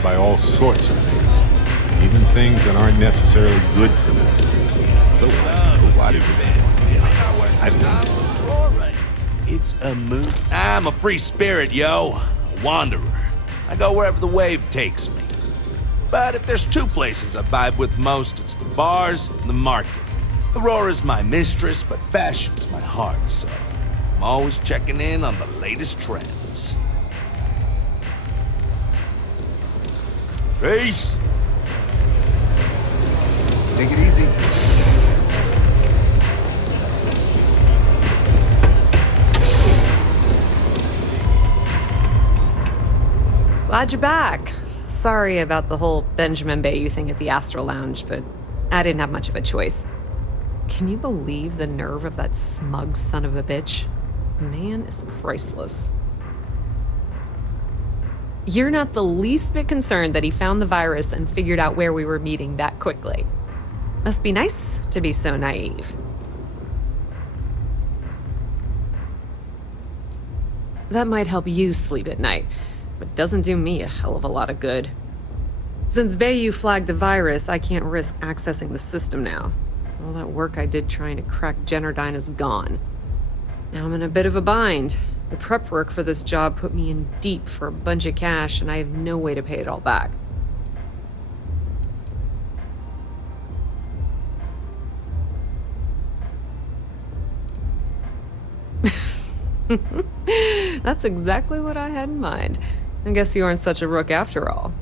infected by all sorts of things, even things that aren't necessarily good for them. Otherwise, nobody would I think. It's a mood. I'm a free spirit, yo. A wanderer. I go wherever the wave takes me. But if there's two places I vibe with most, it's the bars and the market. Aurora's my mistress, but fashion's my heart, so I'm always checking in on the latest trends. Peace! Take it easy. Glad you're back. Sorry about the whole Benjamin Bayou thing at the Astral Lounge, but I didn't have much of a choice. Can you believe the nerve of that smug son of a bitch? The man is priceless. You're not the least bit concerned that he found the virus and figured out where we were meeting that quickly. Must be nice to be so naive. That might help you sleep at night, but doesn't do me a hell of a lot of good. Since Bayou flagged the virus, I can't risk accessing the system now. All that work I did trying to crack Generdyne is gone. Now I'm in a bit of a bind. The prep work for this job put me in deep for a bunch of cash, and I have no way to pay it all back. That's exactly what I had in mind. I guess you aren't such a rook after all.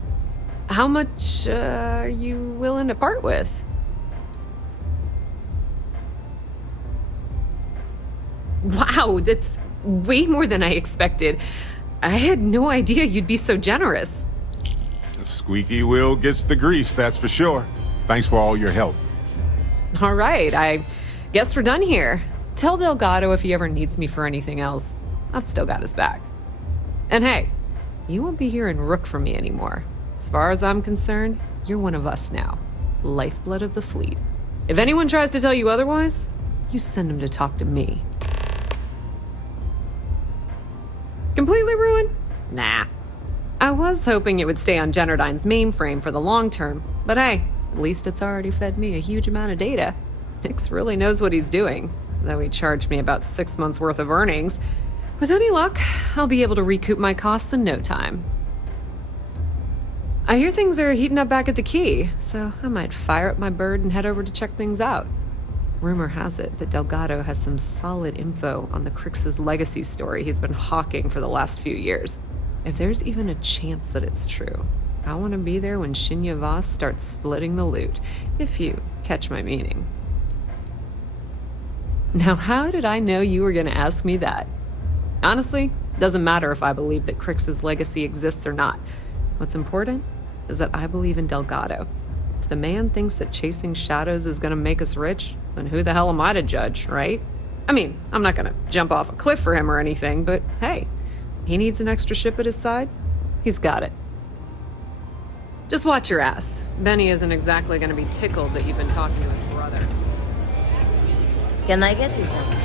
How much are you willing to part with? Wow, that's way more than I expected. I had no idea you'd be so generous. The squeaky wheel gets the grease, that's for sure. Thanks for all your help. All right, I guess we're done here. Tell Delgado if he ever needs me for anything else. I've still got his back. And hey, you won't be hearing Rook from me anymore. As far as I'm concerned, you're one of us now. Lifeblood of the fleet. If anyone tries to tell you otherwise, you send them to talk to me. Completely ruined? Nah. I was hoping it would stay on Generdyne's mainframe for the long term, but hey, at least it's already fed me a huge amount of data. Nix really knows what he's doing, though he charged me about 6 months worth of earnings. With any luck, I'll be able to recoup my costs in no time. I hear things are heating up back at the Key, so I might fire up my bird and head over to check things out. Rumor has it that Delgado has some solid info on the Crix's legacy story he's been hawking for the last few years. If there's even a chance that it's true, I want to be there when Shinya Voss starts splitting the loot, if you catch my meaning. Now, how did I know you were going to ask me that? Honestly, doesn't matter if I believe that Crix's legacy exists or not. What's important is that I believe in Delgado. If the man thinks that chasing shadows is going to make us rich, then who the hell am I to judge, right? I mean, I'm not going to jump off a cliff for him or anything, but hey, he needs an extra ship at his side. He's got it. Just watch your ass. Benny isn't exactly going to be tickled that you've been talking to his brother. Can I get you something?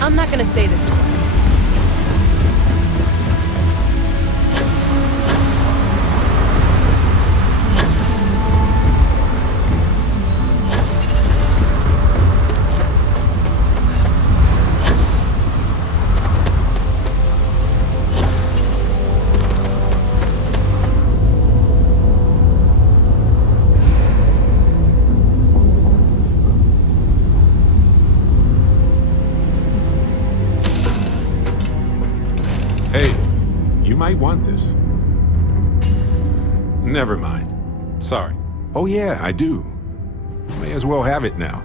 I'm not gonna say this twice. Hey, you might want this. Never mind. Sorry. Oh yeah, I do. May as well have it now.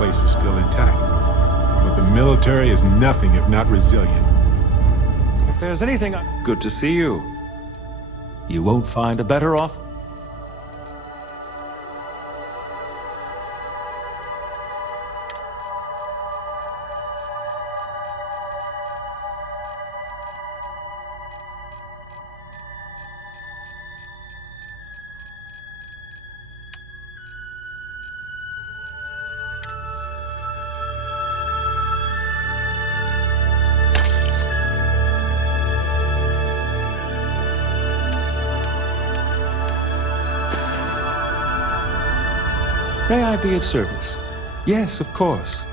place is still intact. But the military is nothing if not resilient. If there's anything Good to see you. You won't find a better offer. May I be of service? Yes, of course.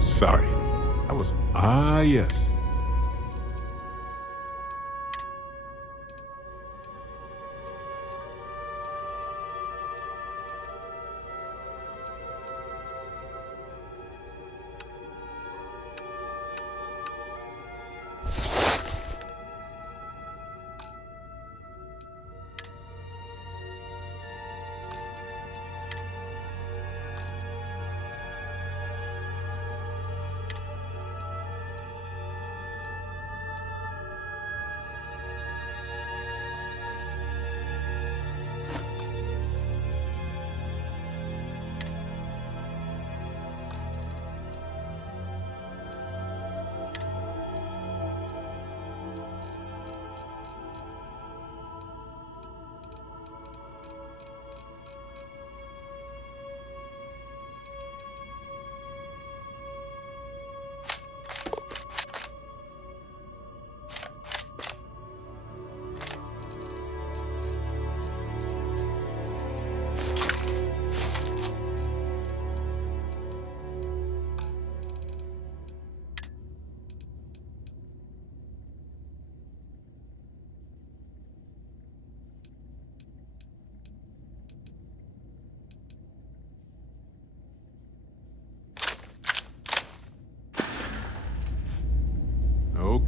Sorry. I was... Ah, yes.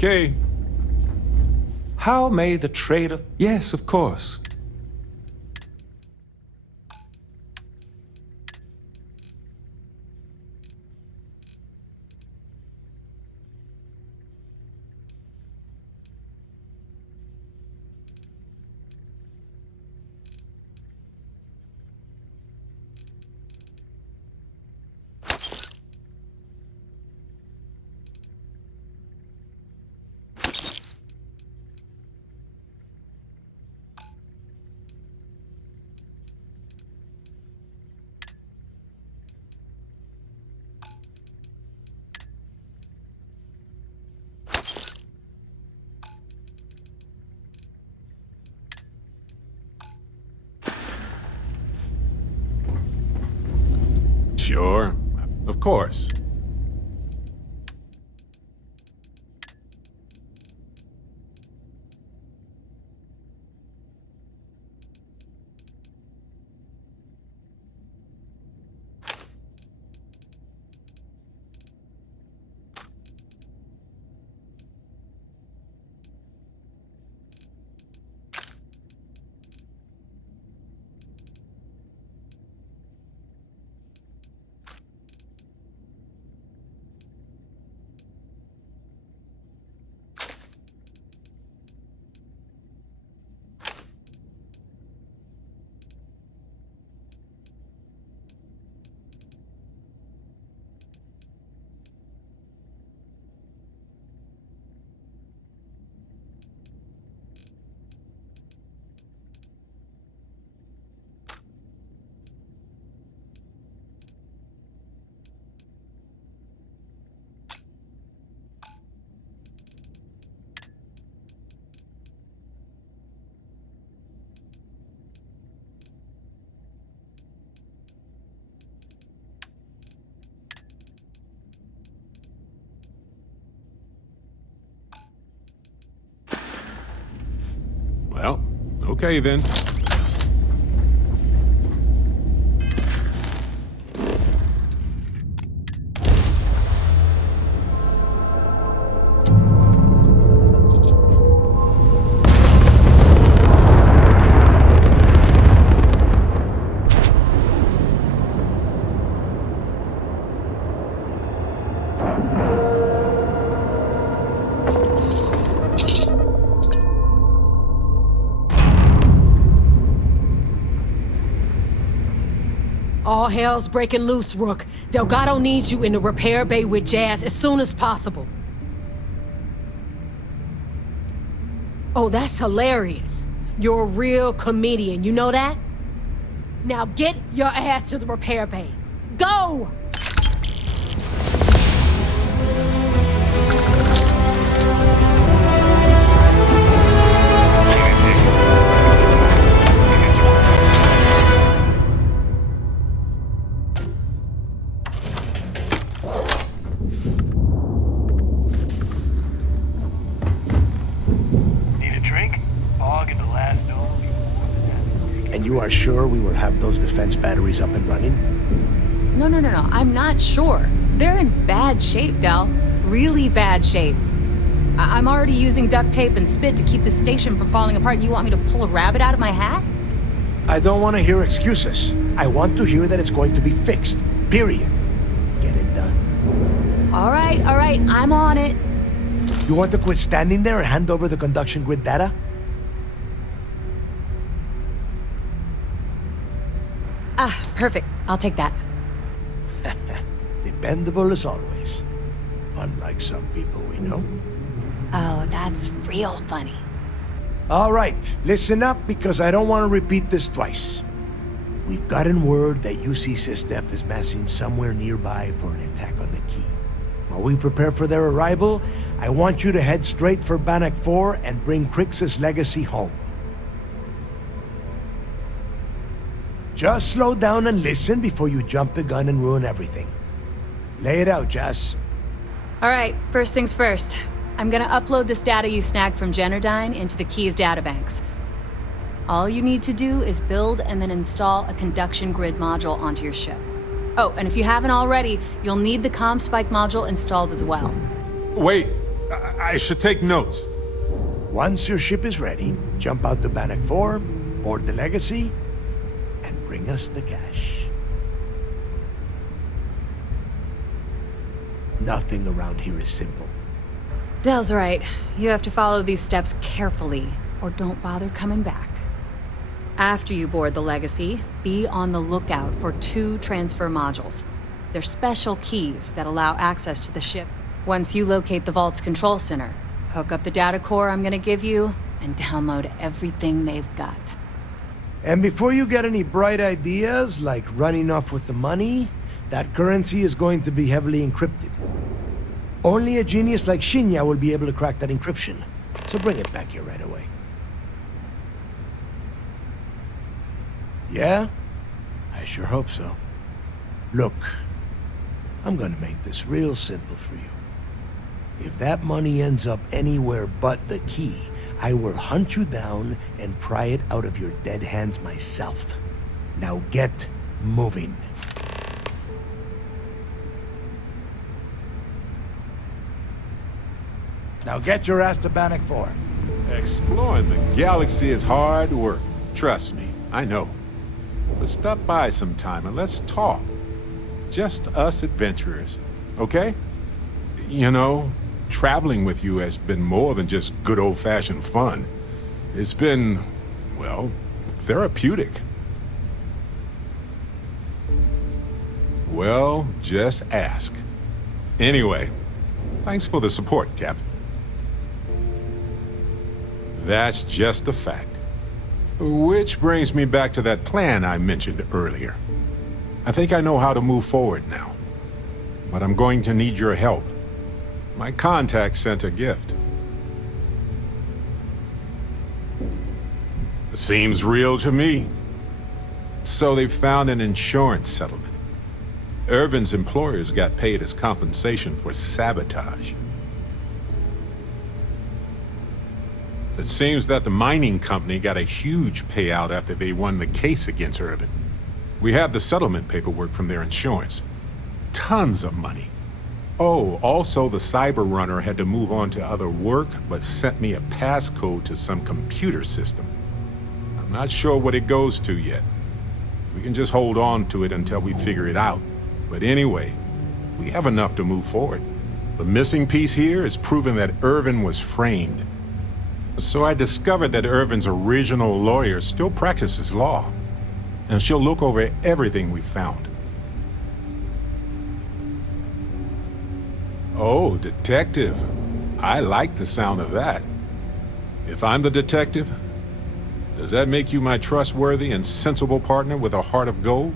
Okay. How may the trade of... Yes, of course. Sure. Of course. Well, okay then. All hell's breaking loose, Rook. Delgado needs you in the repair bay with Jazz as soon as possible. Oh, that's hilarious. You're a real comedian, you know that? Now get your ass to the repair bay. Go! You are sure we will have those defense batteries up and running? No. I'm not sure. They're in bad shape, Del. Really bad shape. I'm already using duct tape and spit to keep the station from falling apart, and you want me to pull a rabbit out of my hat? I don't want to hear excuses. I want to hear that it's going to be fixed. Period. Get it done. All right. I'm on it. You want to quit standing there and hand over the conduction grid data? Perfect. I'll take that. Dependable as always. Unlike some people we know. Oh, that's real funny. All right, listen up because I don't want to repeat this twice. We've gotten word that UC SysDef is massing somewhere nearby for an attack on the key. While we prepare for their arrival, I want you to head straight for Bannock 4 and bring Crix's legacy home. Just slow down and listen before you jump the gun and ruin everything. Lay it out, Jess. All right, first things first. I'm gonna upload this data you snagged from Generdyne into the Key's databanks. All you need to do is build and then install a conduction grid module onto your ship. Oh, and if you haven't already, you'll need the CommSpike module installed as well. Wait, I should take notes. Once your ship is ready, jump out to Bannock 4, board the legacy, and bring us the cash. Nothing around here is simple. Del's right. You have to follow these steps carefully, or don't bother coming back. After you board the Legacy, be on the lookout for 2 transfer modules. They're special keys that allow access to the ship. Once you locate the Vault's control center, hook up the data core I'm gonna give you, and download everything they've got. And before you get any bright ideas, like running off with the money, that currency is going to be heavily encrypted. Only a genius like Shinya will be able to crack that encryption. So bring it back here right away. Yeah? I sure hope so. Look, I'm gonna make this real simple for you. If that money ends up anywhere but the key, I will hunt you down and pry it out of your dead hands myself. Now get moving. Now get your ass to Bannock 4. Exploring the galaxy is hard work. Trust me, I know. But stop by sometime and let's talk. Just us adventurers, okay? You know, traveling with you has been more than just good old-fashioned fun. It's been, well, therapeutic. Well, just ask. Anyway, thanks for the support, Captain. That's just a fact. Which brings me back to that plan I mentioned earlier. I think I know how to move forward now. But I'm going to need your help. My contact sent a gift. Seems real to me. So they found an insurance settlement. Irvin's employers got paid as compensation for sabotage. It seems that the mining company got a huge payout after they won the case against Irvin. We have the settlement paperwork from their insurance. Tons of money. Oh, also the cyber runner had to move on to other work, but sent me a passcode to some computer system. I'm not sure what it goes to yet. We can just hold on to it until we figure it out. But anyway, we have enough to move forward. The missing piece here is proving that Irvin was framed. So I discovered that Irvin's original lawyer still practices law, and she'll look over everything we found. Oh, detective. I like the sound of that. If I'm the detective, does that make you my trustworthy and sensible partner with a heart of gold?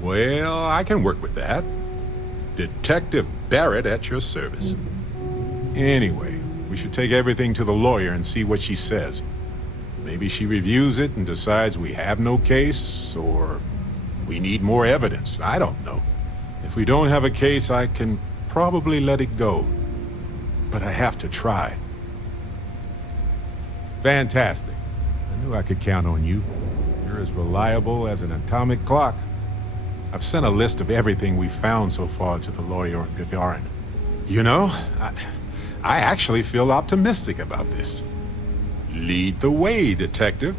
Well, I can work with that. Detective Barrett at your service. Anyway, we should take everything to the lawyer and see what she says. Maybe she reviews it and decides we have no case, or we need more evidence. I don't know. If we don't have a case, I can probably let it go. But I have to try. Fantastic. I knew I could count on you. You're as reliable as an atomic clock. I've sent a list of everything we found so far to the lawyer on Gagarin. You know, I actually feel optimistic about this. Lead the way, detective.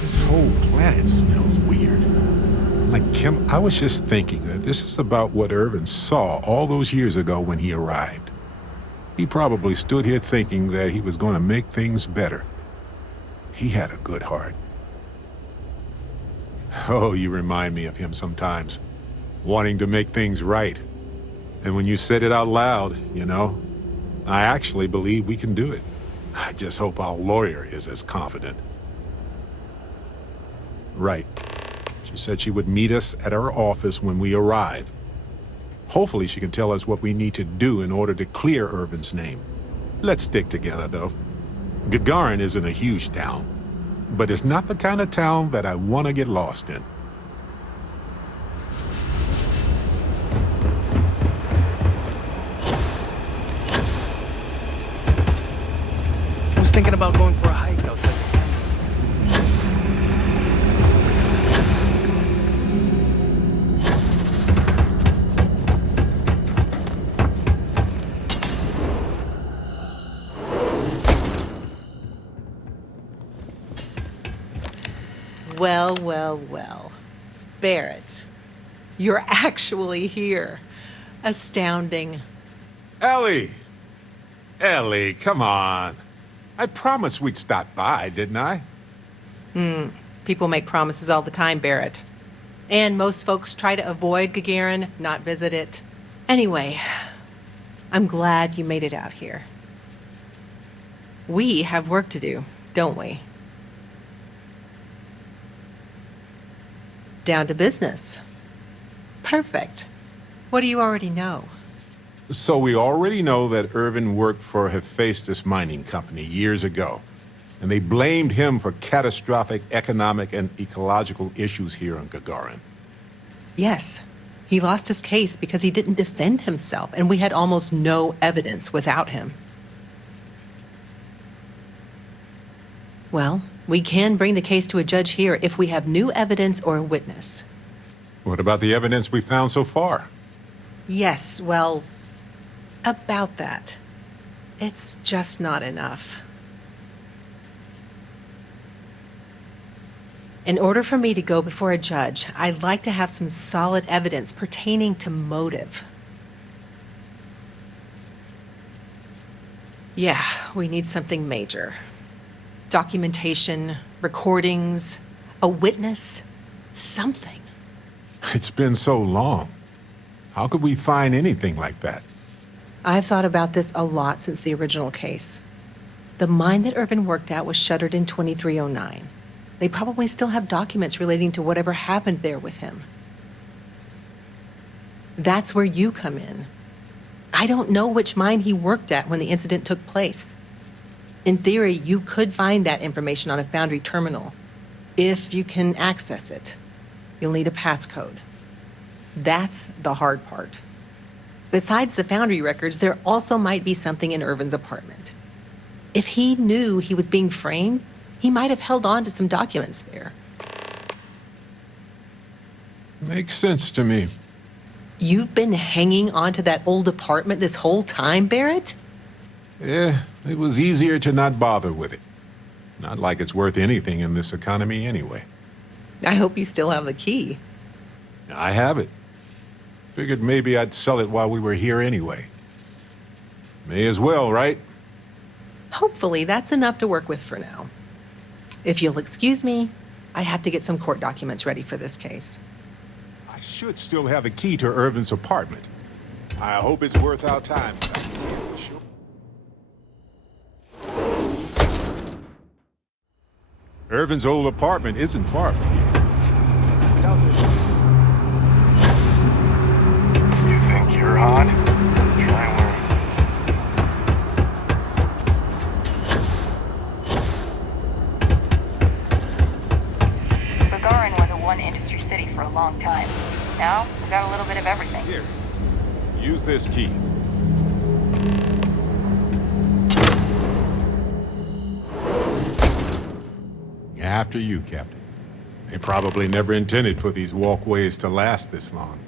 This whole planet smells weird. Like, Kim, I was just thinking that this is about what Irvin saw all those years ago when he arrived. He probably stood here thinking that he was going to make things better. He had a good heart. Oh, you remind me of him sometimes, wanting to make things right. And when you said it out loud, you know, I actually believe we can do it. I just hope our lawyer is as confident. Right. She said she would meet us at our office when we arrive. Hopefully she can tell us what we need to do in order to clear Irvin's name. Let's stick together, though. Gagarin isn't a huge town, but it's not the kind of town that I want to get lost in. I was thinking about going for a hike out there. Well, well, well. Barrett, you're actually here. Astounding. Ellie! Ellie, come on. I promised we'd stop by, didn't I? People make promises all the time, Barrett. And most folks try to avoid Gagarin, not visit it. Anyway, I'm glad you made it out here. We have work to do, don't we? Down to business. Perfect. What do you already know? So we already know that Irvin worked for Hephaestus Mining Company years ago, and they blamed him for catastrophic economic and ecological issues here on Gagarin. Yes. He lost his case because he didn't defend himself, and we had almost no evidence without him. Well, we can bring the case to a judge here if we have new evidence or a witness. What about the evidence we found so far? Yes, well, about that. It's just not enough. In order for me to go before a judge, I'd like to have some solid evidence pertaining to motive. Yeah, we need something major. Documentation, recordings, a witness, something. It's been so long. How could we find anything like that? I've thought about this a lot since the original case. The mine that Irvin worked at was shuttered in 2309. They probably still have documents relating to whatever happened there with him. That's where you come in. I don't know which mine he worked at when the incident took place. In theory, you could find that information on a Foundry terminal, if you can access it. You'll need a passcode. That's the hard part. Besides the Foundry records, there also might be something in Irvin's apartment. If he knew he was being framed, he might have held on to some documents there. Makes sense to me. You've been hanging on to that old apartment this whole time, Barrett? Yeah, it was easier to not bother with it. Not like it's worth anything in this economy anyway. I hope you still have the key. I have it. Figured maybe I'd sell it while we were here anyway. May as well, right? Hopefully, that's enough to work with for now. If you'll excuse me, I have to get some court documents ready for this case. I should still have a key to Irvin's apartment. I hope it's worth our time. Irvin's old apartment isn't far from here. You think you're hot? Try worse. Gagarin was a one-industry city for a long time. Now, we've got a little bit of everything. Here, use this key. After you, Captain. They probably never intended for these walkways to last this long.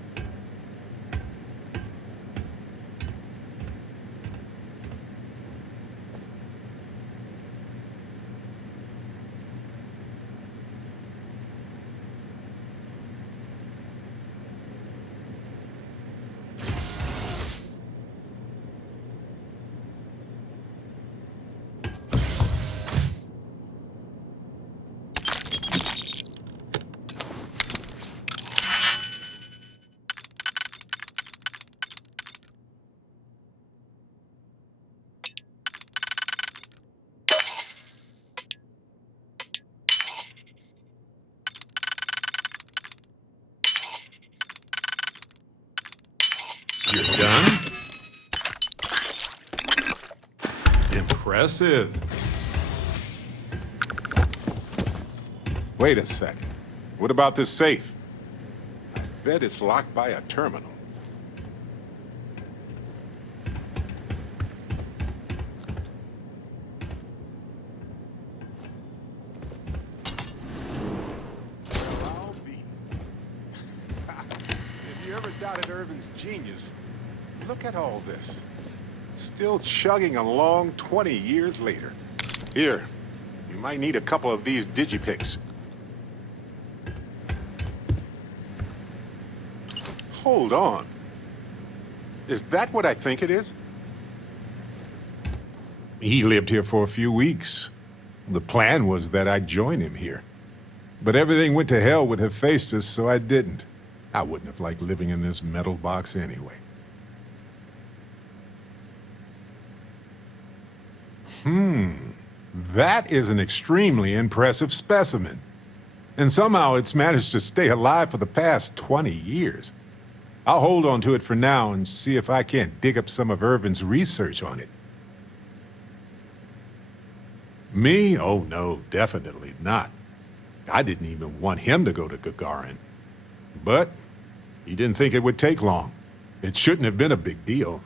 You're done? Impressive. Wait a second. What about this safe? I bet it's locked by a terminal. Well, I'll be. If you ever doubted Irvin's genius, look at all this. Still chugging along 20 years later. Here, you might need a couple of these digipics. Hold on. Is that what I think it is? He lived here for a few weeks. The plan was that I'd join him here. But everything went to hell with Hephaestus, so I didn't. I wouldn't have liked living in this metal box anyway. That is an extremely impressive specimen. And somehow it's managed to stay alive for the past 20 years. I'll hold on to it for now and see if I can't dig up some of Irvin's research on it. Me? Oh no, definitely not. I didn't even want him to go to Gagarin. But he didn't think it would take long. It shouldn't have been a big deal.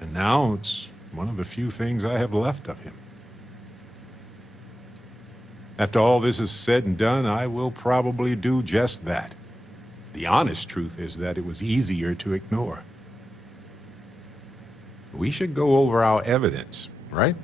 And now it's one of the few things I have left of him. After all this is said and done, I will probably do just that. The honest truth is that it was easier to ignore. We should go over our evidence, right?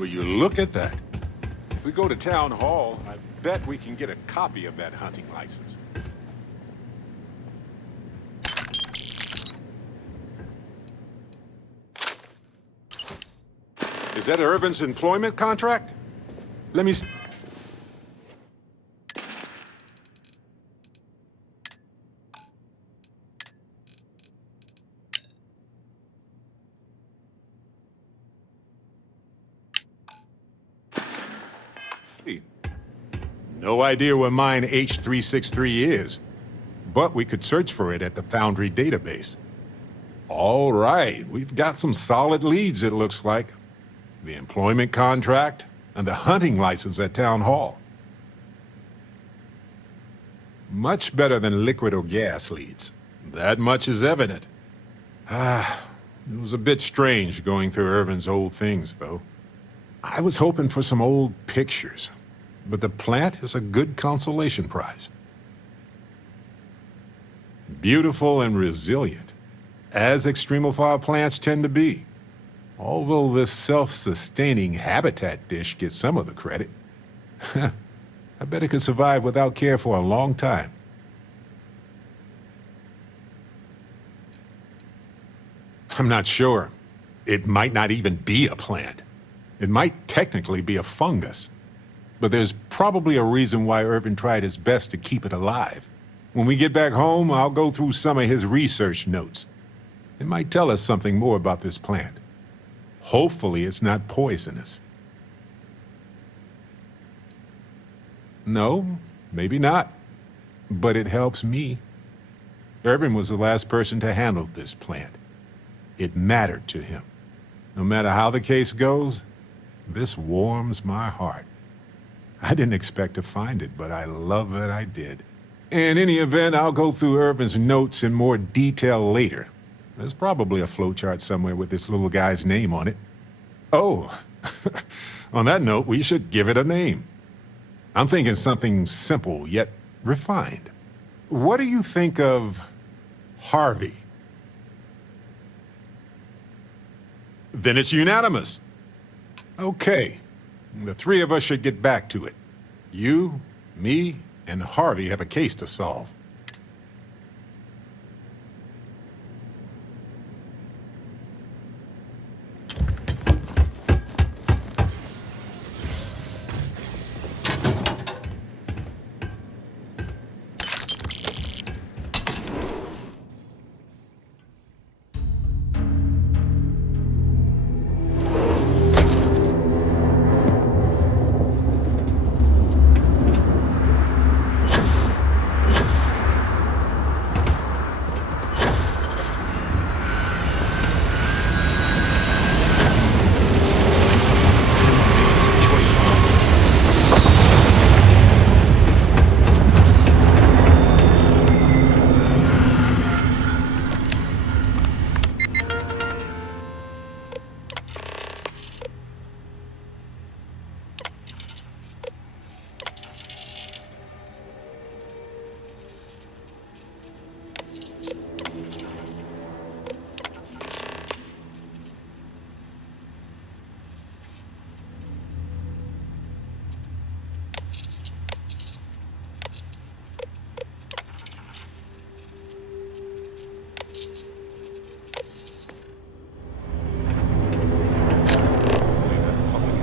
Will you look at that? If we go to town hall, I bet we can get a copy of that hunting license. Is that Irvin's employment contract? Let me... No idea what mine H363 is, but we could search for it at the Foundry database. All right, we've got some solid leads, it looks like. The employment contract and the hunting license at Town Hall. Much better than liquid or gas leads. That much is evident. It was a bit strange going through Irvin's old things, though. I was hoping for some old pictures, but the plant is a good consolation prize. Beautiful and resilient, as extremophile plants tend to be. Although this self-sustaining habitat dish gets some of the credit. I bet it could survive without care for a long time. I'm not sure. It might not even be a plant. It might technically be a fungus. But there's probably a reason why Irvin tried his best to keep it alive. When we get back home, I'll go through some of his research notes. It might tell us something more about this plant. Hopefully it's not poisonous. No, maybe not. But it helps me. Irvin was the last person to handle this plant. It mattered to him. No matter how the case goes, this warms my heart. I didn't expect to find it, but I love that I did. In any event, I'll go through Irvin's notes in more detail later. There's probably a flowchart somewhere with this little guy's name on it. Oh, on that note, we should give it a name. I'm thinking something simple yet refined. What do you think of Harvey? Then it's unanimous. Okay, the three of us should get back to it. You, me, and Harvey have a case to solve.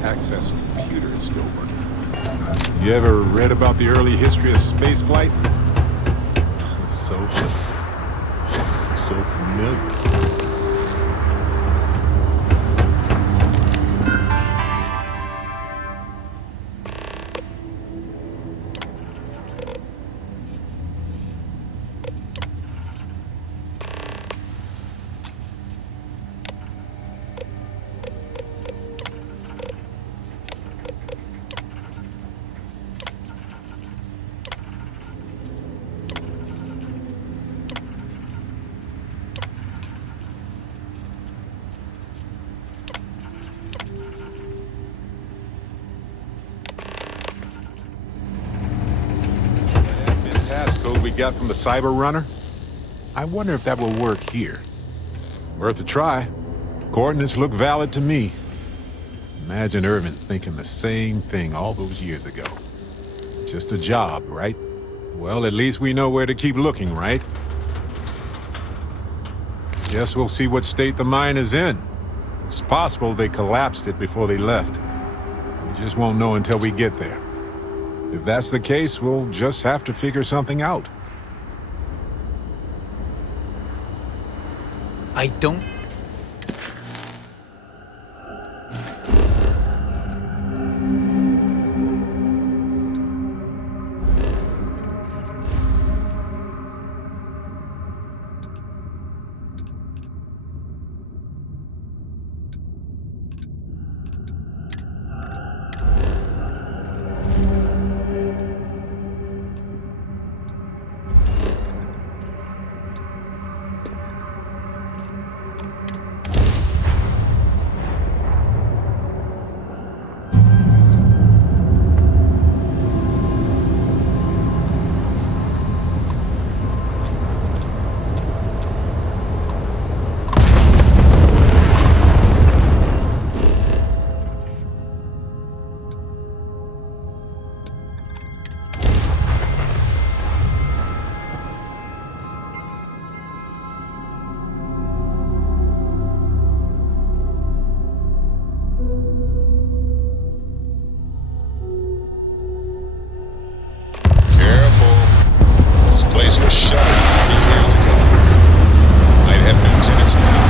Access computer is still working. You ever read about the early history of spaceflight? So familiar. We got from the Cyber Runner? I wonder if that will work here. Worth a try. Coordinates look valid to me. Imagine Irvin thinking the same thing all those years ago. Just a job, right? Well, at least we know where to keep looking, right? Guess we'll see what state the mine is in. It's possible they collapsed it before they left. We just won't know until we get there. If that's the case, we'll just have to figure something out. I don't... This place was shut 3 years ago. Might have new tenants now.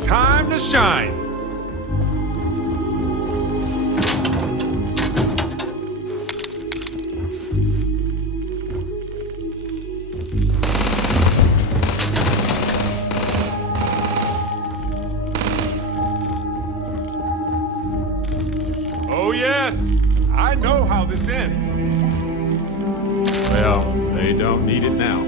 Time to shine! Oh yes! I know how this ends. Well, they don't need it now.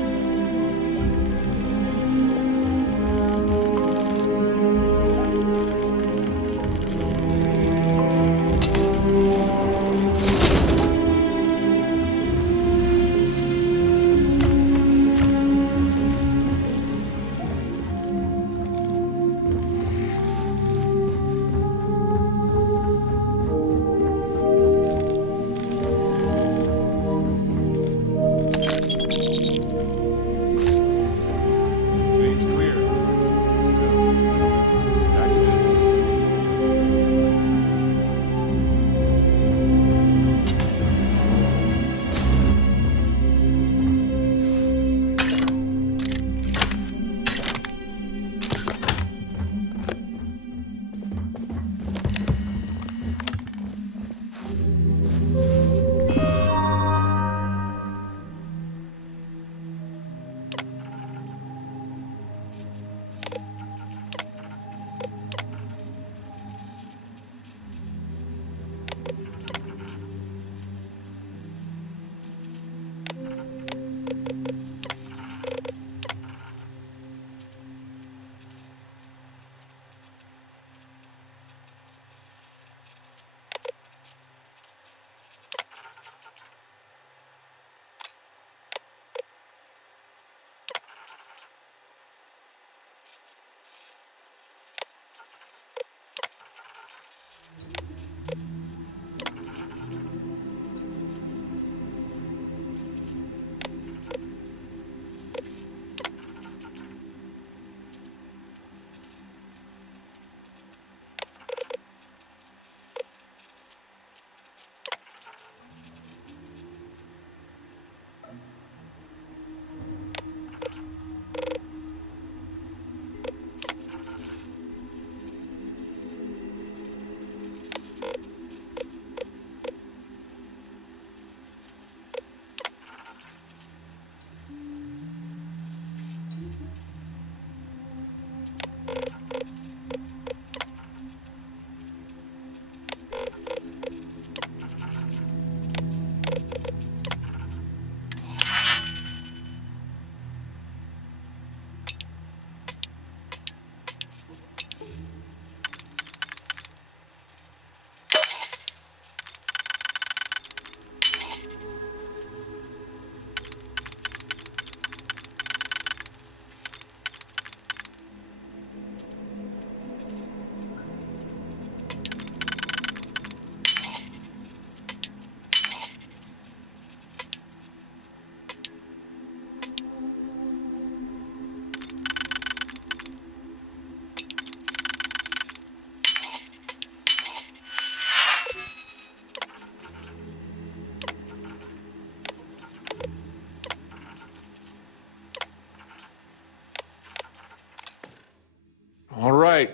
All right.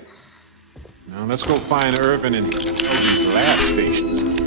Now let's go find Irvin and all these lab stations.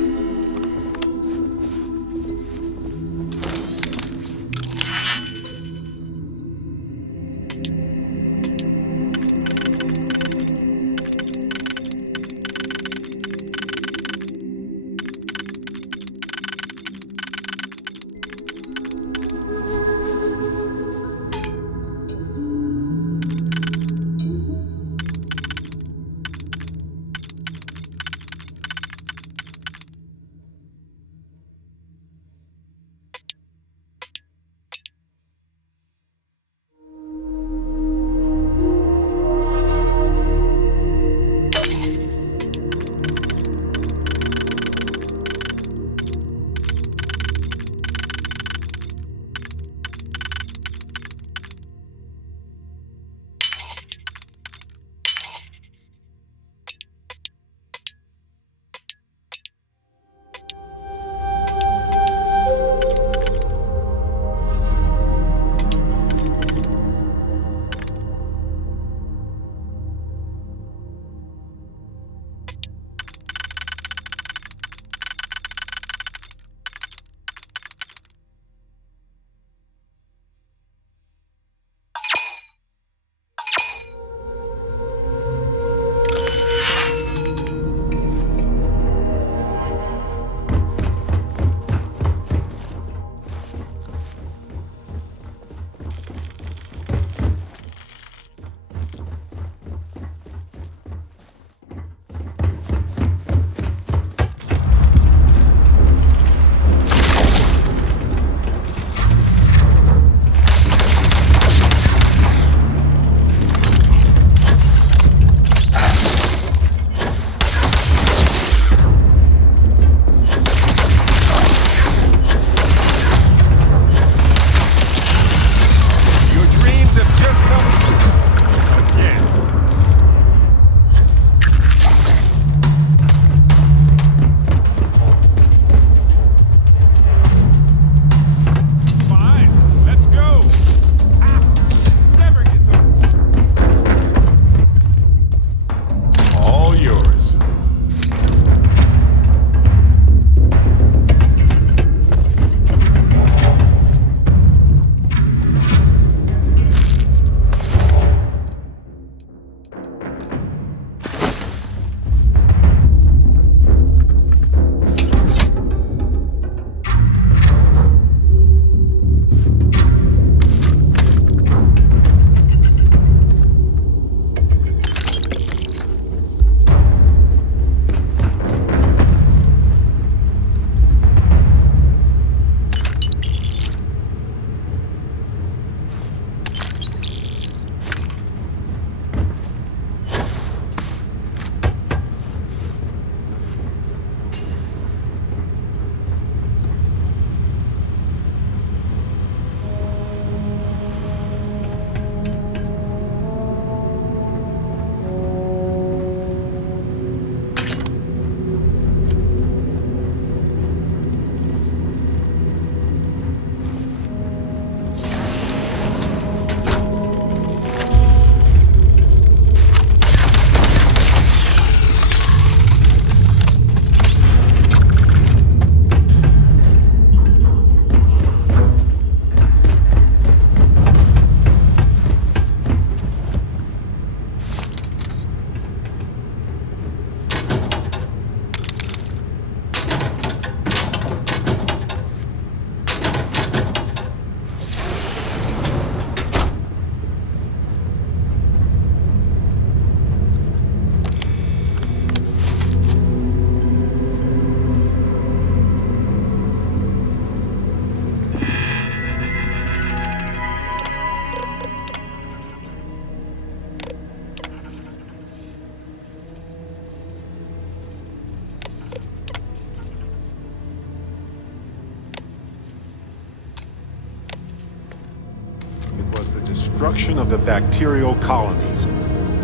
was the destruction of the bacterial colonies,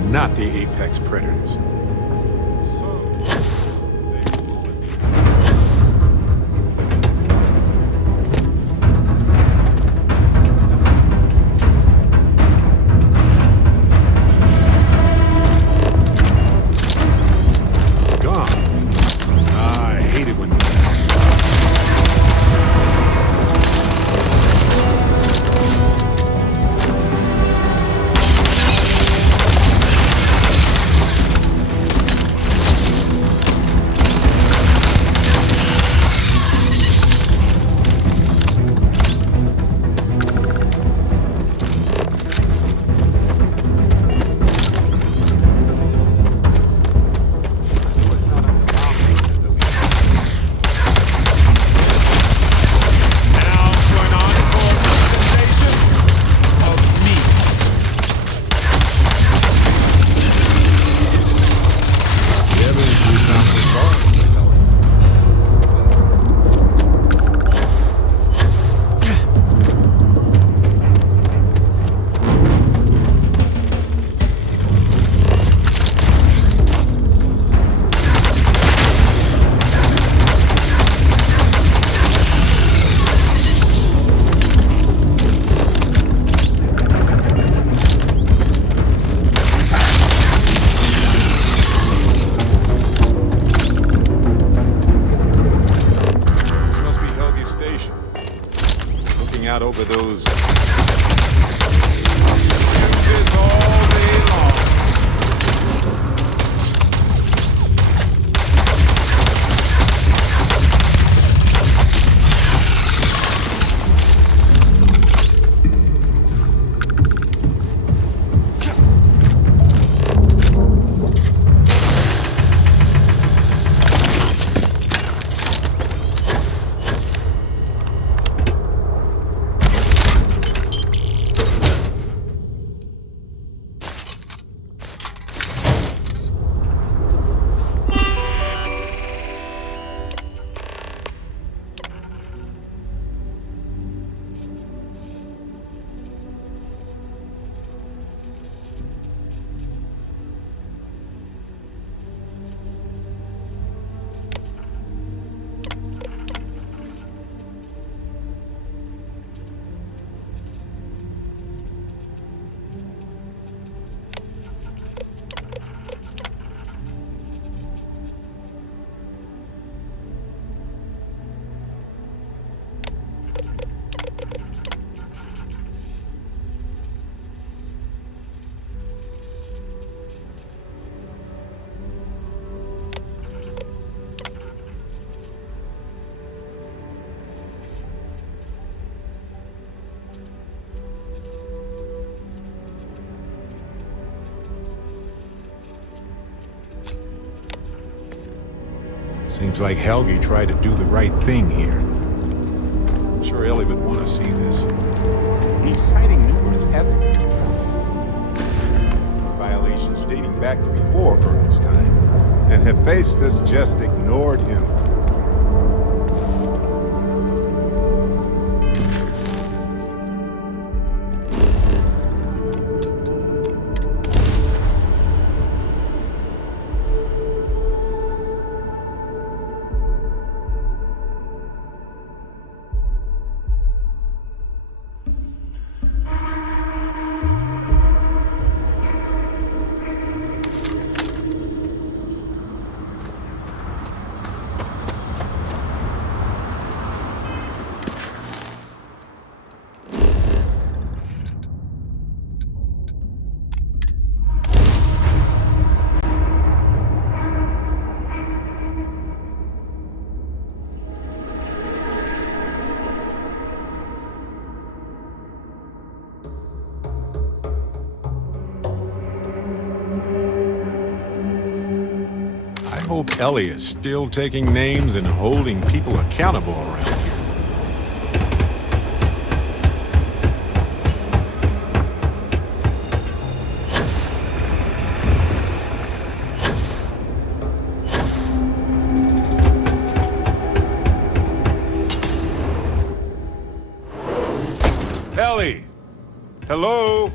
not the apex predators. over those branches all day long. Seems like Helgi tried to do the right thing here. I'm sure Ellie would want to see this. He's citing numerous ethics violations dating back to before Earl's time, and Hephaestus just ignored him. I hope Ellie is still taking names and holding people accountable around here. Ellie! Hello?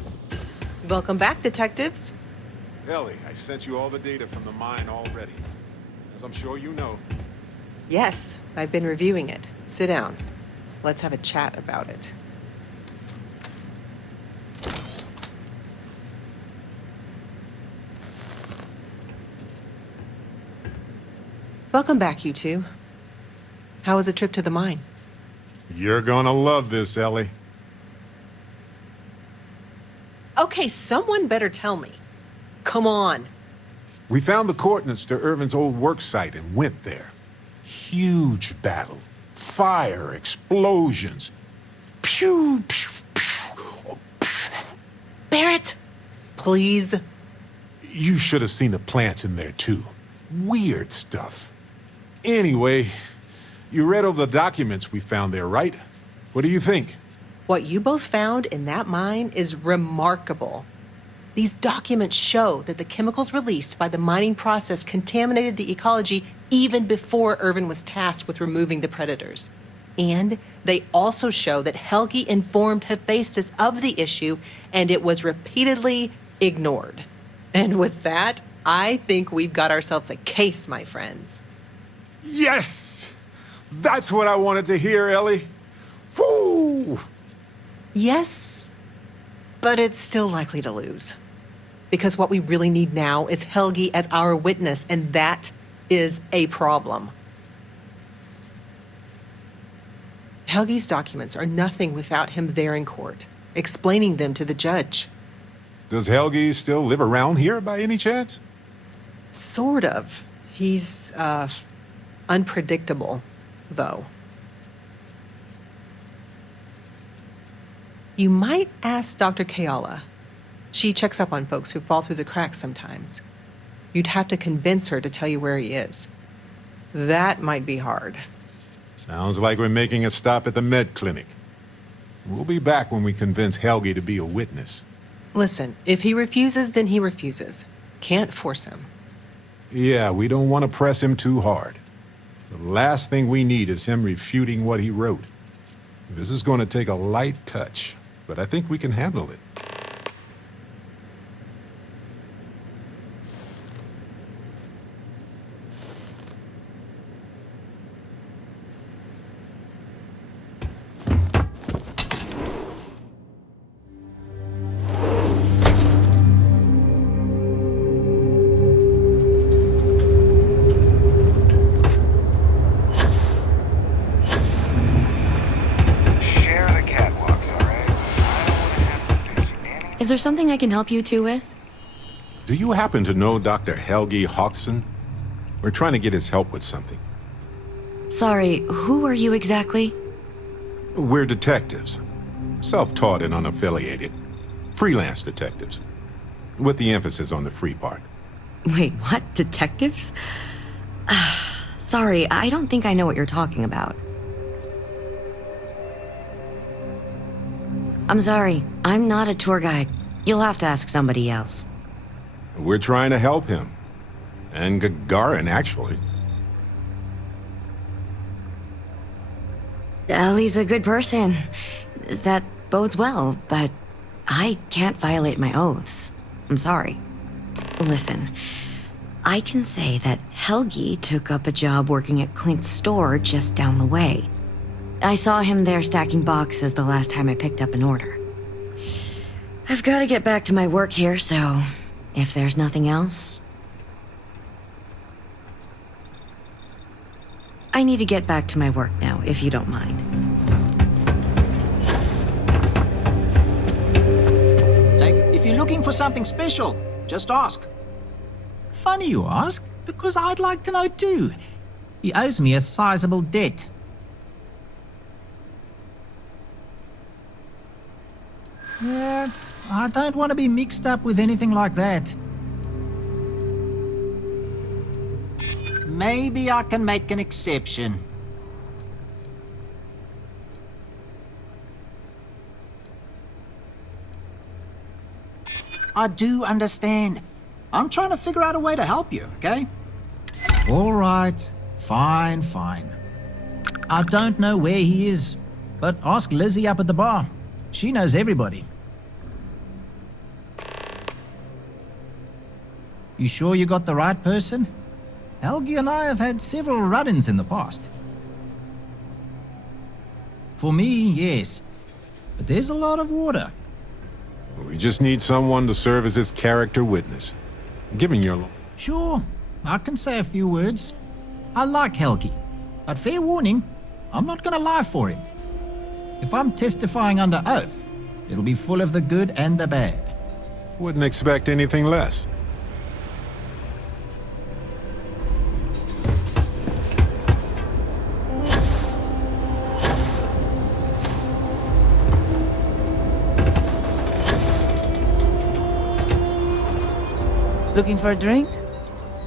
Welcome back, detectives. Ellie, I sent you all the data from the mine already. As I'm sure you know. Yes, I've been reviewing it. Sit down. Let's have a chat about it. Welcome back, you two. How was the trip to the mine? You're gonna love this, Ellie. Okay, someone better tell me. Come on. We found the coordinates to Irvin's old work site and went there. Huge battle. Fire, explosions. Pew, pew, pew, pew. Barrett, please. You should have seen the plants in there, too. Weird stuff. Anyway, you read over the documents we found there, right? What do you think? What you both found in that mine is remarkable. These documents show that the chemicals released by the mining process contaminated the ecology even before Irvin was tasked with removing the predators. And they also show that Helgi informed Hephaestus of the issue, and it was repeatedly ignored. And with that, I think we've got ourselves a case, my friends. Yes! That's what I wanted to hear, Ellie. Woo! Yes, but it's still likely to lose. Because what we really need now is Helgi as our witness, and that is a problem. Helgi's documents are nothing without him there in court, explaining them to the judge. Does Helgi still live around here by any chance? Sort of. He's, unpredictable, though. You might ask Dr. Kayala. She checks up on folks who fall through the cracks sometimes. You'd have to convince her to tell you where he is. That might be hard. Sounds like we're making a stop at the med clinic. We'll be back when we convince Helgi to be a witness. Listen, if he refuses, then he refuses. Can't force him. Yeah, we don't want to press him too hard. The last thing we need is him refuting what he wrote. This is going to take a light touch, but I think we can handle it. Is there something I can help you two with? Do you happen to know Dr. Helgi Hawkson? We're trying to get his help with something. Sorry, who are you exactly? We're detectives. Self-taught and unaffiliated. Freelance detectives. With the emphasis on the free part. Wait, what? Detectives? Sorry, I don't think I know what you're talking about. I'm sorry, I'm not a tour guide. You'll have to ask somebody else. We're trying to help him. And Gagarin, actually. Ellie's a good person. That bodes well, but I can't violate my oaths. I'm sorry. Listen, I can say that Helgi took up a job working at Clint's store just down the way. I saw him there stacking boxes the last time I picked up an order. I've got to get back to my work here, so if there's nothing else... I need to get back to my work now, if you don't mind. If you're looking for something special, just ask. Funny you ask, because I'd like to know too. He owes me a sizable debt. Yeah, I don't want to be mixed up with anything like that. Maybe I can make an exception. I do understand. I'm trying to figure out a way to help you, okay? All right, fine. I don't know where he is, but ask Lizzie up at the bar. She knows everybody. You sure you got the right person? Helgi and I have had several run-ins in the past. For me, yes. But there's a lot of water. We just need someone to serve as his character witness. Given your... Sure, I can say a few words. I like Helgi, but fair warning, I'm not gonna lie for him. If I'm testifying under oath, it'll be full of the good and the bad. Wouldn't expect anything less. Looking for a drink?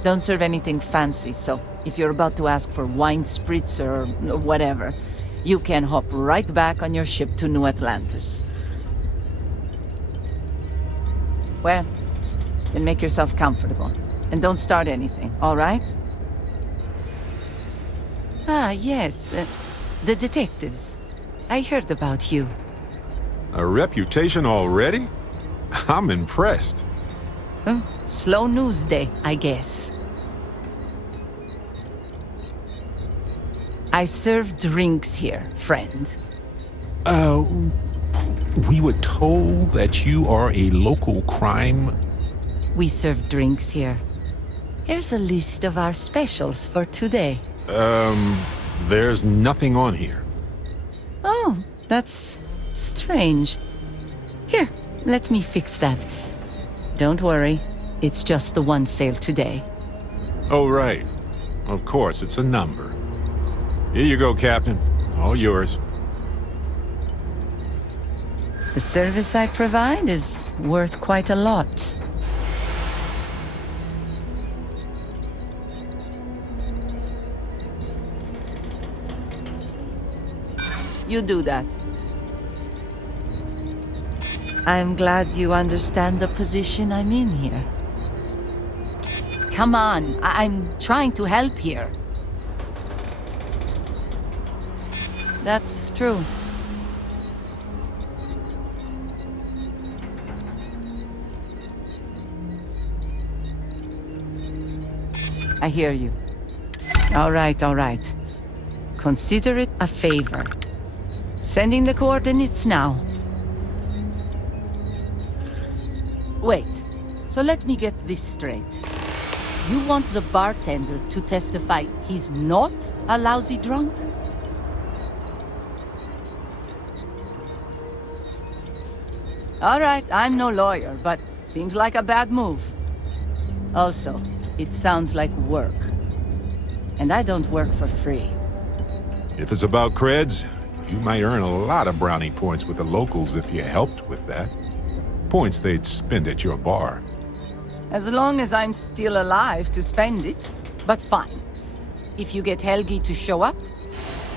Don't serve anything fancy, so if you're about to ask for wine spritz or whatever, you can hop right back on your ship to New Atlantis. Well, then make yourself comfortable. And don't start anything, all right? Ah, yes. The detectives. I heard about you. A reputation already? I'm impressed. Slow news day, I guess. I serve drinks here, friend. We were told that you are a local crime... We serve drinks here. Here's a list of our specials for today. There's nothing on here. That's strange. Here, let me fix that. Don't worry, it's just the one sale today. Oh, right. Of course, it's a number. Here you go, Captain. All yours. The service I provide is worth quite a lot. You do that. I'm glad you understand the position I'm in here. Come on, I'm trying to help here. That's true. I hear you. All right, all right. Consider it a favor. Sending the coordinates now. Wait, so let me get this straight. You want the bartender to testify he's not a lousy drunk? All right, I'm no lawyer, but seems like a bad move. Also, it sounds like work. And I don't work for free. If it's about creds, you might earn a lot of brownie points with the locals if you helped with that. Points they'd spend at your bar. As long as I'm still alive to spend it. But fine. If you get Helgi to show up,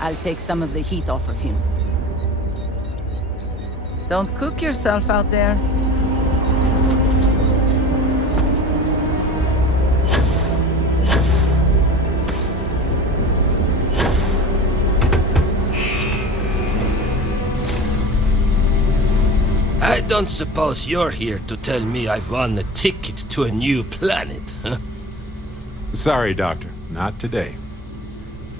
I'll take some of the heat off of him. Don't cook yourself out there. I don't suppose you're here to tell me I've won a ticket to a new planet, huh? Sorry, Doctor. Not today.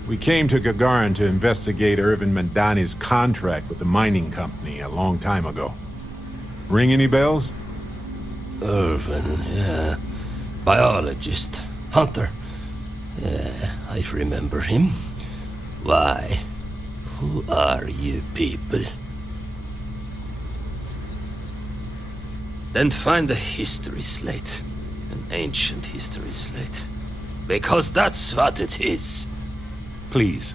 We came to Gagarin to investigate Irvin Mandani's contract with the mining company a long time ago. Ring any bells? Irvin, yeah. Biologist. Hunter. Yeah, I remember him. Why? Who are you people? Then find a history slate. An ancient history slate. Because that's what it is. Please.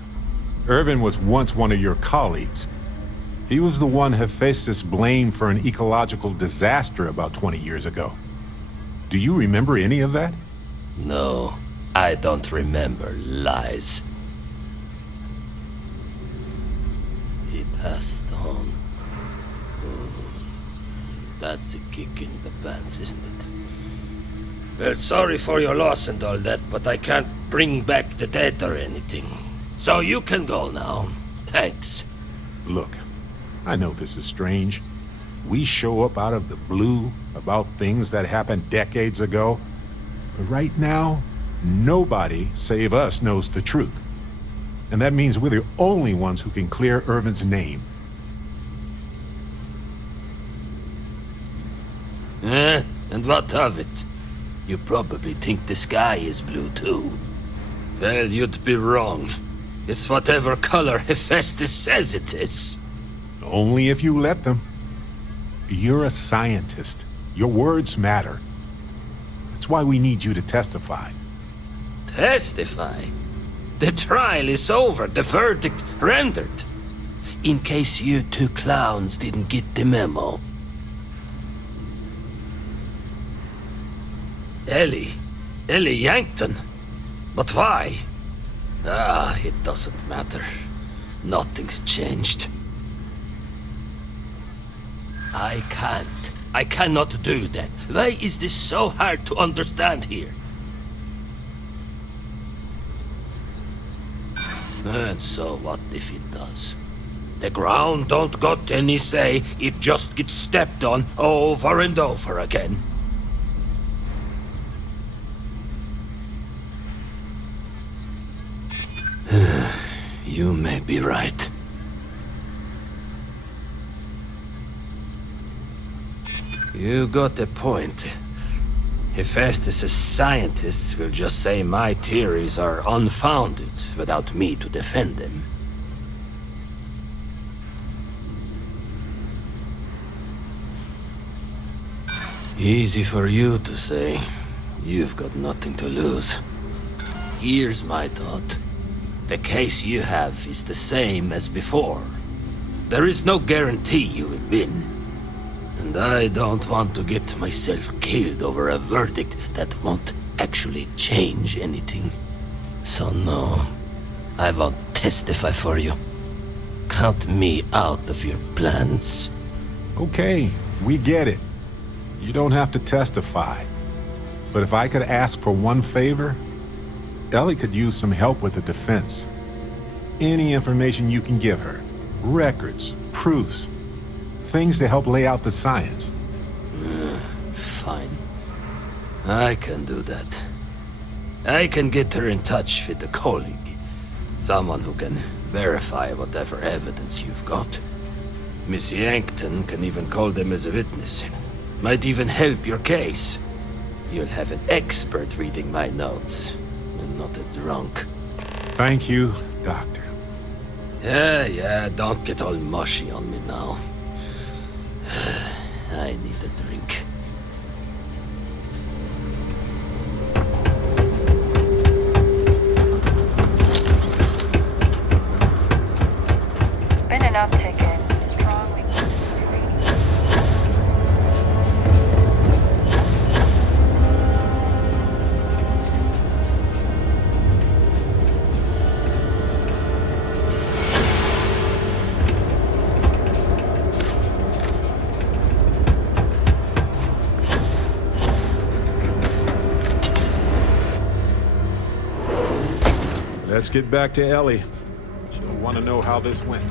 Irvin was once one of your colleagues. He was the one Hephaestus blamed for an ecological disaster about 20 years ago. Do you remember any of that? No, I don't remember lies. He passed on. That's a kick in the pants, isn't it? Well, sorry for your loss and all that, but I can't bring back the dead or anything. So you can go now. Thanks. Look, I know this is strange. We show up out of the blue about things that happened decades ago. But right now, nobody save us knows the truth. And that means we're the only ones who can clear Irvin's name. And what of it? You probably think the sky is blue too. Well, you'd be wrong. It's whatever color Hephaestus says it is. Only if you let them. You're a scientist. Your words matter. That's why we need you to testify. Testify? The trial is over, the verdict rendered. In case you two clowns didn't get the memo. Ellie Yankton? But why? It doesn't matter. Nothing's changed. I cannot do that. Why is this so hard to understand here? And so what if it does? The ground don't got any say, it just gets stepped on over and over again. You may be right. You got a point. Hephaestus' scientists will just say my theories are unfounded without me to defend them. Easy for you to say. You've got nothing to lose. Here's my thought. The case you have is the same as before. There is no guarantee you will win. And I don't want to get myself killed over a verdict that won't actually change anything. So no, I won't testify for you. Count me out of your plans. Okay, we get it. You don't have to testify. But if I could ask for one favor, Ellie could use some help with the defense. Any information you can give her. Records, proofs, things to help lay out the science. Fine. I can do that. I can get her in touch with a colleague. Someone who can verify whatever evidence you've got. Miss Yankton can even call them as a witness. Might even help your case. You'll have an expert reading my notes, and not a drunk. Thank you, Doctor. Yeah, don't get all mushy on me now. I need a drink. It's been an uptick in strongly. Let's get back to Ellie. She'll want to know how this went.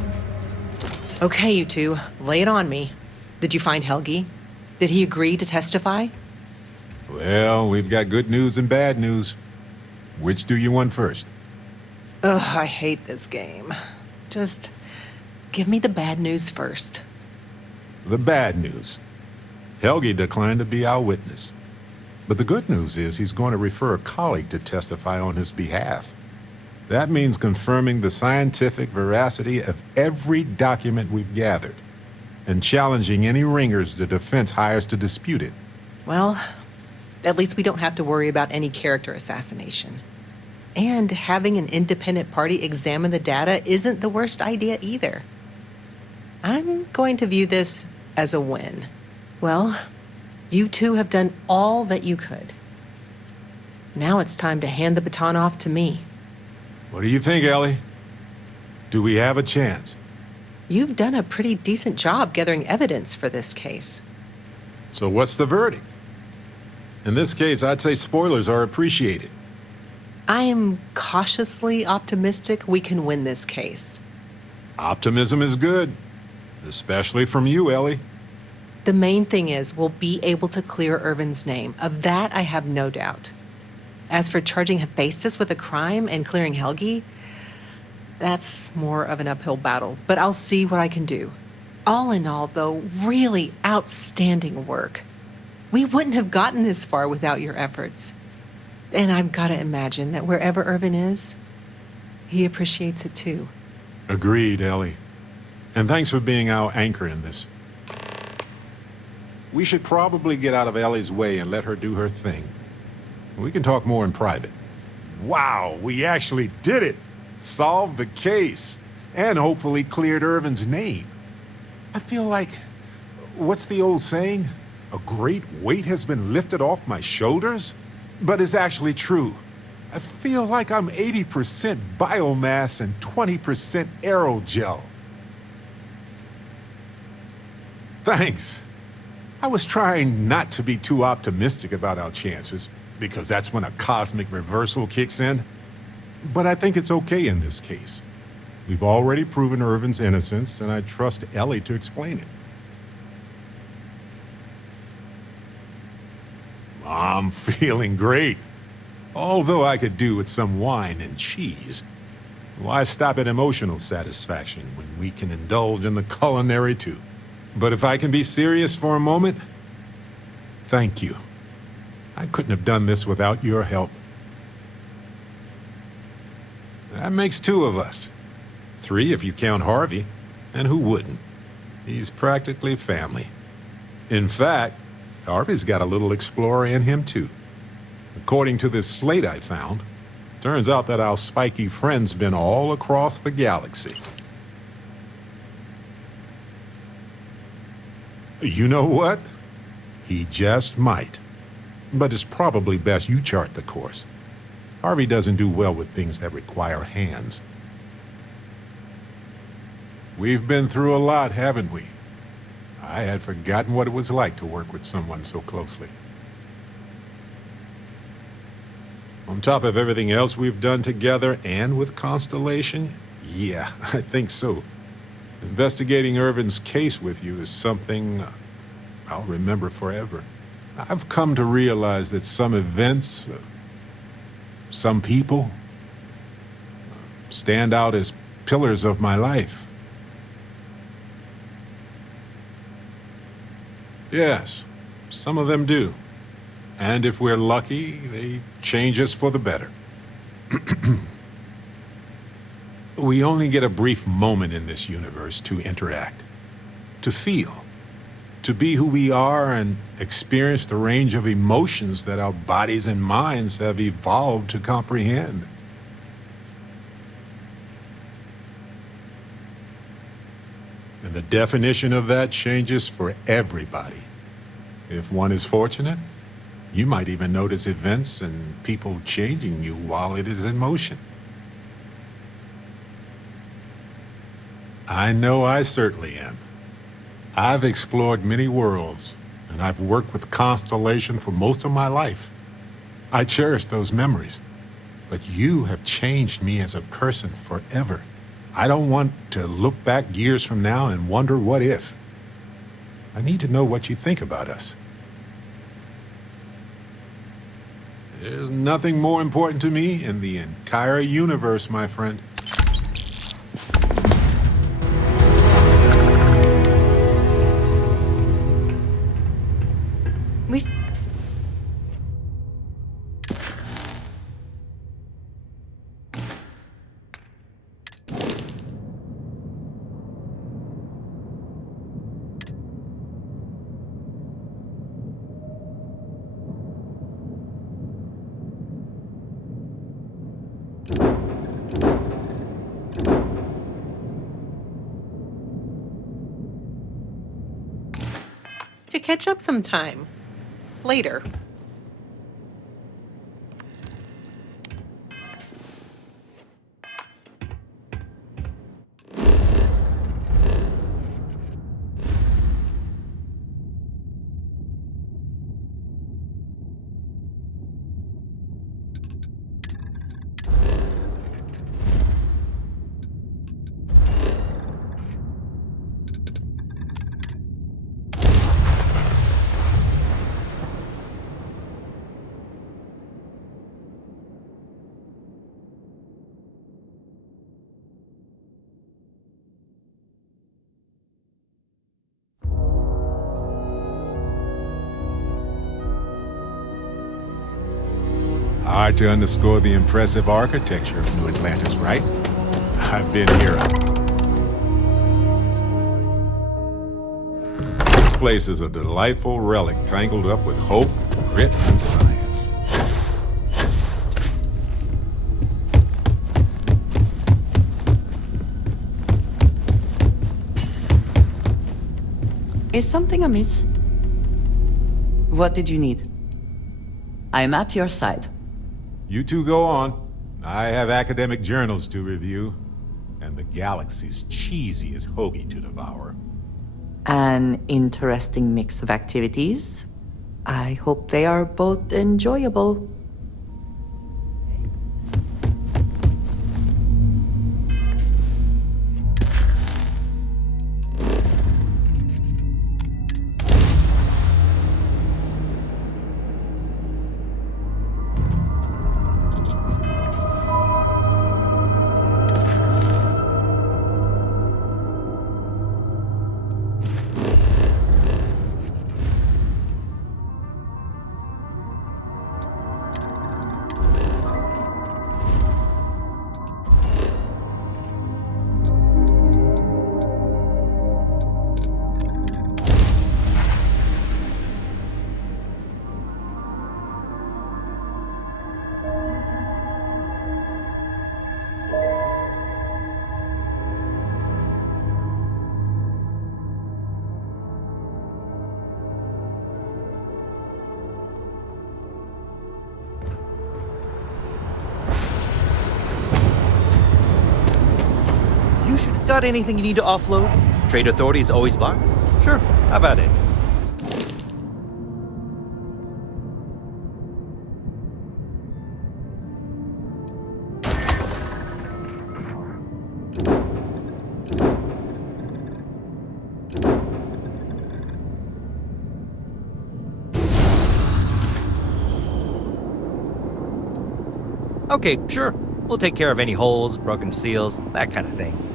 Okay, you two, lay it on me. Did you find Helgi? Did he agree to testify? Well, we've got good news and bad news. Which do you want first? Ugh, I hate this game. Just give me the bad news first. The bad news. Helgi declined to be our witness. But the good news is he's going to refer a colleague to testify on his behalf. That means confirming the scientific veracity of every document we've gathered, and challenging any ringers the defense hires to dispute it. Well, at least we don't have to worry about any character assassination. And having an independent party examine the data isn't the worst idea either. I'm going to view this as a win. Well, you two have done all that you could. Now it's time to hand the baton off to me. What do you think, Ellie? Do we have a chance? You've done a pretty decent job gathering evidence for this case. So what's the verdict? In this case, I'd say spoilers are appreciated. I am cautiously optimistic we can win this case. Optimism is good, especially from you, Ellie. The main thing is we'll be able to clear Irvin's name. Of that, I have no doubt. As for charging Hephaestus with a crime and clearing Helgi, that's more of an uphill battle, but I'll see what I can do. All in all, though, really outstanding work. We wouldn't have gotten this far without your efforts. And I've got to imagine that wherever Irvin is, he appreciates it too. Agreed, Ellie. And thanks for being our anchor in this. We should probably get out of Ellie's way and let her do her thing. We can talk more in private. Wow, we actually did it! Solved the case, and hopefully cleared Irvin's name. I feel like, what's the old saying? A great weight has been lifted off my shoulders? But it's actually true. I feel like I'm 80% biomass and 20% aerogel. Thanks. I was trying not to be too optimistic about our chances, because that's when a cosmic reversal kicks in. But I think it's okay in this case. We've already proven Irvin's innocence, and I trust Ellie to explain it. I'm feeling great. Although I could do with some wine and cheese. Why stop at emotional satisfaction when we can indulge in the culinary too? But if I can be serious for a moment, thank you. I couldn't have done this without your help. That makes two of us. Three if you count Harvey. And who wouldn't? He's practically family. In fact, Harvey's got a little explorer in him, too. According to this slate I found, turns out that our spiky friend's been all across the galaxy. You know what? He just might. But it's probably best you chart the course. Harvey doesn't do well with things that require hands. We've been through a lot, haven't we? I had forgotten what it was like to work with someone so closely. On top of everything else we've done together and with Constellation, yeah, I think so. Investigating Irvin's case with you is something I'll remember forever. I've come to realize that some events, some people, stand out as pillars of my life. Yes, some of them do. And if we're lucky, they change us for the better. We only get a brief moment in this universe to interact, to feel, to be who we are and experience the range of emotions that our bodies and minds have evolved to comprehend. And the definition of that changes for everybody. If one is fortunate, you might even notice events and people changing you while it is in motion. I know I certainly am. I've explored many worlds, and I've worked with Constellation for most of my life. I cherish those memories, but you have changed me as a person forever. I don't want to look back years from now and wonder what if. I need to know what you think about us. There's nothing more important to me in the entire universe, my friend. We... To catch up sometime. Later. Hard to underscore the impressive architecture of New Atlantis, right? I've been here. This place is a delightful relic tangled up with hope, grit, and science. Is something amiss? What did you need? I'm at your side. You two go on. I have academic journals to review, and the galaxy's cheesiest hoagie to devour. An interesting mix of activities. I hope they are both enjoyable. Got anything you need to offload? Trade authorities always buy? Sure, have at it. Okay, sure. We'll take care of any holes, broken seals, that kind of thing.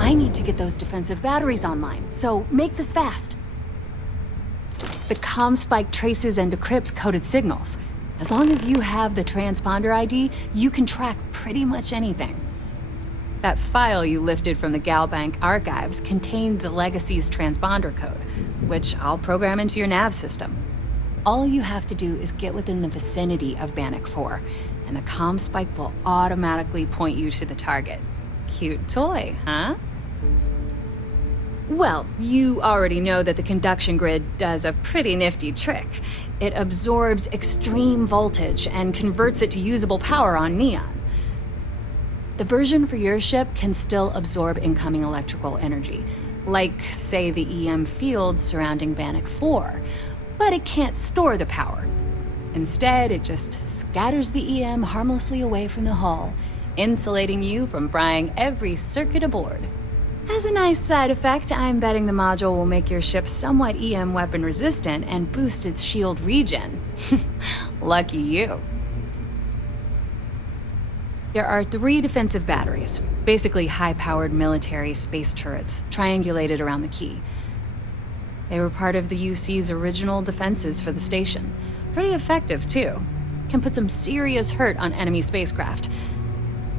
I need to get those defensive batteries online, so make this fast. The comm spike traces and decrypts coded signals. As long as you have the transponder ID, you can track pretty much anything. That file you lifted from the Galbank archives contained the Legacy's transponder code, which I'll program into your nav system. All you have to do is get within the vicinity of Bannock 4, and the comm spike will automatically point you to the target. Cute toy, huh? Well, you already know that the conduction grid does a pretty nifty trick. It absorbs extreme voltage and converts it to usable power on neon. The version for your ship can still absorb incoming electrical energy, like, say, the EM field surrounding Bannock 4, but it can't store the power. Instead, it just scatters the EM harmlessly away from the hull, insulating you from frying every circuit aboard. As a nice side effect, I'm betting the module will make your ship somewhat EM weapon resistant and boost its shield regen. Lucky you. There are 3 defensive batteries, basically high-powered military space turrets, triangulated around the key. They were part of the UC's original defenses for the station. Pretty effective, too. Can put some serious hurt on enemy spacecraft.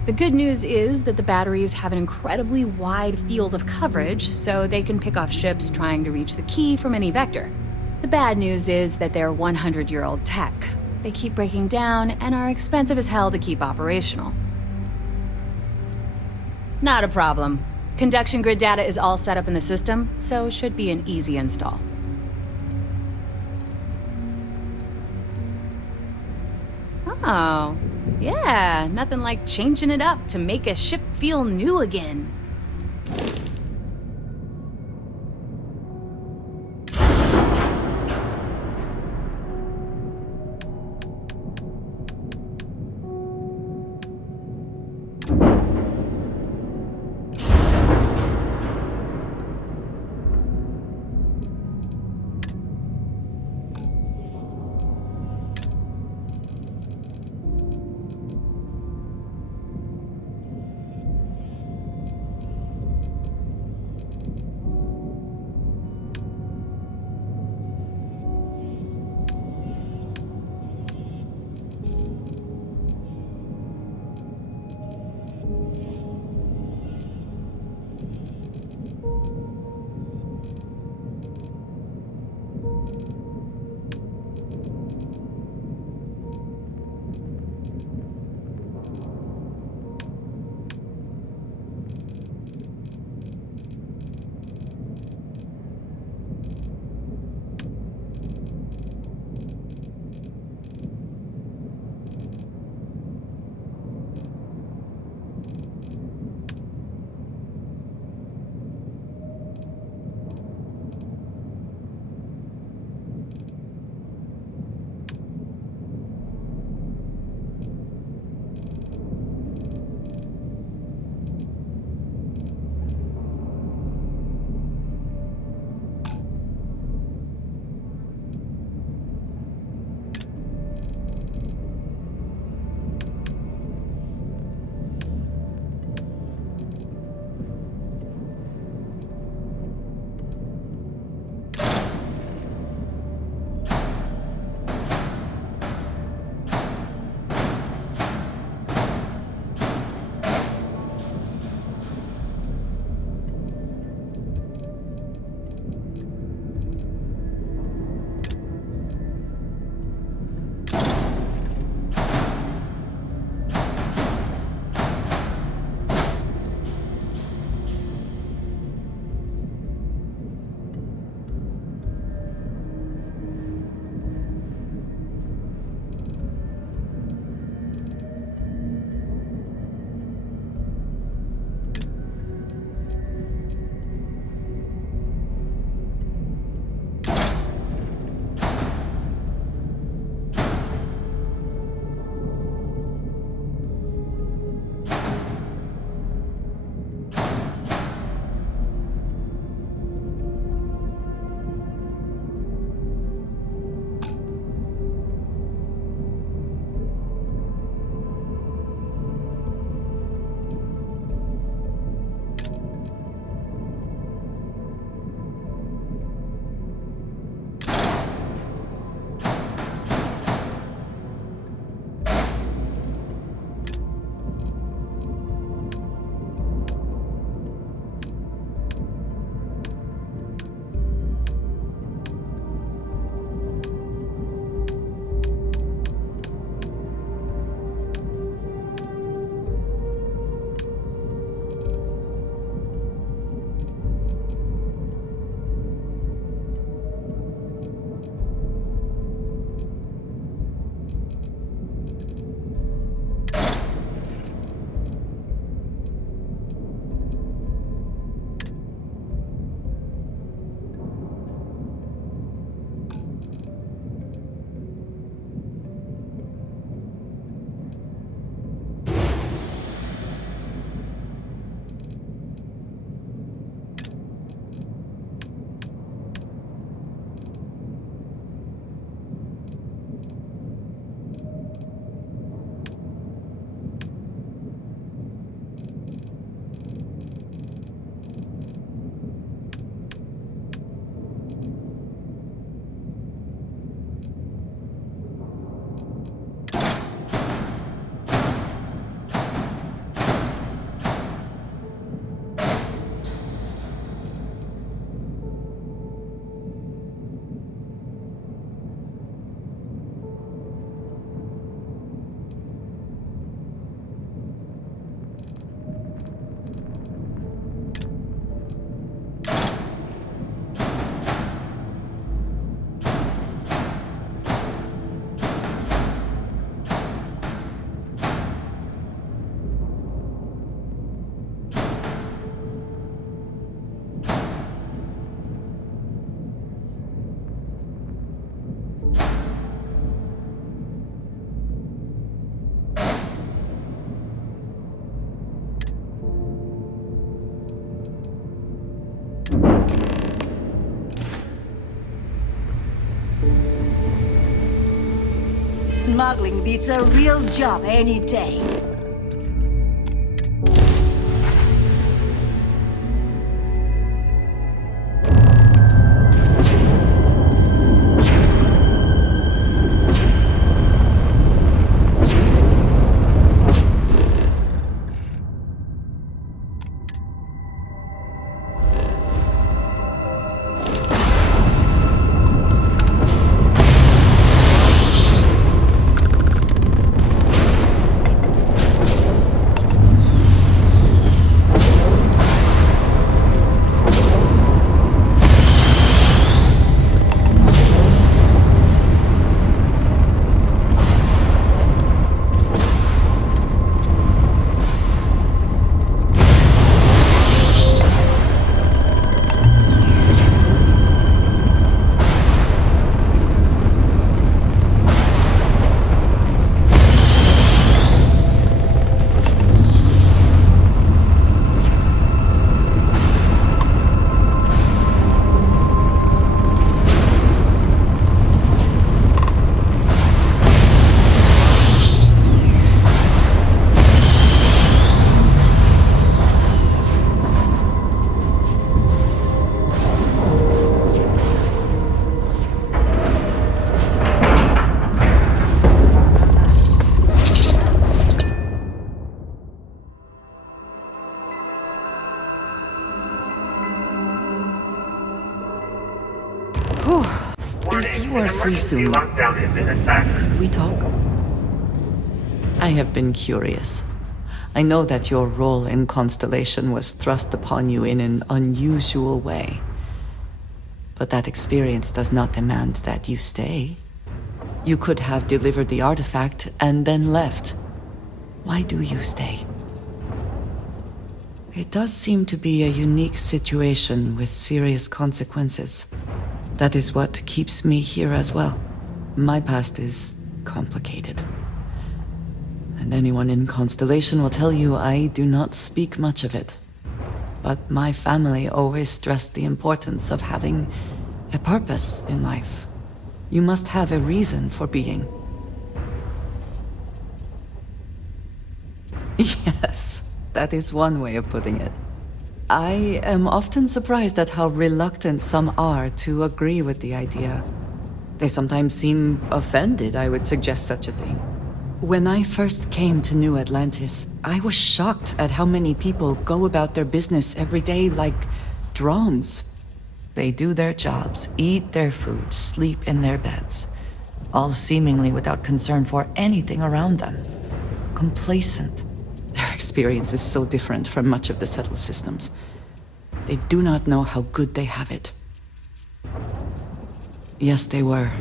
The good news is that the batteries have an incredibly wide field of coverage, so they can pick off ships trying to reach the key from any vector. The bad news is that they're 100-year-old tech. They keep breaking down and are expensive as hell to keep operational. Not a problem. Conduction grid data is all set up in the system, so it should be an easy install. Oh, yeah, nothing like changing it up to make a ship feel new again. Smuggling beats a real job any day. If you are free soon, could we talk? I have been curious. I know that your role in Constellation was thrust upon you in an unusual way. But that experience does not demand that you stay. You could have delivered the artifact and then left. Why do you stay? It does seem to be a unique situation with serious consequences. That is what keeps me here as well. My past is complicated. And anyone in Constellation will tell you I do not speak much of it. But my family always stressed the importance of having a purpose in life. You must have a reason for being. Yes, that is one way of putting it. I am often surprised at how reluctant some are to agree with the idea. They sometimes seem offended I would suggest such a thing. When I first came to New Atlantis, I was shocked at how many people go about their business every day like drones. They do their jobs, eat their food, sleep in their beds, all seemingly without concern for anything around them. Complacent. Their experience is so different from much of the settled systems. They do not know how good they have it. Yes, they were.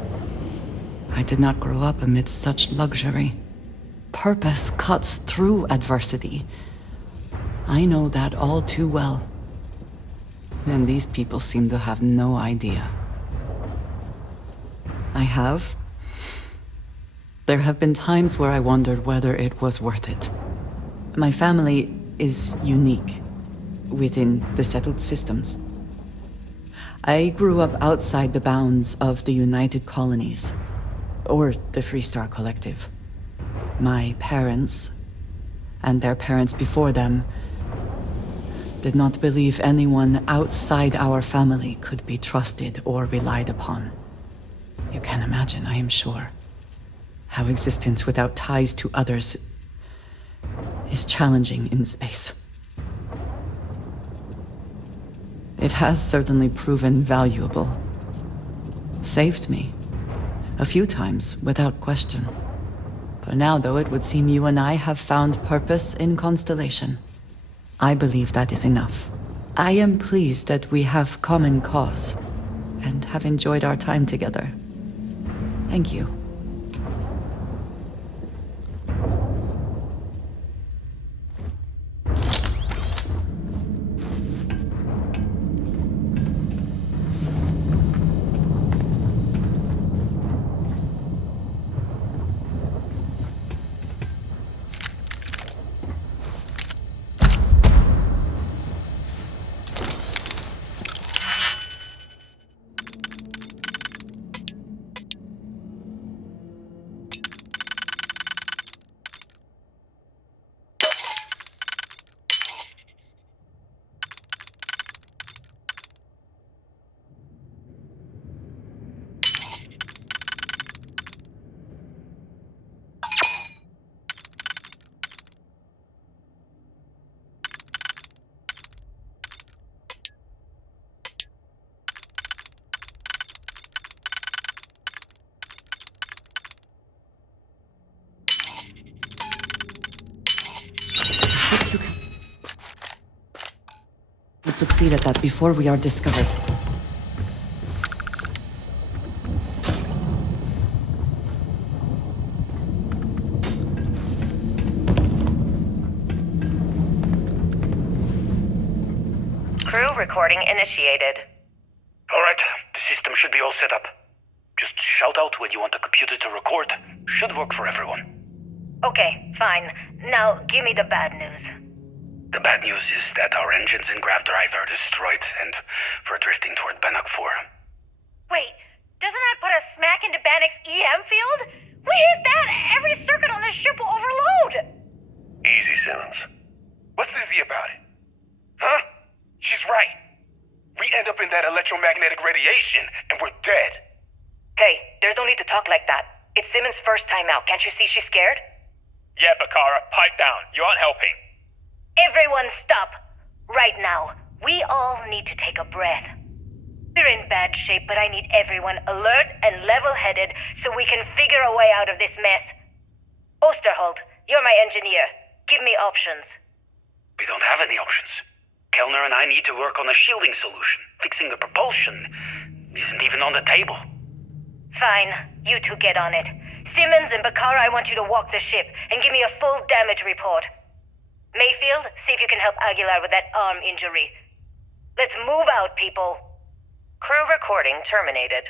I did not grow up amidst such luxury. Purpose cuts through adversity. I know that all too well. And these people seem to have no idea. I have. There have been times where I wondered whether it was worth it. My family is unique within the settled systems. I grew up outside the bounds of the United Colonies, or the Freestar Collective. My parents, and their parents before them, did not believe anyone outside our family could be trusted or relied upon. You can imagine, I am sure, how existence without ties to others is challenging in space. It has certainly proven valuable. Saved me. A few times, without question. For now, though, it would seem you and I have found purpose in Constellation. I believe that is enough. I am pleased that we have common cause, and have enjoyed our time together. Thank you. Let's succeed at that before we are discovered. Crew recording initiated. Alright, the system should be all set up. Just shout out when you want the computer to record. Should work for everyone. Okay, fine. Now, give me the bad news. The bad news is that our engines and grav drive are destroyed, and we're drifting toward Bannock 4. Wait, doesn't that put us smack into Bannock's EM field? We hit that! Every circuit on this ship will overload! Easy, Simmons. What's easy about it? Huh? She's right. We end up in that electromagnetic radiation, and we're dead. Hey, there's no need to talk like that. It's Simmons' first time out. Can't you see she's scared? Yeah, Bakara, pipe down. You aren't helping. Everyone stop. Right now, we all need to take a breath. We're in bad shape, but I need everyone alert and level-headed so we can figure a way out of this mess. Osterholt, you're my engineer. Give me options. We don't have any options. Kellner and I need to work on a shielding solution. Fixing the propulsion isn't even on the table. Fine, you two get on it. Simmons and Bakara, I want you to walk the ship and give me a full damage report. Mayfield, see if you can help Aguilar with that arm injury. Let's move out, people. Crew recording terminated.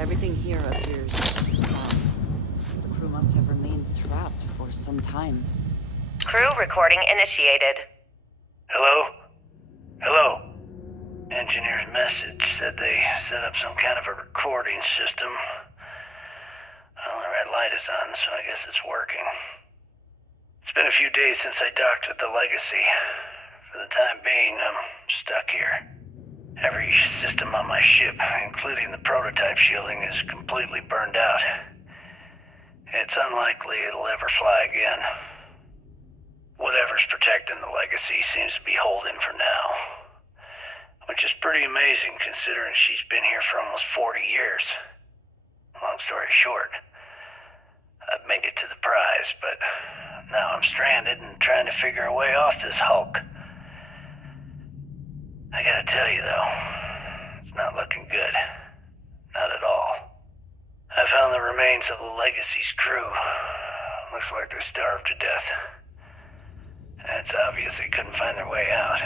Everything here appears stopped. The crew must have remained trapped for some time. Crew recording initiated. Hello? Hello? Engineer's message said they set up some kind of a recording system. Well, the red light is on, so I guess it's working. It's been a few days since I docked with the Legacy. For the time being, I'm stuck here. Every system on my ship, including the prototype shielding, is completely burned out. It's unlikely it'll ever fly again. Whatever's protecting the Legacy seems to be holding for now. Which is pretty amazing considering she's been here for almost 40 years. Long story short, I've made it to the prize, but now I'm stranded and trying to figure a way off this hulk. I gotta tell you though, it's not looking good. Not at all. I found the remains of the Legacy's crew. Looks like they're starved to death. And it's obvious they couldn't find their way out.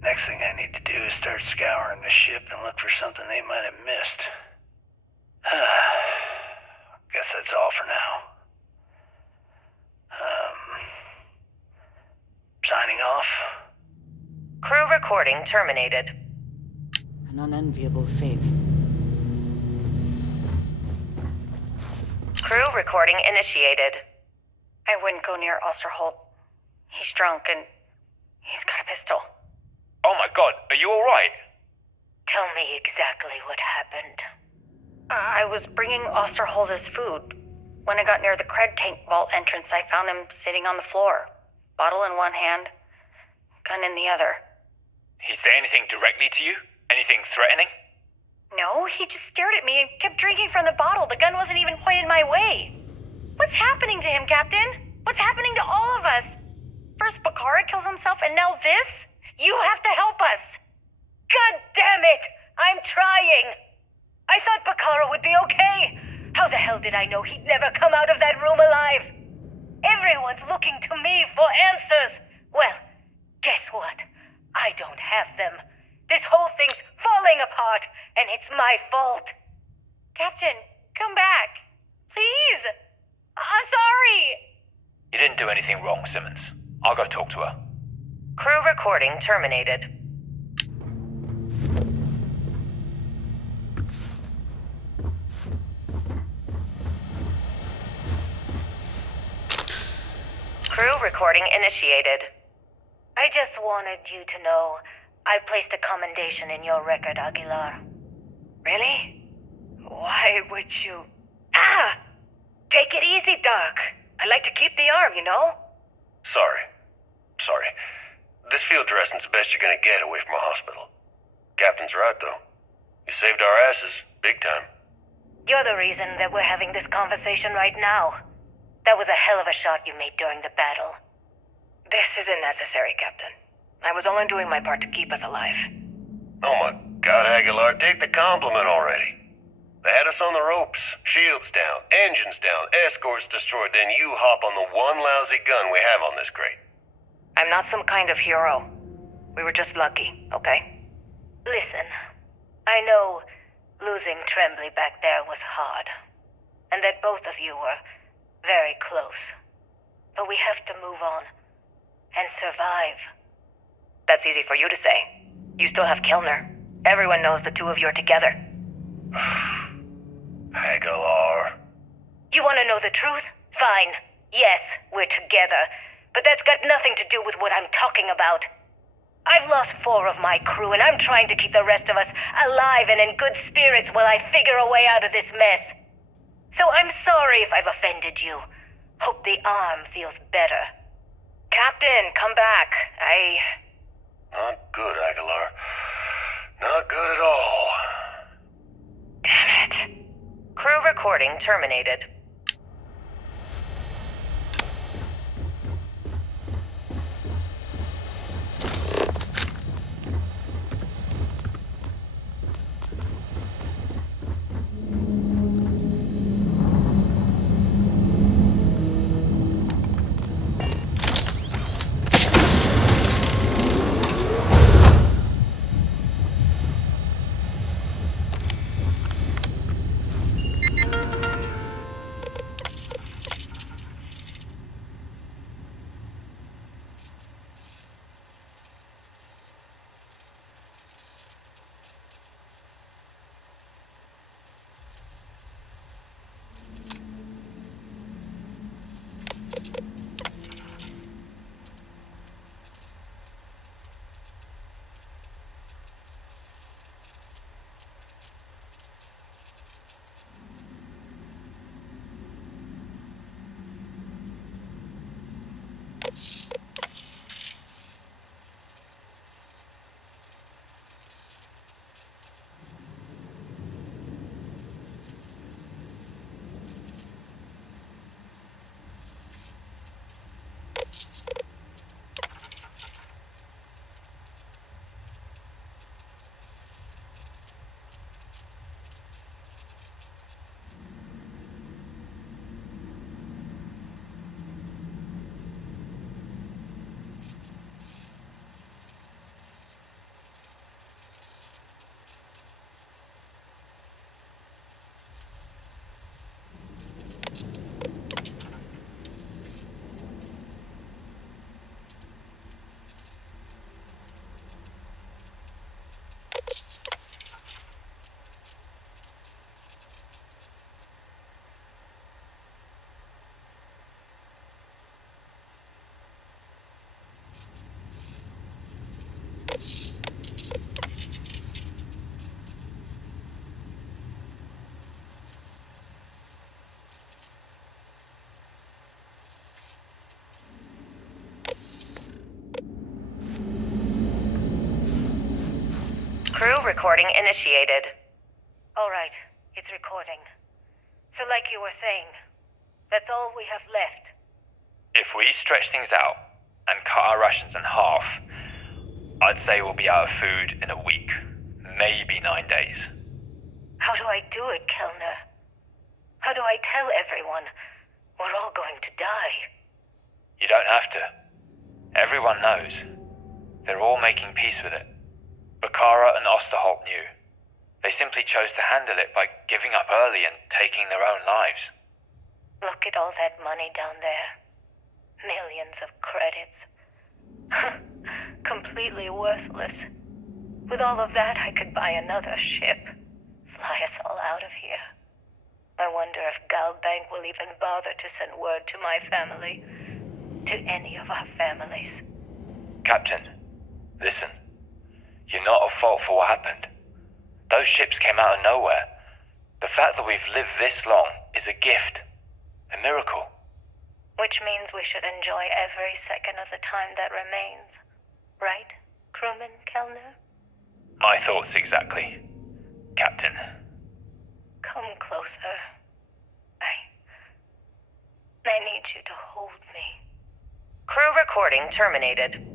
Next thing I need to do is start scouring the ship and look for something they might have missed. Guess that's all for now. Signing off. Crew recording terminated. An unenviable fate. Crew recording initiated. I wouldn't go near Osterholt. He's drunk and he's got a pistol. Oh my god, are you alright? Tell me exactly what happened. I was bringing Osterholt his food. When I got near the cred tank vault entrance, I found him sitting on the floor. Bottle in one hand, gun in the other. He say anything directly to you? Anything threatening? No, he just stared at me and kept drinking from the bottle. The gun wasn't even pointed my way. What's happening to him, Captain? What's happening to all of us? First Bakara kills himself and now this? You have to help us. God damn it! I'm trying. I thought Bakara would be okay. How the hell did I know he'd never come out of that room alive? Everyone's looking to me for answers. Well, guess what? I don't have them. This whole thing's falling apart, and it's my fault. Captain, do anything wrong, Simmons. I'll go talk to her. Crew recording terminated. Crew recording initiated. I just wanted you to know I placed a commendation in your record, Aguilar. Really? Why would you... Ah! Take it easy, Doc. I like to keep the arm, you know? Sorry. This field dressing's the best you're gonna get away from a hospital. Captain's right, though. You saved our asses, big time. You're the reason that we're having this conversation right now. That was a hell of a shot you made during the battle. This isn't necessary, Captain. I was only doing my part to keep us alive. Oh my God, Aguilar, take the compliment already. They had us on the ropes, shields down, engines down, escorts destroyed, then you hop on the one lousy gun we have on this crate. I'm not some kind of hero. We were just lucky, okay? Listen, I know losing Tremblay back there was hard, and that both of you were very close. But we have to move on and survive. That's easy for you to say. You still have Kellner. Everyone knows the two of you are together. Aguilar. You want to know the truth? Fine. Yes, we're together. But that's got nothing to do with what I'm talking about. I've lost 4 of my crew, and I'm trying to keep the rest of us alive and in good spirits while I figure a way out of this mess. So I'm sorry if I've offended you. Hope the arm feels better. Captain, come back. Not good, Aguilar. Not good at all. Damn it. Crew recording terminated. Crew recording initiated. All right, it's recording. So like you were saying, that's all we have left. If we stretch things out and cut our rations in half, I'd say we'll be out of food in a week, maybe 9 days. How do I do it, Kellner? How do I tell everyone we're all going to die? You don't have to. Everyone knows. They're all making peace with it. Bakara and Osterholt knew. They simply chose to handle it by giving up early and taking their own lives. Look at all that money down there. Millions of credits. Completely worthless. With all of that, I could buy another ship. Fly us all out of here. I wonder if Galbank will even bother to send word to my family. To any of our families. Captain, listen. You're not at fault for what happened. Those ships came out of nowhere. The fact that we've lived this long is a gift. A miracle. Which means we should enjoy every second of the time that remains. Right, crewman Kellner? My thoughts exactly, Captain. Come closer. I need you to hold me. Crew recording terminated.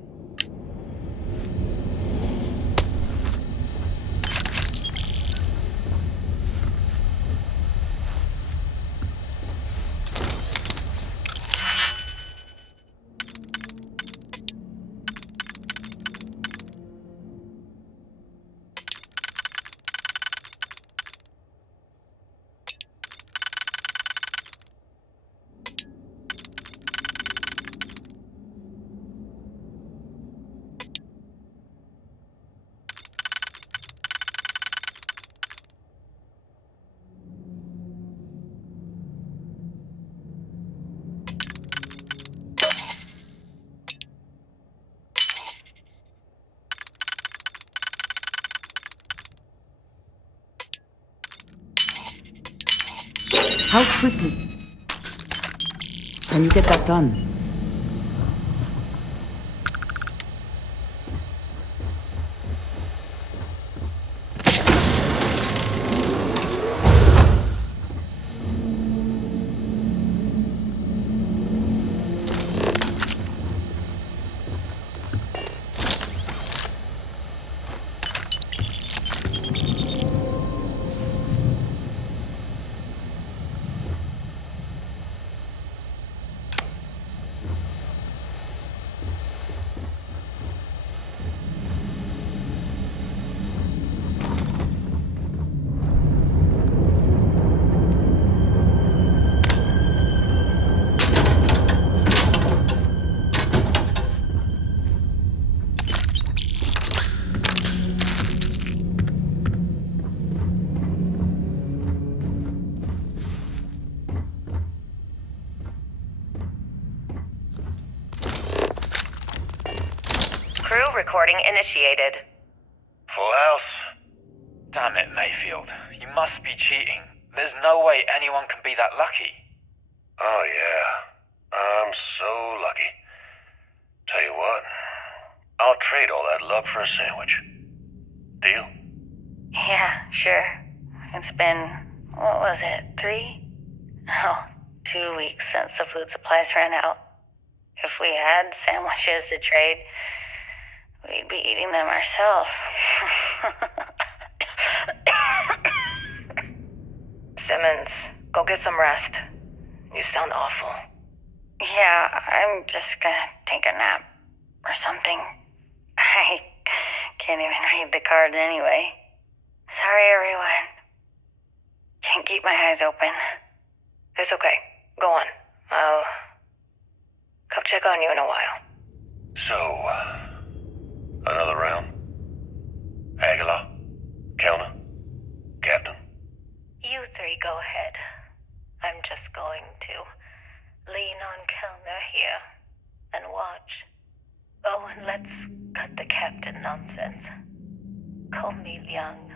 How quickly can you get that done? Crew recording initiated. Full house? Damn it, Mayfield. You must be cheating. There's no way anyone can be that lucky. Oh, yeah. I'm so lucky. Tell you what, I'll trade all that luck for a sandwich. Deal? Yeah, sure. It's been, what was it, 3? Oh, 2 weeks since the food supplies ran out. If we had sandwiches to trade, we'd be eating them ourselves. Simmons, go get some rest. You sound awful. Yeah, I'm just gonna take a nap or something. I can't even read the cards anyway. Sorry, everyone. Can't keep my eyes open. It's okay. Go on. I'll come check on you in a while. So, another round? Aguilar? Kellner? Captain? You three go ahead. I'm just going to lean on Kellner here and watch. Oh, and let's cut the captain nonsense. Call me Liang.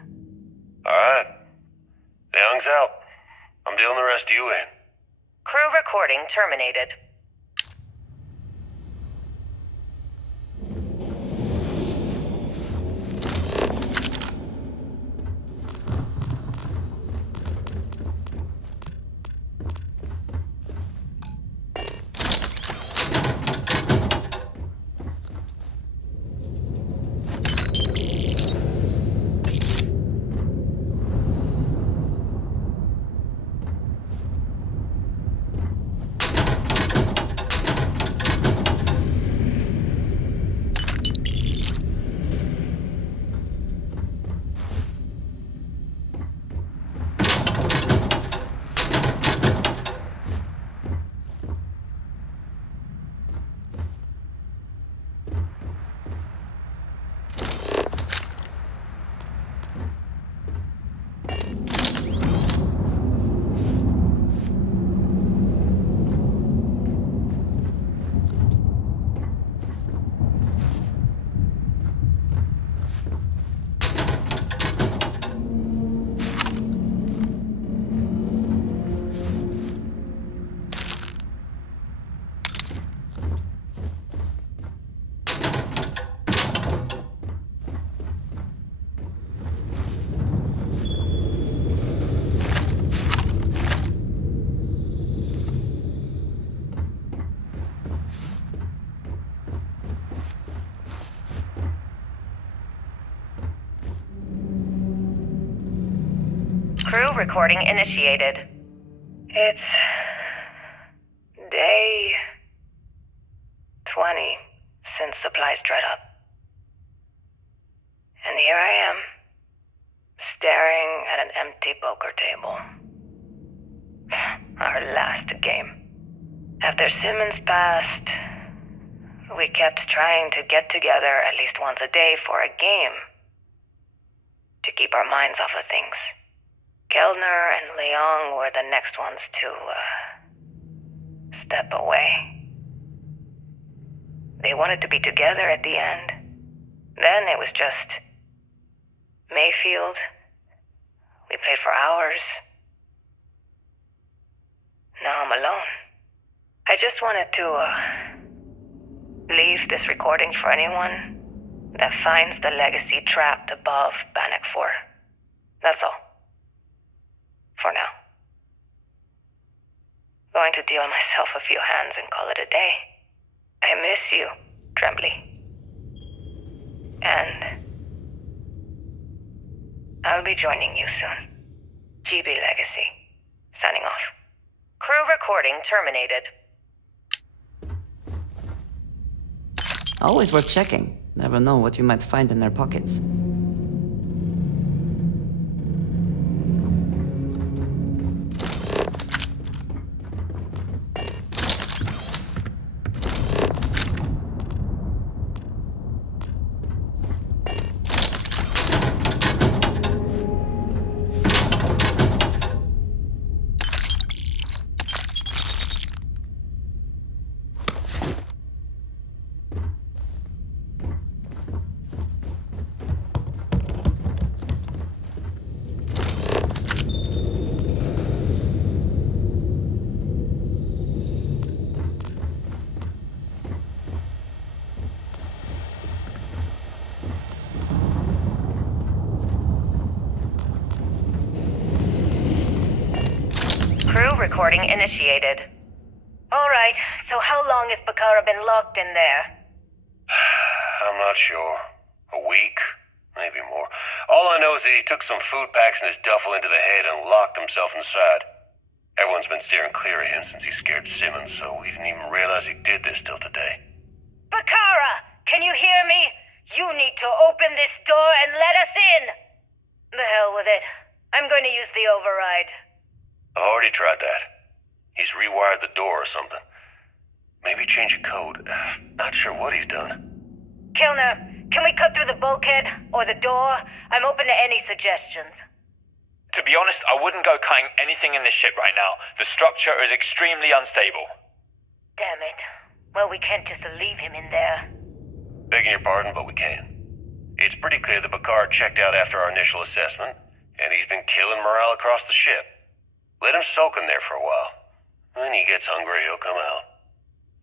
Alright. Young's out. I'm dealing the rest of you in. Crew recording terminated. Crew recording initiated. It's day 20 since supplies dried up. And here I am, staring at an empty poker table. Our last game. After Simmons passed, we kept trying to get together at least once a day for a game. To keep our minds off of things. Kellner and Leong were the next ones to, step away. They wanted to be together at the end. Then it was just Mayfield. We played for hours. Now I'm alone. I just wanted to, leave this recording for anyone that finds the legacy trapped above Bannock 4. That's all. For now. Going to deal myself a few hands and call it a day. I miss you, Trembly. And I'll be joining you soon. GB Legacy. Signing off. Crew recording terminated. Always worth checking. Never know what you might find in their pockets. Recording initiated. Alright, so how long has Bakara been locked in there? I'm not sure. A week? Maybe more. All I know is that he took some food packs in his duffel into the head and locked himself inside. Everyone's been steering clear of him since he scared Simmons, so we didn't even realize he did this till today. Bakara! Can you hear me? You need to open this door and let us in! The hell with it. I'm going to use the override. I've already tried that. He's rewired the door or something. Maybe change a code. Not sure what he's done. Kellner, can we cut through the bulkhead? Or the door? I'm open to any suggestions. To be honest, I wouldn't go cutting anything in this ship right now. The structure is extremely unstable. Damn it. Well, we can't just leave him in there. Begging your pardon, but we can. It's pretty clear that Picard checked out after our initial assessment, and he's been killing morale across the ship. Let him soak in there for a while. When he gets hungry, he'll come out.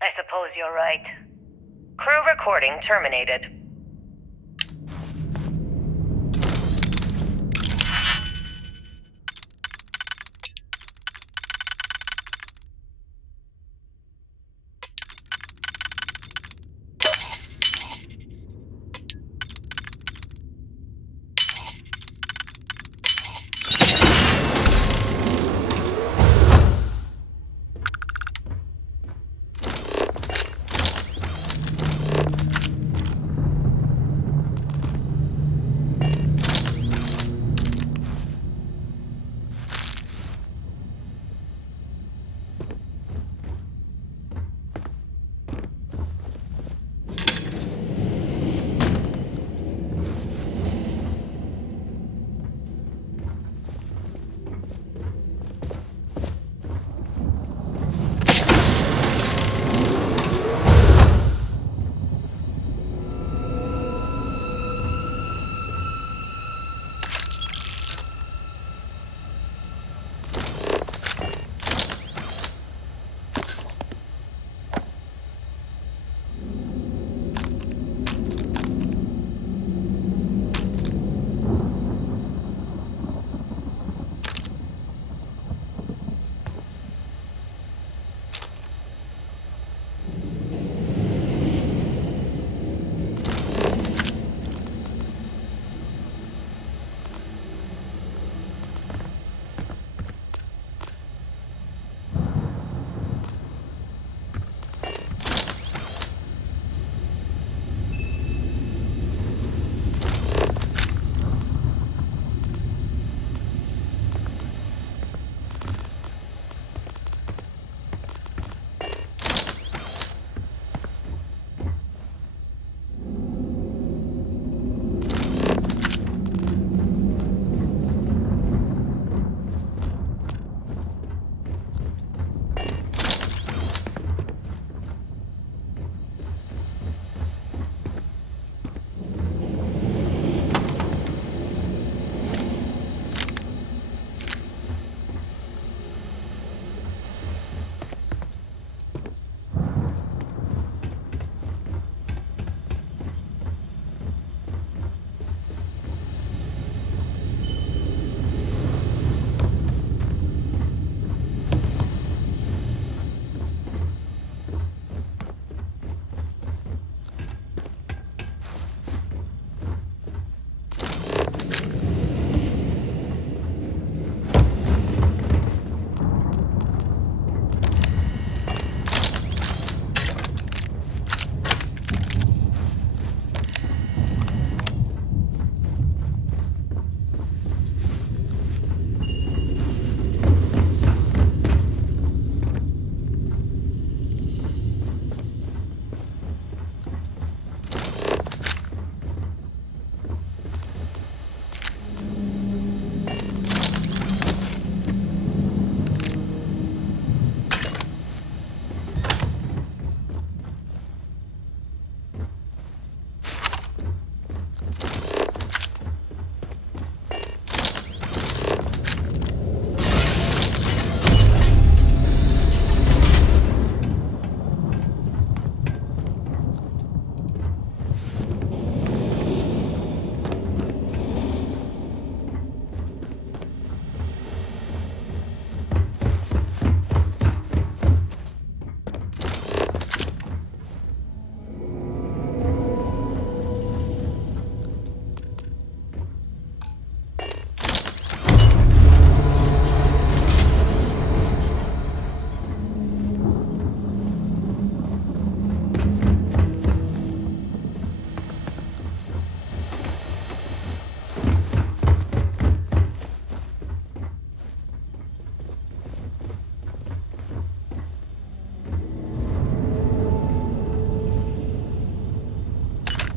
I suppose you're right. Crew recording terminated.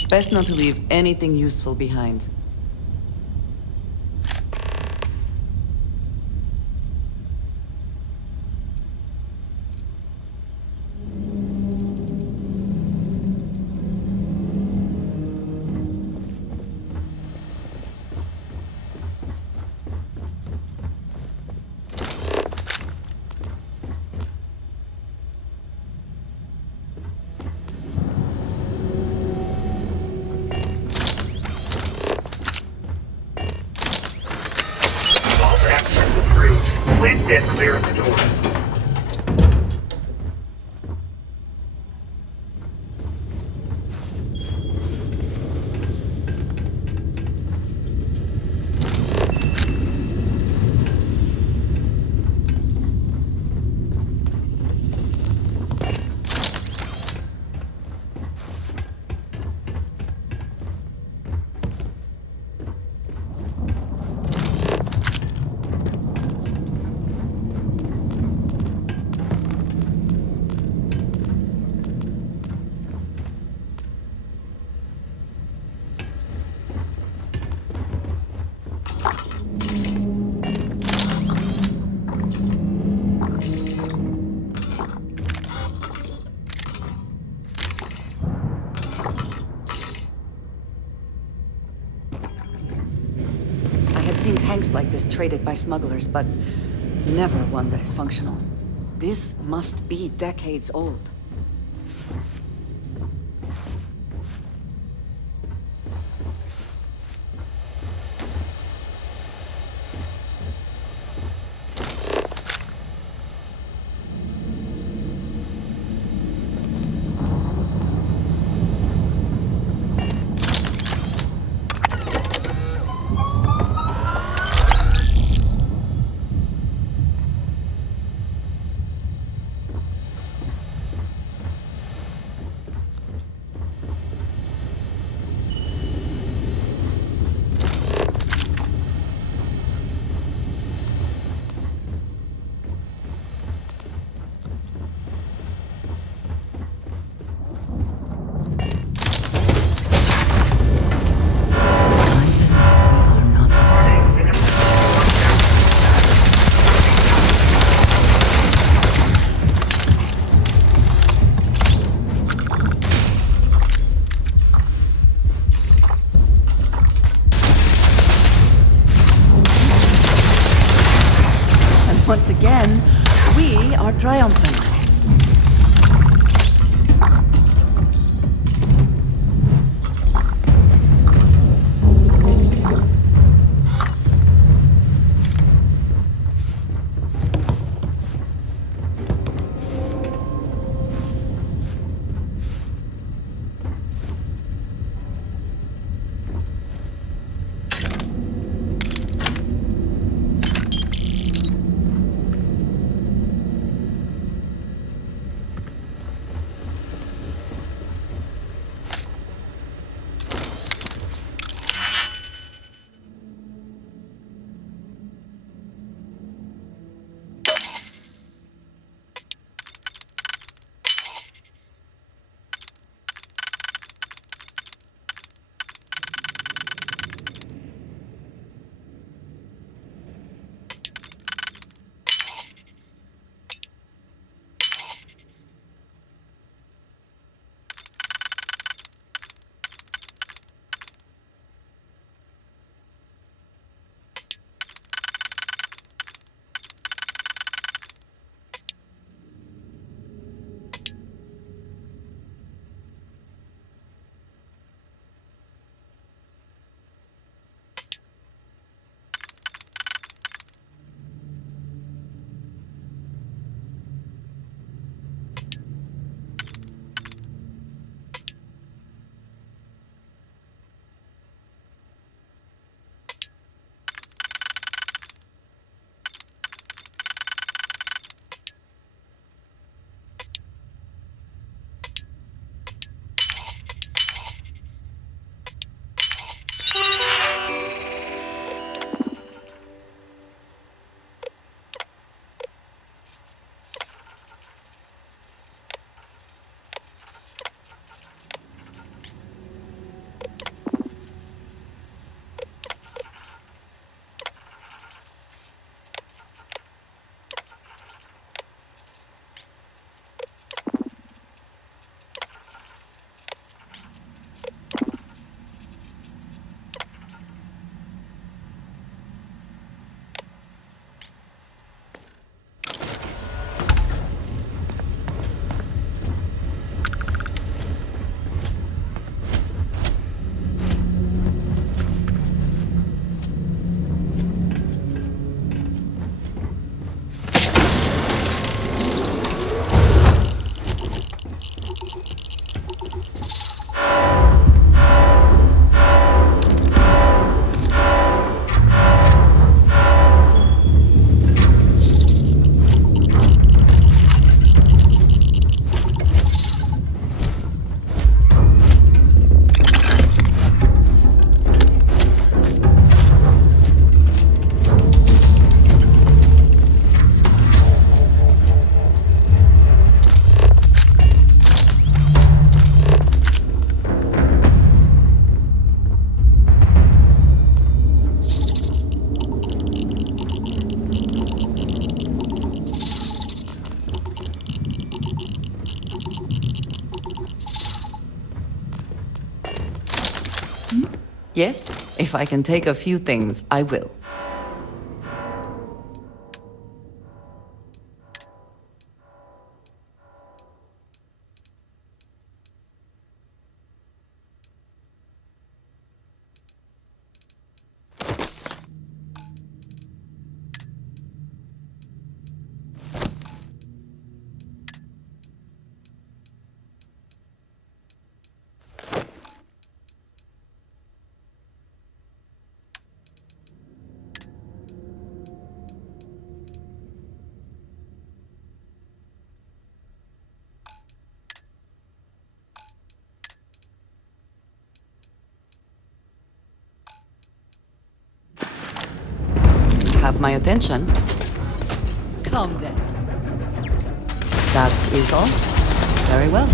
Best not to leave anything useful behind. Please get clear of the door. I've seen tanks like this traded by smugglers, but never one that is functional. This must be decades old. Once again, we are triumphant. Yes, if I can take a few things, I will. Have my attention. Come then. That is all. Very well.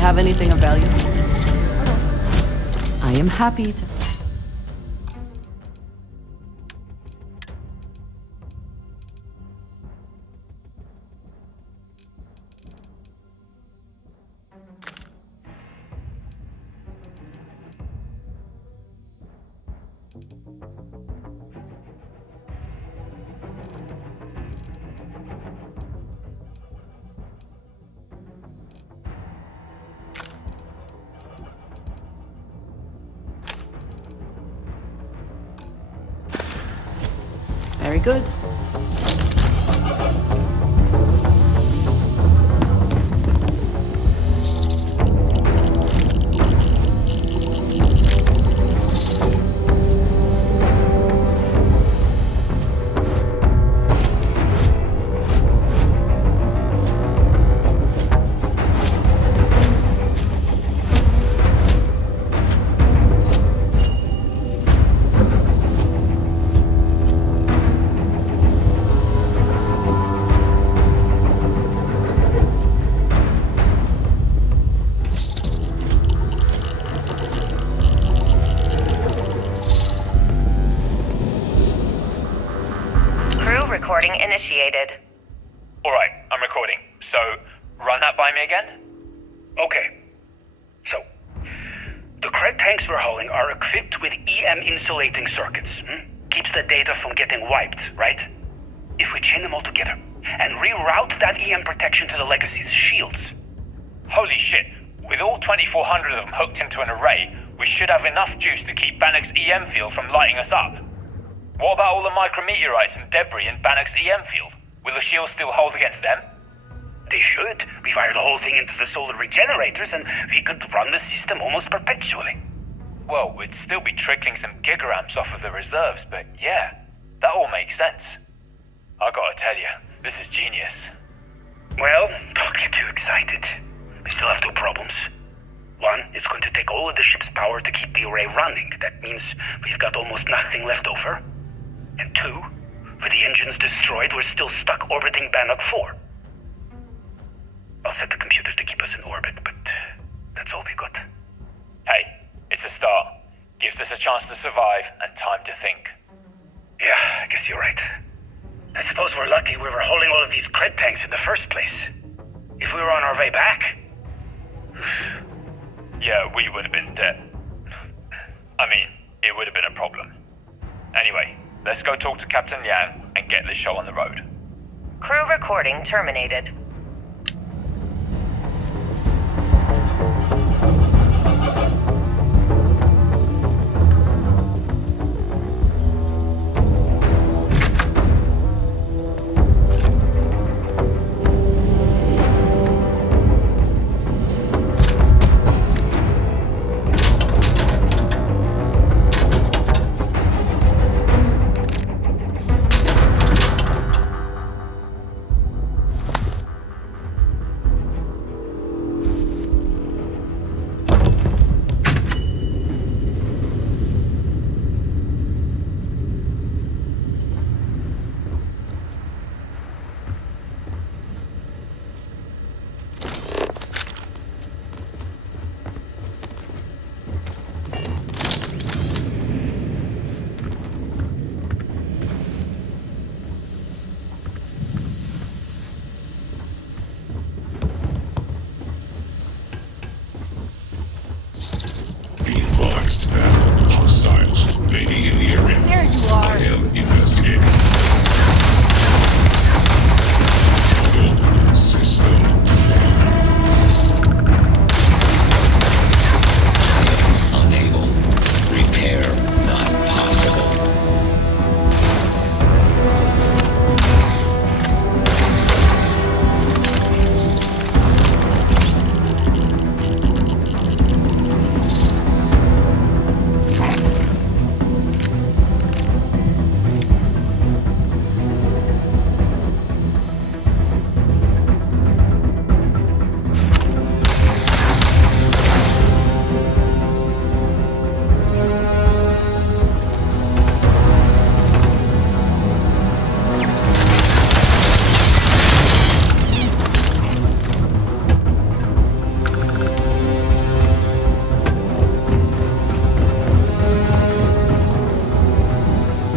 Have anything of value? I am happy to. Very good. Recording initiated. Alright, I'm recording. So, run that by me again? Okay. So, the cred tanks we're hauling are equipped with EM insulating circuits. Keeps the data from getting wiped, right? If we chain them all together and reroute that EM protection to the Legacy's shields. Holy shit. With all 2,400 of them hooked into an array, we should have enough juice to keep Bannock's EM field from lighting us up. What about all the micrometeorites and debris in Bannock's EM field? Will the shields still hold against them? They should. We fire the whole thing into the solar regenerators and we could run the system almost perpetually. Well, we'd still be trickling some gigaramps off of the reserves, but yeah, that all makes sense. I gotta tell you, this is genius. Well, don't get too excited. We still have two problems. One, it's going to take all of the ship's power to keep the array running. That means we've got almost nothing left over. And two, with the engines destroyed, we're still stuck orbiting Bannock 4. I'll set the computer to keep us in orbit, but that's all we got. Hey, it's a start. Gives us a chance to survive and time to think. Yeah, I guess you're right. I suppose we're lucky we were holding all of these cred tanks in the first place. If we were on our way back... Yeah, we would have been dead. I mean, it would have been a problem. Anyway, let's go talk to Captain Yang and get this show on the road. Crew recording terminated.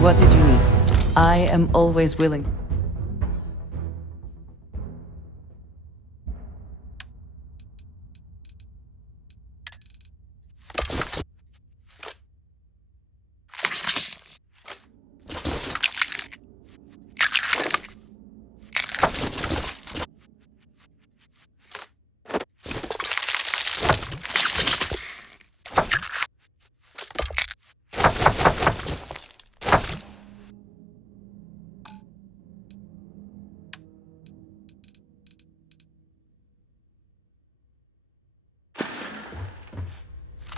What did you need? I am always willing.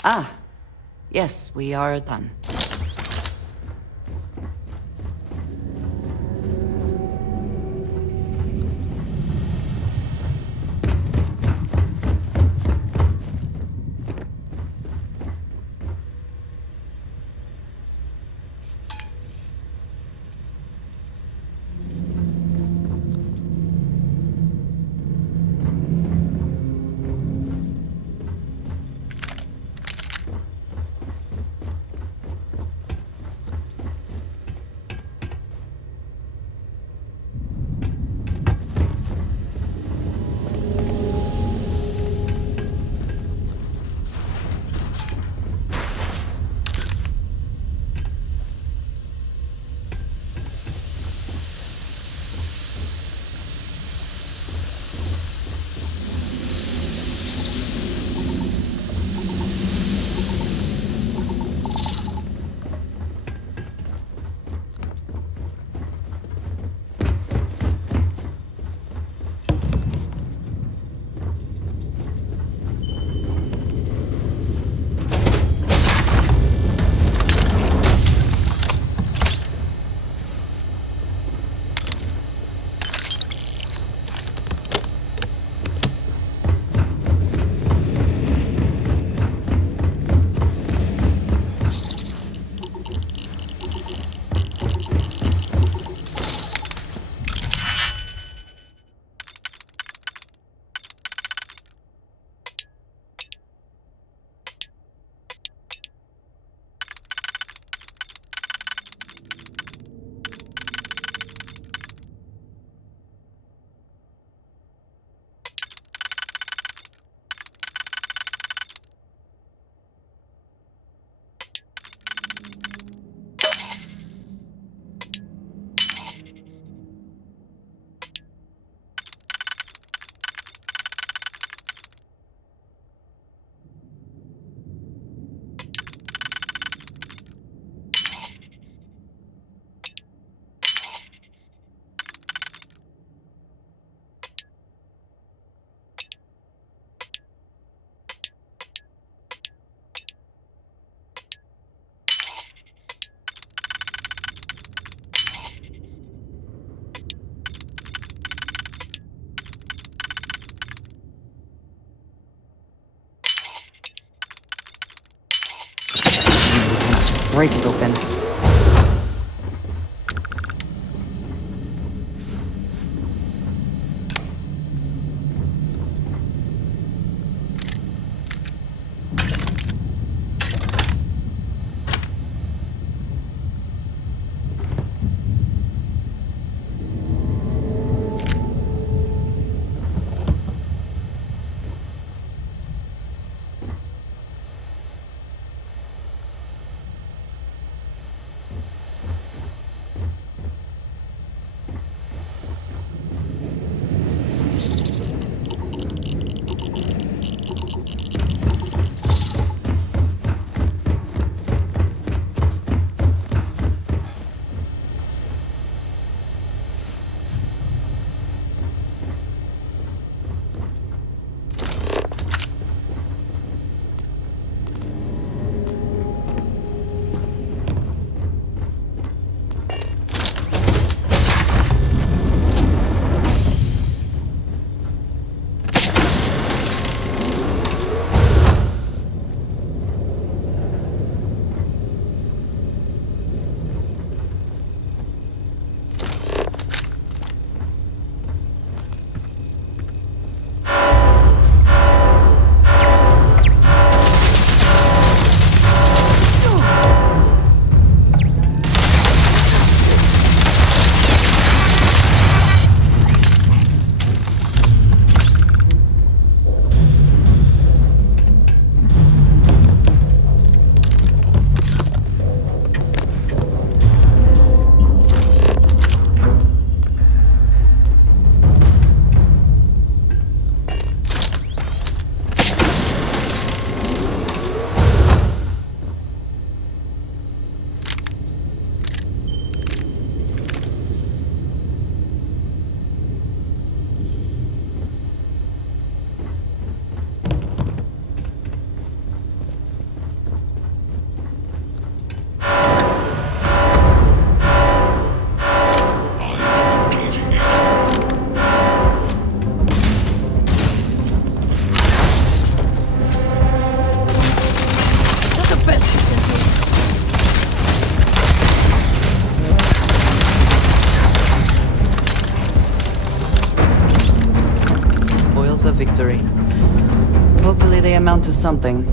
Ah, yes, we are done. Break it open. victory. Hopefully they amount to something.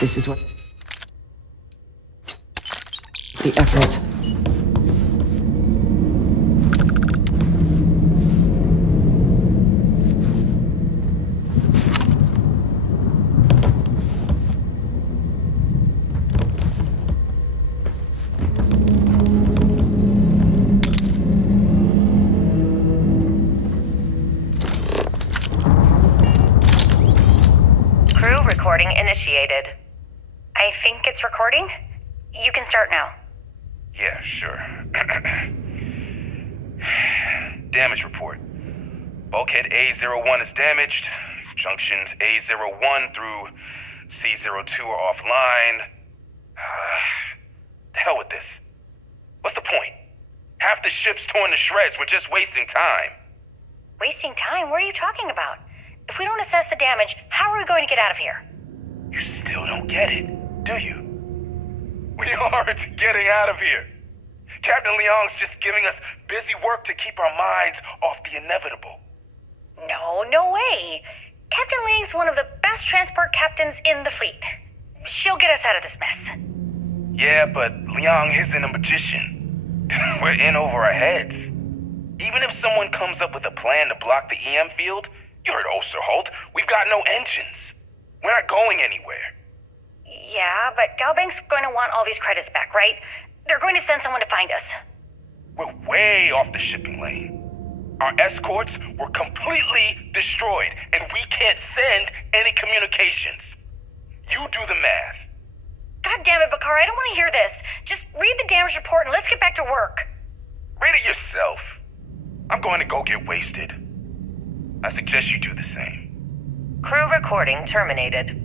This is what... The effort. Crew recording initiated. I think it's recording. You can start now. Yeah, sure. Damage report. Bulkhead A01 is damaged. Junctions A01 through C02 are offline. The hell with this. What's the point? Half the ship's torn to shreds. We're just wasting time. Wasting time? What are you talking about? If we don't assess the damage, how are we going to get out of here? You still don't get it, do you? We aren't getting out of here. Captain Leong's just giving us busy work to keep our minds off the inevitable. No way. Captain Liang's one of the best transport captains in the fleet. She'll get us out of this mess. Yeah, but Leong isn't a magician. We're in over our heads. Even if someone comes up with a plan to block the EM field, you heard Osterholt, we've got no engines. We're not going anywhere. Yeah, but Galbank's going to want all these credits back, right? They're going to send someone to find us. We're way off the shipping lane. Our escorts were completely destroyed, and we can't send any communications. You do the math. God damn it, Bakar, I don't want to hear this. Just read the damage report and let's get back to work. Read it yourself. I'm going to go get wasted. I suggest you do the same. Crew recording terminated.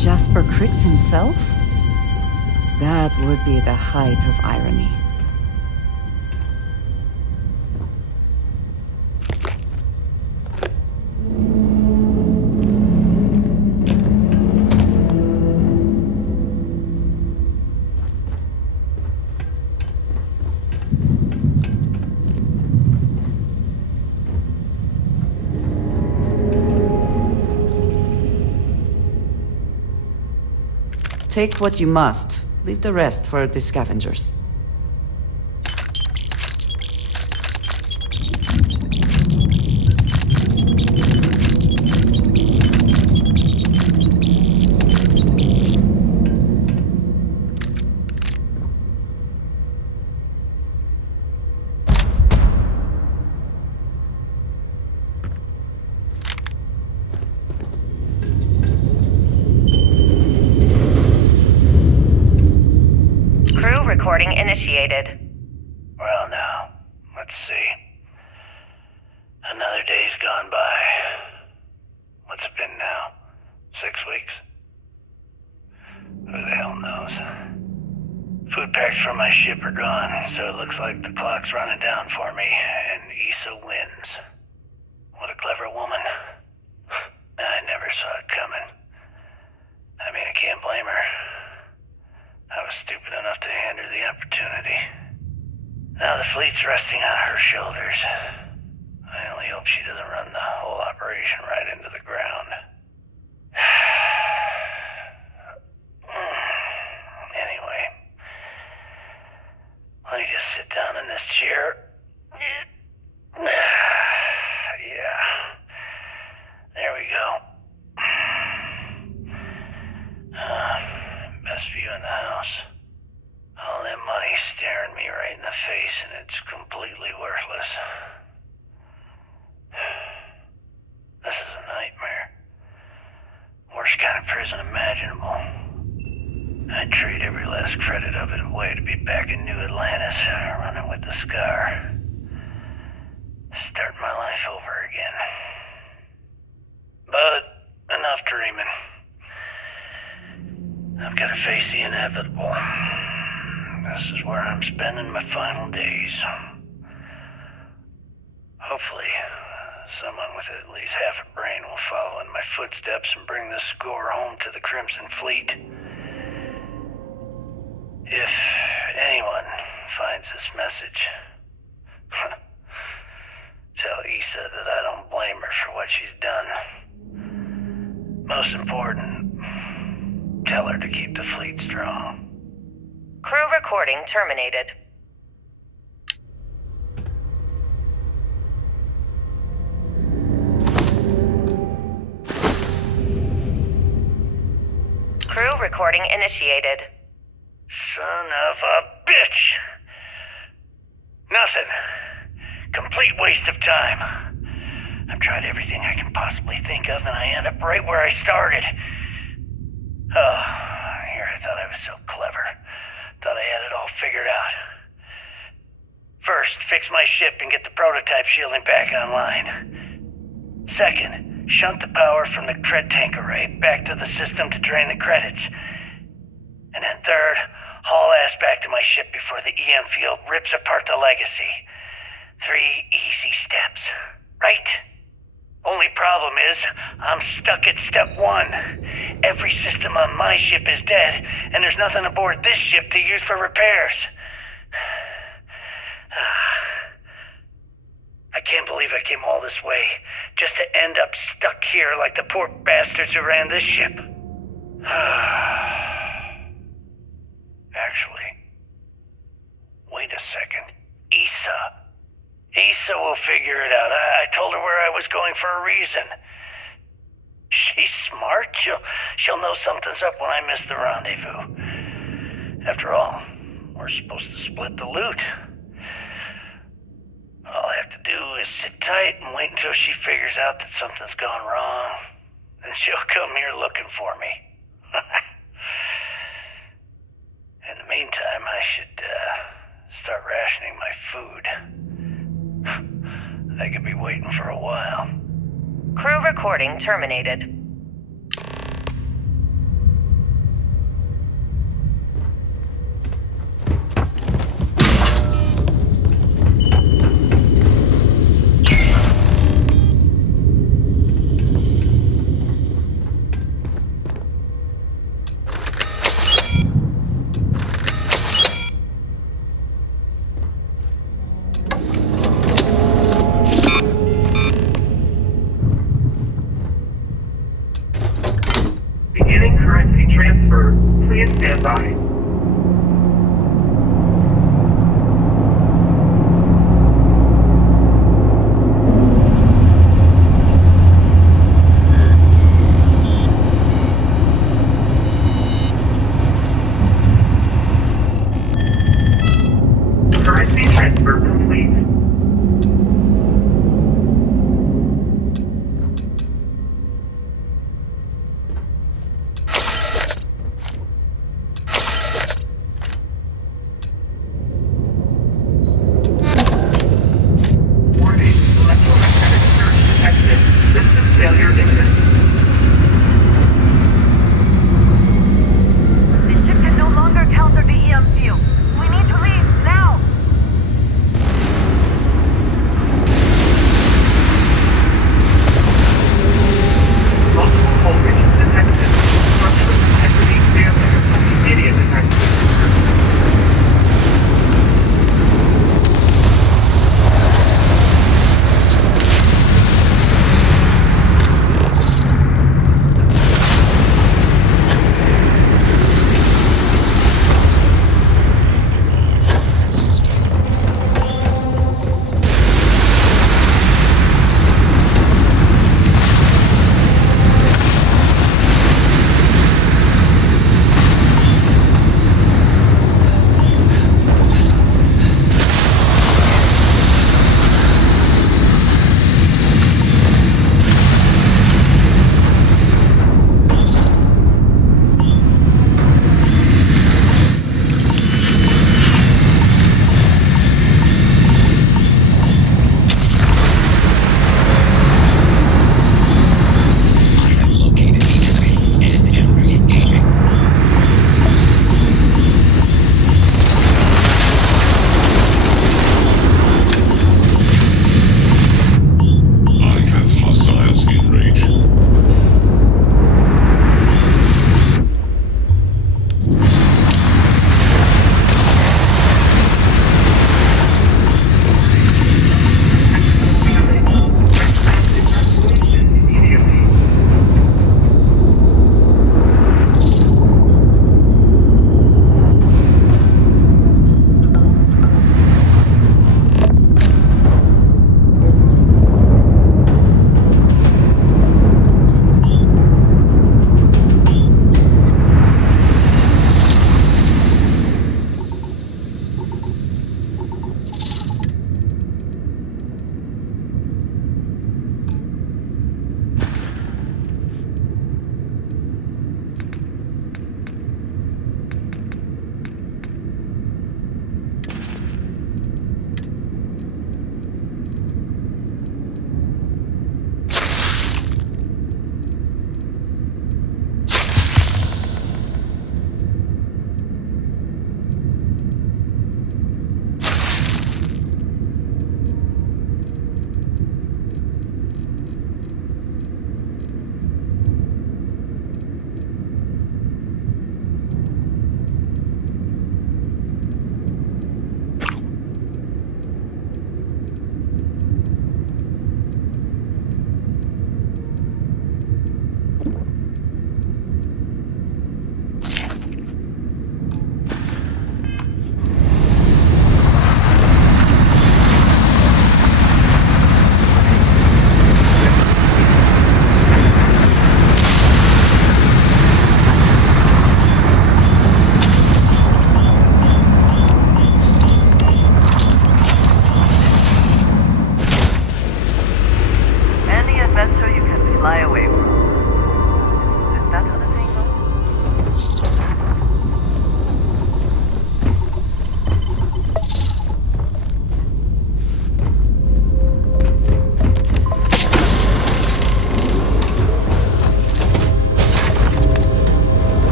Jasper Cricks himself? That would be the height of irony. Take what you must. Leave the rest for the scavengers. Recording initiated. Well, now, let's see. Another day's gone by. What's it been now? 6 weeks? Who the hell knows? Food packs from my ship are gone, so it looks like the clock's running down for me, and Issa wins. What a clever woman. I never saw it coming. I mean, I can't blame her. I was stupid enough to hand her the opportunity. Now the fleet's resting on her shoulders. I only hope she doesn't run the whole operation right into the ground. Anyway, let me just sit down in this chair. Yeah. There we go. Best view in the house. All that money staring me right in the face, and it's completely worthless. This is a nightmare. Worst kind of prison imaginable. I'd trade every last credit of it away to be back in New Atlantis, running with the Scar. Start my life over again. But enough dreaming. I've got to face the inevitable. This is where I'm spending my final days. Hopefully, someone with at least half a brain will follow in my footsteps and bring the score home to the Crimson Fleet. If anyone finds this message, tell Issa that I don't blame her for what she's done. Most important, tell her to keep the fleet strong. Crew recording terminated. Crew recording initiated. Son of a bitch! Nothing. Complete waste of time. I've tried everything I can possibly think of, and I end up right where I started. Oh, here I thought I was so clever. Thought I had it all figured out. First, fix my ship and get the prototype shielding back online. Second, shunt the power from the cred tank array back to the system to drain the credits. And then third, haul ass back to my ship before the EM field rips apart the legacy. 3 easy steps, right? Only problem is, I'm stuck at step 1. Every system on my ship is dead, and there's nothing aboard this ship to use for repairs. I can't believe I came all this way, just to end up stuck here like the poor bastards who ran this ship. Actually, wait a second. Issa will figure it out. I told her where I was going for a reason. She's smart. She'll know something's up when I miss the rendezvous. After all, we're supposed to split the loot. All I have to do is sit tight and wait until she figures out that something's gone wrong. Then she'll come here looking for me. In the meantime, I should start rationing my food. I could be waiting for a while. Crew recording terminated.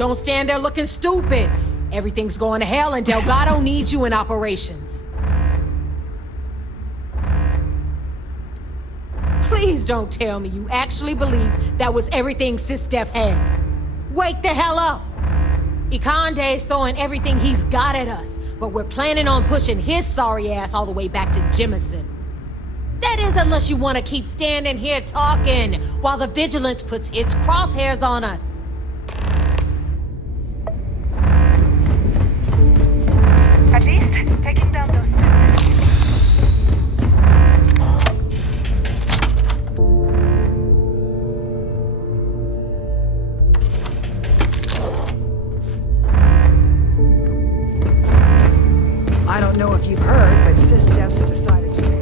don't stand there looking stupid. Everything's going to hell and Delgado needs you in operations. Please don't tell me you actually believe that was everything SysDef had. Wake the hell up! Ikande's throwing everything he's got at us, but we're planning on pushing his sorry ass all the way back to Jemison. That is unless you want to keep standing here talking while the Vigilance puts its crosshairs on us. At least, taking down those... I don't know if you've heard, but SysDef's decided to pay.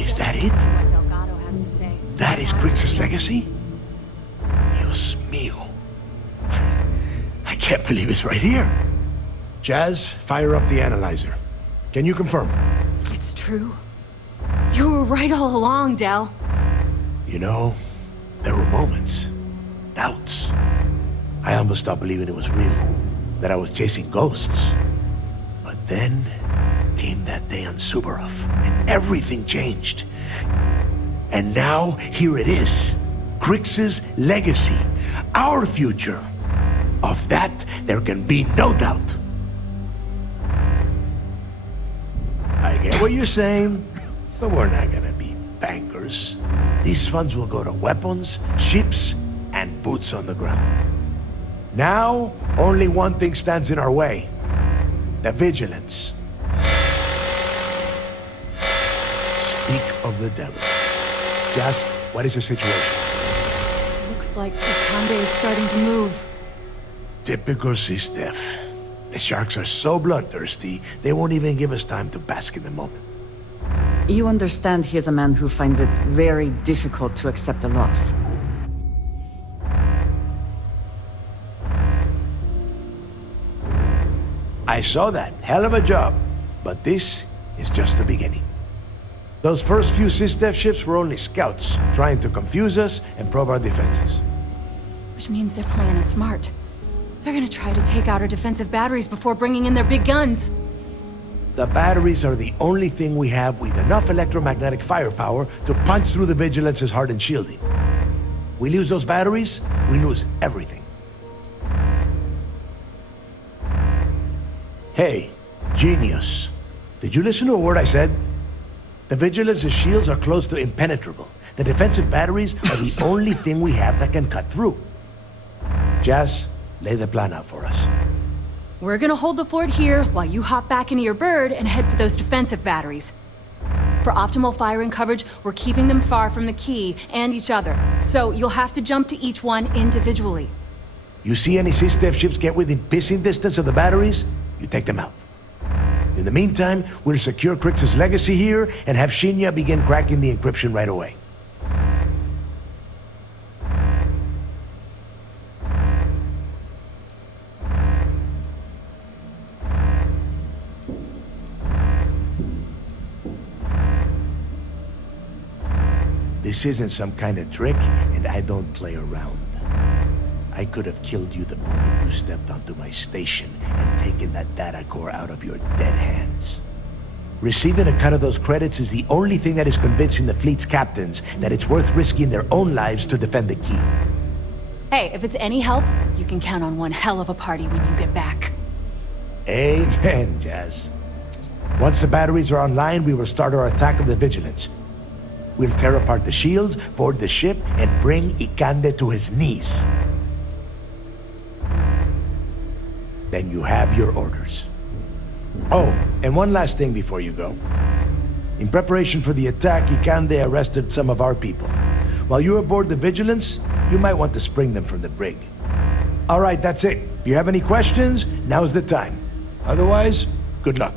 Is that it? What Delgado has to say. That is Grix's legacy? Dios mío. I can't believe it's right here. Jazz, fire up the analyzer. Can you confirm? It's true. You were right all along, Del. You know, there were moments, doubts. I almost stopped believing it was real, that I was chasing ghosts. But then came that day on Subarov, and everything changed. And now, here it is. Grix's legacy, our future. Of that, there can be no doubt. I get what you're saying, but we're not gonna be bankers. These funds will go to weapons, ships, and boots on the ground. Now, only one thing stands in our way. The Vigilance. Speak of the devil. Jazz, what is the situation? Looks like Ikande is starting to move. Typical SysDef. The sharks are so bloodthirsty, they won't even give us time to bask in the moment. You understand he is a man who finds it very difficult to accept a loss. I saw that. Hell of a job. But this is just the beginning. Those first few SysDef ships were only scouts, trying to confuse us and probe our defenses. Which means they're playing it smart. They're gonna try to take out our defensive batteries before bringing in their big guns. The batteries are the only thing we have with enough electromagnetic firepower to punch through the Vigilance's hardened shielding. We lose those batteries, we lose everything. Hey, genius. Did you listen to a word I said? The Vigilance's shields are close to impenetrable. The defensive batteries are the only thing we have that can cut through. Jazz, lay the plan out for us. We're gonna hold the fort here while you hop back into your bird and head for those defensive batteries. For optimal firing coverage, we're keeping them far from the key and each other, so you'll have to jump to each one individually. You see any SysDef ships get within pissing distance of the batteries, you take them out. In the meantime, we'll secure Grix's legacy here and have Shinya begin cracking the encryption right away. This isn't some kind of trick, and I don't play around. I could have killed you the moment you stepped onto my station and taken that data core out of your dead hands. Receiving a cut of those credits is the only thing that is convincing the fleet's captains that it's worth risking their own lives to defend the key. Hey, if it's any help, you can count on one hell of a party when you get back. Amen, Jazz. Once the batteries are online, we will start our attack of the Vigilance. We'll tear apart the shields, board the ship, and bring Ikande to his knees. Then you have your orders. Oh, and one last thing before you go. In preparation for the attack, Ikande arrested some of our people. While you're aboard the Vigilance, you might want to spring them from the brig. All right, that's it. If you have any questions, now's the time. Otherwise, good luck.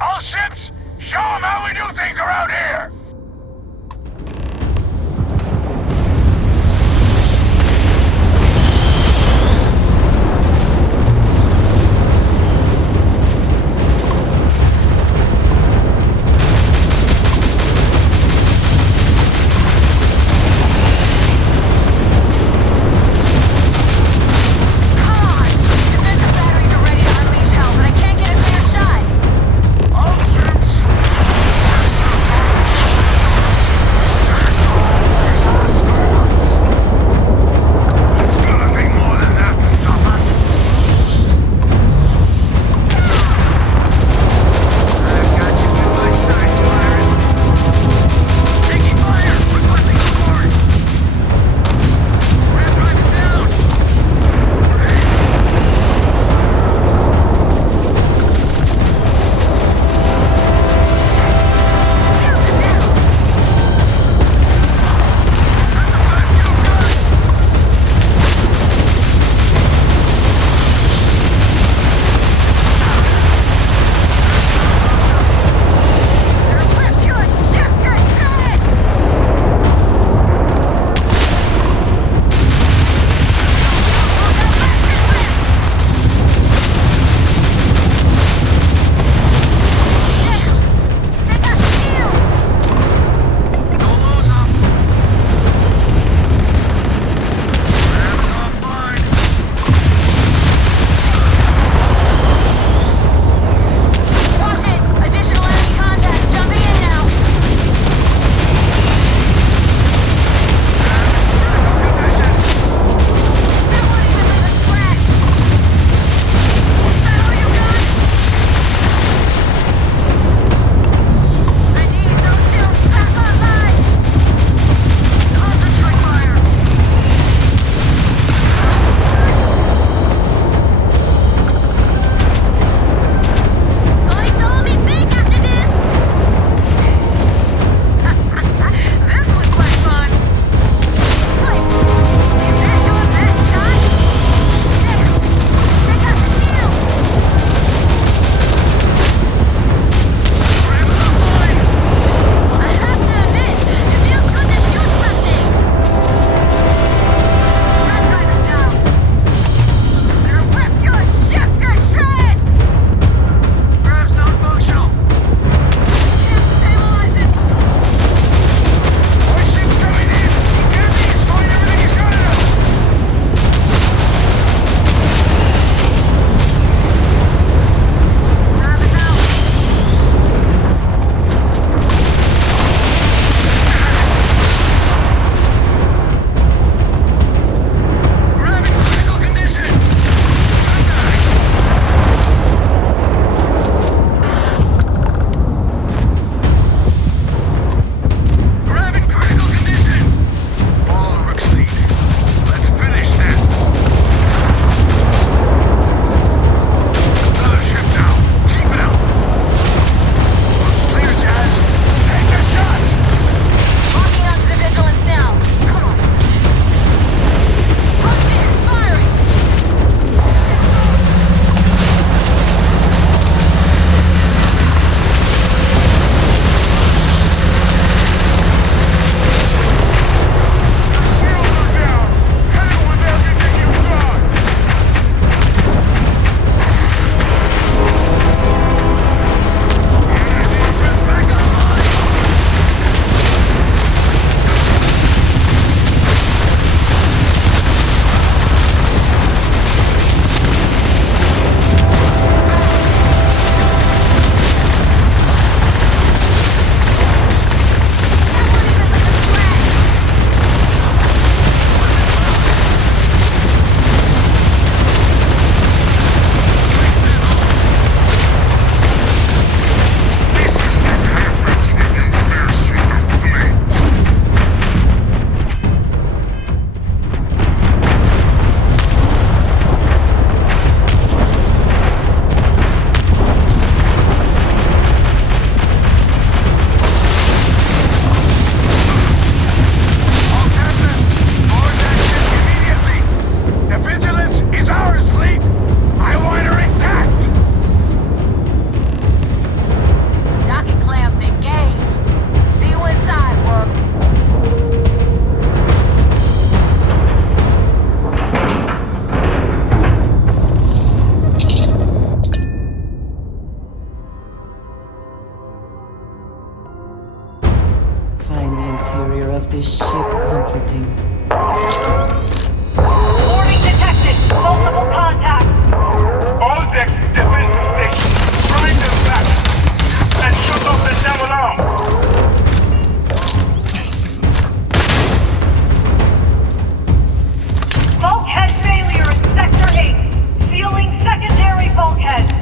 All ships, show them how we do things around here! interior of this ship comforting. Warning detected. Multiple contacts. All decks defensive stations. Bring them back. And shut off the damn alarm. Bulkhead failure in Sector 8. Sealing secondary bulkheads.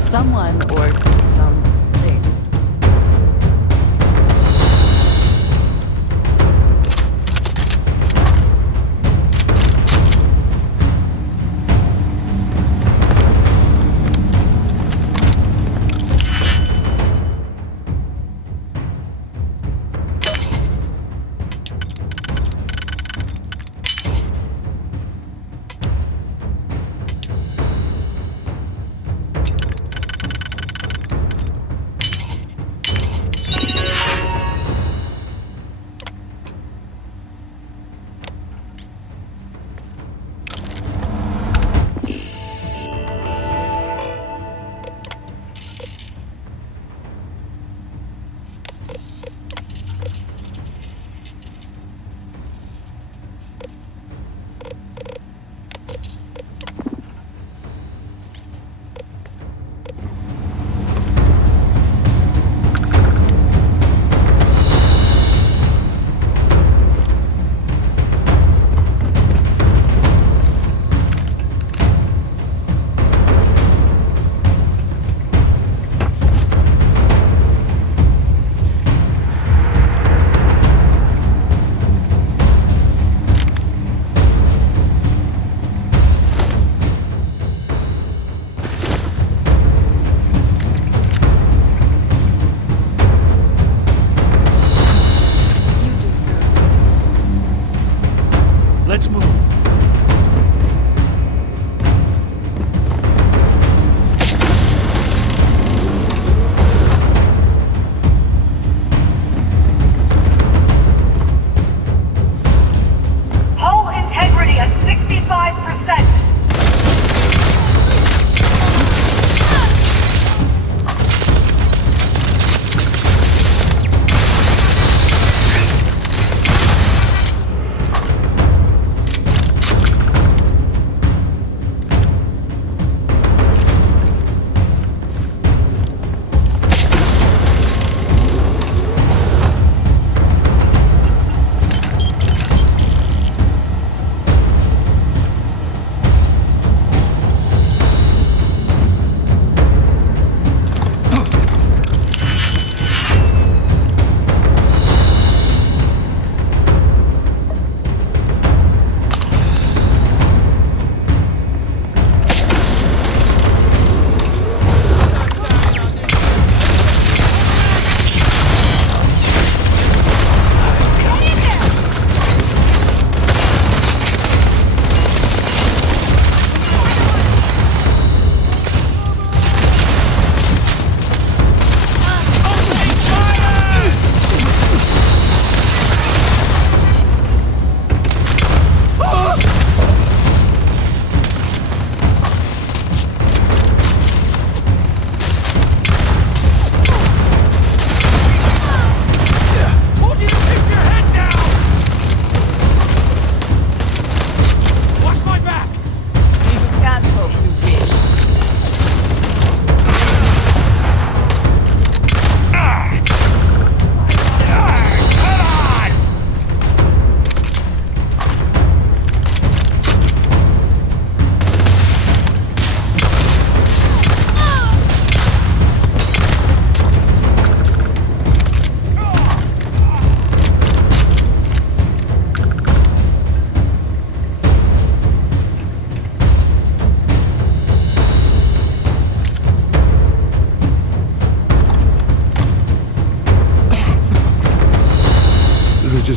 Someone or something.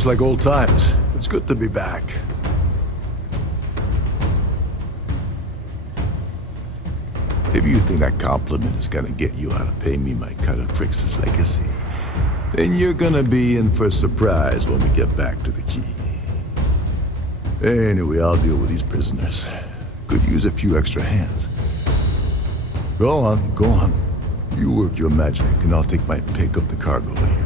like old times. It's good to be back. If you think that compliment is gonna get you out to pay me my cut of Crix's legacy, then you're gonna be in for a surprise when we get back to the key. Anyway, I'll deal with these prisoners. Could use a few extra hands. Go on, go on. You work your magic, and I'll take my pick of the cargo here.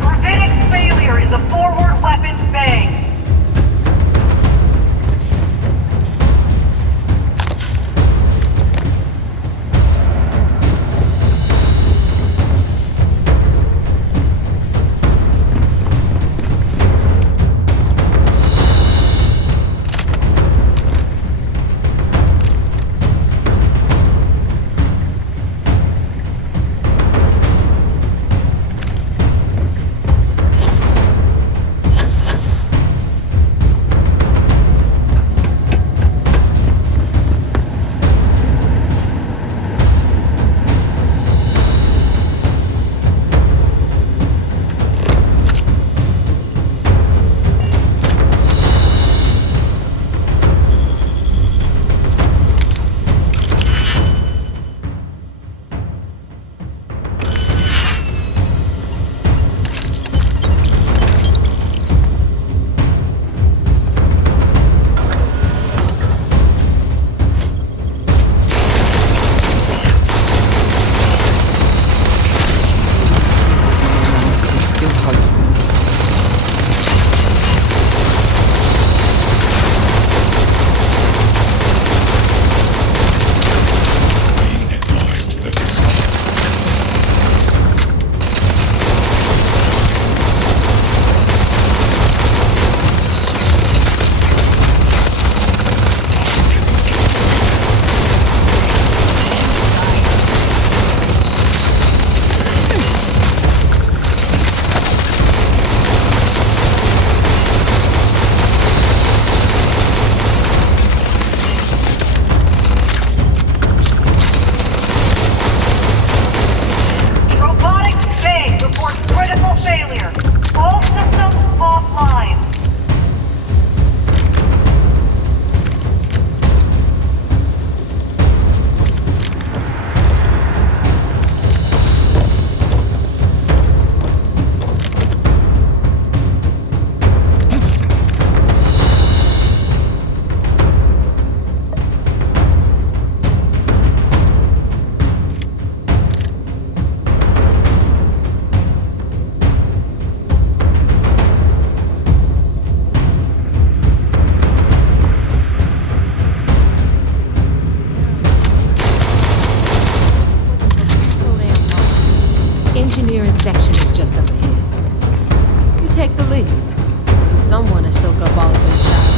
Gravitic's failure in the forward weapons bay. Engineering section is just up ahead. You take the lead. Need someone to soak up all of those shots.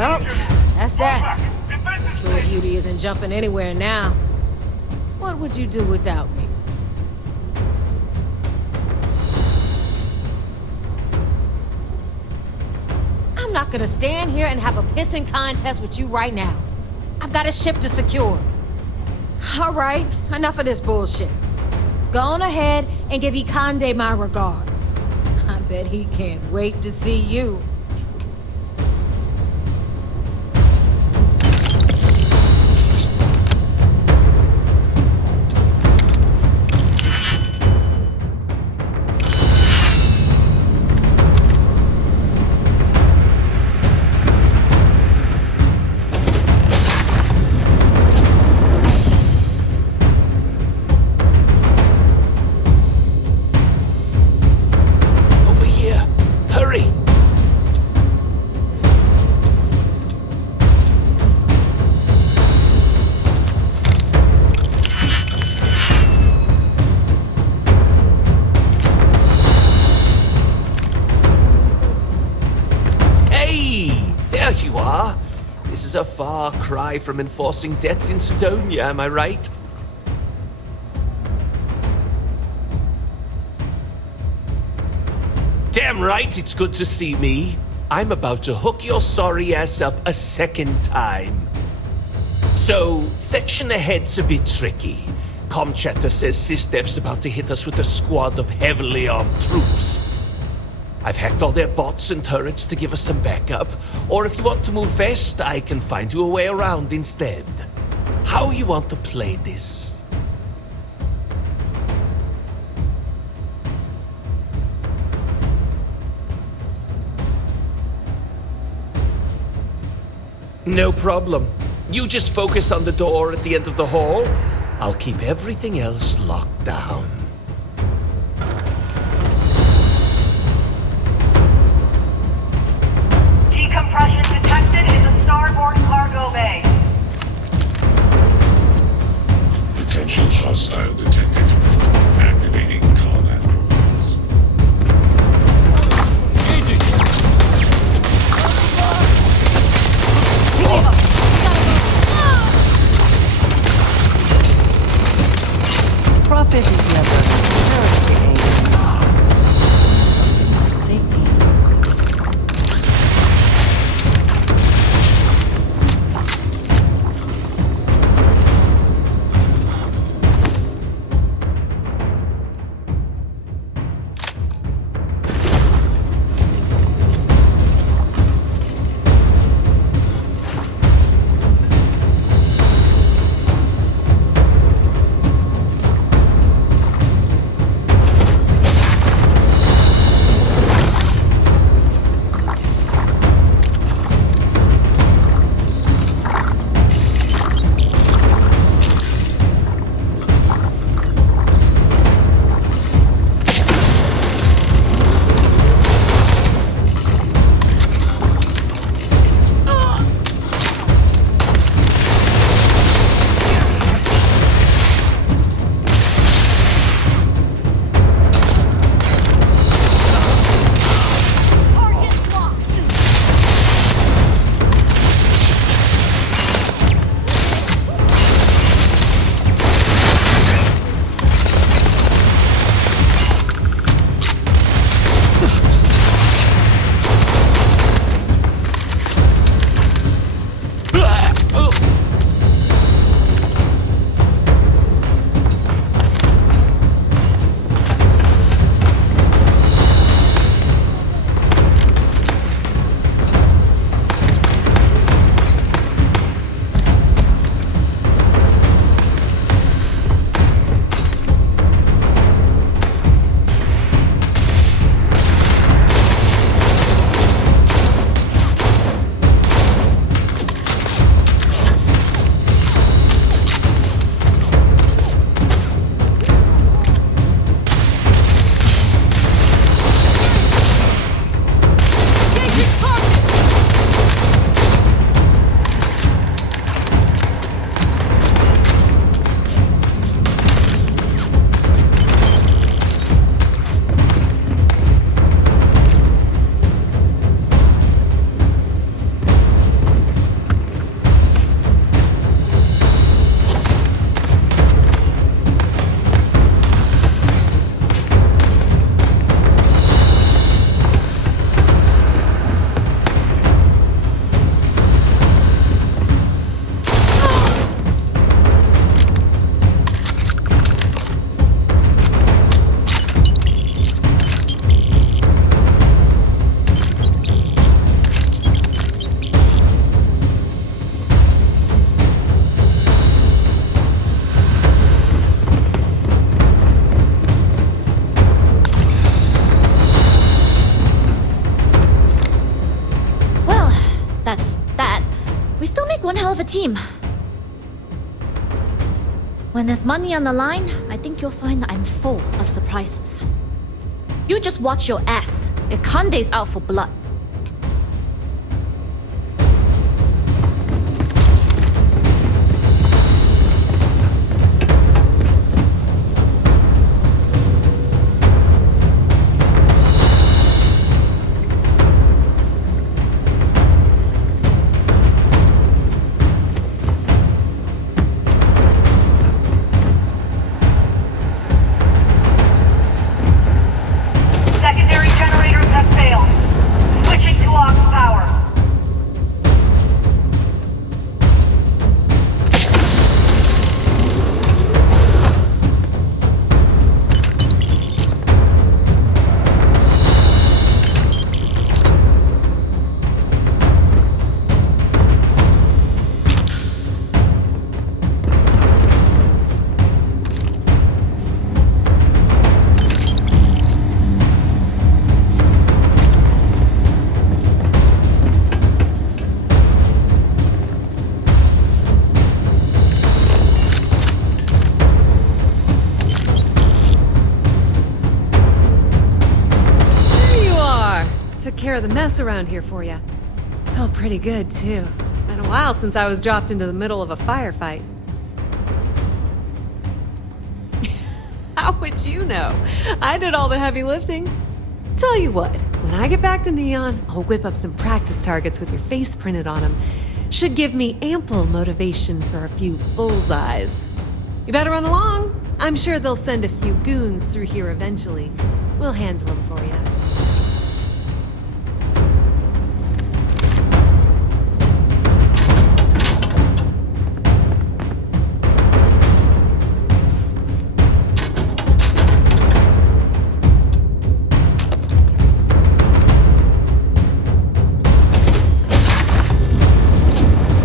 Well, that's that. Little Beauty isn't jumping anywhere now. What would you do without me? I'm not gonna stand here and have a pissing contest with you right now. I've got a ship to secure. All right, enough of this bullshit. Go on ahead and give Ikande my regards. I bet he can't wait to see you. This is a far cry from enforcing debts in Sidonia, am I right? Damn right it's good to see me. I'm about to hook your sorry ass up a second time. So, section ahead's a bit tricky. Comm chatter says SysDef's about to hit us with a squad of heavily armed troops. I've hacked all their bots and turrets to give us some backup, or if you want to move fast, I can find you a way around instead. How you want to play this? No problem. You just focus on the door at the end of the hall. I'll keep everything else locked down. Decompression detected in the starboard cargo bay. Potential hostile detected. Activating combat programs. Prophet is never that's that, we still make one hell of a team. When there's money on the line, I think you'll find that I'm full of surprises. You just watch your ass. Ikande's out for blood. Secondary generators have failed. Switching to aux power. There you are! Took care of the mess around here for you. Felt pretty good, too. Been a while since I was dropped into the middle of a firefight. How would you know? I did all the heavy lifting. Tell you what, when I get back to Neon, I'll whip up some practice targets with your face printed on them. Should give me ample motivation for a few bullseyes. You better run along. I'm sure they'll send a few goons through here eventually. We'll handle them for you.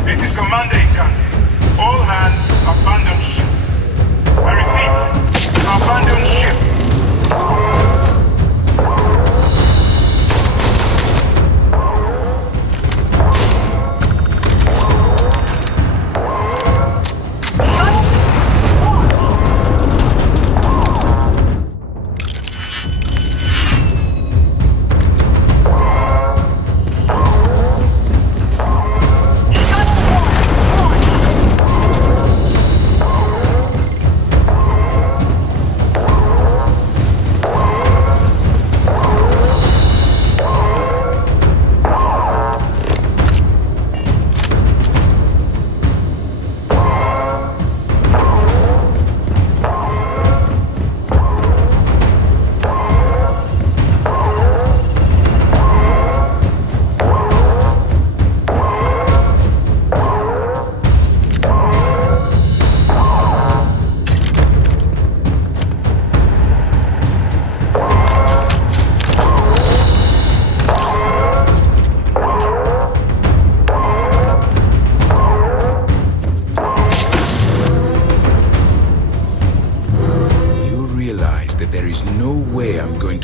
This is Commander Ikande. All hands abandon ship. I repeat, abandon ship.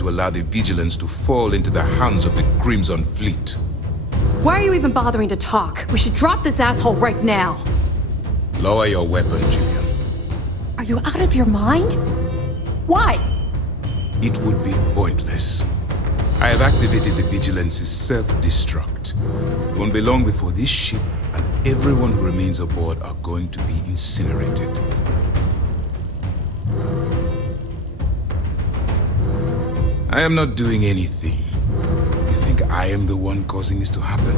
Allow the Vigilance to fall into the hands of the Crimson Fleet. Why are you even bothering to talk? We should drop this asshole right now. Lower your weapon, Gillian. Are you out of your mind? Why? It would be pointless. I have activated the Vigilance's self-destruct. It won't be long before this ship and everyone who remains aboard are going to be incinerated. I am not doing anything. You think I am the one causing this to happen?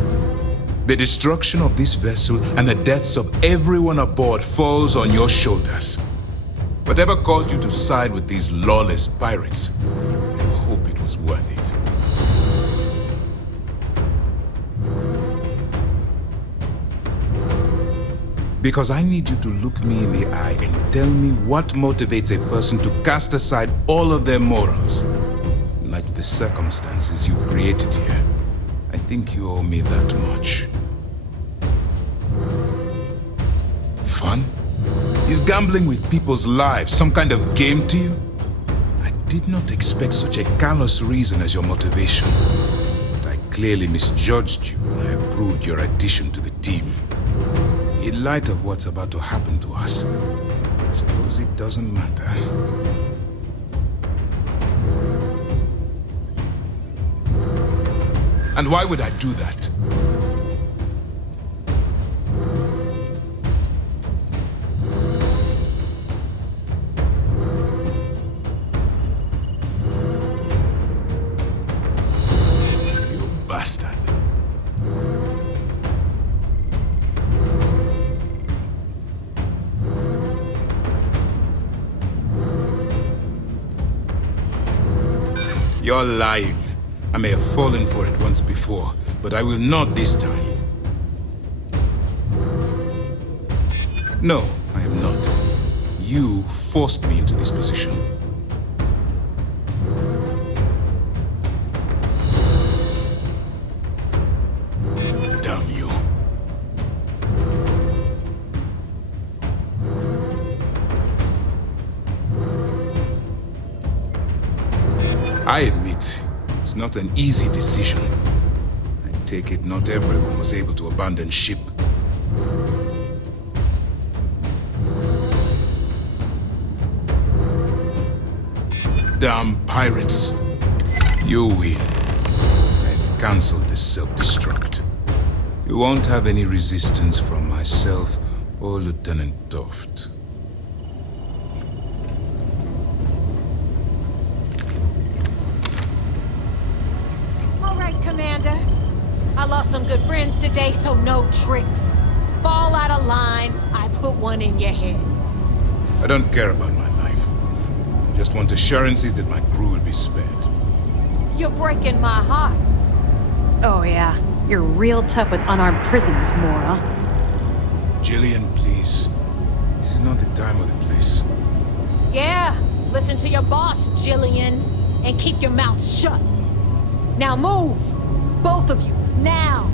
The destruction of this vessel and the deaths of everyone aboard falls on your shoulders. Whatever caused you to side with these lawless pirates, I hope it was worth it. Because I need you to look me in the eye and tell me what motivates a person to cast aside all of their morals. Like the circumstances you've created here. I think you owe me that much. Fun? Is gambling with people's lives some kind of game to you? I did not expect such a callous reason as your motivation, but I clearly misjudged you when I approved your addition to the team. In light of what's about to happen to us, I suppose it doesn't matter. And why would I do that? You bastard. You're lying. I may have fallen for it once before, but I will not this time. No, I am not. You forced me into this position. Damn you. I admit, it's not an easy decision. I take it not everyone was able to abandon ship. Damn pirates. You win. I've cancelled this self-destruct. You won't have any resistance from myself or Lieutenant Toft. All right, Commander. I lost some good friends today, so no tricks. Fall out of line, I put one in your head. I don't care about my life. I just want assurances that my crew will be spared. You're breaking my heart. Oh yeah, you're real tough with unarmed prisoners, Mora. Jillian, please. This is not the time or the place. Yeah, listen to your boss, Jillian, and keep your mouth shut. Now move! Both of you, now!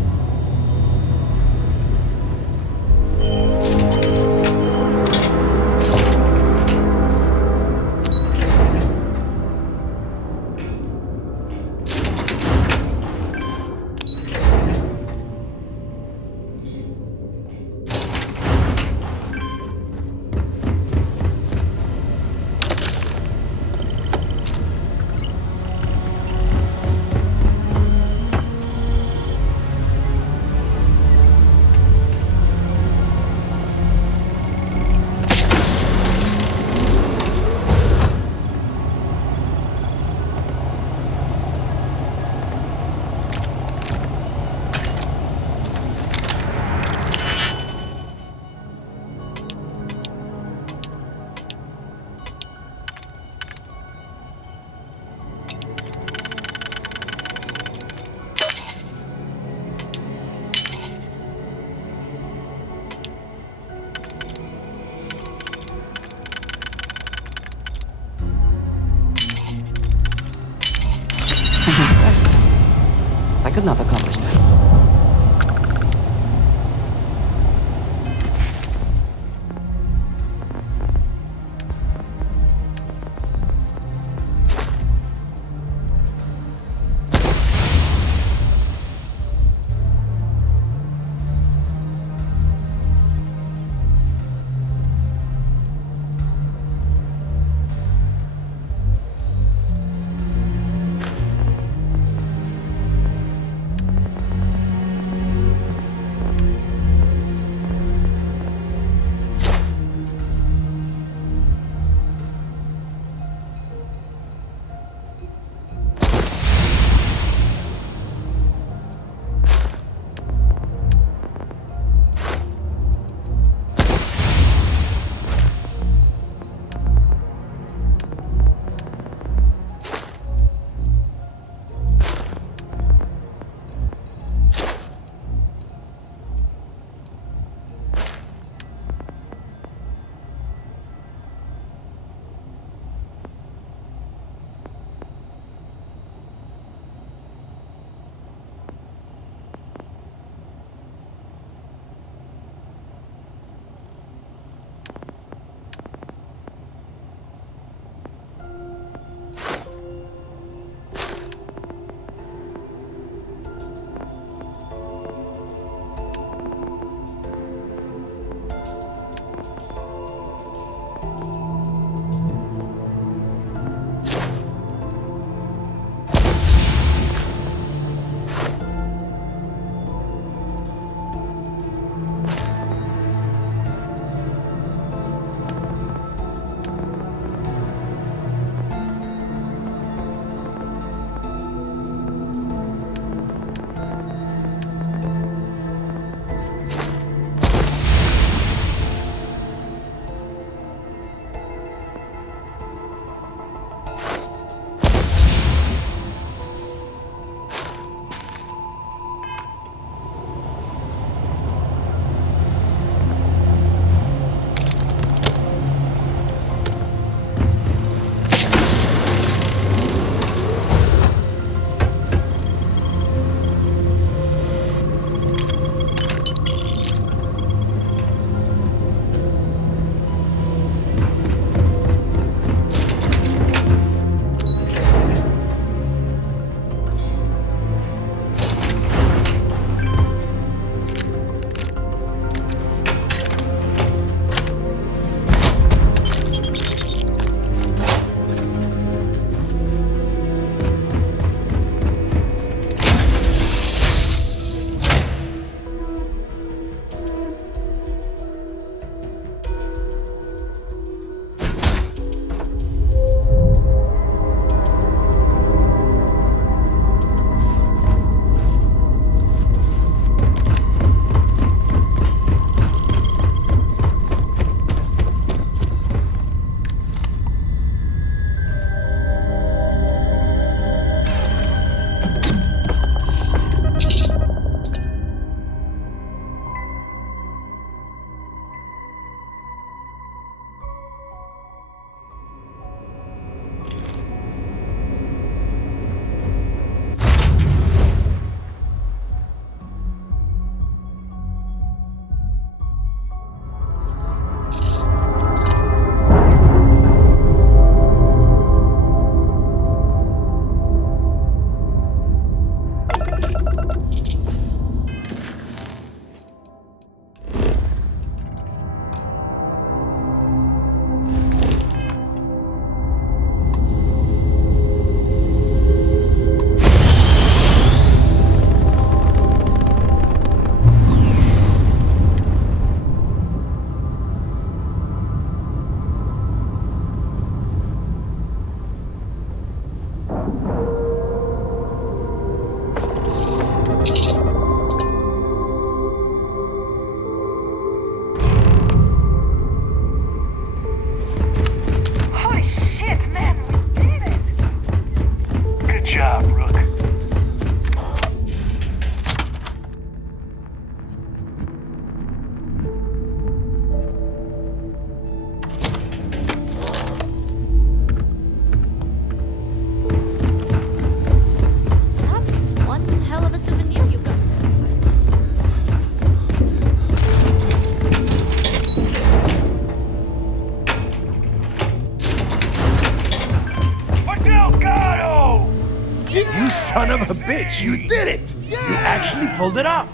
Son of a bitch, you did it! You actually pulled it off!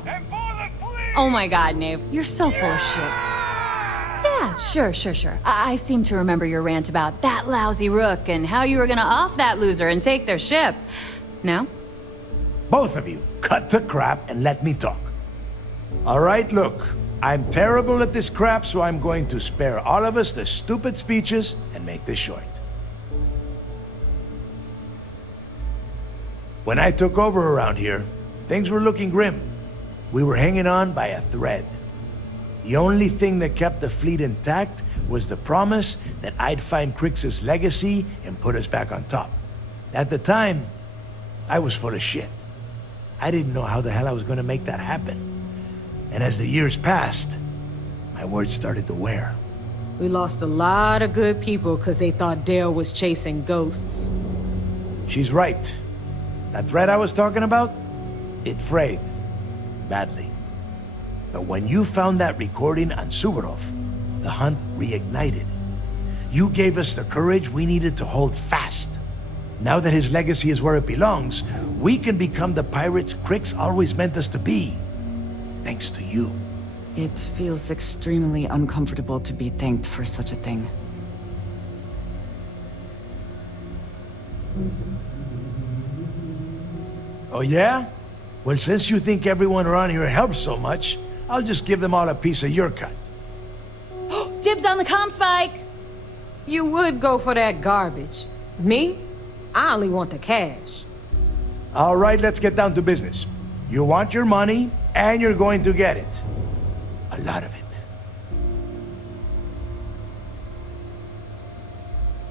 Oh my god, Nave, you're so full of shit. Yeah, sure. I seem to remember your rant about that lousy rook and how you were gonna off that loser and take their ship. No? Both of you, cut the crap and let me talk. All right, look, I'm terrible at this crap, so I'm going to spare all of us the stupid speeches and make this short. When I took over around here, things were looking grim. We were hanging on by a thread. The only thing that kept the fleet intact was the promise that I'd find Crix's legacy and put us back on top. At the time, I was full of shit. I didn't know how the hell I was gonna make that happen. And as the years passed, my words started to wear. We lost a lot of good people because they thought Dale was chasing ghosts. She's right. That thread I was talking about, it frayed. Badly. But when you found that recording on Suvorov, the hunt reignited. You gave us the courage we needed to hold fast. Now that his legacy is where it belongs, we can become the pirates Crix always meant us to be. Thanks to you. It feels extremely uncomfortable to be thanked for such a thing. Oh yeah? Well, since you think everyone around here helps so much, I'll just give them all a piece of your cut. Dibs on the comm spike! You would go for that garbage. Me? I only want the cash. All right, let's get down to business. You want your money, and you're going to get it. A lot of it.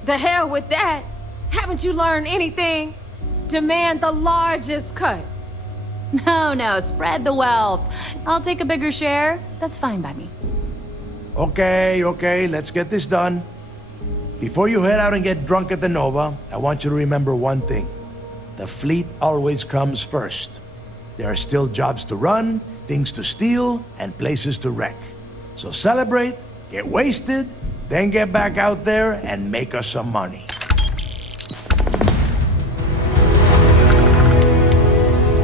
The hell with that! Haven't you learned anything? Demand the largest cut. No, spread the wealth. I'll take a bigger share. That's fine by me. Okay, let's get this done. Before you head out and get drunk at the Nova, I want you to remember one thing. The fleet always comes first. There are still jobs to run, things to steal, and places to wreck. So celebrate, get wasted, then get back out there and make us some money.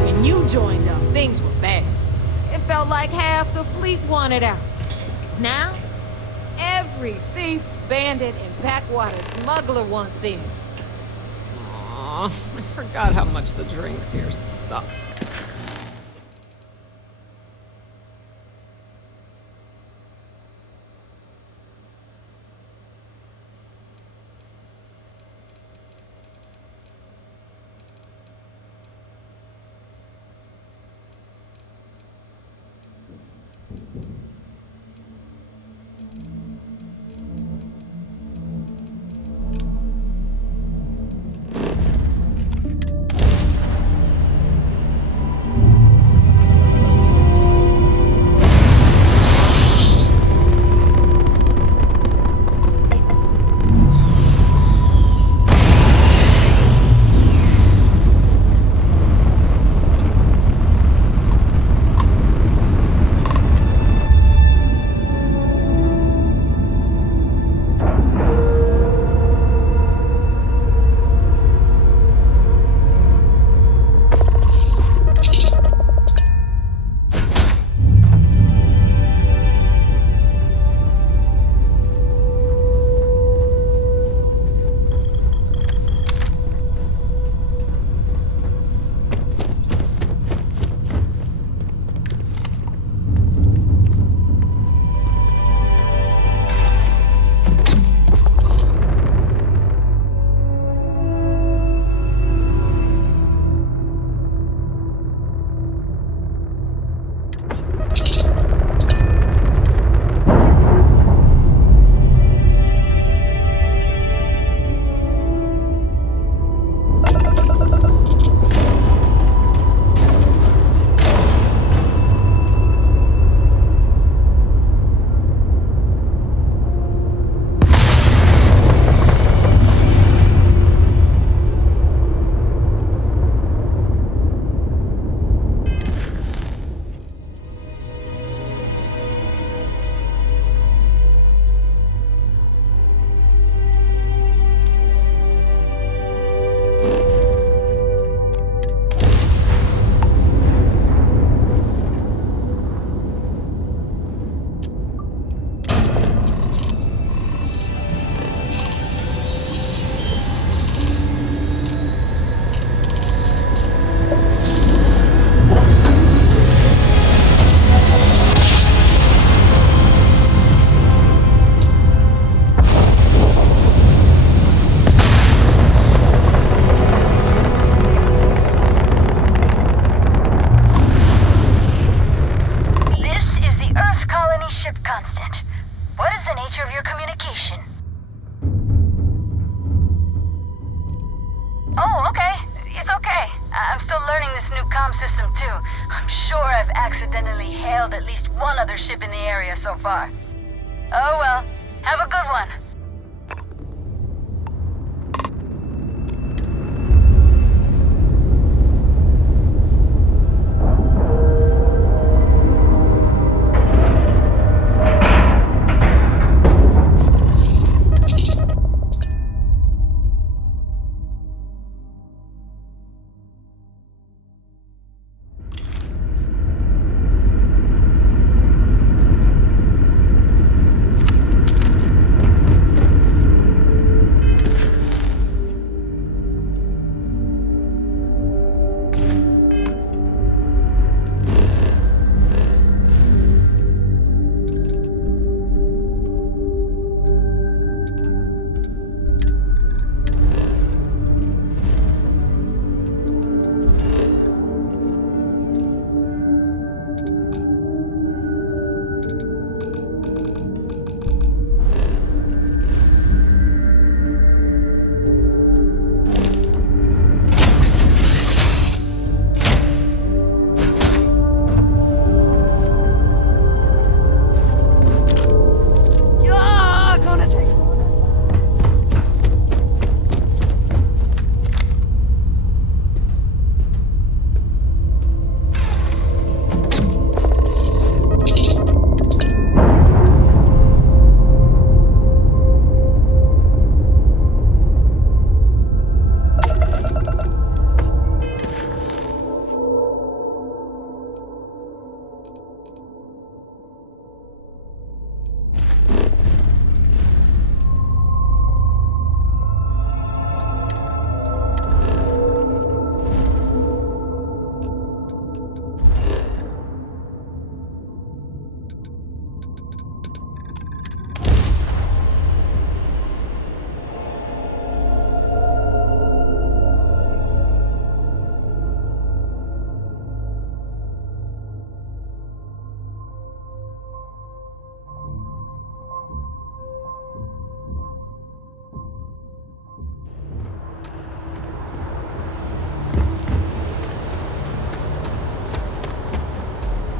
When you joined up, things were bad. It felt like half the fleet wanted out. Now, every thief, bandit, and backwater smuggler wants in. Aw, I forgot how much the drinks here suck. Constant. What is the nature of your communication? Oh, okay. It's okay. I'm still learning this new comm system too. I'm sure I've accidentally hailed at least one other ship in the area so far. Oh well. Have a good one.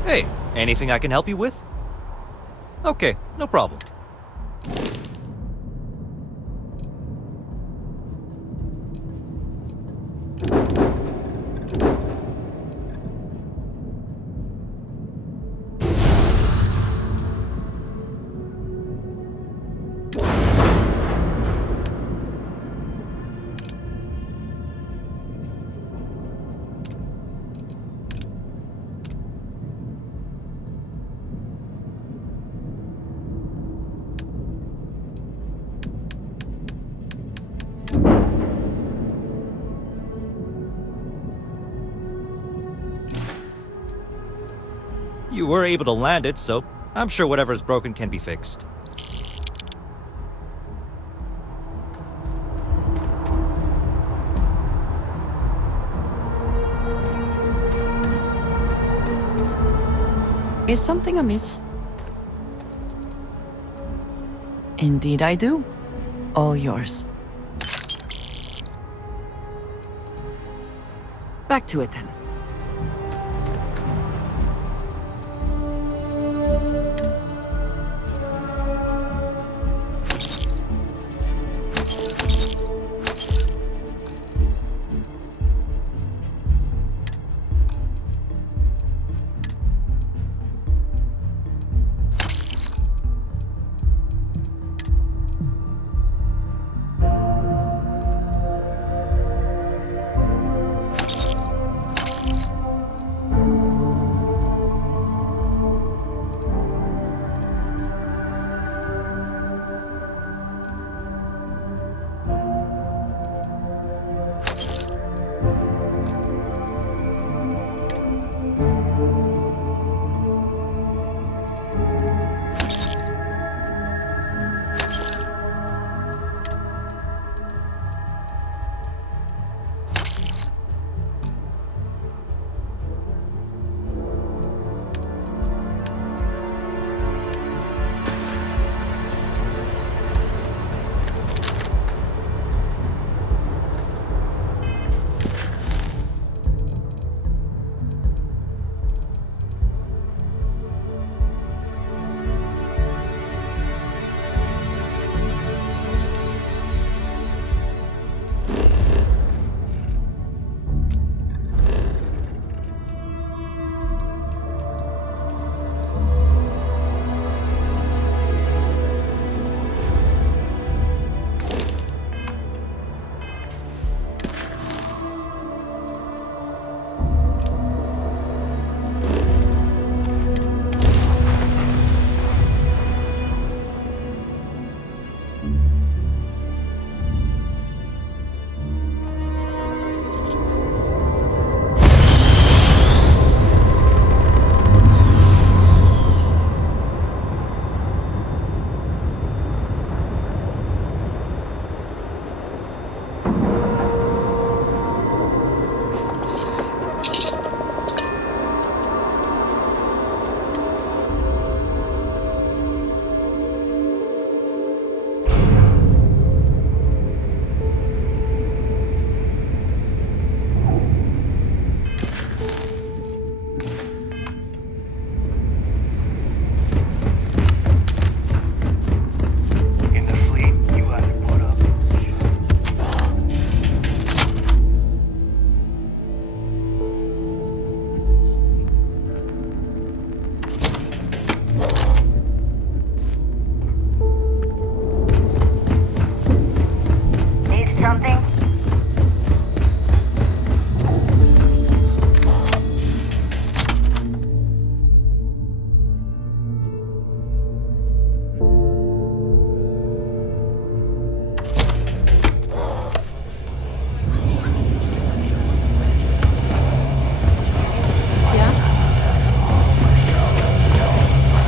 Hey, anything I can help you with? Okay, no problem. You were able to land it, so I'm sure whatever's broken can be fixed. Is something amiss? Indeed I do. All yours. Back to it then.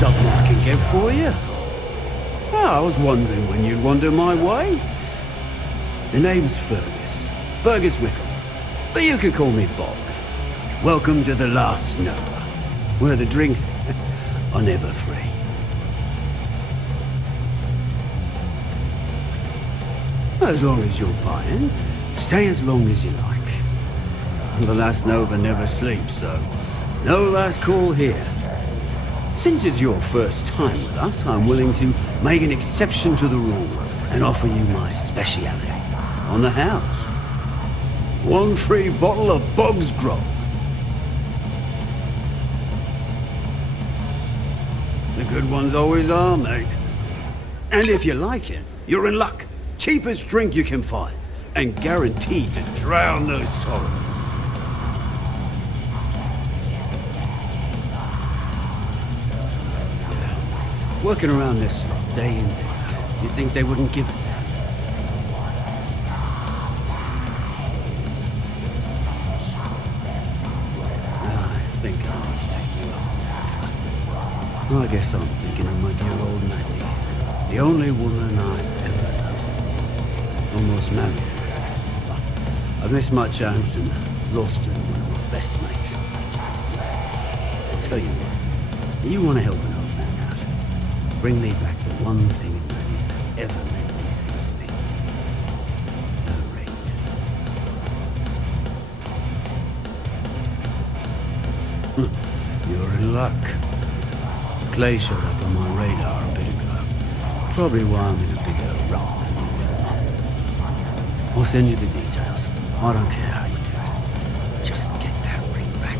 something I can get for you? I was wondering when you'd wander my way. The name's Fergus Wickham, but you could call me Bog. Welcome to the Last Nova, where the drinks are never free. As long as you're buying, stay as long as you like. The Last Nova never sleeps, so no last call here. Since it's your first time with us, I'm willing to make an exception to the rule and offer you my speciality on the house. 1 free bottle of Bog's Grog. The good ones always are, mate. And if you like it, you're in luck. Cheapest drink you can find, and guaranteed to drown those sorrows. Working around this slot, day in, day out. You'd think they wouldn't give a damn. I think I need to take you up on that offer. I guess I'm thinking of my dear old Maddie. The only woman I ever loved. Almost married her, I missed my chance and lost her to one of my best mates. I'll tell you what, you want to help an old man out. Bring me back the one thing in Maddie's that ever meant anything to me. Her ring. You're in luck. Clay showed up on my radar a bit ago. Probably why I'm in a bigger rut than usual. I'll send you the details. I don't care how you do it. Just get that ring back.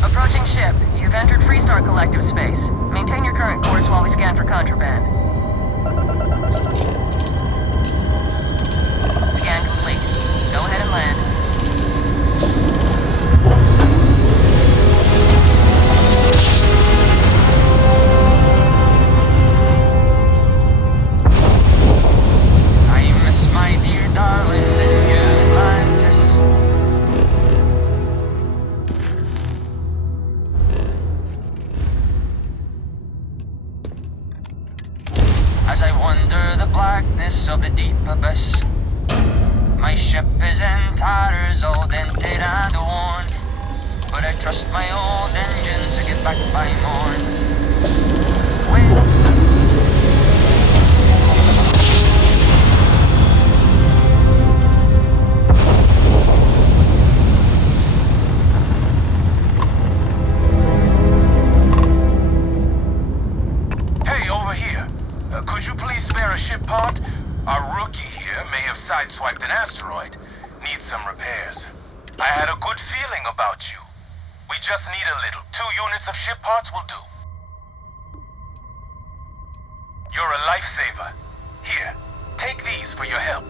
Approaching ship. You've entered Freestar Collective space. Maintain your current course while we scan for contraband. Scan complete. Go ahead and land. I miss my dear darling in Atlantis. As I wander the blackness of the deep abyss, my ship is in tatters, all dented and worn, but I trust my old engine to get back by morn. Wait. Could you please spare a ship part? Our rookie here may have sideswiped an asteroid. Needs some repairs. I had a good feeling about you. We just need a little. 2 units of ship parts will do. You're a lifesaver. Here, take these for your help.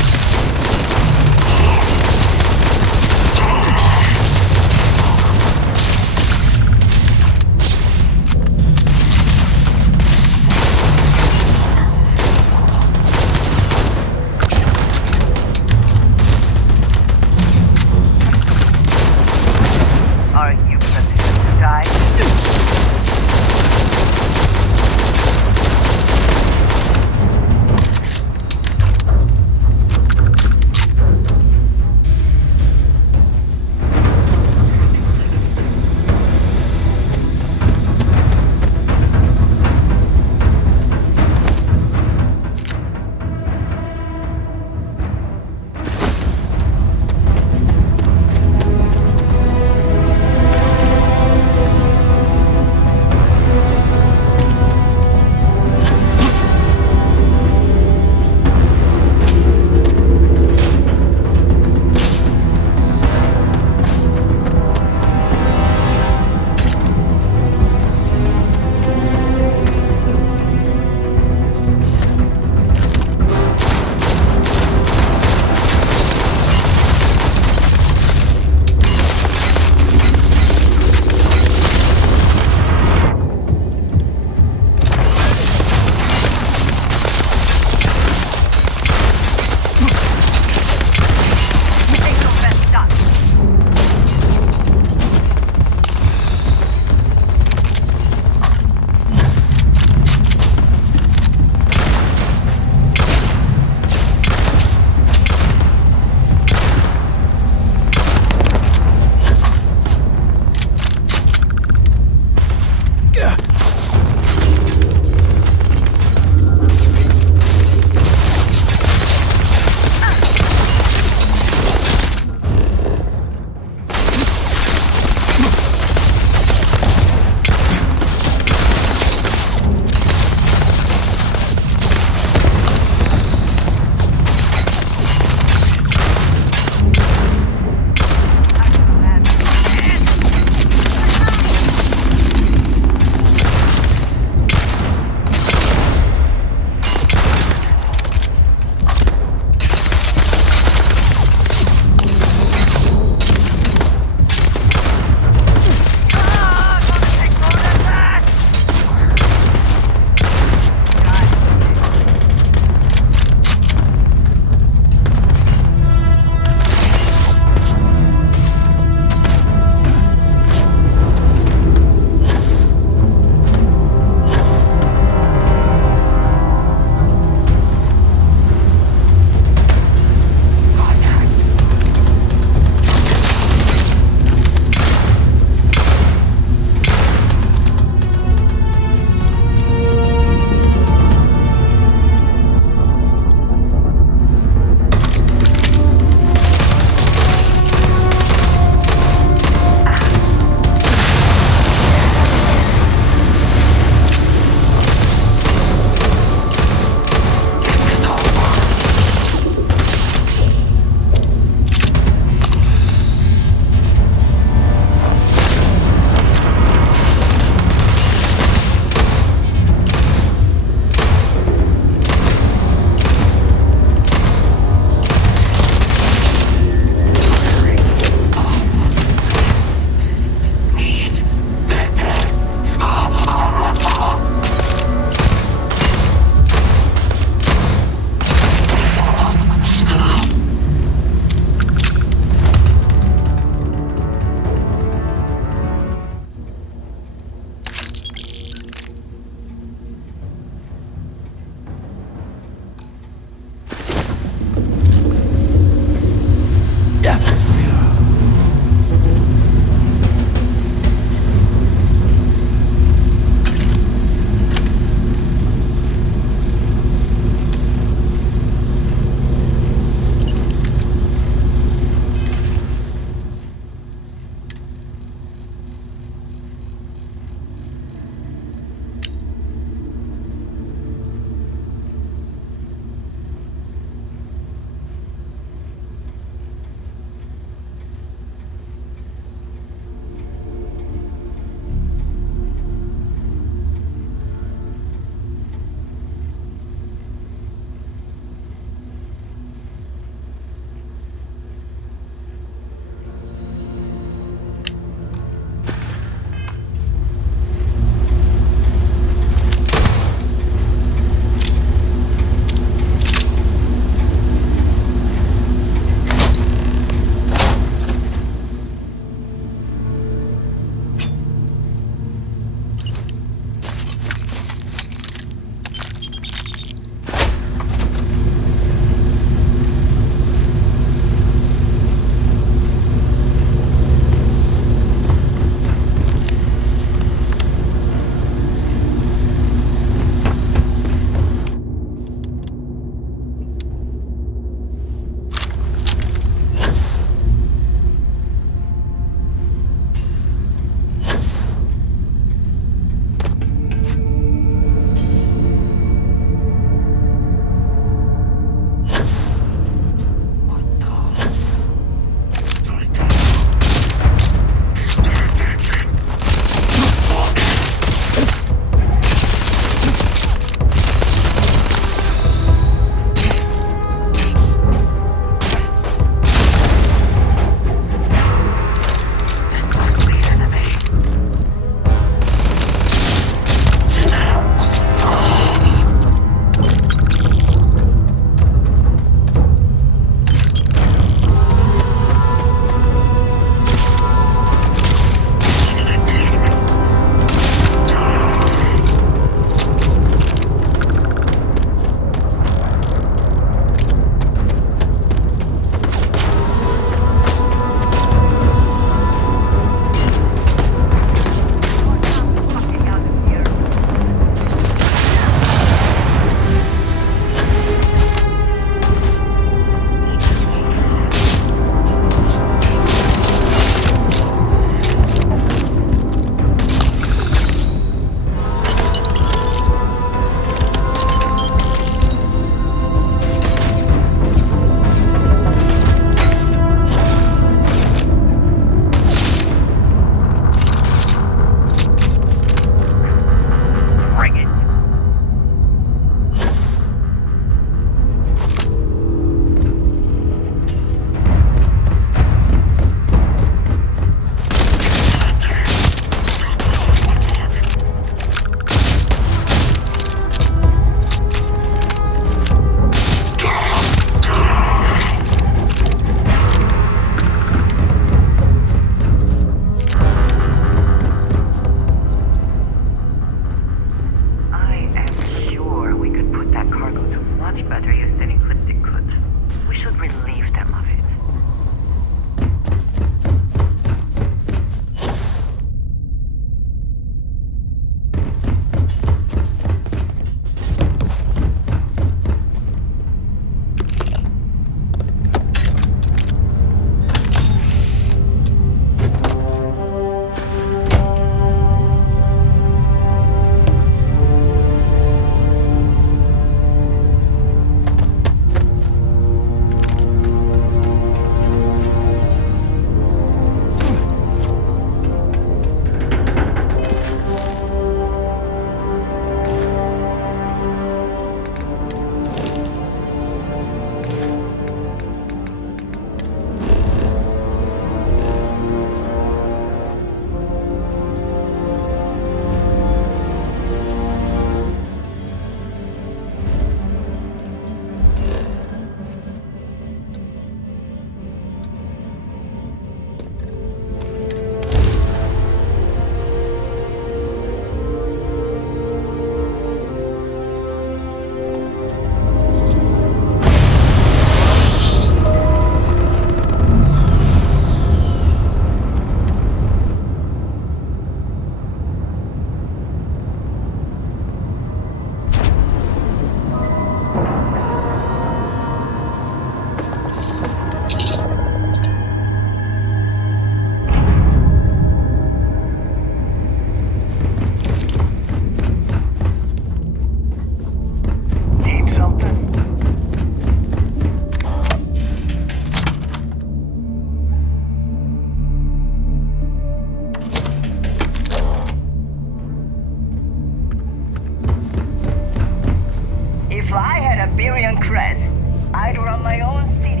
Rez. I'd run my own city.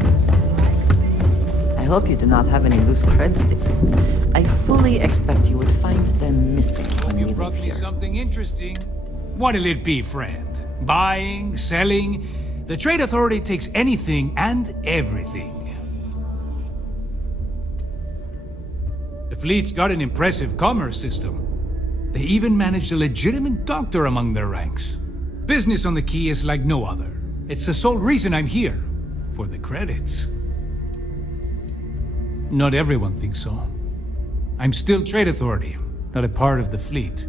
I hope you do not have any loose cred sticks. I fully expect you would find them missing when You we brought leave me here. something interesting. What'll it be, friend? Buying, selling? The Trade Authority takes anything and everything. The fleet's got an impressive commerce system. They even managed a legitimate doctor among their ranks. Business on the Key is like no other. It's the sole reason I'm here. For the credits. Not everyone thinks so. I'm still Trade Authority, not a part of the fleet.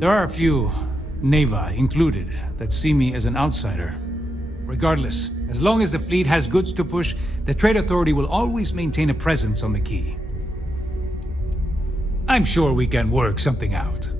There are a few, Neva included, that see me as an outsider. Regardless, as long as the fleet has goods to push, the Trade Authority will always maintain a presence on the Key. I'm sure we can work something out.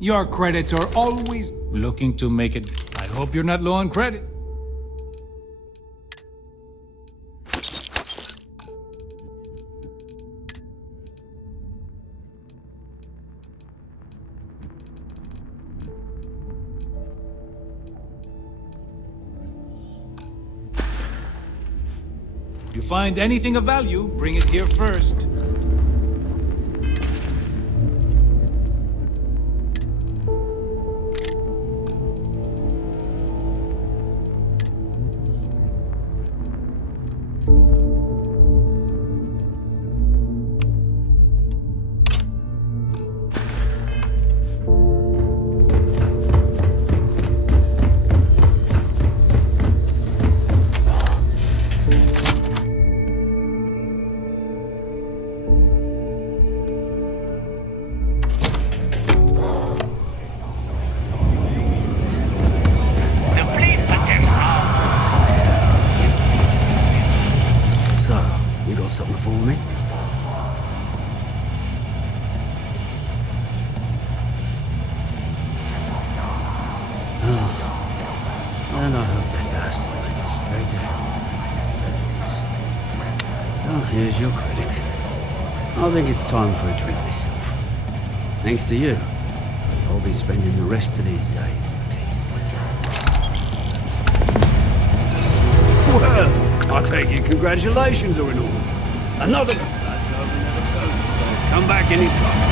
Your credits are always looking to make it. I hope you're not low on credit. You find anything of value, bring it here first. Something for me? Oh. And I hope that bastard went straight to hell. Oh, here's your credit. I think it's time for a drink myself. Thanks to you, I'll be spending the rest of these days in peace. Well, I take it congratulations are in order. Another one. That's over never closes, so come back anytime.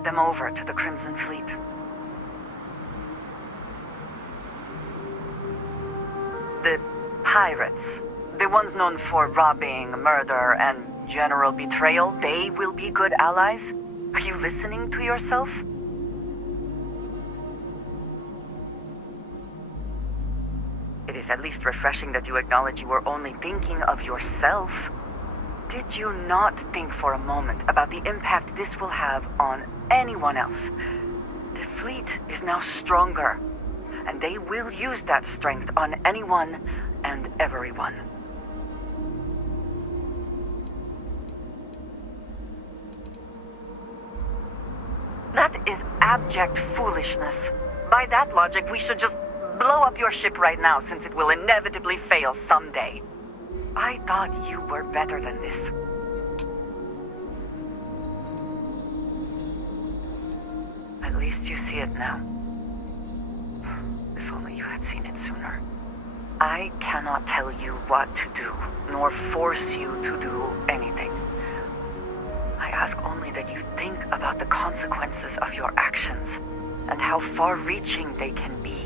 handed them over to the Crimson Fleet. The pirates, the ones known for robbing, murder, and general betrayal, they will be good allies? Are you listening to yourself? It is at least refreshing that you acknowledge you were only thinking of yourself. Did you not think for a moment about the impact this will have on anyone else? The fleet is now stronger, and they will use that strength on anyone and everyone. That is abject foolishness. By that logic, we should just blow up your ship right now, since it will inevitably fail someday. I thought you were better than this. At least you see it now. If only you had seen it sooner. I cannot tell you what to do, nor force you to do anything. I ask only that you think about the consequences of your actions, and how far-reaching they can be.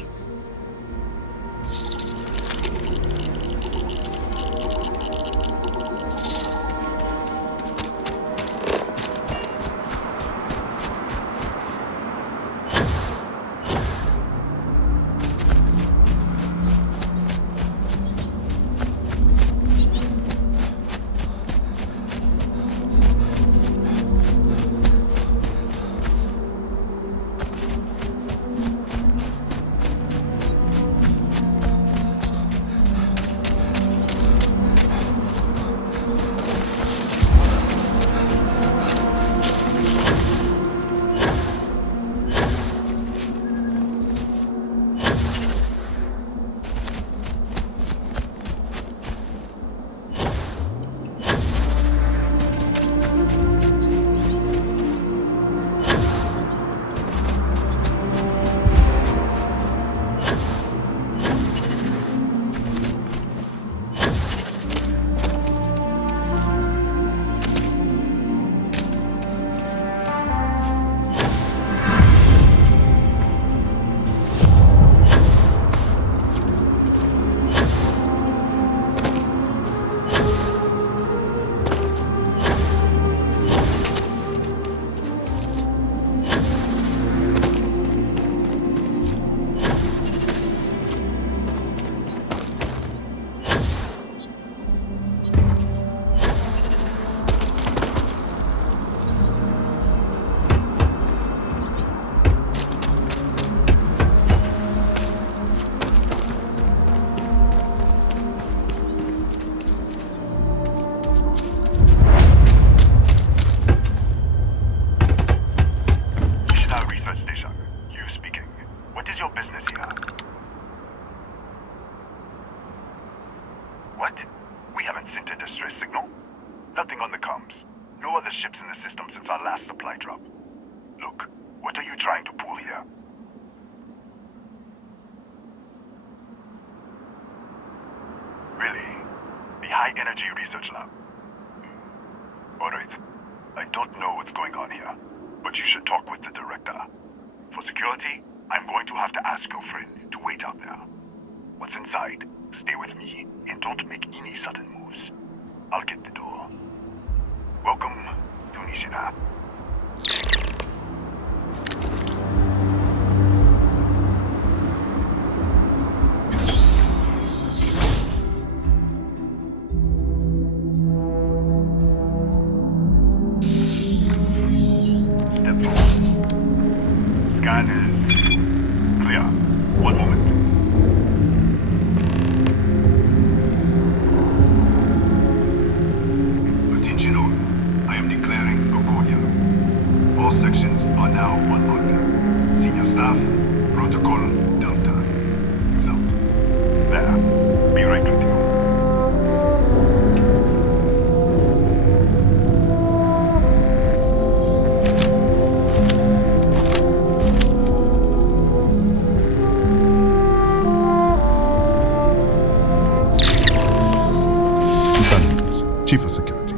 Chief of Security.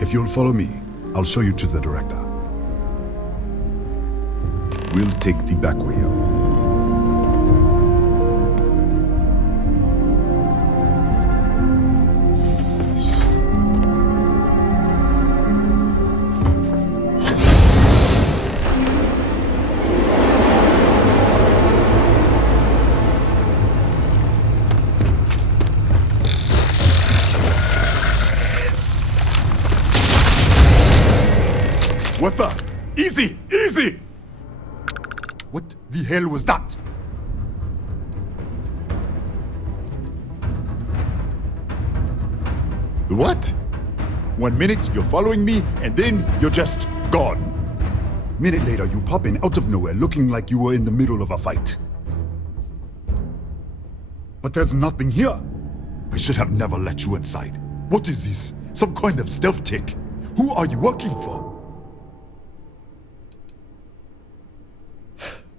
If you'll follow me, I'll show you to the director. We'll take the back way up. What the? Easy! Easy! What the hell was that? What? 1 minute you're following me, and then you're just gone. Minute later, you pop in out of nowhere looking like you were in the middle of a fight. But there's nothing here. I should have never let you inside. What is this? Some kind of stealth tick? Who are you working for?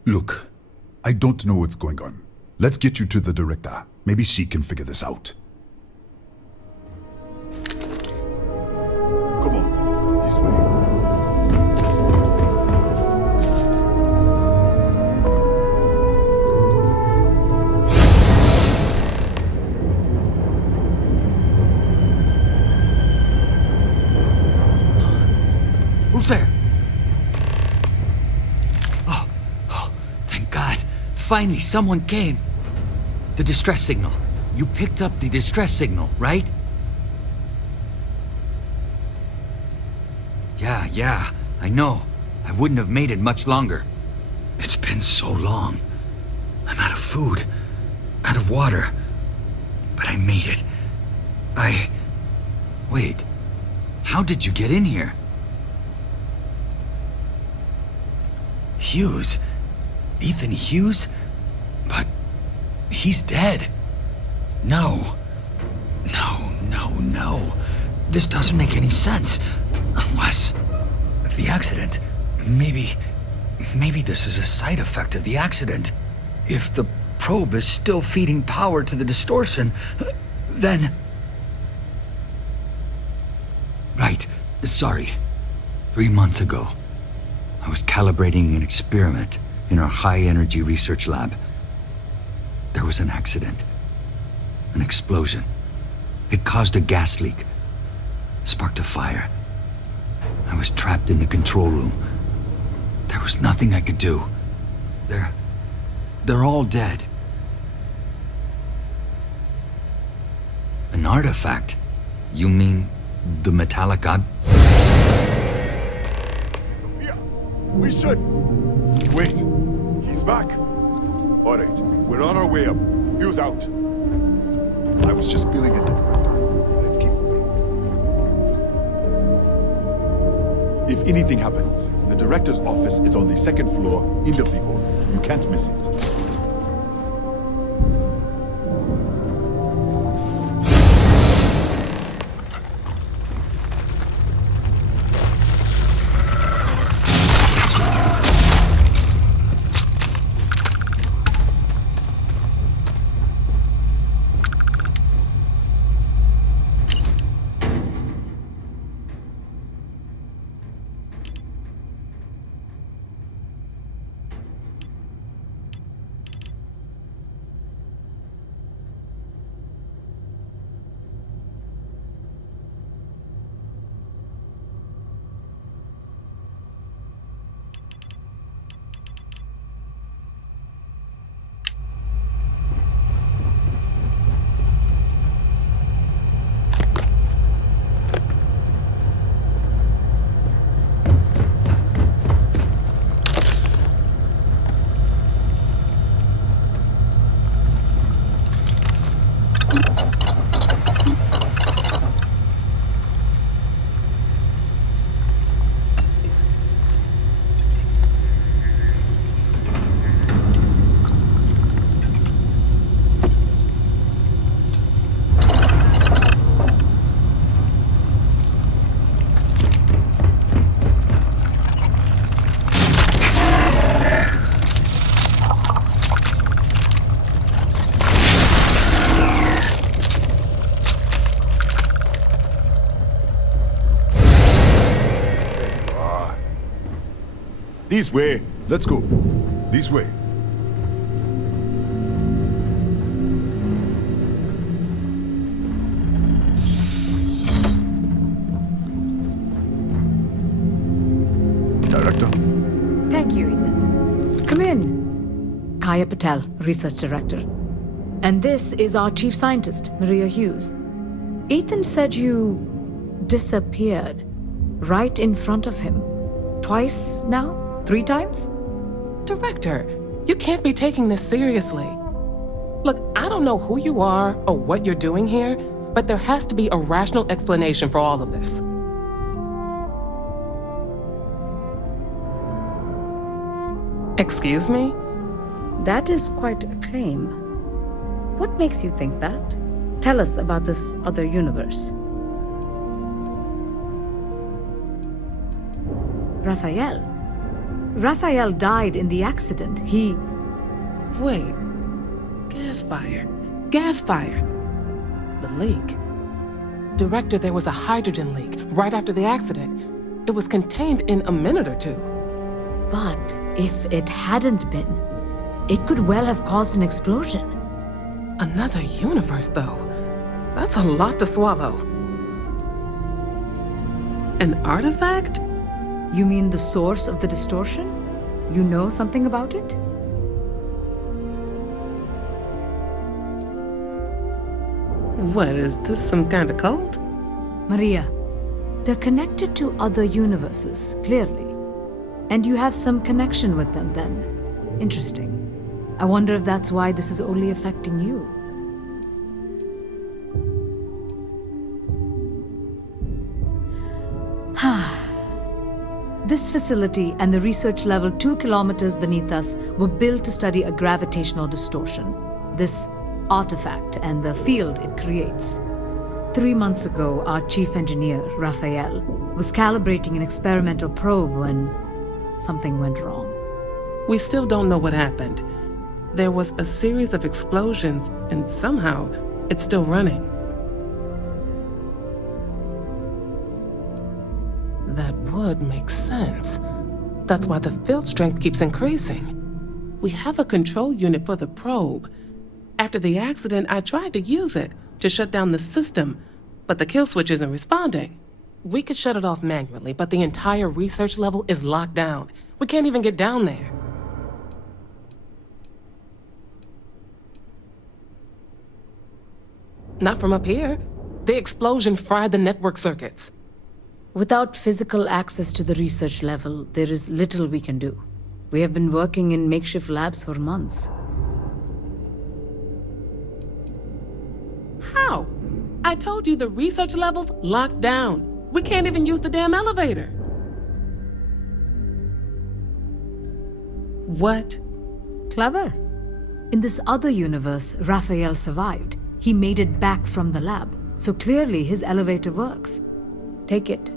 Look, I don't know what's going on. Let's get you to the director. Maybe she can figure this out. Come on, this way. Who's there? Thank God. Finally, someone came. The distress signal. You picked up the distress signal, right? Yeah, I know. I wouldn't have made it much longer. It's been so long. I'm out of food, out of water. But I made it. Wait. How did you get in here? Hughes? Ethan Hughes? But he's dead. No. This doesn't make any sense. Unless the accident. Maybe this is a side effect of the accident. If the probe is still feeding power to the distortion, then... Right. Sorry. 3 months ago, I was calibrating an experiment in our high-energy research lab. There was an accident. An explosion. It caused a gas leak. Sparked a fire. I was trapped in the control room. There was nothing I could do. They're all dead. An artifact? You mean the metallic ob... Yeah, we should. Wait, he's back. All right, we're on our way up. Hughes out. I was just feeling it. Let's keep moving. If anything happens, the director's office is on the second floor, end of the hall. You can't miss it. This way. Let's go. This way. Director. Thank you, Ethan. Come in. Kaya Patel, Research Director. And this is our Chief Scientist, Maria Hughes. Ethan said you disappeared right in front of him. Twice now? 3 times? Director, you can't be taking this seriously. Look, I don't know who you are or what you're doing here, but there has to be a rational explanation for all of this. Excuse me? That is quite a claim. What makes you think that? Tell us about this other universe. Raphael. Raphael died in the accident. He... Wait. Gas fire. Gas fire. The leak. Director, there was a hydrogen leak right after the accident. It was contained in a minute or 2. But if it hadn't been, it could well have caused an explosion. Another universe, though. That's a lot to swallow. An artifact? You mean the source of the distortion? You know something about it? What, is this some kind of cult? Maria, they're connected to other universes, clearly. And you have some connection with them then. Interesting. I wonder if that's why this is only affecting you. This facility and the research level 2 kilometers beneath us were built to study a gravitational distortion, this artifact and the field it creates. 3 months ago, our chief engineer, Raphael, was calibrating an experimental probe when something went wrong. We still don't know what happened. There was a series of explosions, and somehow it's still running. That would make sense. That's why the field strength keeps increasing. We have a control unit for the probe. After the accident, I tried to use it to shut down the system, but the kill switch isn't responding. We could shut it off manually, but the entire research level is locked down. We can't even get down there. Not from up here. The explosion fried the network circuits. Without physical access to the research level, there is little we can do. We have been working in makeshift labs for months. How? I told you the research level's locked down. We can't even use the damn elevator. What? Clever. In this other universe, Raphael survived. He made it back from the lab, so clearly his elevator works. Take it,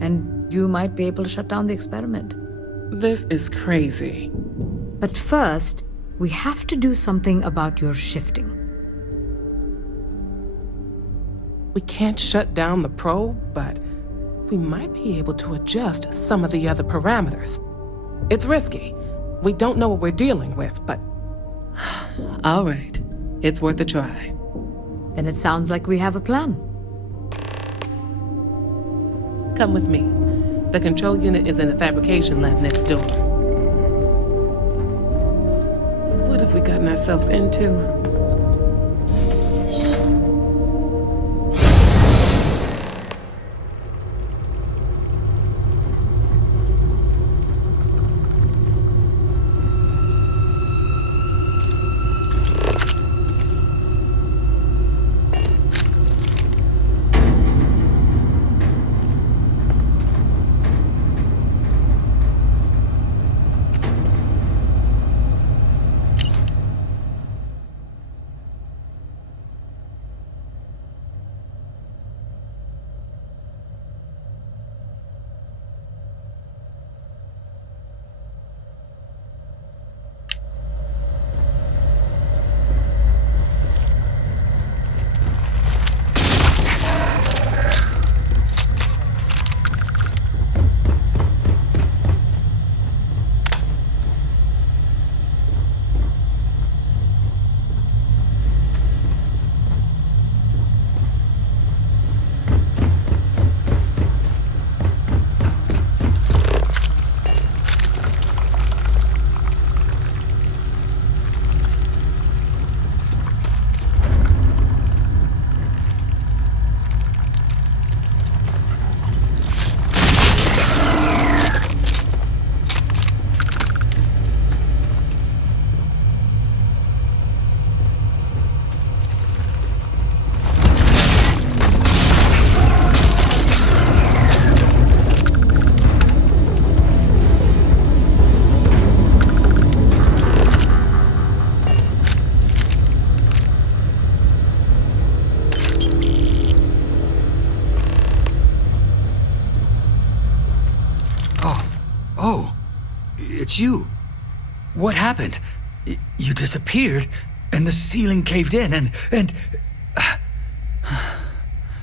and you might be able to shut down the experiment. This is crazy. But first, we have to do something about your shifting. We can't shut down the probe, but we might be able to adjust some of the other parameters. It's risky. We don't know what we're dealing with, but... All right. It's worth a try. Then it sounds like we have a plan. Come with me. The control unit is in the fabrication lab next door. What have we gotten ourselves into? it's you. What happened? You disappeared, and the ceiling caved in, and...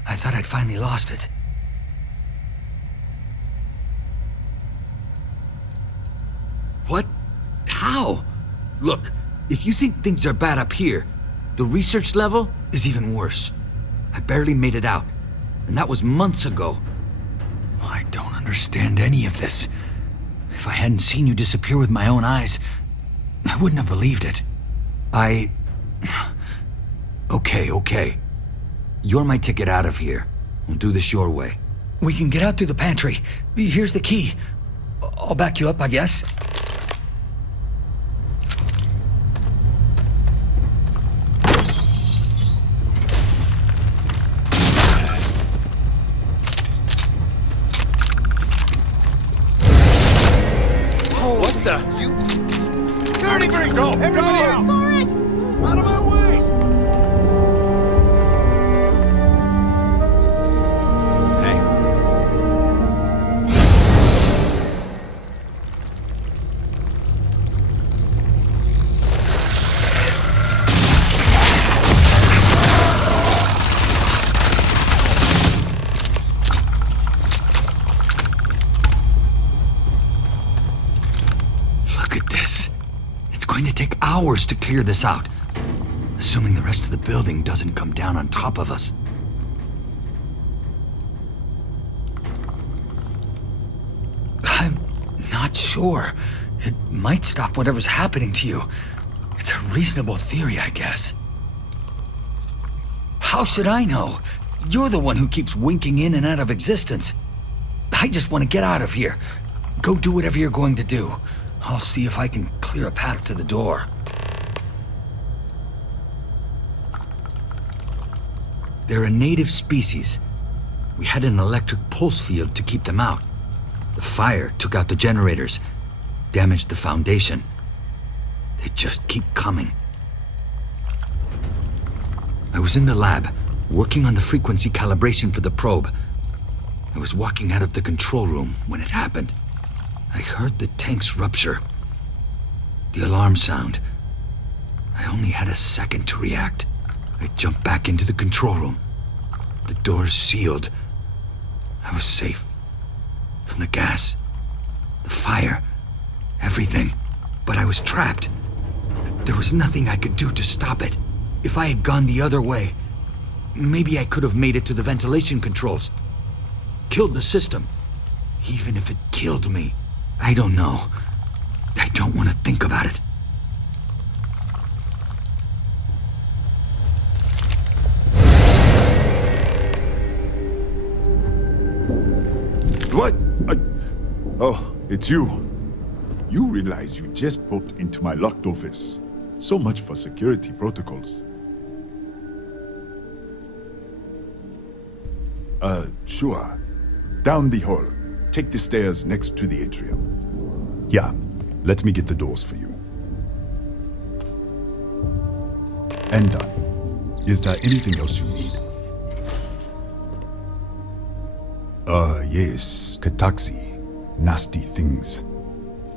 I thought I'd finally lost it. What? How? Look, if you think things are bad up here, the research level is even worse. I barely made it out, and that was months ago. I don't understand any of this. If I hadn't seen you disappear with my own eyes, I wouldn't have believed it. Okay. You're my ticket out of here. We'll do this your way. We can get out through the pantry. Here's the key. I'll back you up, I guess. What the? You... Dirty gringo! Everybody out! For it! Out of my way! Hey. Look at this. It's going to take hours to clear this out. Assuming the rest of the building doesn't come down on top of us. I'm not sure. It might stop whatever's happening to you. It's a reasonable theory, I guess. How should I know? You're the one who keeps winking in and out of existence. I just want to get out of here. Go do whatever you're going to do. I'll see if I can clear a path to the door. They're a native species. We had an electric pulse field to keep them out. The fire took out the generators, damaged the foundation. They just keep coming. I was in the lab, working on the frequency calibration for the probe. I was walking out of the control room when it happened. I heard the tanks rupture. The alarm sound. I only had a second to react. I jumped back into the control room. The doors sealed. I was safe. From the gas, the fire, everything. But I was trapped. There was nothing I could do to stop it. If I had gone the other way, maybe I could have made it to the ventilation controls. Killed the system. Even if it killed me, I don't know. I don't want to think about it. What? Oh, it's you. You realize you just poked into my locked office. So much for security protocols. Sure. Down the hall. Take the stairs next to the atrium. Yeah, let me get the doors for you. And done. Is there anything else you need? Yes, Kataxi. Nasty things.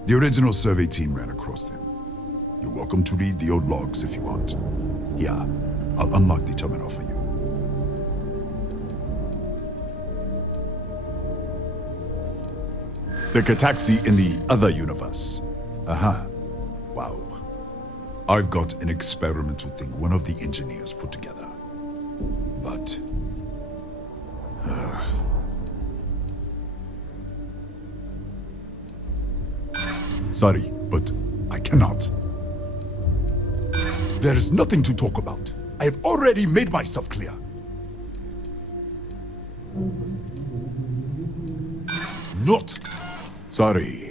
The original survey team ran across them. You're welcome to read the old logs if you want. Yeah, I'll unlock the terminal for you. The Kataxi in the other universe. Wow. I've got an experimental thing one of the engineers put together. But... Sorry, but I cannot. There is nothing to talk about. I have already made myself clear. Not. Sorry.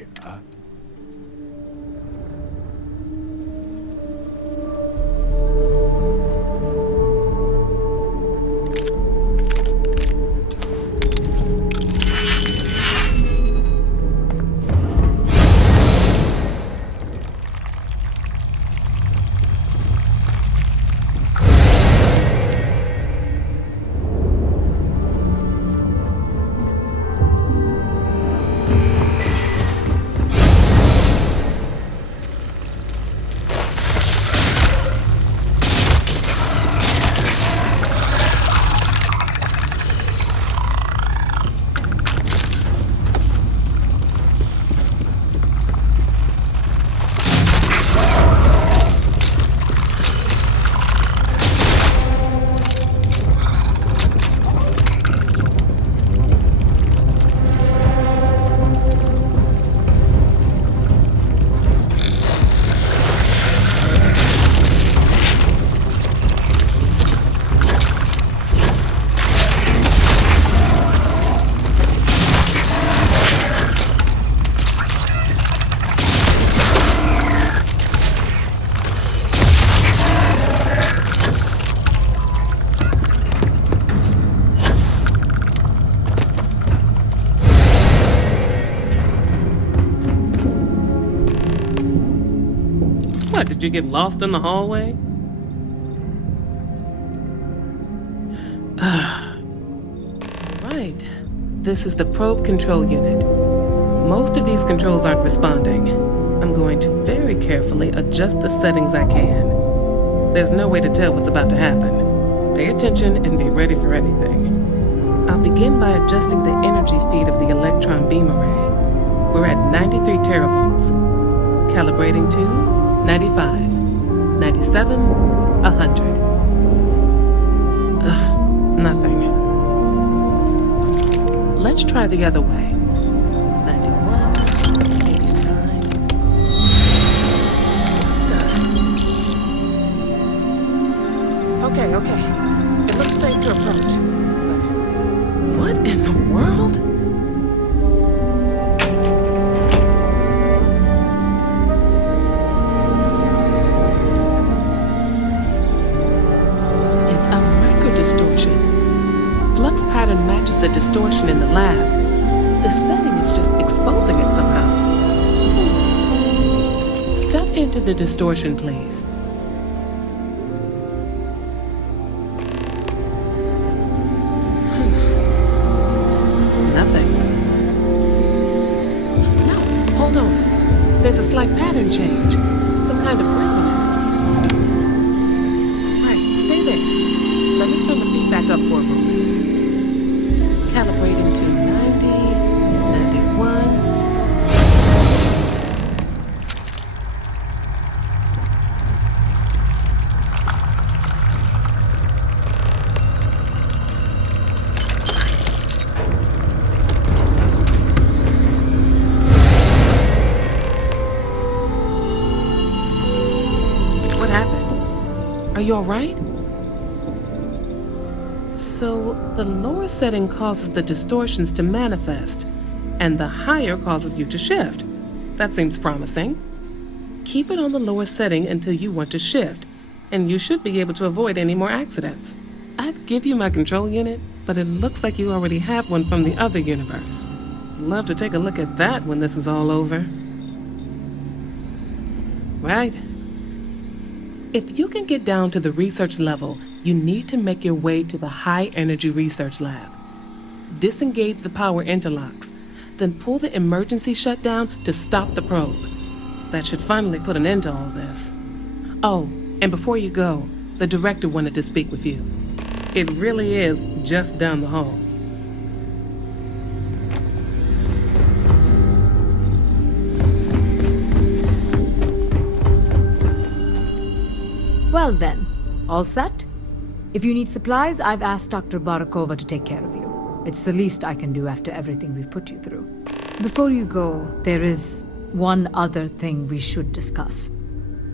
What, did you get lost in the hallway? Right. This is the probe control unit. Most of these controls aren't responding. I'm going to very carefully adjust the settings I can. There's no way to tell what's about to happen. Pay attention and be ready for anything. I'll begin by adjusting the energy feed of the electron beam array. We're at 93 teravolts. Calibrating to 95, 97, 100. Nothing. Let's try the other way. 91, 89. Okay. It looks safe to approach. But what in the world? It's a microdistortion. Flux pattern matches the distortion in the lab. The setting is just exposing it somehow. Step into the distortion, please. Nothing. No, hold on. There's a slight pattern change. Some kind of resonance. Right, stay there. Let me turn the feedback up for a moment. Calibrating to 90, 91. What happened? Are you all right? So, the lower setting causes the distortions to manifest, and the higher causes you to shift. That seems promising. Keep it on the lower setting until you want to shift, and you should be able to avoid any more accidents. I'd give you my control unit, but it looks like you already have one from the other universe. Love to take a look at that when this is all over. Right? If you can get down to the research level, you need to make your way to the high-energy research lab. Disengage the power interlocks, then pull the emergency shutdown to stop the probe. That should finally put an end to all this. Oh, and before you go, the director wanted to speak with you. It really is just down the hall. Well then, all set? If you need supplies, I've asked Dr. Barakova to take care of you. It's the least I can do after everything we've put you through. Before you go, there is one other thing we should discuss.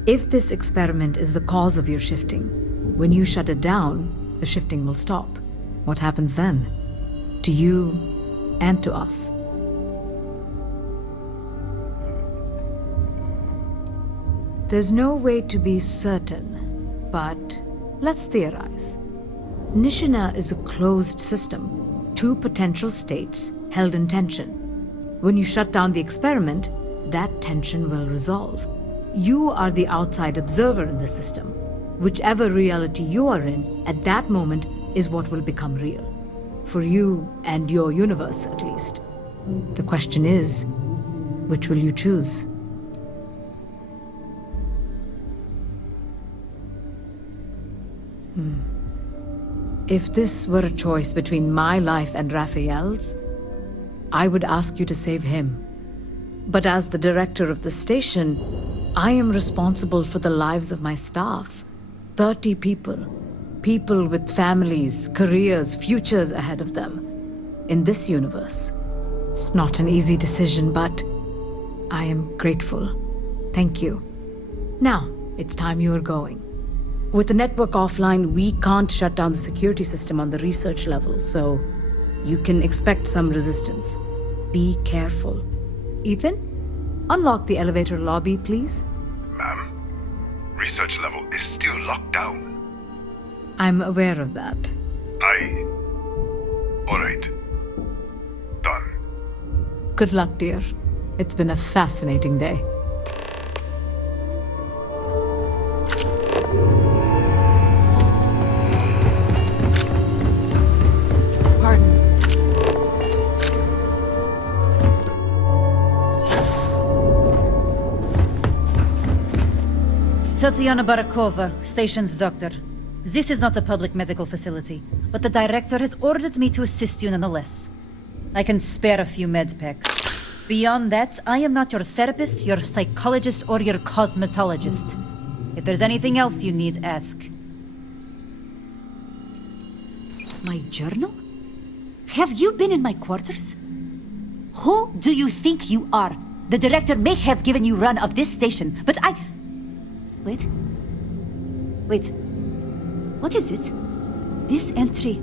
If this experiment is the cause of your shifting, when you shut it down, the shifting will stop. What happens then? To you and to us. There's no way to be certain, but let's theorize. Nishina is a closed system, two potential states held in tension. When you shut down the experiment, that tension will resolve. You are the outside observer in the system. Whichever reality you are in at that moment is what will become real. For you and your universe, at least. The question is, which will you choose? If this were a choice between my life and Raphael's, I would ask you to save him. But as the director of the station, I am responsible for the lives of my staff. 30 people. People with families, careers, futures ahead of them. In this universe. It's not an easy decision, but I am grateful. Thank you. Now, it's time you are going. With the network offline, we can't shut down the security system on the research level, so you can expect some resistance. Be careful. Ethan, unlock the elevator lobby, please. Ma'am, research level is still locked down. I'm aware of that. All right. Done. Good luck, dear. It's been a fascinating day. Tatiana Barakova, station's doctor. This is not a public medical facility, but the director has ordered me to assist you nonetheless. I can spare a few med packs. Beyond that, I am not your therapist, your psychologist, or your cosmetologist. If there's anything else you need, ask. My journal? Have you been in my quarters? Who do you think you are? The director may have given you run of this station, but I... Wait. What is this? This entry...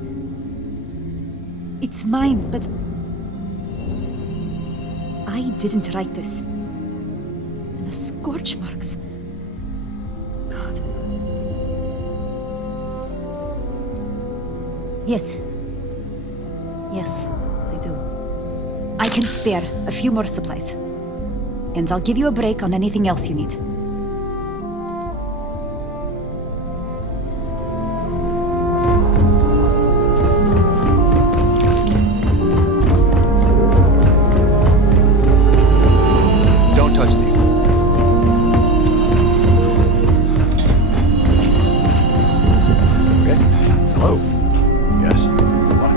It's mine, but... I didn't write this. And the scorch marks... God... Yes, I do. I can spare a few more supplies. And I'll give you a break on anything else you need. Don't touch the Okay. Hello. Yes. What?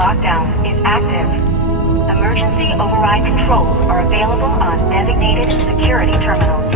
Lockdown is active. Emergency override controls are available on designated security terminals.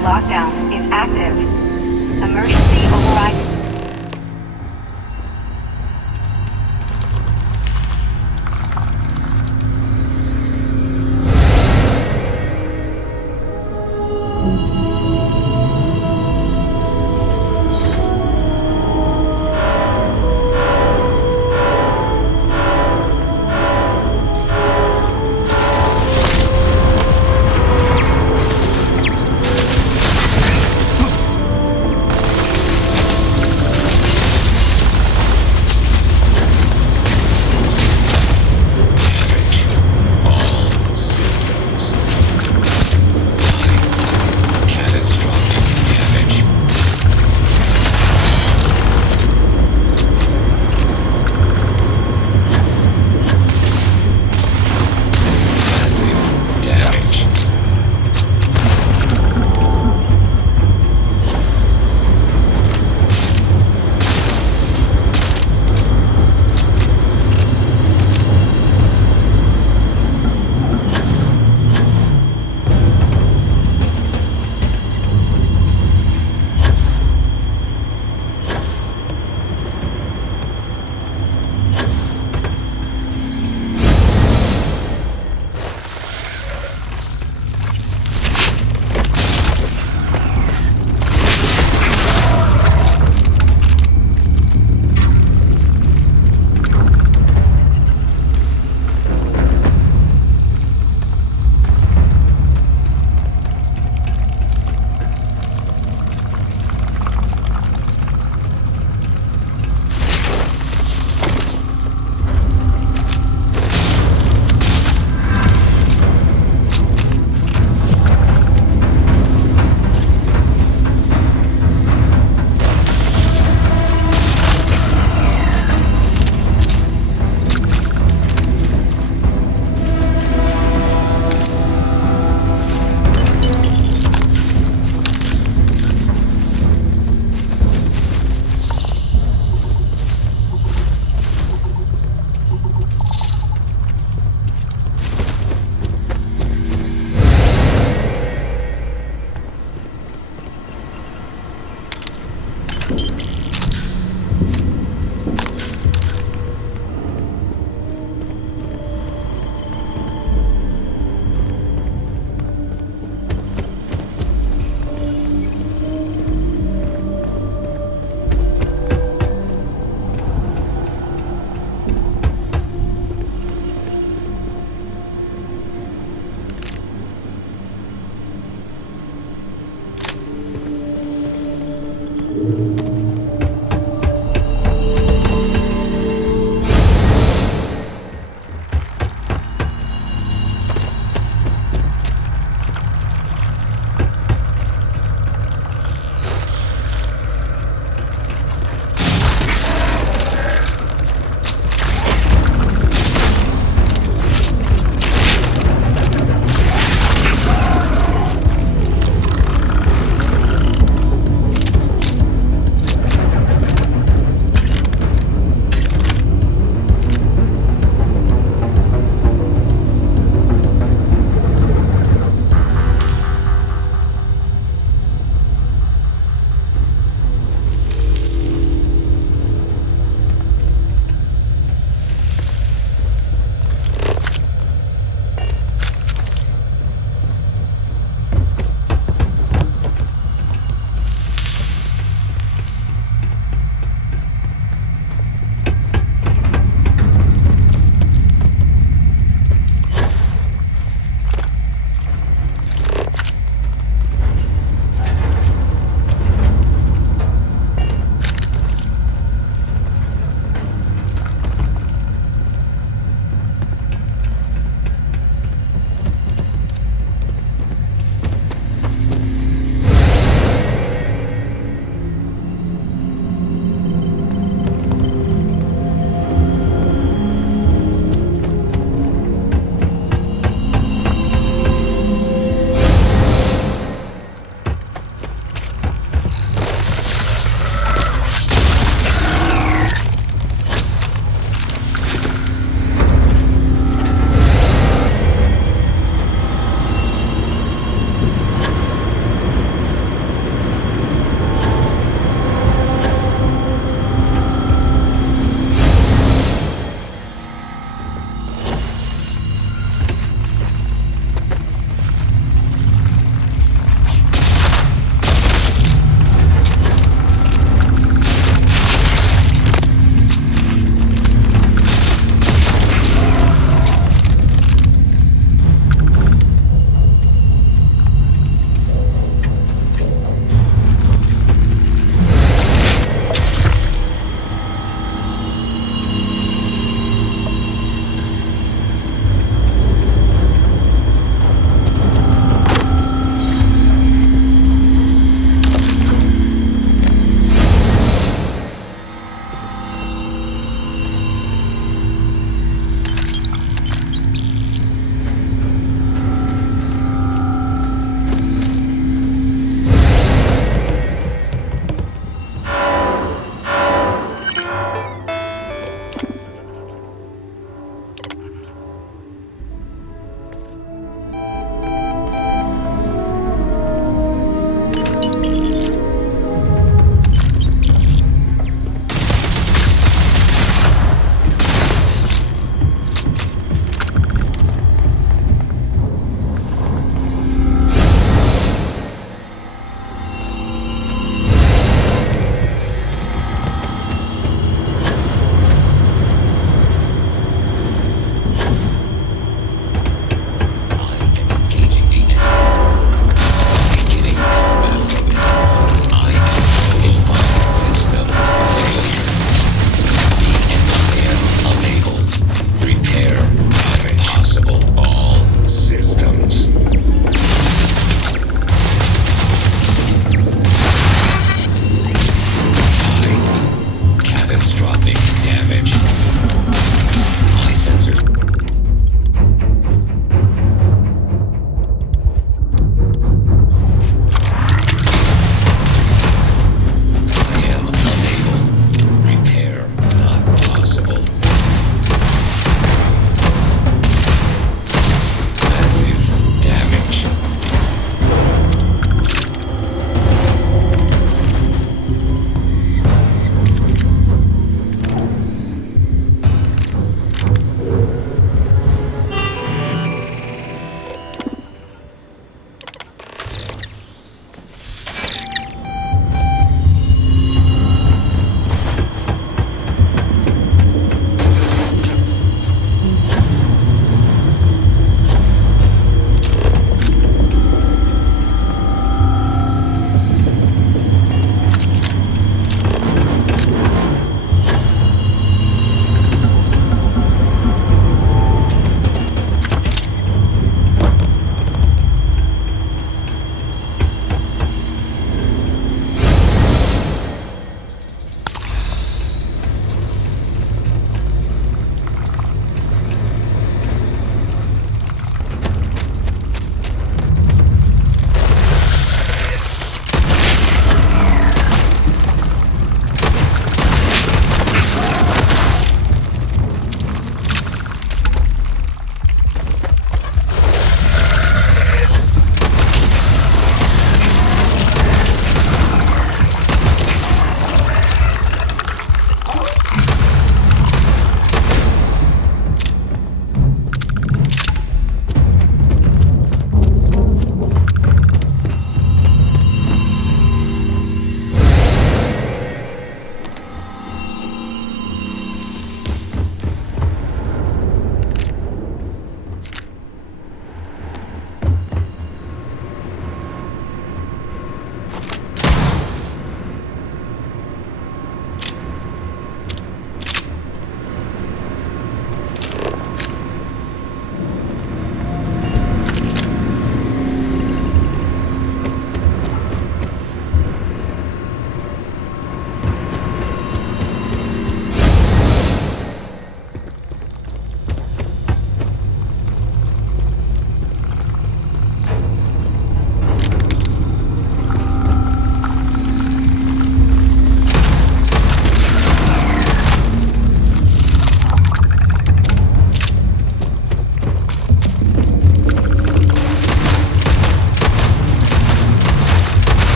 lockdown is active. Emergency override.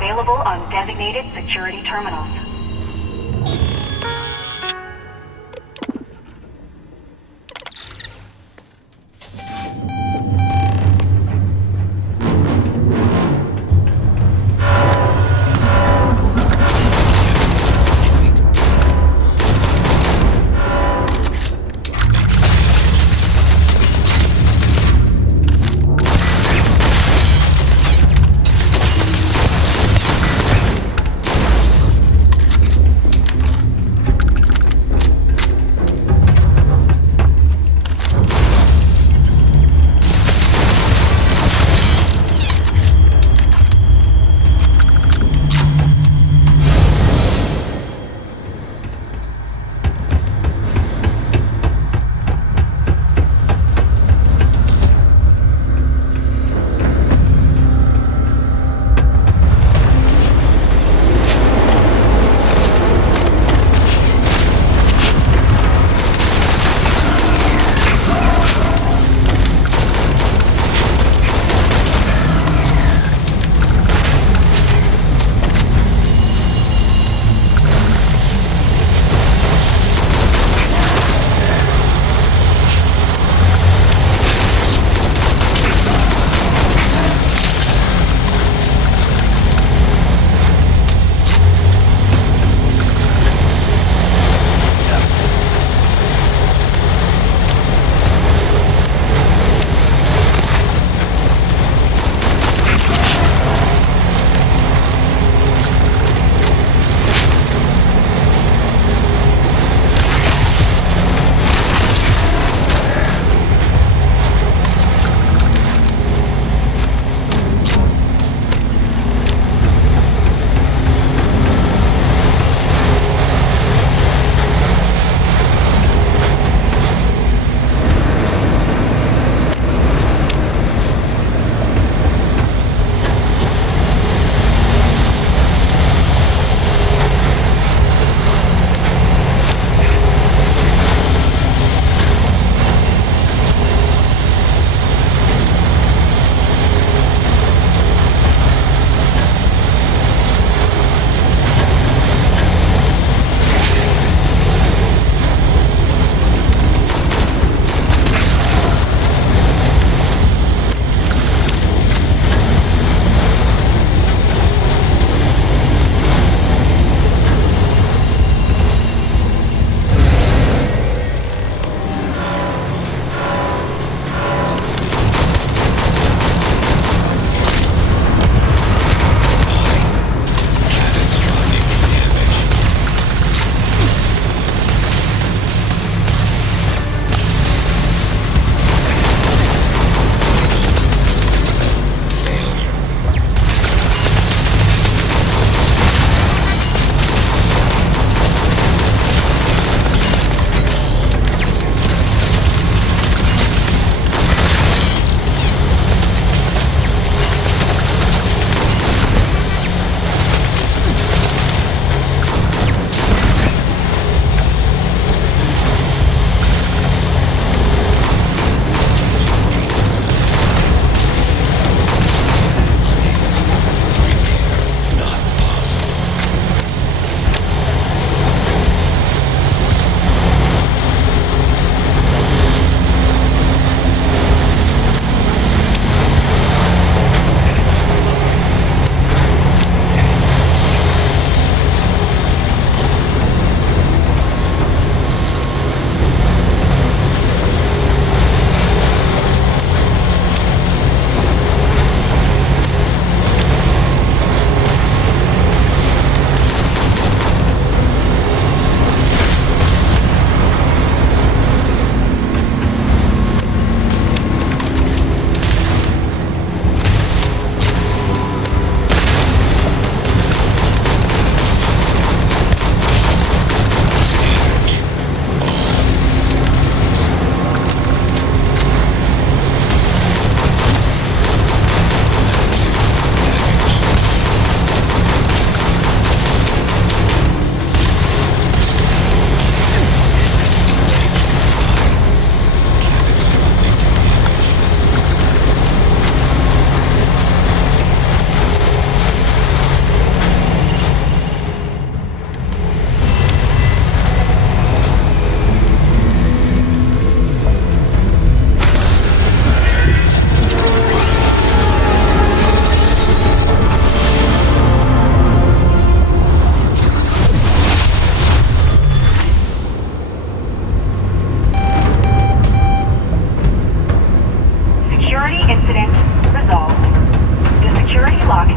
available on designated security terminals.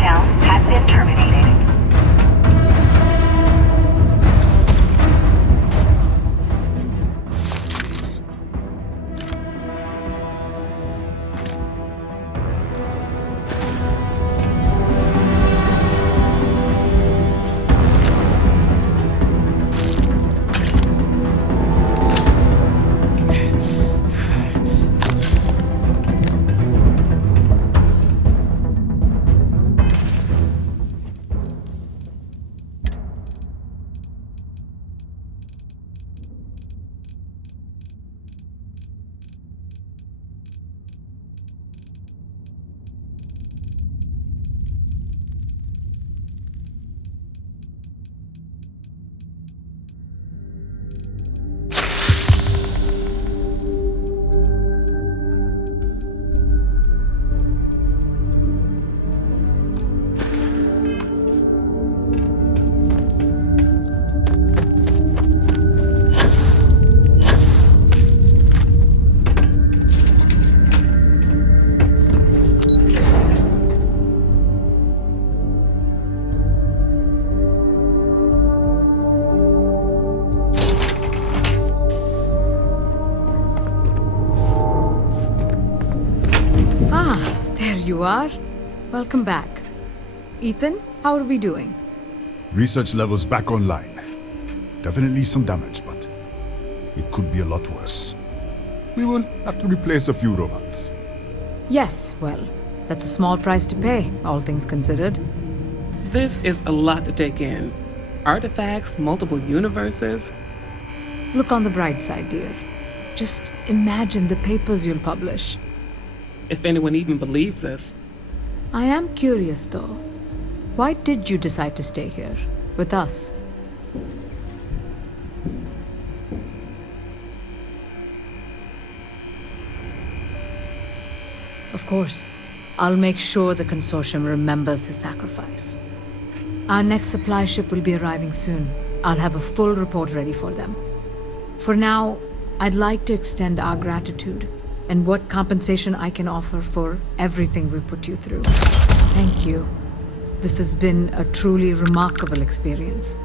lockdown has been terminated. You are? Welcome back. Ethan, how are we doing? Research levels back online. Definitely some damage, but it could be a lot worse. We will have to replace a few robots. Yes, well, that's a small price to pay, all things considered. This is a lot to take in. Artifacts, multiple universes. Look on the bright side, dear. Just imagine the papers you'll publish. If anyone even believes this. I am curious, though. Why did you decide to stay here, with us? Of course. I'll make sure the consortium remembers his sacrifice. Our next supply ship will be arriving soon. I'll have a full report ready for them. For now, I'd like to extend our gratitude and what compensation I can offer for everything we put you through. Thank you. This has been a truly remarkable experience.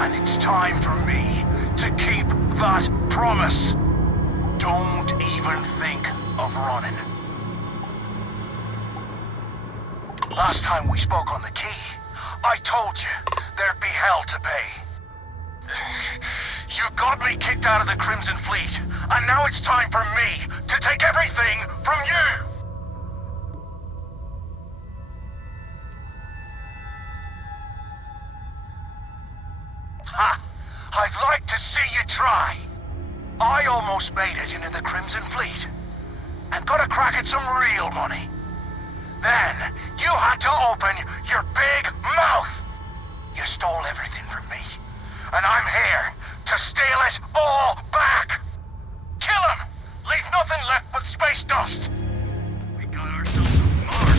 And it's time for me to keep that promise. Don't even think of running. Last time we spoke on the key, I told you there'd be hell to pay. You got me kicked out of the Crimson Fleet, and now it's time for me to take everything from you! Ha! I'd like to see you try. I almost made it into the Crimson Fleet, and got a crack at some real money. Then, you had to open your big mouth! You stole everything from me, and I'm here to steal it all back! Kill him! Leave nothing left but space dust! We got ourselves a mark!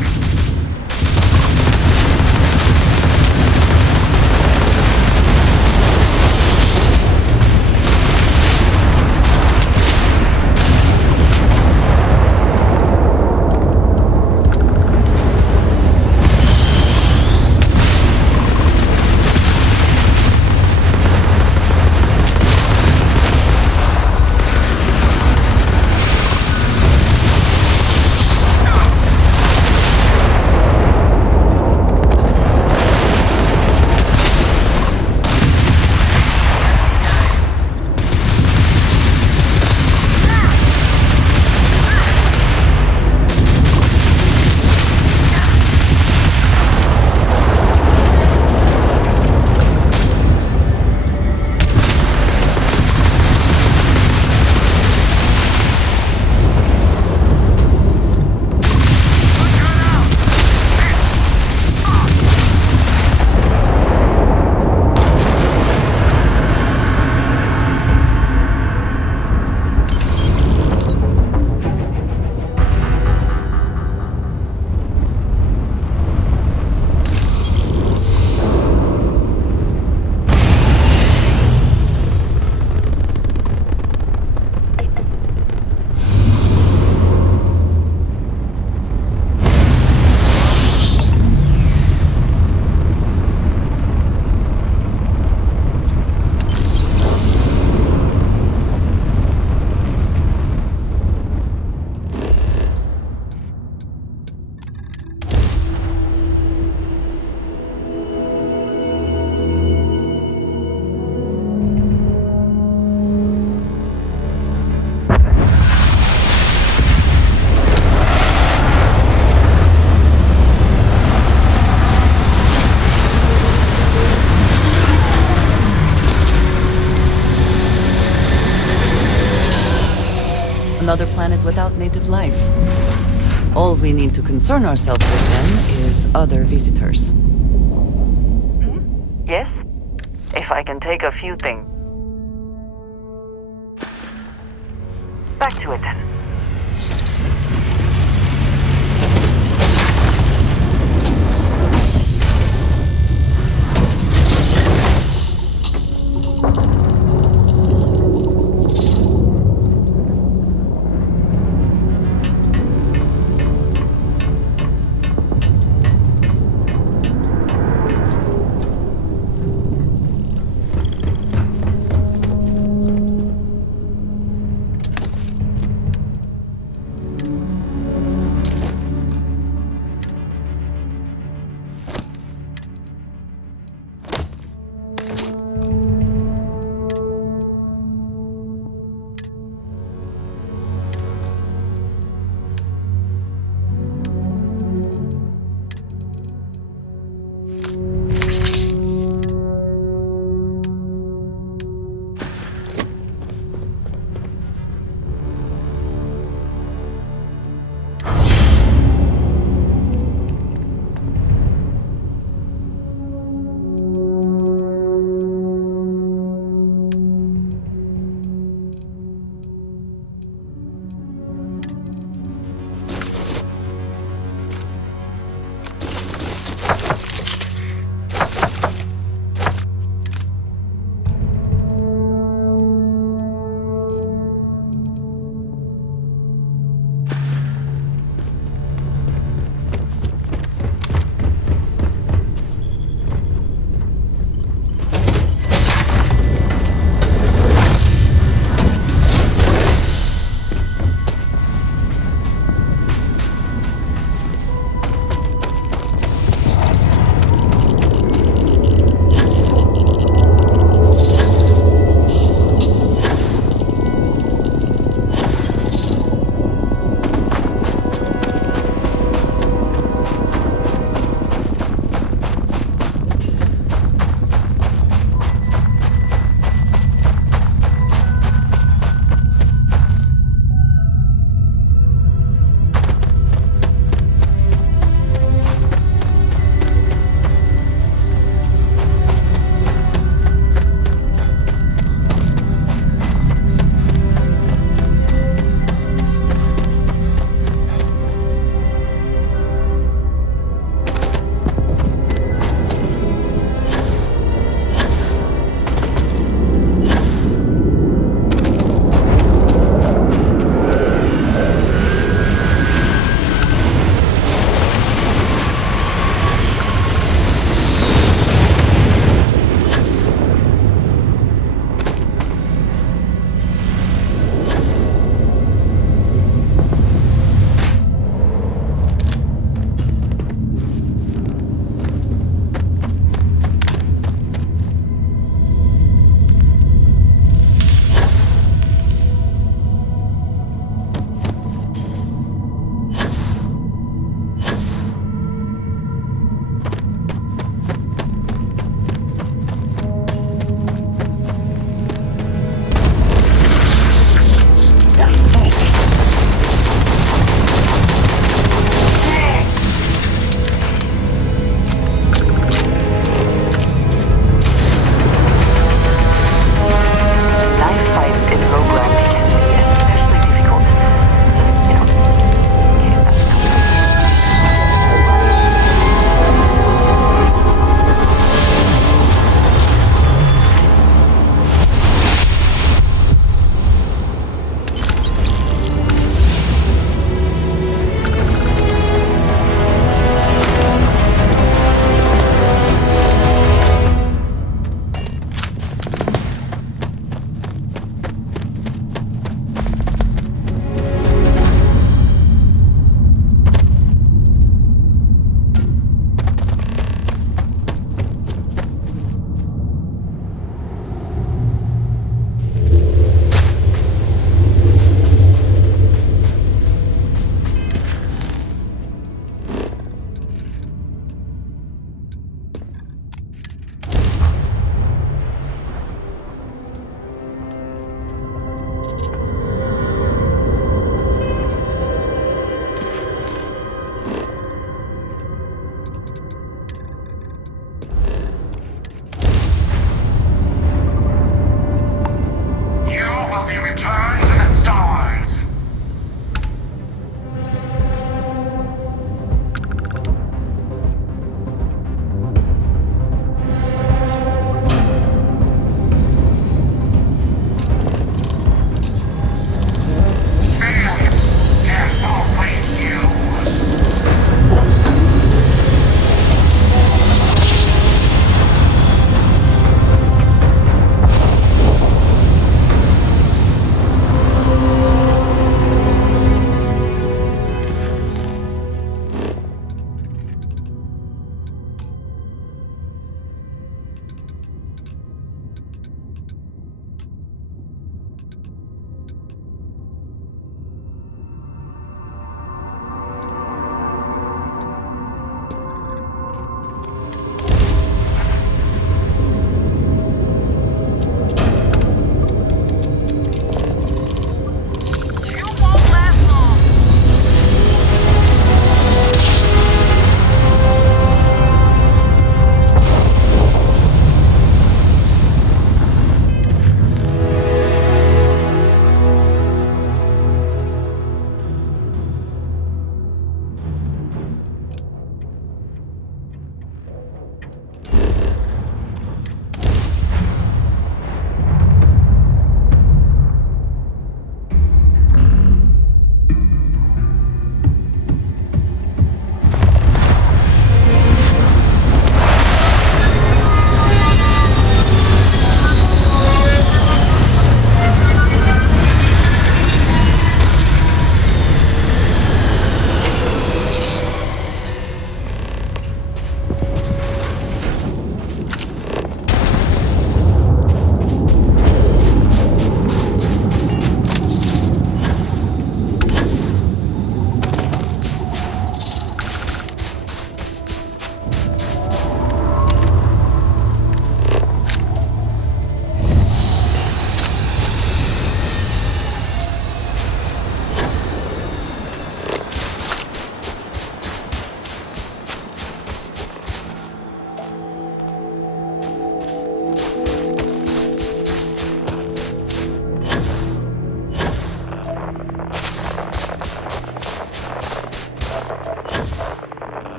Another planet without native life. All we need to concern ourselves with then is other visitors. Yes? If I can take a few things. Back to it then.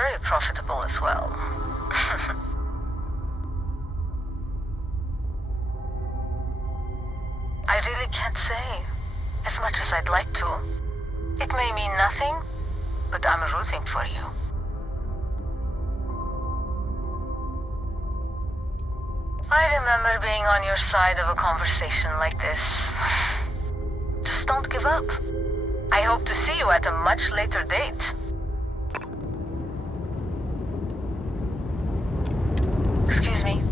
very profitable as well. I really can't say, as much as I'd like to. It may mean nothing, but I'm rooting for you. I remember being on your side of a conversation like this. Just don't give up. I hope to see you at a much later date. Excuse me.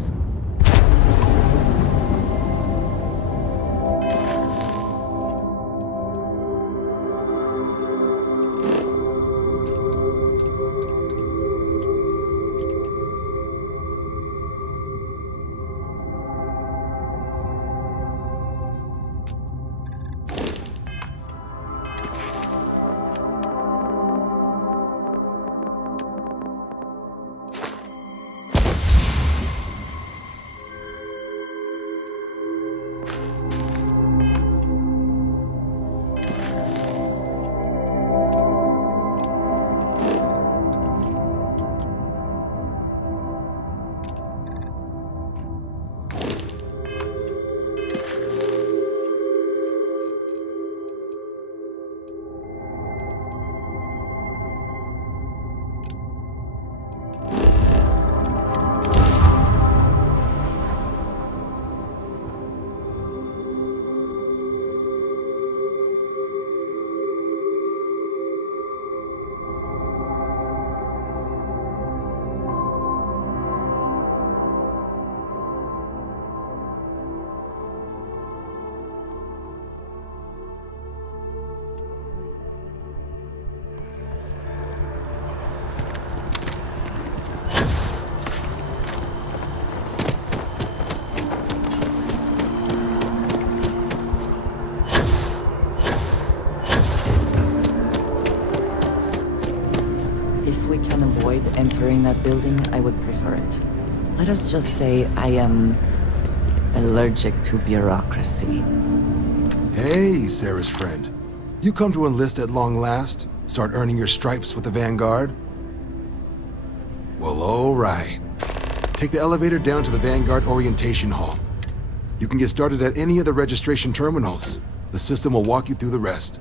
Entering that building, I would prefer it. Let us just say I am allergic to bureaucracy. Hey, Sarah's friend. You come to enlist at long last? Start earning your stripes with the Vanguard? Well, all right. Take the elevator down to the Vanguard Orientation Hall. You can get started at any of the registration terminals. The system will walk you through the rest.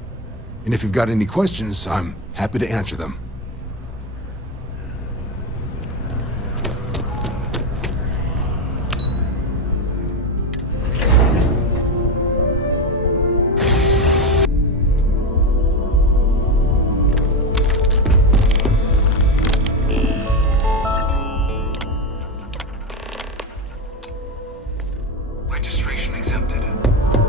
And if you've got any questions, I'm happy to answer them. Registration accepted.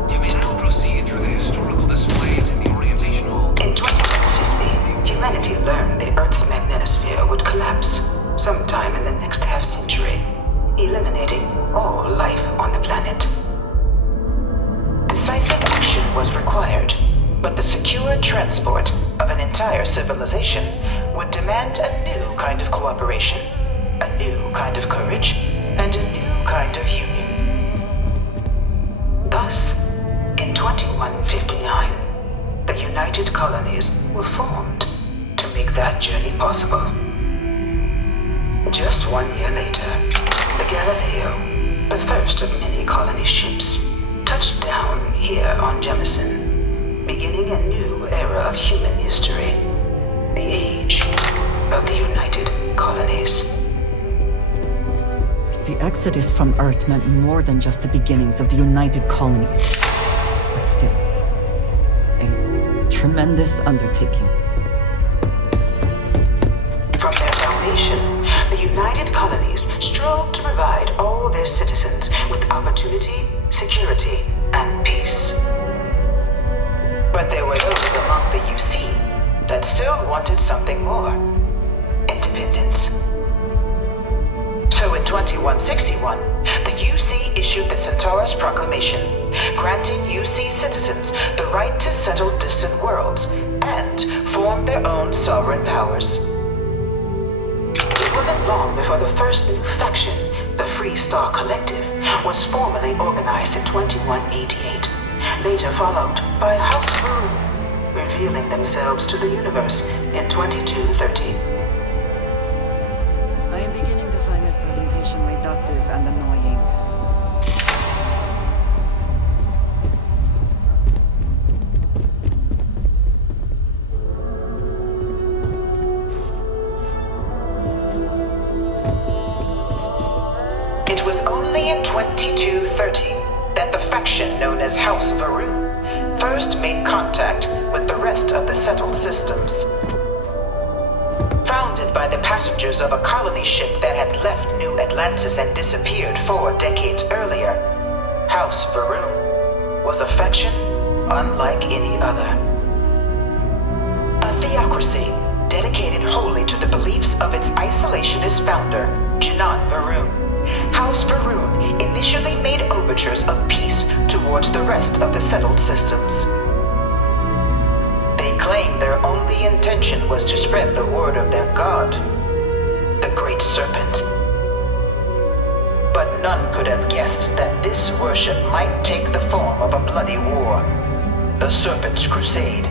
You may now proceed through the historical displays in the orientation hall. In 2150, humanity learned the Earth's magnetosphere would collapse sometime in the next half-century, eliminating all life on the planet. Decisive action was required, but the secure transport of an entire civilization would demand a new kind of cooperation, a new kind of courage, and a new kind of union. Thus, in 2159, the United Colonies were formed to make that journey possible. Just 1 year later, the Galileo, the first of many colony ships, touched down here on Jemison, beginning a new era of human history, the age of the United Colonies. The exodus from Earth meant more than just the beginnings of the United Colonies. But still, a tremendous undertaking. From their foundation, the United Colonies strove to provide all their citizens with opportunity, security, and peace. But there were those among the UC that still wanted something more: independence. So in 2161, the UC issued the Centaurus Proclamation, granting UC citizens the right to settle distant worlds and form their own sovereign powers. It wasn't long before the first new faction, the Free Star Collective, was formally organized in 2188, later followed by House Maroon, revealing themselves to the universe in 2230. destructive and annoying. It was only in 2230 that the faction known as House Varun first made contact with the rest of the settled systems. Founded by the passengers of a colony ship that had left New Atlantis and disappeared 4 decades earlier, House Varun was a faction unlike any other. A theocracy dedicated wholly to the beliefs of its isolationist founder, Janan Varun. House Varun initially made overtures of peace towards the rest of the settled systems. They claimed their only intention was to spread the word of their god, the Great Serpent. But none could have guessed that this worship might take the form of a bloody war, the Serpent's Crusade.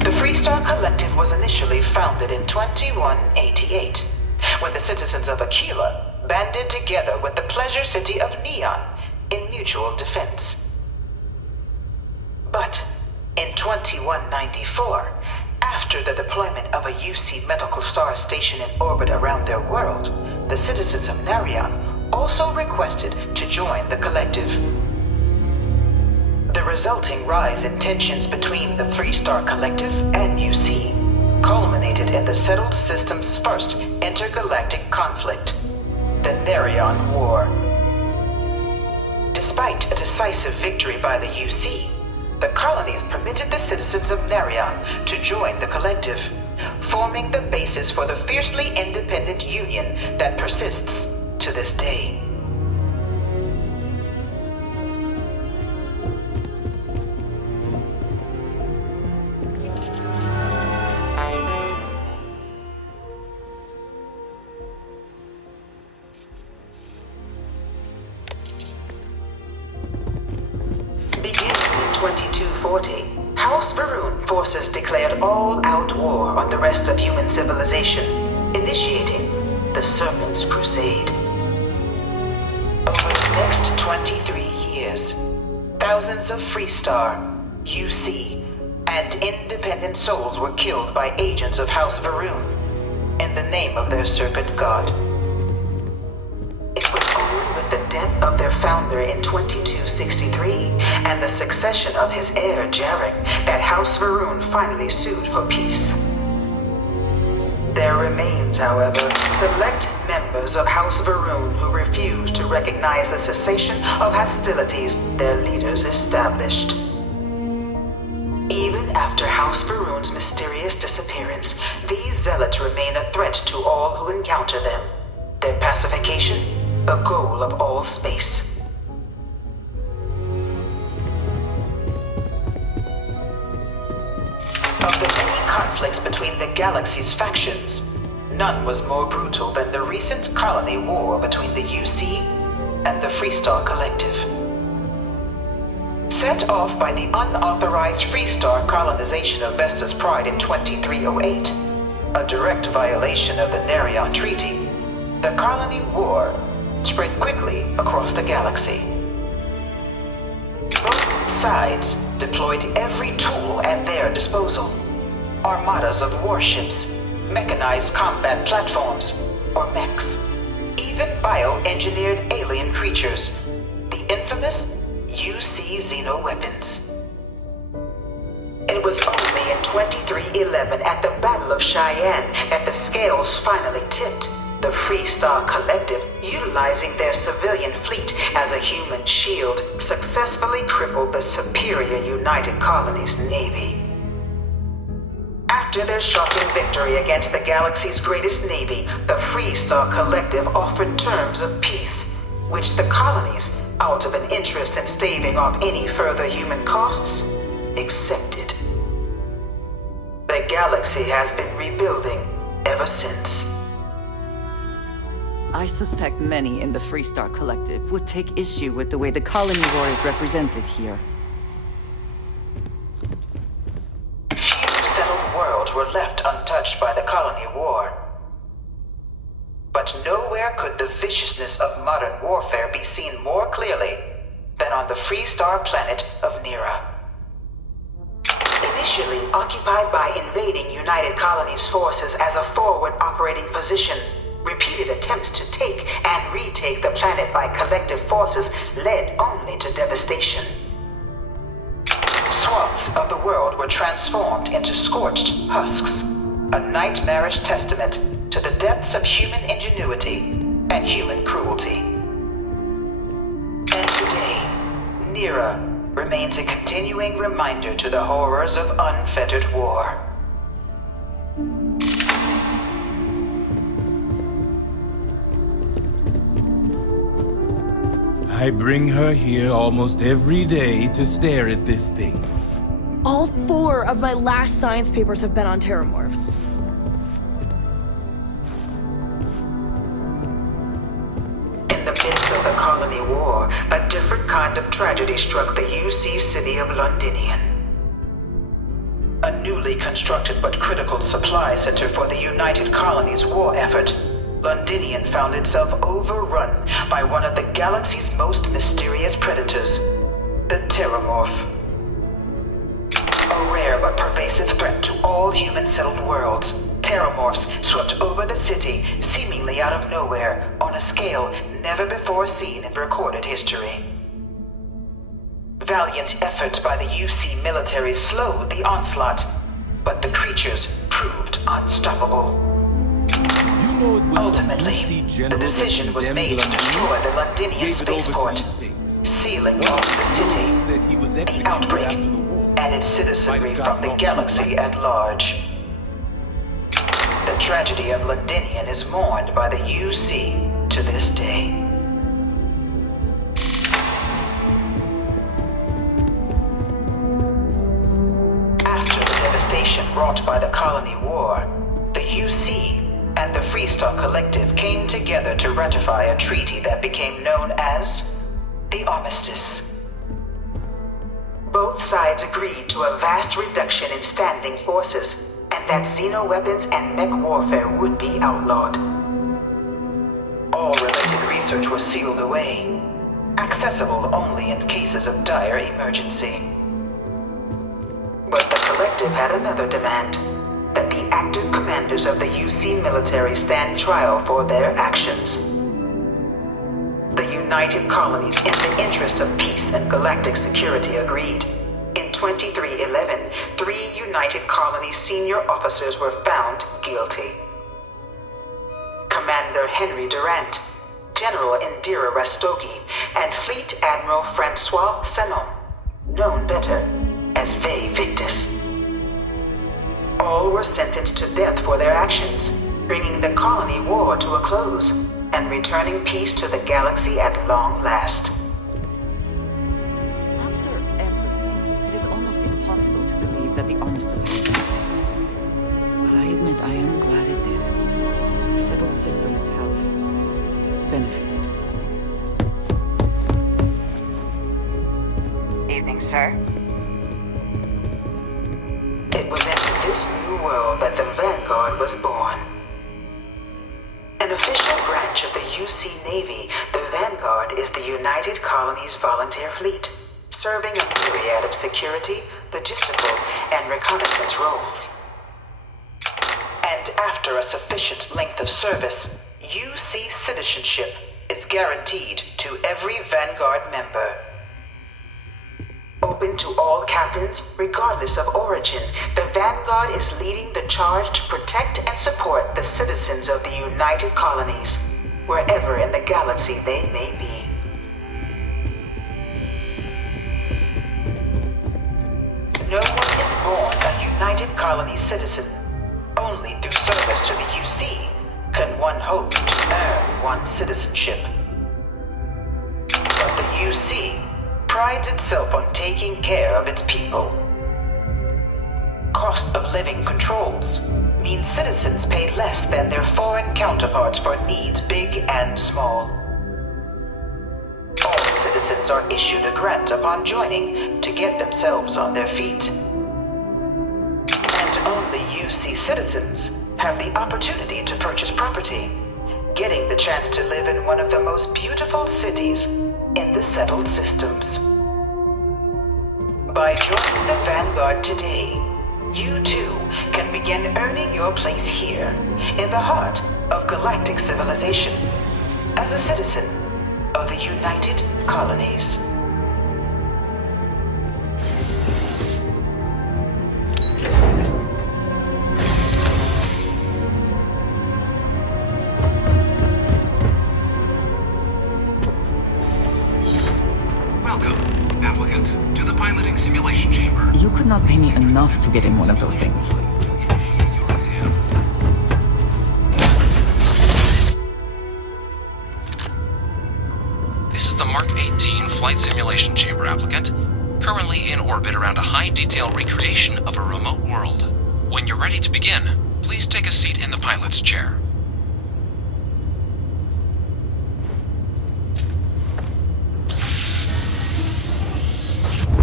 The Freestar Collective was initially founded in 2188, when the citizens of Aquila banded together with the pleasure city of Neon in mutual defense. But in 2194, after the deployment of a UC medical star station in orbit around their world, the citizens of Narion also requested to join the collective. The resulting rise in tensions between the Freestar Collective and UC culminated in the settled system's first intergalactic conflict, the Narion War. Despite a decisive victory by the UC, the colonies permitted the citizens of Narion to join the collective, forming the basis for the fiercely independent union that persists to this day. House Varun forces declared all-out war on the rest of human civilization, initiating the Serpent's Crusade. Over the next 23 years, thousands of Freestar, UC, and independent souls were killed by agents of House Varun in the name of their serpent god. It was only with the death of their founder in 2263 and the succession of his heir Jarek that House Varun finally sued for peace. There remains, however, select members of House Varun who refuse to recognize the cessation of hostilities their leaders established. Even after House Varun's mysterious disappearance, these zealots remain a threat to all who encounter them. Their pacification, a goal of all space. Of the many conflicts between the galaxy's factions, none was more brutal than the recent colony war between the UC and the Freestar Collective. Set off by the unauthorized Freestar colonization of Vesta's Pride in 2308, a direct violation of the Narion Treaty, the colony war spread quickly across the galaxy. Both sides deployed every tool at their disposal. Armadas of warships, mechanized combat platforms, or mechs, even bioengineered alien creatures, the infamous UC xeno-weapons. It was only in 2311 at the Battle of Cheyenne that the scales finally tipped. The Freestar Collective, utilizing their civilian fleet as a human shield, successfully crippled the superior United Colonies Navy. After their shocking victory against the galaxy's greatest navy, the Freestar Collective offered terms of peace, which the colonies, out of an interest in staving off any further human costs, accepted. The galaxy has been rebuilding ever since. I suspect many in the Freestar Collective would take issue with the way the colony war is represented here. Few settled worlds were left untouched by the colony war. But nowhere could the viciousness of modern warfare be seen more clearly than on the Freestar planet of Nira. Initially occupied by invading United Colonies forces as a forward operating position, repeated attempts to take and retake the planet by collective forces led only to devastation. Swaths of the world were transformed into scorched husks, a nightmarish testament to the depths of human ingenuity and human cruelty. And today, Nira remains a continuing reminder to the horrors of unfettered war. I bring her here almost every day to stare at this thing. All 4 of my last science papers have been on terramorphs. In the midst of the colony war, a different kind of tragedy struck the UC city of Londinian. A newly constructed but critical supply center for the United Colonies' war effort, Londinian found itself overrun by one of the galaxy's most mysterious predators, the Terramorph. A rare but pervasive threat to all human-settled worlds, Terramorphs swept over the city, seemingly out of nowhere, on a scale never before seen in recorded history. Valiant efforts by the UC military slowed the onslaught, but the creatures proved unstoppable. Ultimately, the decision was made to destroy the Londinian spaceport, sealing off the city, the outbreak, and its citizenry from the galaxy at large. The tragedy of Londinian is mourned by the UC to this day. After the devastation wrought by the colony war, the UC and the Freestar Collective came together to ratify a treaty that became known as the Armistice. Both sides agreed to a vast reduction in standing forces, and that xeno-weapons and mech warfare would be outlawed. All related research was sealed away, accessible only in cases of dire emergency. But the Collective had another demand: that the active commanders of the UC military stand trial for their actions. The United Colonies, in the interest of peace and galactic security, agreed. In 2311, 3 United Colonies senior officers were found guilty. Commander Henry Durant, General Indira Rastogi, and Fleet Admiral Francois Sanon, known better as Ve Victus. All were sentenced to death for their actions, bringing the colony war to a close and returning peace to the galaxy at long last. After everything, it is almost impossible to believe that the armistice happened. But I admit I am glad it did. The settled systems have benefited. Evening, sir. It was into this new world that the Vanguard was born. An official branch of the UC Navy, the Vanguard is the United Colonies Volunteer Fleet, serving a myriad of security, logistical, and reconnaissance roles. And after a sufficient length of service, UC citizenship is guaranteed to every Vanguard member. Open to all captains, regardless of origin, the Vanguard is leading the charge to protect and support the citizens of the United Colonies, wherever in the galaxy they may be. No one is born a United Colonies citizen. Only through service to the UC can one hope to earn one's citizenship. But the UC prides itself on taking care of its people. Cost of living controls mean citizens pay less than their foreign counterparts for needs big and small. All citizens are issued a grant upon joining to get themselves on their feet. And only UC citizens have the opportunity to purchase property, getting the chance to live in one of the most beautiful cities in the settled systems. By joining the Vanguard today, you too can begin earning your place here, in the heart of galactic civilization, as a citizen of the United Colonies. Welcome, applicant, to the piloting simulation chamber. You could not pay me enough to get in one of those things. This is the Mark 18 flight simulation chamber, applicant. Currently in orbit around a high-detail recreation of a remote world. When you're ready to begin, please take a seat in the pilot's chair.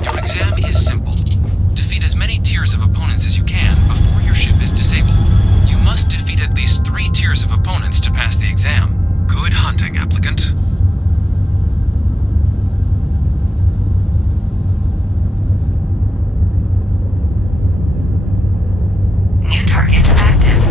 Your exam is simple. Defeat as many tiers of opponents as you can before your ship is disabled. You must defeat at least 3 tiers of opponents to pass the exam. Good hunting, applicant. New targets active.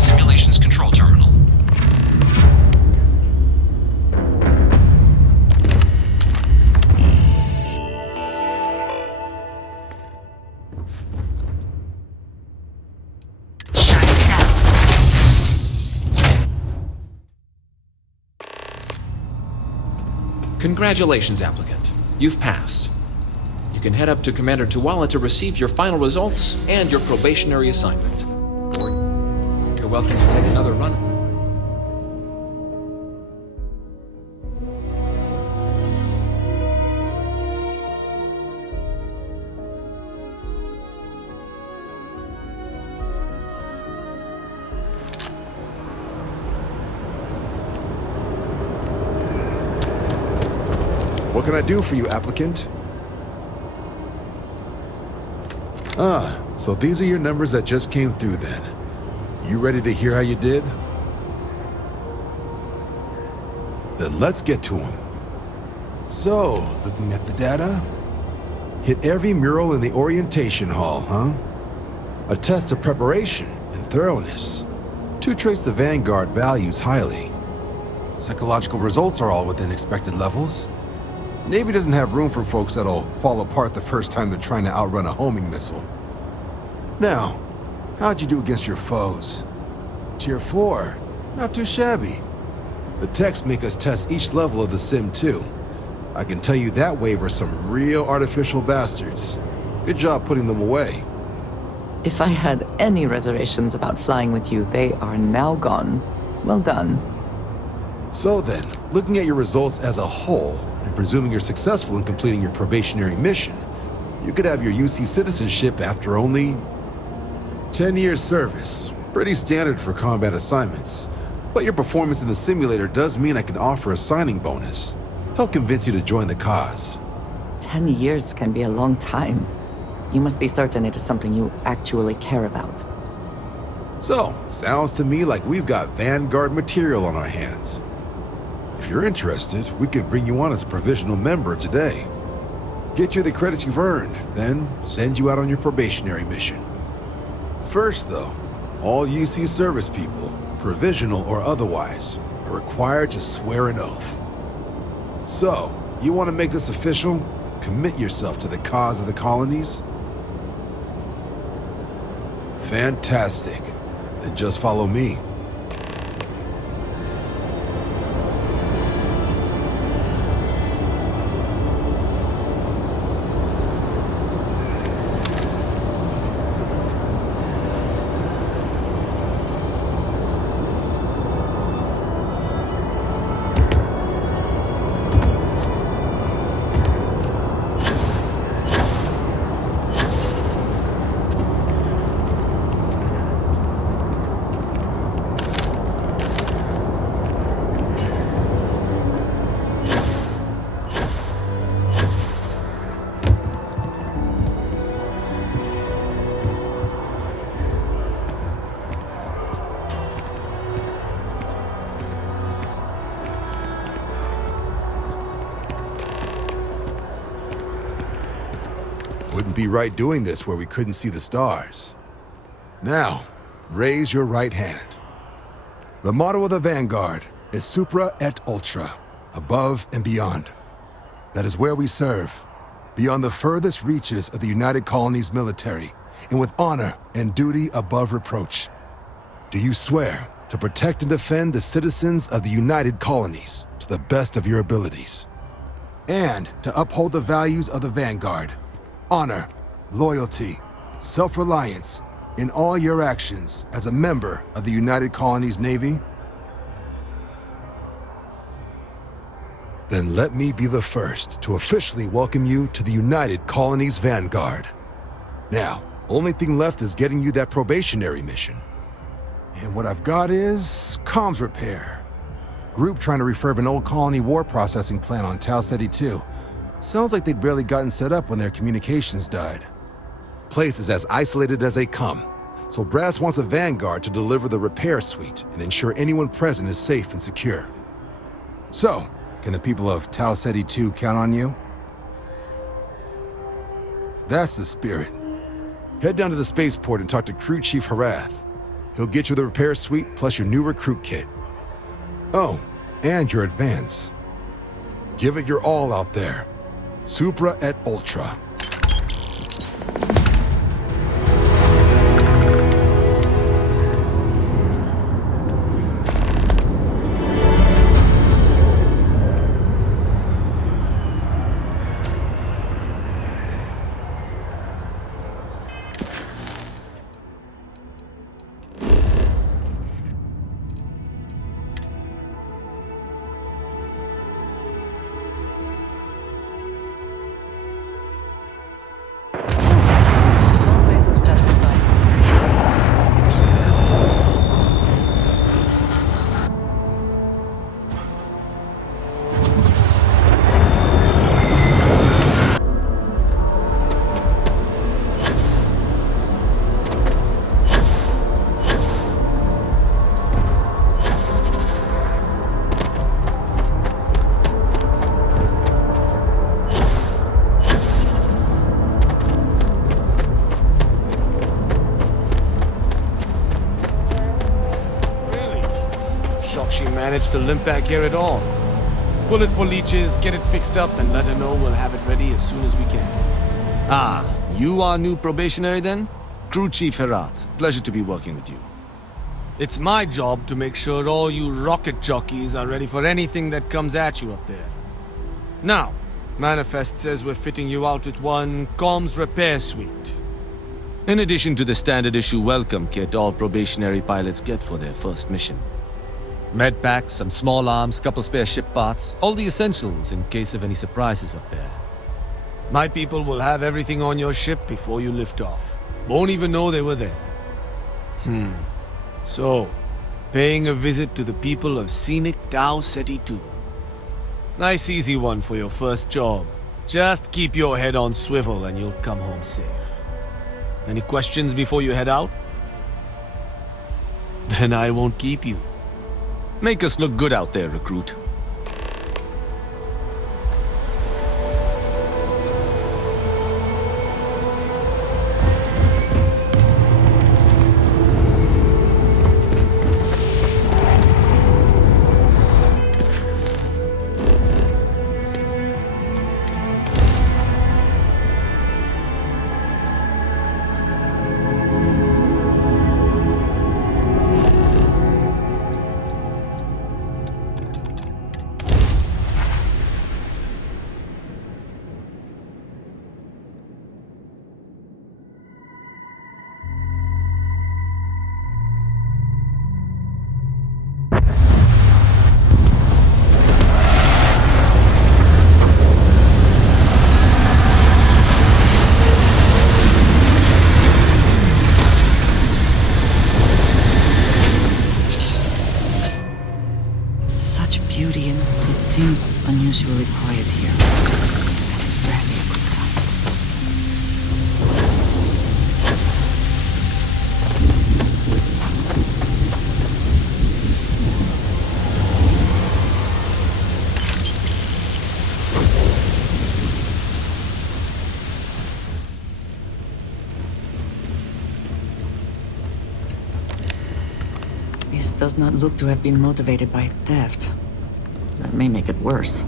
simulation's control terminal. Congratulations, applicant. You've passed. You can head up to Commander Tuwala to receive your final results and your probationary assignment. Or you're welcome to take another run at it. What can I do for you, applicant? So these are your numbers that just came through then. You ready to hear how you did? Then let's get to them. So, looking at the data, hit every mural in the orientation hall, huh? A test of preparation and thoroughness. 2 traits the Vanguard values highly. Psychological results are all within expected levels. Navy doesn't have room for folks that'll fall apart the first time they're trying to outrun a homing missile. Now, how'd you do against your foes? Tier 4, not too shabby. The techs make us test each level of the sim too. I can tell you that wave are some real artificial bastards. Good job putting them away. If I had any reservations about flying with you, they are now gone. Well done. So then, looking at your results as a whole, and presuming you're successful in completing your probationary mission, you could have your UC citizenship after only 10 years service. Pretty standard for combat assignments. But your performance in the simulator does mean I can offer a signing bonus. Help convince you to join the cause. 10 years can be a long time. You must be certain it is something you actually care about. So, sounds to me like we've got Vanguard material on our hands. If you're interested, we could bring you on as a provisional member today. Get you the credits you've earned, then send you out on your probationary mission. First, though, all UC service people, provisional or otherwise, are required to swear an oath. So, you want to make this official? Commit yourself to the cause of the colonies? Fantastic. Then just follow me. Wouldn't be right doing this where we couldn't see the stars. Now, raise your right hand. The motto of the Vanguard is Supra et Ultra, above and beyond. That is where we serve, beyond the furthest reaches of the United Colonies military, and with honor and duty above reproach. Do you swear to protect and defend the citizens of the United Colonies to the best of your abilities? And to uphold the values of the Vanguard, honor, loyalty, self-reliance in all your actions as a member of the United Colonies Navy? Then let me be the first to officially welcome you to the United Colonies Vanguard. Now, only thing left is getting you that probationary mission. And what I've got is comms repair. Group trying to refurb an old colony war processing plant on Tau Ceti 2. Sounds like they'd barely gotten set up when their communications died. Place is as isolated as they come, so Brass wants a Vanguard to deliver the repair suite and ensure anyone present is safe and secure. So, can the people of Tau Ceti 2 count on you? That's the spirit. Head down to the spaceport and talk to Crew Chief Harath. He'll get you the repair suite plus your new recruit kit. Oh, and your advance. Give it your all out there. Supra et Ultra. Always a satisfying. Shocked she managed to limp back here at all. Pull it for leeches, get it fixed up, and let her know we'll have it ready as soon as we can. Ah, you are new probationary then? Crew Chief Herat. Pleasure to be working with you. It's my job to make sure all you rocket jockeys are ready for anything that comes at you up there. Now, Manifest says we're fitting you out with one comms repair suite. In addition to the standard issue welcome kit all probationary pilots get for their first mission. Med packs, some small arms, couple spare ship parts, all the essentials in case of any surprises up there. My people will have everything on your ship before you lift off. Won't even know they were there. So, paying a visit to the people of scenic Tau Ceti 2. Nice easy one for your first job. Just keep your head on swivel and you'll come home safe. Any questions before you head out? Then I won't keep you. Make us look good out there, recruit. Such beauty, and it seems unusually quiet here. That is rarely a good sign. This does not look to have been motivated by theft. That may make it worse.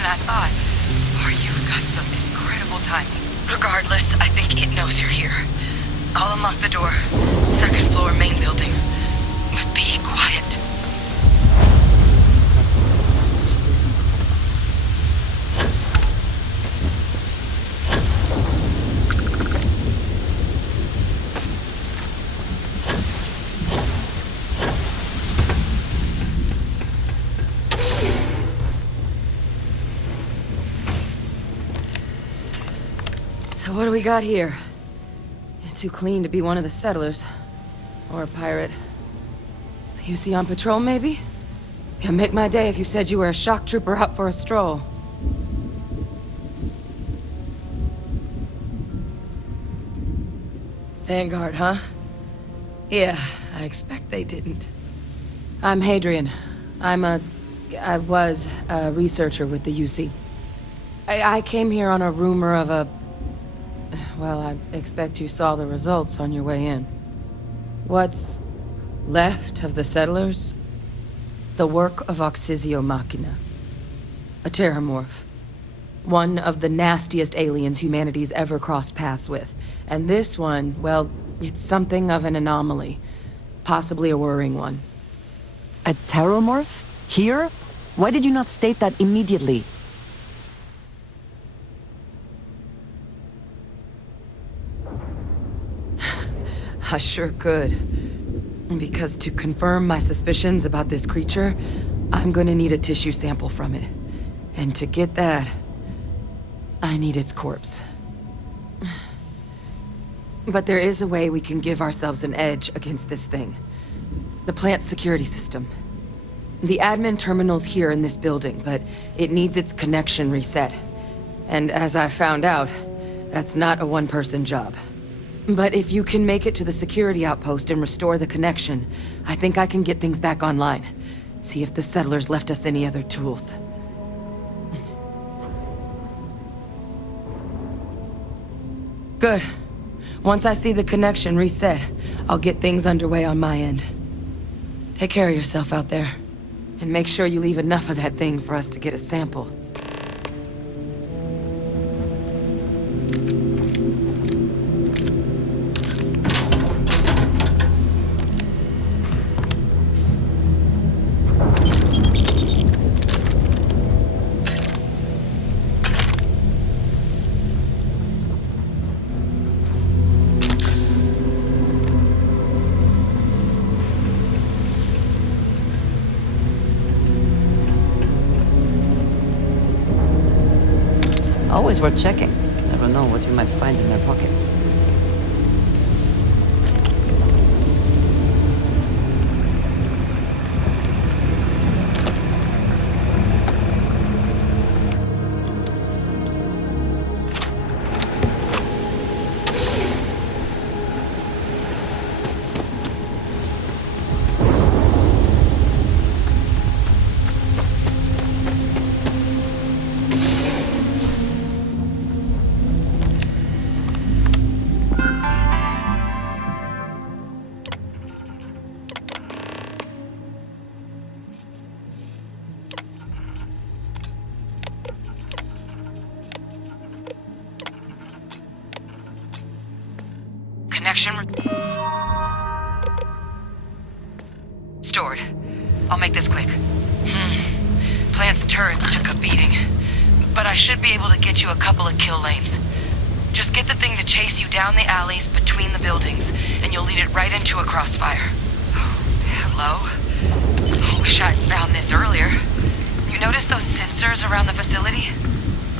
I thought. Or you've got some incredible timing. Regardless, I think it knows you're here. I'll unlock the door. Second floor, main building. But be quiet. So what do we got here? Too clean to be one of the settlers. Or a pirate. You see on patrol, maybe? Yeah, make my day if you said you were a shock trooper out for a stroll. Vanguard, huh? Yeah, I expect they didn't. I'm Hadrian. I was a researcher with the UC. I came here on a rumor of a... Well, I expect you saw the results on your way in. What's left of the settlers? The work of Oxysio Machina. A terramorph. One of the nastiest aliens humanity's ever crossed paths with. And this one, well, it's something of an anomaly. Possibly a worrying one. A terramorph? Here? Why did you not state that immediately? I sure could. Because to confirm my suspicions about this creature, I'm gonna need a tissue sample from it. And to get that, I need its corpse. But there is a way we can give ourselves an edge against this thing. The plant's security system. The admin terminal's here in this building, but it needs its connection reset. And as I found out, that's not a one-person job. But if you can make it to the security outpost and restore the connection, I think I can get things back online. See if the settlers left us any other tools. Good. Once I see the connection reset, I'll get things underway on my end. Take care of yourself out there. And make sure you leave enough of that thing for us to get a sample. Always worth checking. Never know what you might find in their pockets. Stored. I'll make this quick. Plant's turrets took a beating, but I should be able to get you a couple of kill lanes. Just get the thing to chase you down the alleys between the buildings, and you'll lead it right into a crossfire. Oh, hello? Wish I'd found this earlier. You notice those sensors around the facility?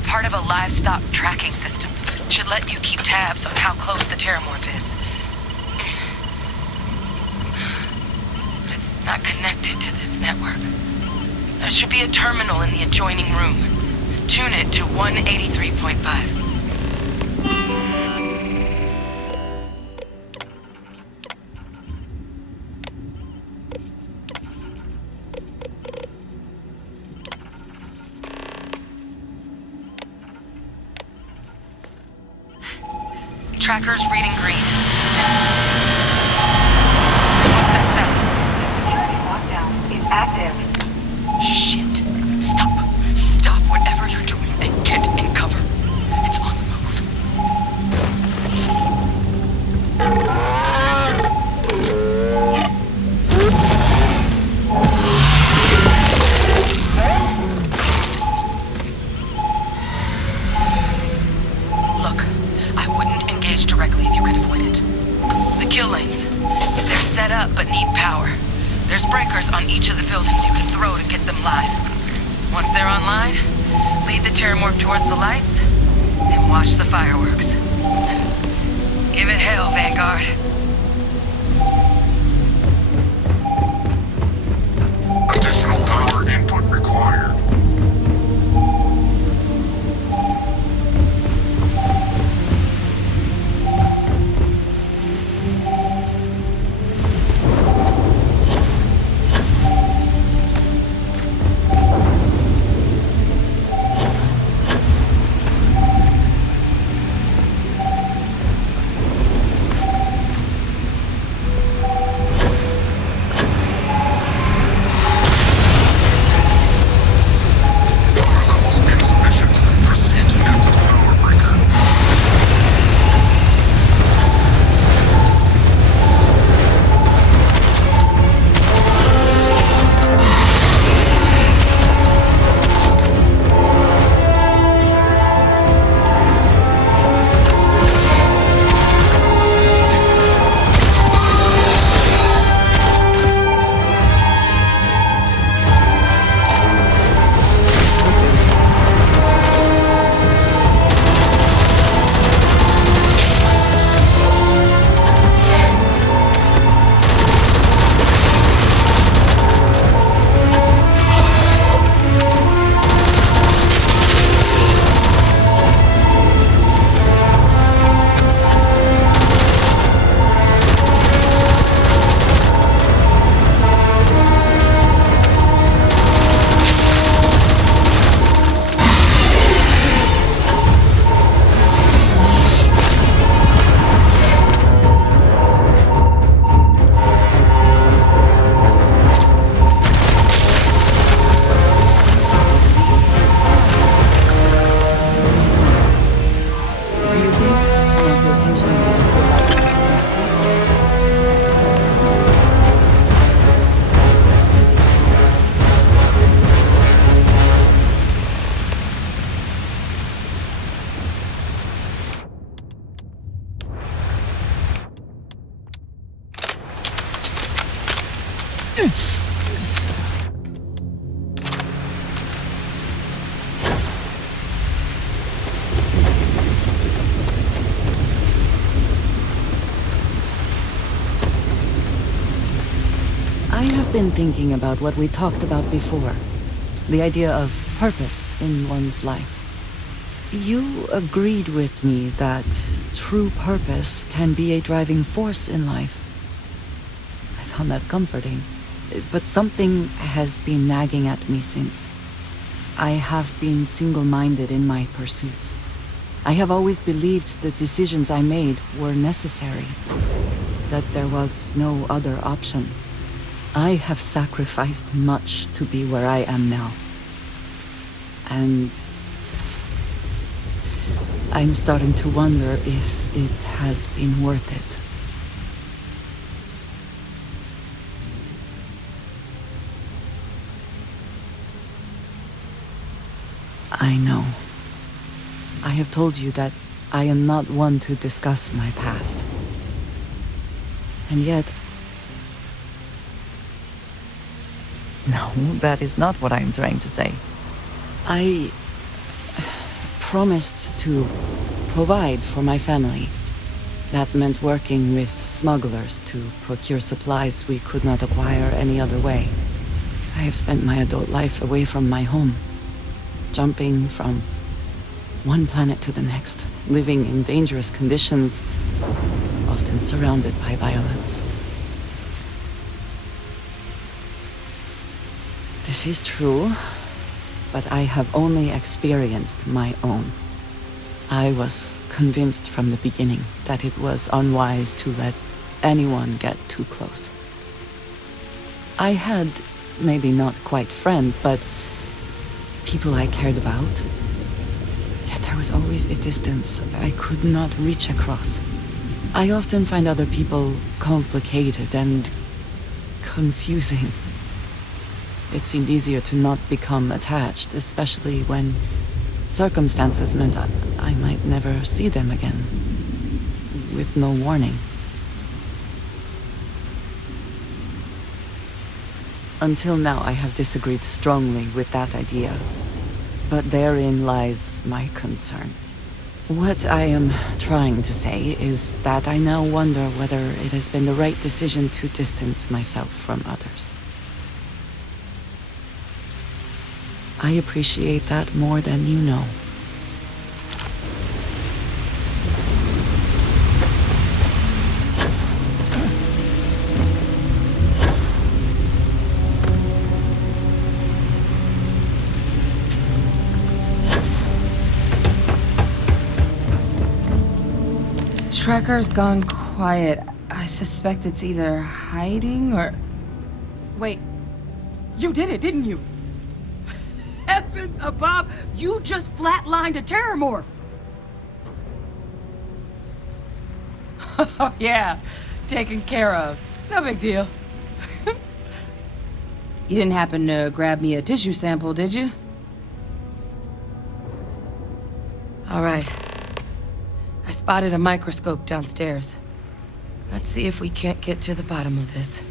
Part of a livestock tracking system. Should let you keep tabs on how close the terramorph is. But it's not connected to this network. There should be a terminal in the adjoining room. Tune it to 183.5. Tracker's reading green. What's that sound? Security lockdown is active. Shit. Stop. Stop whatever you're doing and get in cover. It's on the move. Look, I wouldn't engage directly if you can avoid it. The kill lanes. They're set up but need power. There's breakers on each of the buildings you can throw to get them live. Once they're online, lead the terramorph towards the lights and watch the fireworks. Give it hell, Vanguard. Additional power input required. I've been thinking about what we talked about before. The idea of purpose in one's life. You agreed with me that true purpose can be a driving force in life. I found that comforting. But something has been nagging at me since. I have been single-minded in my pursuits. I have always believed the decisions I made were necessary, that there was no other option. I have sacrificed much to be where I am now. And I'm starting to wonder if it has been worth it. I know. I have told you that I am not one to discuss my past. And yet... No, that is not what I am trying to say. I promised to provide for my family. That meant working with smugglers to procure supplies we could not acquire any other way. I have spent my adult life away from my home, jumping from one planet to the next, living in dangerous conditions, often surrounded by violence. This is true, but I have only experienced my own. I was convinced from the beginning that it was unwise to let anyone get too close. I had, maybe not quite friends, but people I cared about. Yet there was always a distance I could not reach across. I often find other people complicated and confusing. It seemed easier to not become attached, especially when circumstances meant I might never see them again, with no warning. Until now, I have disagreed strongly with that idea, but therein lies my concern. What I am trying to say is that I now wonder whether it has been the right decision to distance myself from others. I appreciate that more than you know. Trekker's gone quiet. I suspect it's either hiding or... Wait. You did it, didn't you? Heavens above! You just flatlined a terramorph! Oh, yeah. Taken care of. No big deal. You didn't happen to grab me a tissue sample, did you? All right. I spotted a microscope downstairs. Let's see if we can't get to the bottom of this.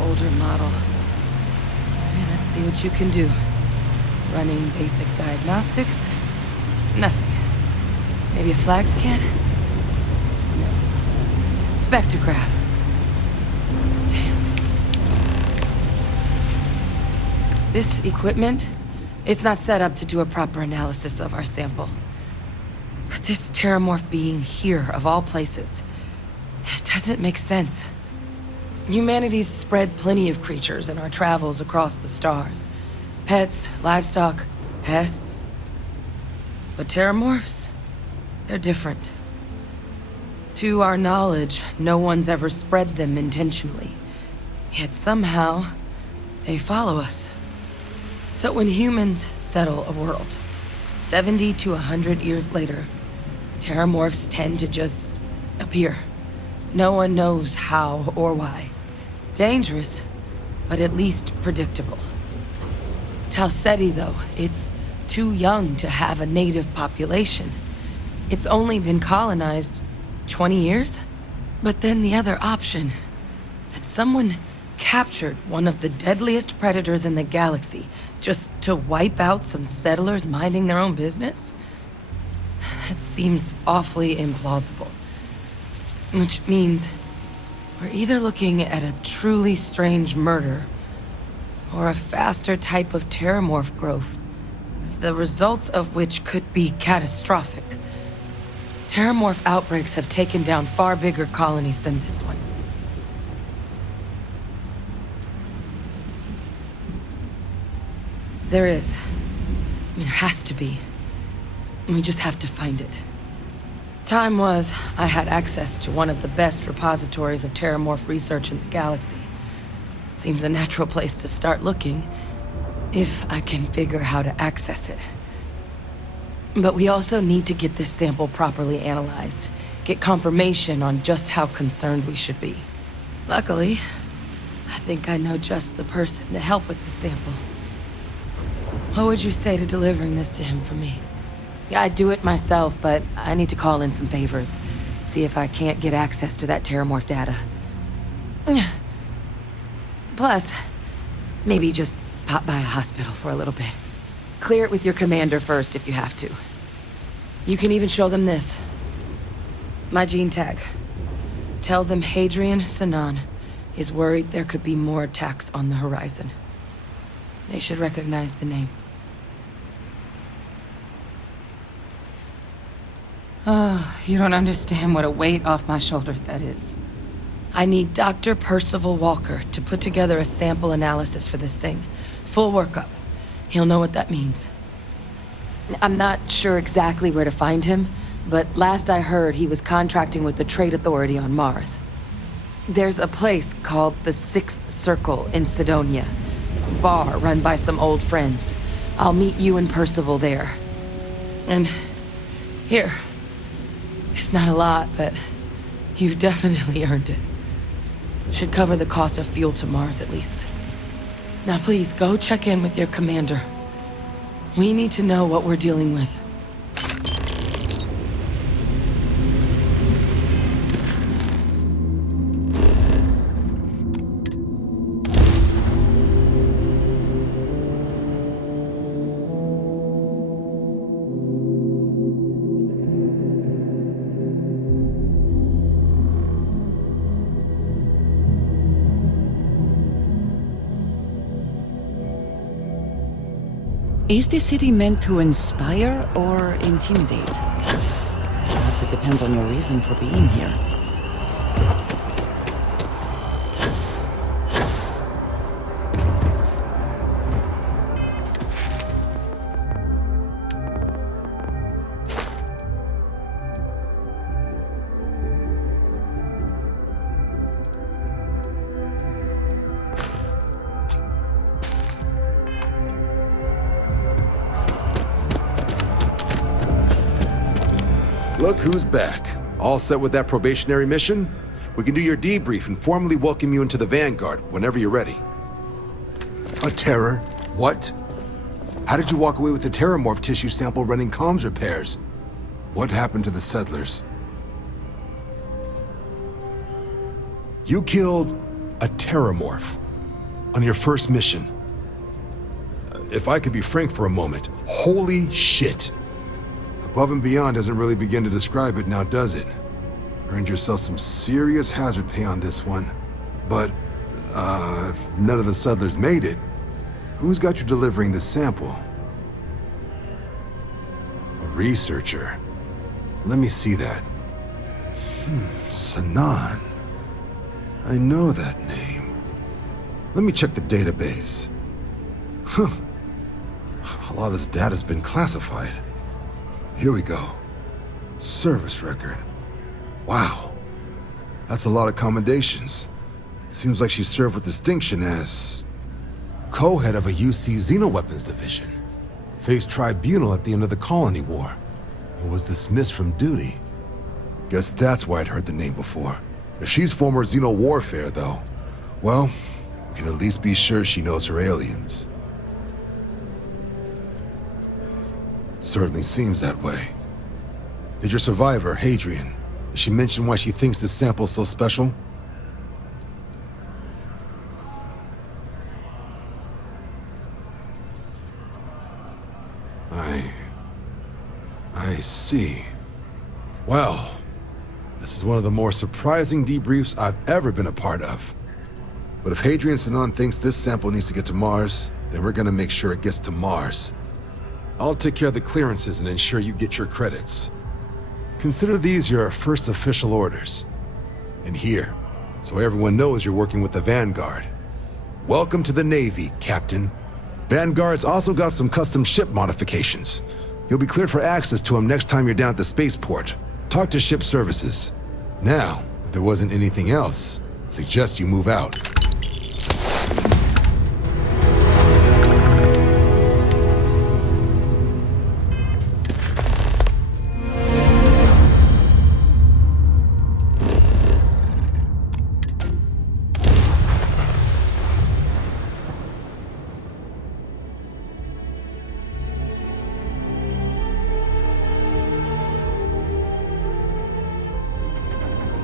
Older model. Okay, let's see what you can do. Running basic diagnostics. Nothing. Maybe a flag scan? No. Spectrograph. Damn. This equipment, it's not set up to do a proper analysis of our sample. But this terramorph being here, of all places, it doesn't make sense. Humanity's spread plenty of creatures in our travels across the stars. Pets, livestock, pests. But terramorphs, they're different. To our knowledge, no one's ever spread them intentionally. Yet somehow, they follow us. So when humans settle a world, 70 to 100 years later, terramorphs tend to just appear. No one knows how or why. Dangerous, but at least predictable. Tau Ceti, though, it's too young to have a native population. It's only been colonized 20 years? But then the other option, that someone captured one of the deadliest predators in the galaxy just to wipe out some settlers minding their own business? That seems awfully implausible. Which means we're either looking at a truly strange murder or a faster type of terramorph growth, the results of which could be catastrophic. Terramorph outbreaks have taken down far bigger colonies than this one. There is. I mean, there has to be. We just have to find it. Time was, I had access to one of the best repositories of terramorph research in the galaxy. Seems a natural place to start looking, if I can figure how to access it. But we also need to get this sample properly analyzed, get confirmation on just how concerned we should be. Luckily, I think I know just the person to help with the sample. What would you say to delivering this to him for me? Yeah, I'd do it myself, but I need to call in some favors. See if I can't get access to that terramorph data. Plus, maybe just pop by a hospital for a little bit. Clear it with your commander first if you have to. You can even show them this. My gene tag. Tell them Hadrian Sinan is worried there could be more attacks on the horizon. They should recognize the name. Oh, you don't understand what a weight off my shoulders that is. I need Dr. Percival Walker to put together a sample analysis for this thing. Full workup. He'll know what that means. I'm not sure exactly where to find him, but last I heard he was contracting with the Trade Authority on Mars. There's a place called the Sixth Circle in Sidonia. A bar run by some old friends. I'll meet you and Percival there. And here. It's not a lot, but you've definitely earned it. Should cover the cost of fuel to Mars at least. Now please, go check in with your commander. We need to know what we're dealing with. Is the city meant to inspire or intimidate? Perhaps it depends on your reason for being here. Look who's back. All set with that probationary mission? We can do your debrief and formally welcome you into the Vanguard whenever you're ready. A terror? What? How did you walk away with the terramorph tissue sample running comms repairs? What happened to the settlers? You killed a terramorph on your first mission. If I could be frank for a moment, holy shit. Above and beyond doesn't really begin to describe it now, does it? Earned yourself some serious hazard pay on this one. But, if none of the settlers made it, who's got you delivering the sample? A researcher. Let me see that. Sanan. I know that name. Let me check the database. A lot of this data's been classified. Here we go. Service record. Wow. That's a lot of commendations. Seems like she served with distinction as co-head of a UC Xenoweapons division. Faced tribunal at the end of the Colony War and was dismissed from duty. Guess that's why I'd heard the name before. If she's former Xeno warfare, though, well, we can at least be sure she knows her aliens. Certainly seems that way. Did your survivor, Hadrian, did she mention why she thinks this sample's so special? I see. Well, this is one of the more surprising debriefs I've ever been a part of. But if Hadrian Sanan thinks this sample needs to get to Mars, then we're gonna make sure it gets to Mars. I'll take care of the clearances and ensure you get your credits. Consider these your first official orders. And here, so everyone knows you're working with the Vanguard. Welcome to the Navy, Captain. Vanguard's also got some custom ship modifications. You'll be cleared for access to them next time you're down at the spaceport. Talk to ship services. Now, if there wasn't anything else, I'd suggest you move out.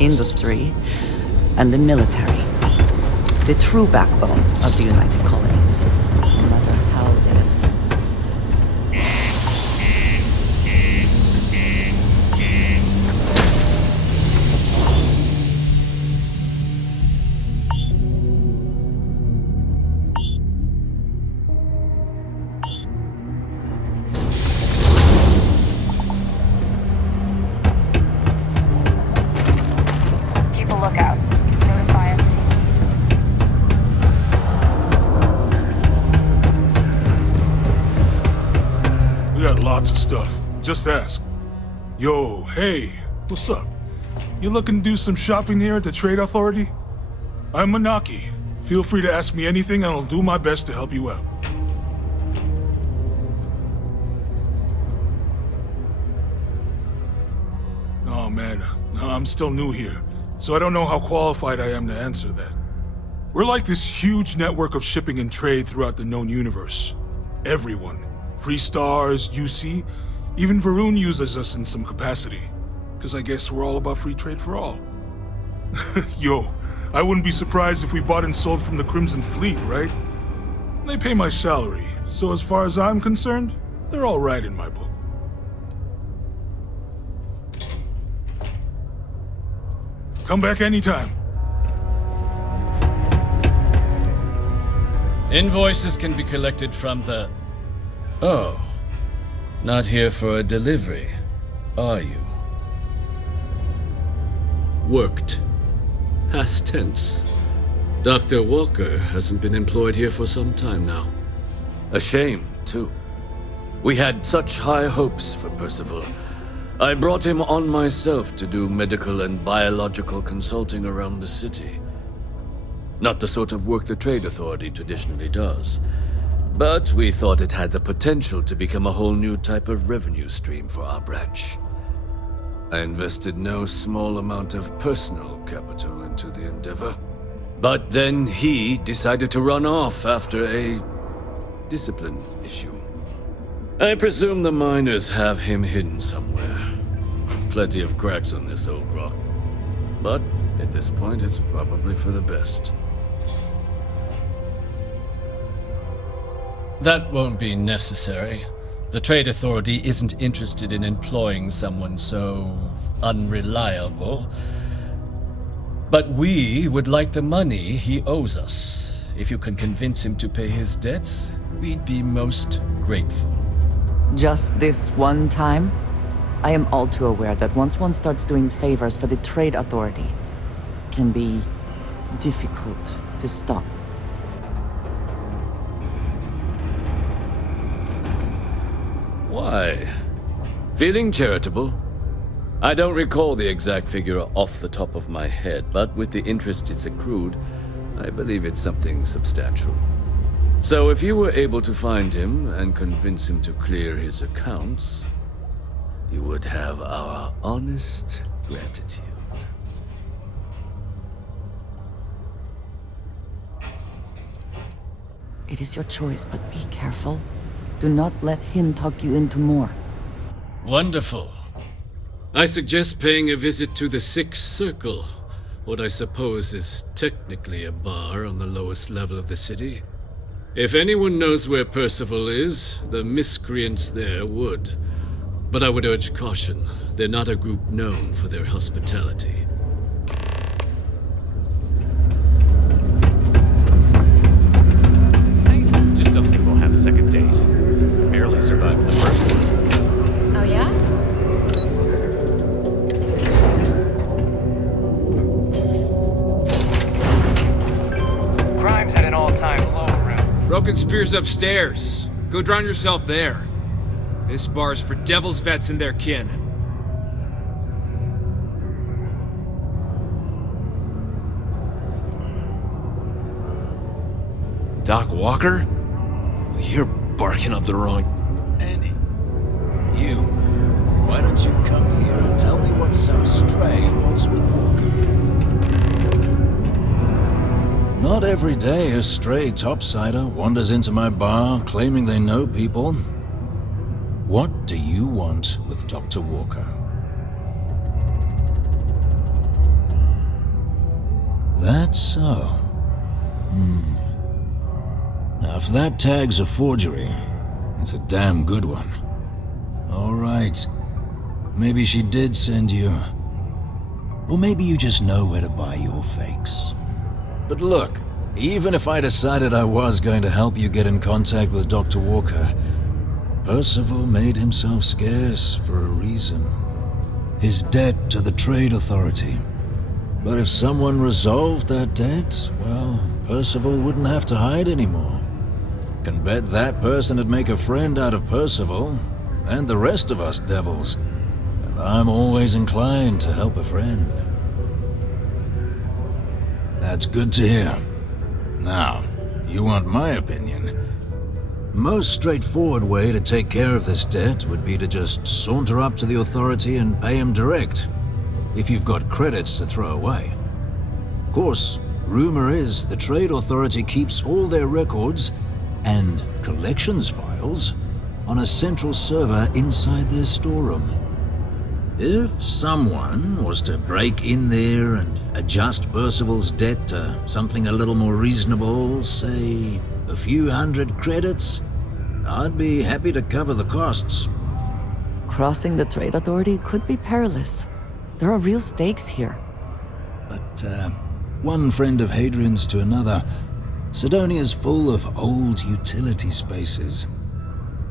Industry, and the military. The true backbone of the United Colonies, no matter how dead. We got lots of stuff. Just ask. Yo, hey, what's up? You looking to do some shopping here at the Trade Authority? I'm Manaki. Feel free to ask me anything and I'll do my best to help you out. Oh man, I'm still new here, so I don't know how qualified I am to answer that. We're like this huge network of shipping and trade throughout the known universe. Everyone. Free Stars, UC, even Varun uses us in some capacity. Because I guess we're all about free trade for all. Yo, I wouldn't be surprised if we bought and sold from the Crimson Fleet, right? They pay my salary, so as far as I'm concerned, they're all right in my book. Come back anytime. Invoices can be collected from the... Oh. Not here for a delivery, are you? Worked. Past tense. Dr. Walker hasn't been employed here for some time now. A shame, too. We had such high hopes for Percival. I brought him on myself to do medical and biological consulting around the city. Not the sort of work the Trade Authority traditionally does. But we thought it had the potential to become a whole new type of revenue stream for our branch. I invested no small amount of personal capital into the endeavor. But then he decided to run off after a discipline issue. I presume the miners have him hidden somewhere. Plenty of cracks on this old rock. But at this point, it's probably for the best. That won't be necessary. The Trade Authority isn't interested in employing someone so unreliable. But we would like the money he owes us. If you can convince him to pay his debts, we'd be most grateful. Just this one time? I am all too aware that once one starts doing favors for the Trade Authority, it can be difficult to stop. Why? Feeling charitable? I don't recall the exact figure off the top of my head, but with the interest it's accrued, I believe it's something substantial. So if you were able to find him and convince him to clear his accounts, you would have our honest gratitude. It is your choice, but be careful. Do not let him talk you into more. Wonderful. I suggest paying a visit to the Sixth Circle, what I suppose is technically a bar on the lowest level of the city. If anyone knows where Percival is, the miscreants there would. But I would urge caution. They're not a group known for their hospitality. I just don't think we'll have a second date. Barely survived the first one. Oh yeah? Crime's at an all-time low around. Broken Spear's upstairs. Go drown yourself there. This bar's for devil's vets and their kin. Doc Walker? You're barking up the wrong... Andy, you. Why don't you come here and tell me what some stray wants with Walker? Not every day a stray topsider wanders into my bar claiming they know people. What do you want with Dr. Walker? That's so. Now, if that tag's a forgery, it's a damn good one. All right. Maybe she did send you. Or maybe you just know where to buy your fakes. But look, even if I decided I was going to help you get in contact with Dr. Walker, Percival made himself scarce for a reason. His debt to the Trade Authority. But if someone resolved that debt, well, Percival wouldn't have to hide anymore. Can bet that person would make a friend out of Percival, and the rest of us devils. And I'm always inclined to help a friend. That's good to hear. Now, you want my opinion? Most straightforward way to take care of this debt would be to just saunter up to the authority and pay him direct, if you've got credits to throw away. Of course, rumor is the Trade Authority keeps all their records and collections files on a central server inside their storeroom. If someone was to break in there and adjust Percival's debt to something a little more reasonable, say a few hundred credits, I'd be happy to cover the costs. Crossing the Trade Authority could be perilous. There are real stakes here. But, one friend of Hadrian's to another, Sidonia's full of old utility spaces.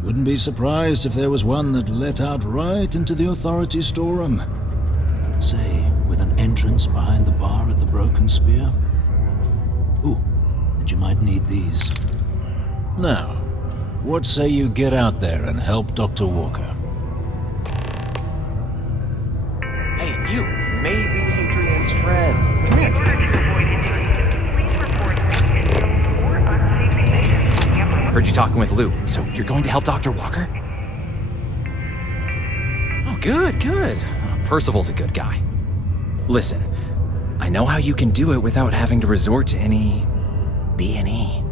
Wouldn't be surprised if there was one that let out right into the authority storeroom. Say, with an entrance behind the bar at the Broken Spear. Ooh, and you might need these. Now, what say you get out there and help Dr. Walker? Hey, you! Maybe Hadrian's friend. Come here. Heard you talking with Lou, so you're going to help Dr. Walker? Oh, good, good. Percival's a good guy. Listen, I know how you can do it without having to resort to any B&E.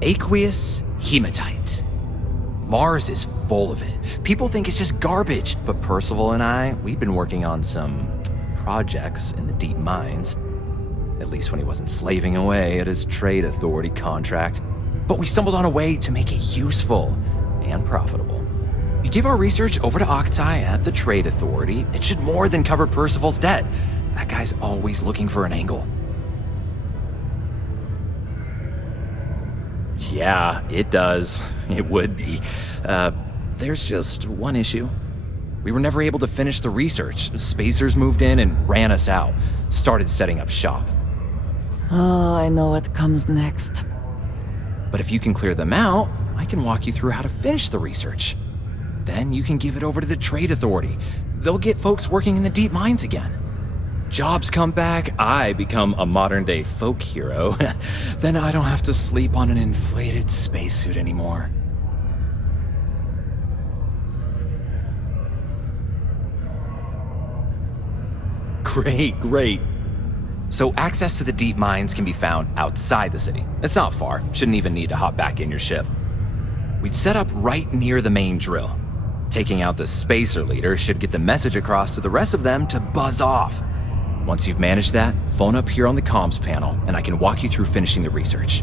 Aqueous hematite. Mars is full of it. People think it's just garbage, but Percival and I, we've been working on some projects in the deep mines. At least when he wasn't slaving away at his Trade Authority contract. But we stumbled on a way to make it useful and profitable. You give our research over to Octai at the Trade Authority, it should more than cover Percival's debt. That guy's always looking for an angle. Yeah, it does. It would be. There's just one issue. We were never able to finish the research. Spacers moved in and ran us out. Started setting up shop. Oh, I know what comes next. But if you can clear them out, I can walk you through how to finish the research. Then you can give it over to the Trade Authority. They'll get folks working in the deep mines again. Jobs come back, I become a modern-day folk hero. Then I don't have to sleep on an inflated spacesuit anymore. Great, great. So access to the deep mines can be found outside the city. It's not far, shouldn't even need to hop back in your ship. We'd set up right near the main drill. Taking out the spacer leader should get the message across to the rest of them to buzz off. Once you've managed that, phone up here on the comms panel and I can walk you through finishing the research.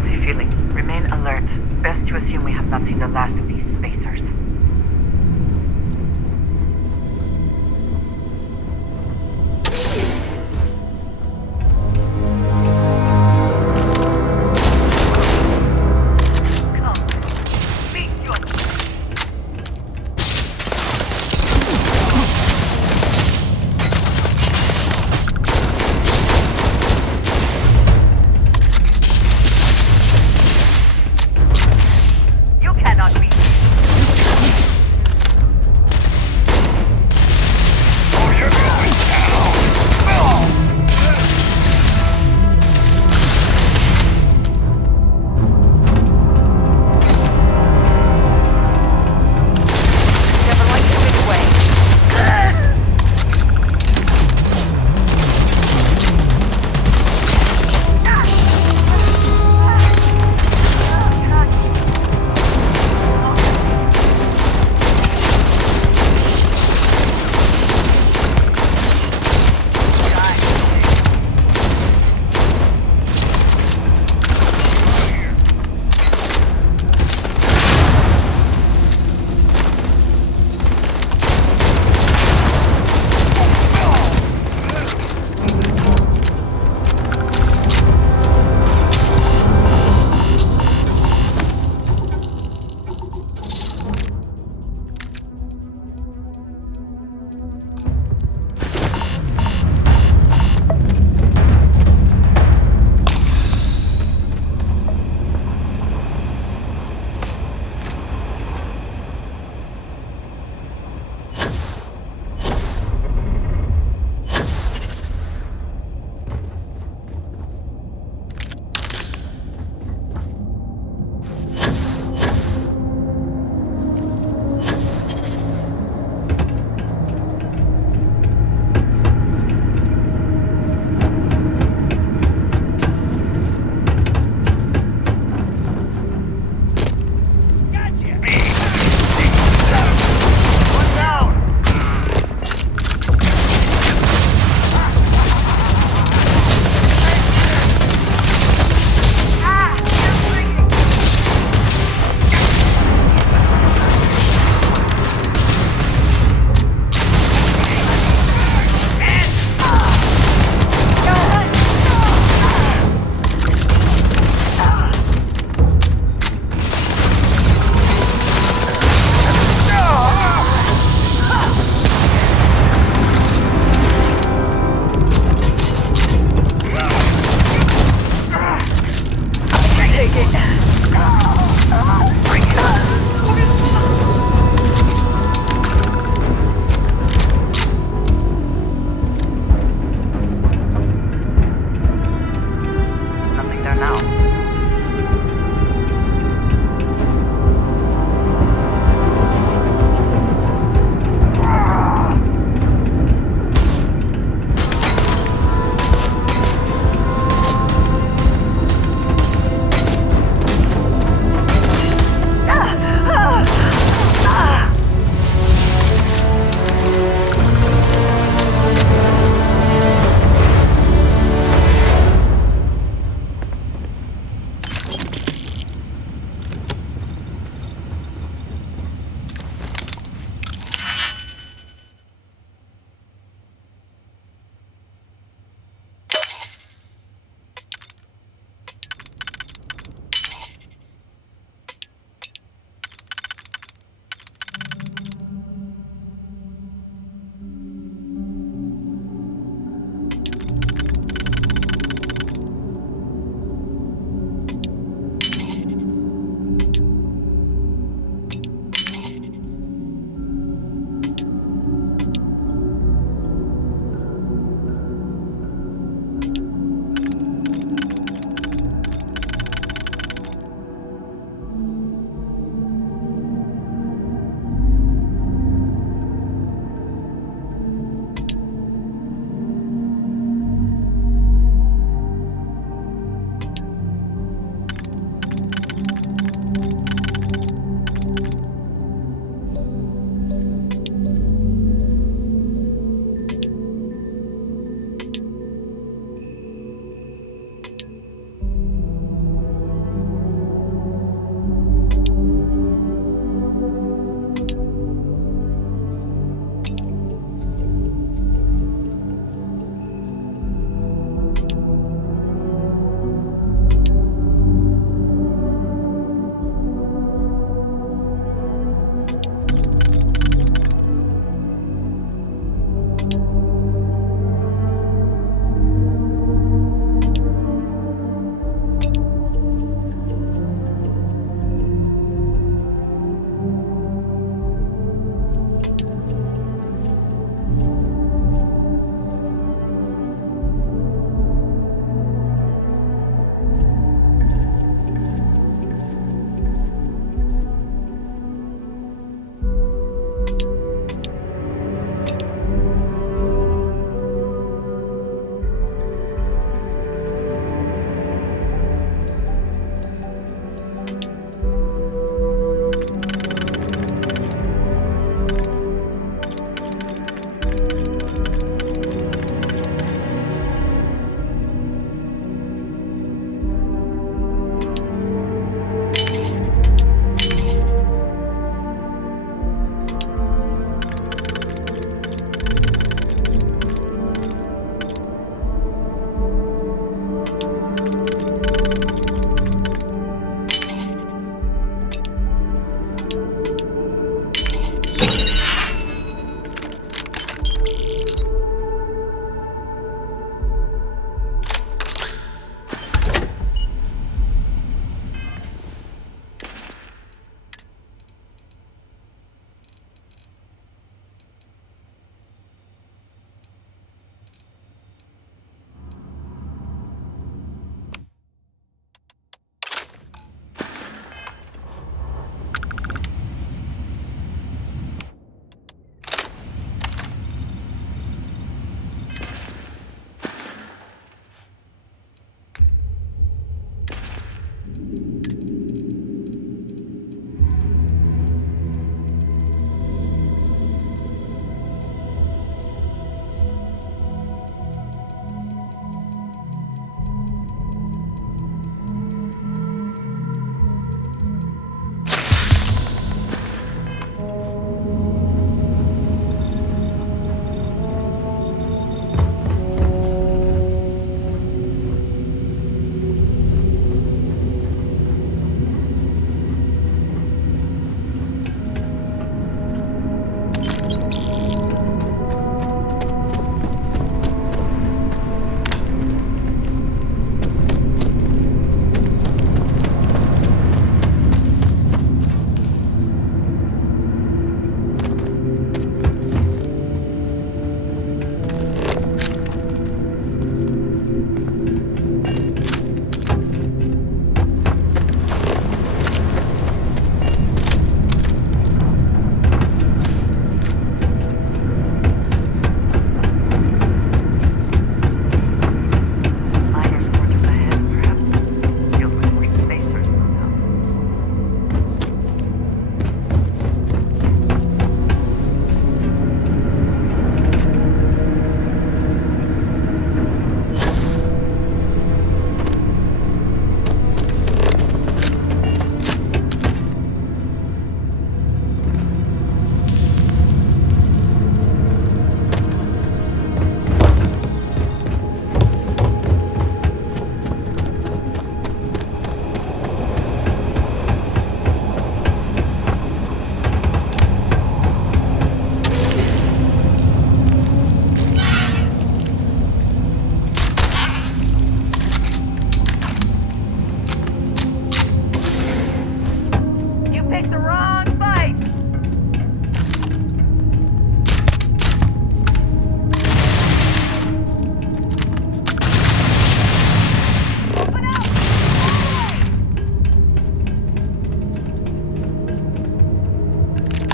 cozy feeling. Remain alert. Best to assume we have not seen the last of these spacers. You cannot reach me.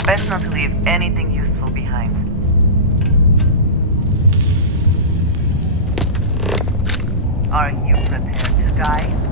Best not to leave anything useful behind. Are you prepared to die?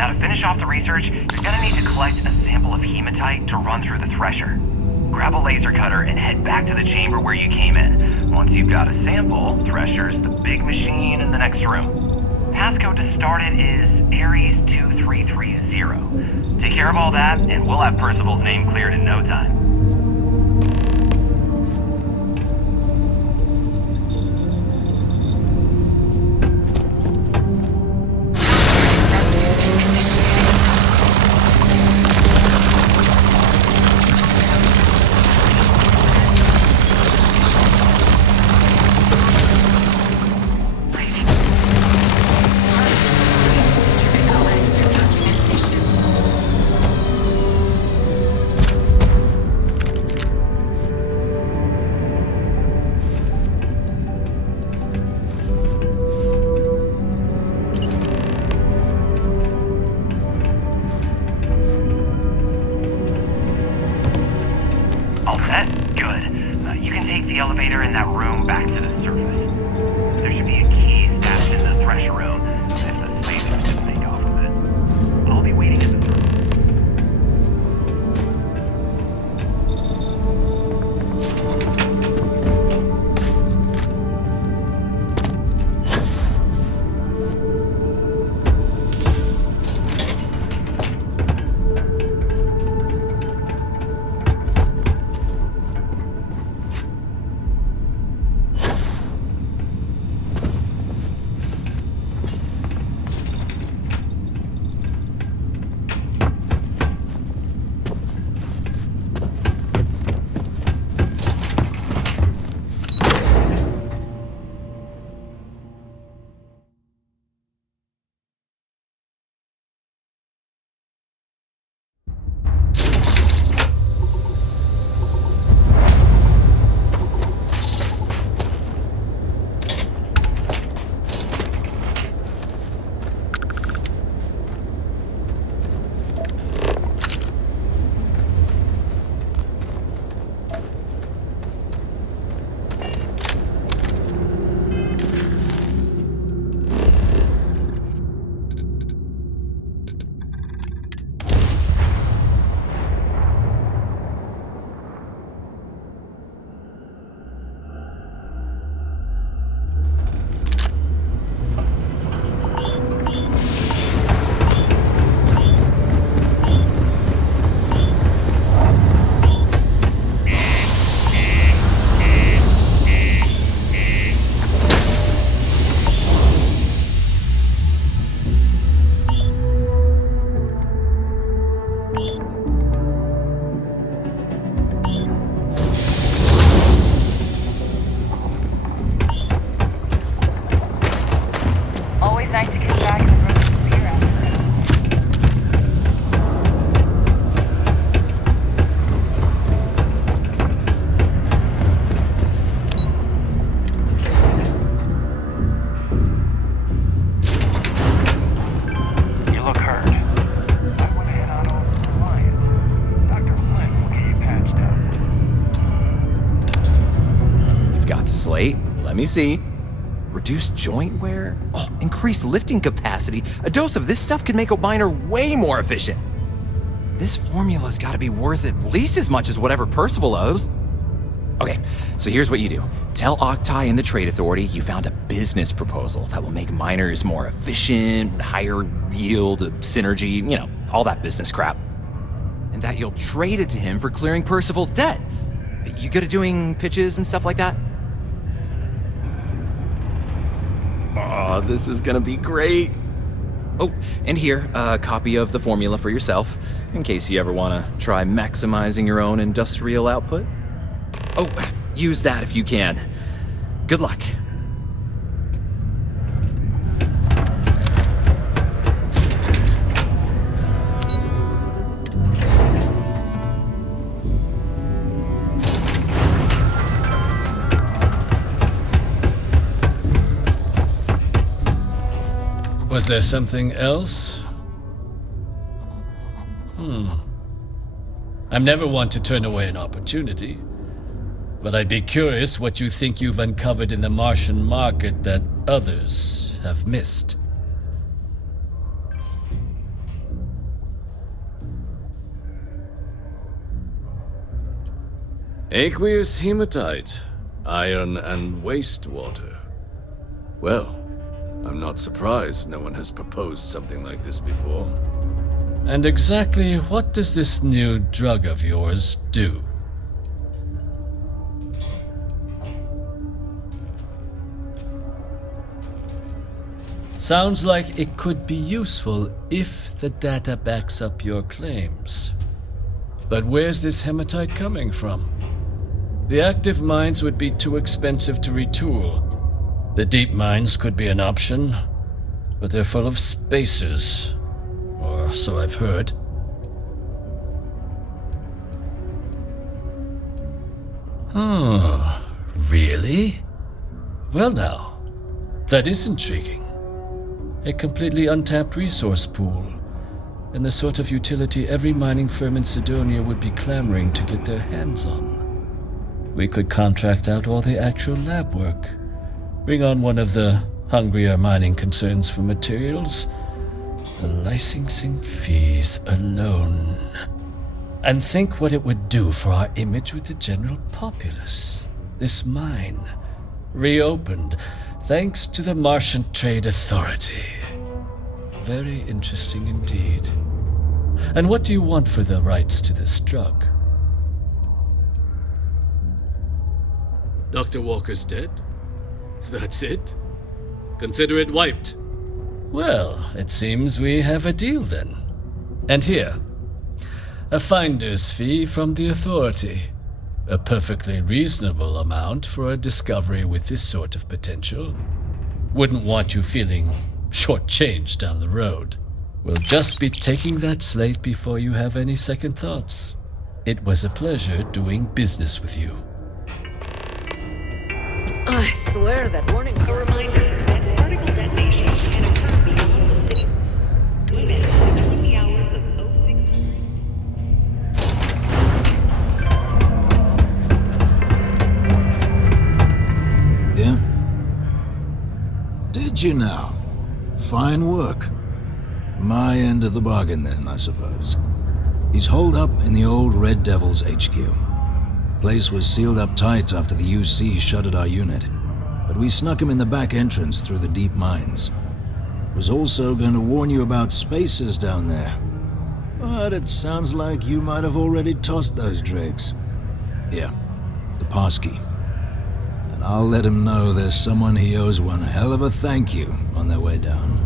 Now to finish off the research, you're gonna need to collect a sample of hematite to run through the thresher. Grab a laser cutter and head back to the chamber where you came in. Once you've got a sample, Thresher's the big machine in the next room. Passcode to start it is Ares 2330. Take care of all that, and we'll have Percival's name cleared in no time. me see. Reduced joint wear? Oh, increased lifting capacity. A dose of this stuff could make a miner way more efficient. This formula's gotta be worth at least as much as whatever Percival owes. Okay, so here's what you do. Tell Octai and the Trade Authority you found a business proposal that will make miners more efficient, higher yield, synergy, you know, all that business crap. And that you'll trade it to him for clearing Percival's debt. You good at doing pitches and stuff like that? Oh, this is gonna be great. Oh, and here, a copy of the formula for yourself, in case you ever want to try maximizing your own industrial output. Oh, use that if you can. Good luck. Was there something else? I'm never one to turn away an opportunity, but I'd be curious what you think you've uncovered in the Martian market that others have missed. Aqueous hematite, iron and wastewater. Well, I'm not surprised no one has proposed something like this before. And exactly what does this new drug of yours do? Sounds like it could be useful if the data backs up your claims. But where's this hematite coming from? The active mines would be too expensive to retool. The deep mines could be an option, but they're full of spacers, or so I've heard. Really? Well now, that is intriguing. A completely untapped resource pool, and the sort of utility every mining firm in Sidonia would be clamoring to get their hands on. We could contract out all the actual lab work, bring on one of the hungrier mining concerns for materials, the licensing fees alone. And think what it would do for our image with the general populace. This mine, reopened thanks to the Martian Trade Authority. Very interesting indeed. And what do you want for the rights to this drug? Dr. Walker's dead? That's it? Consider it wiped. Well, it seems we have a deal then. And here, a finder's fee from the Authority. A perfectly reasonable amount for a discovery with this sort of potential. Wouldn't want you feeling shortchanged down the road. We'll just be taking that slate before you have any second thoughts. It was a pleasure doing business with you. I swear that warning. A reminder that particle detonation can occur beyond the city limit between the hours of 06. Yeah? Did you now? Fine work. My end of the bargain then, I suppose. He's holed up in the old Red Devil's HQ. Place was sealed up tight after the UC shuttered our unit, but we snuck him in the back entrance through the deep mines. Was also going to warn you about spacers down there, but it sounds like you might have already tossed those drakes. Here, the passkey. And I'll let him know there's someone he owes one hell of a thank you on their way down.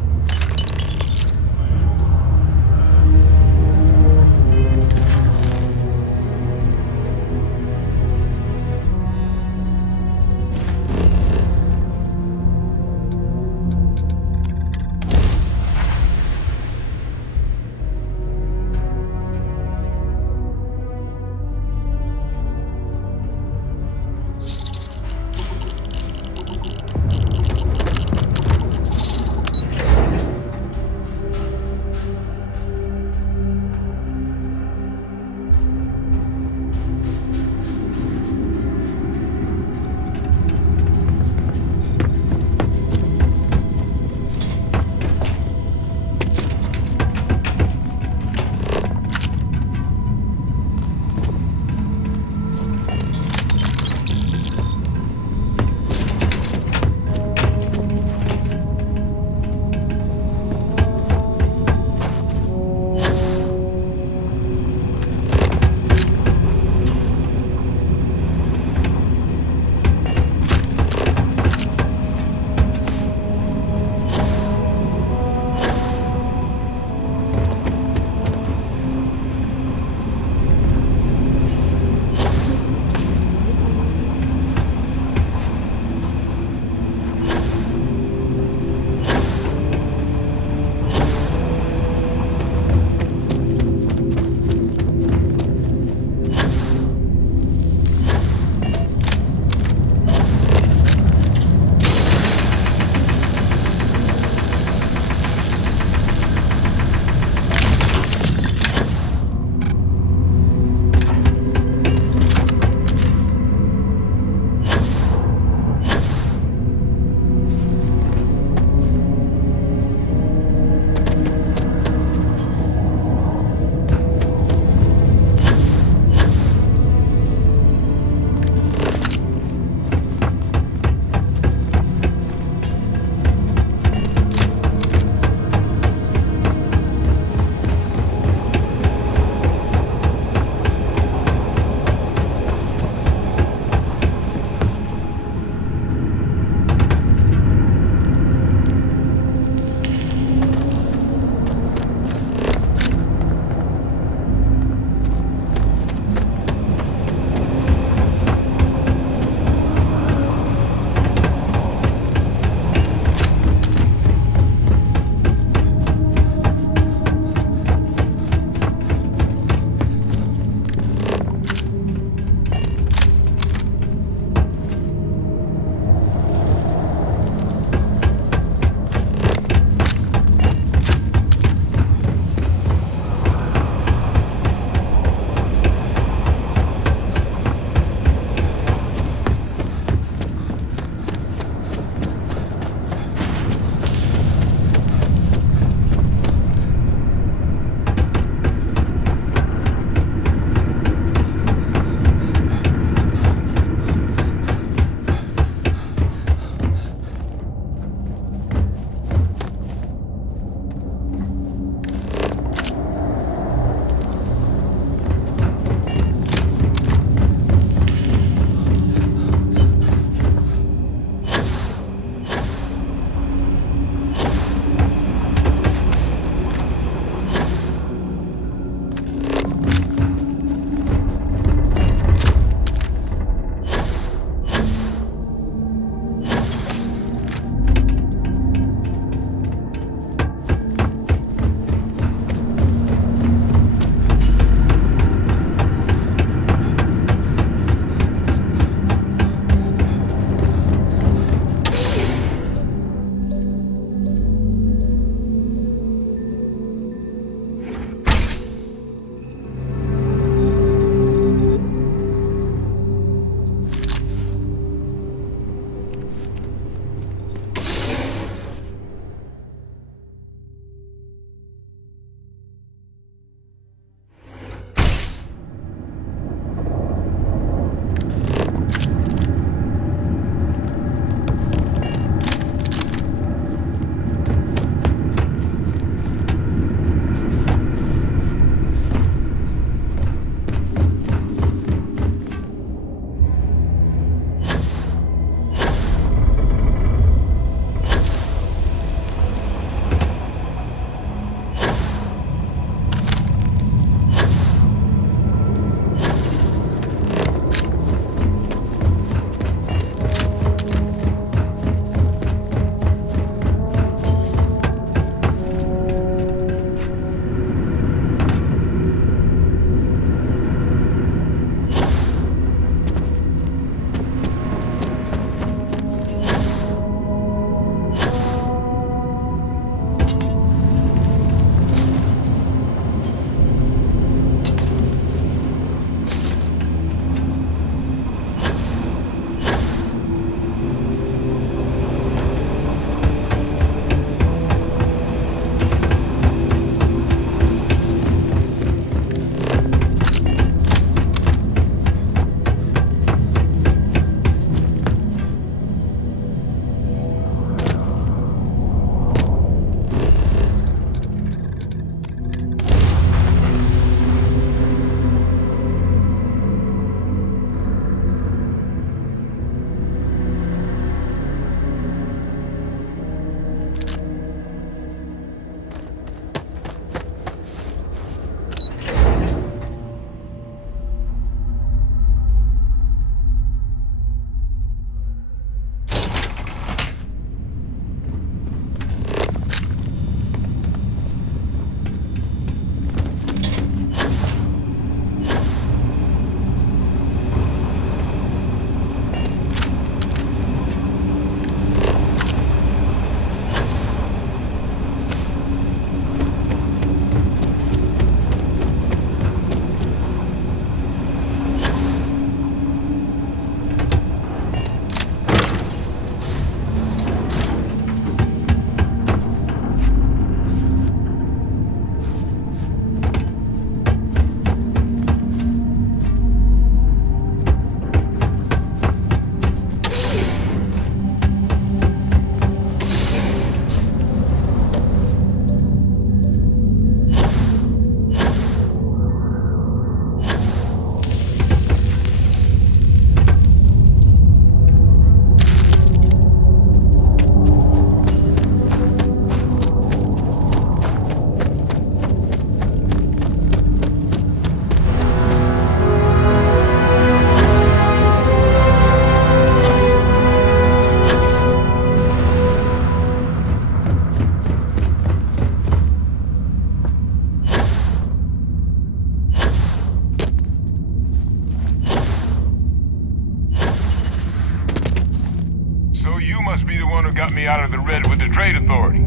the Trade Authority.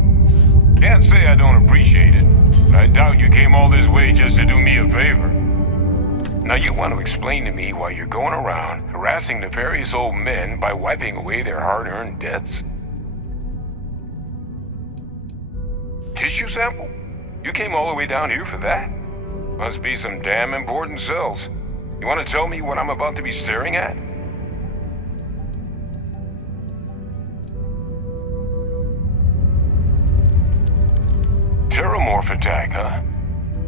Can't say I don't appreciate it, but I doubt you came all this way just to do me a favor. Now you want to explain to me why you're going around harassing nefarious old men by wiping away their hard-earned debts? Tissue sample? You came all the way down here for that? Must be some damn important cells. You want to tell me what I'm about to be staring at? Terramorph attack, huh?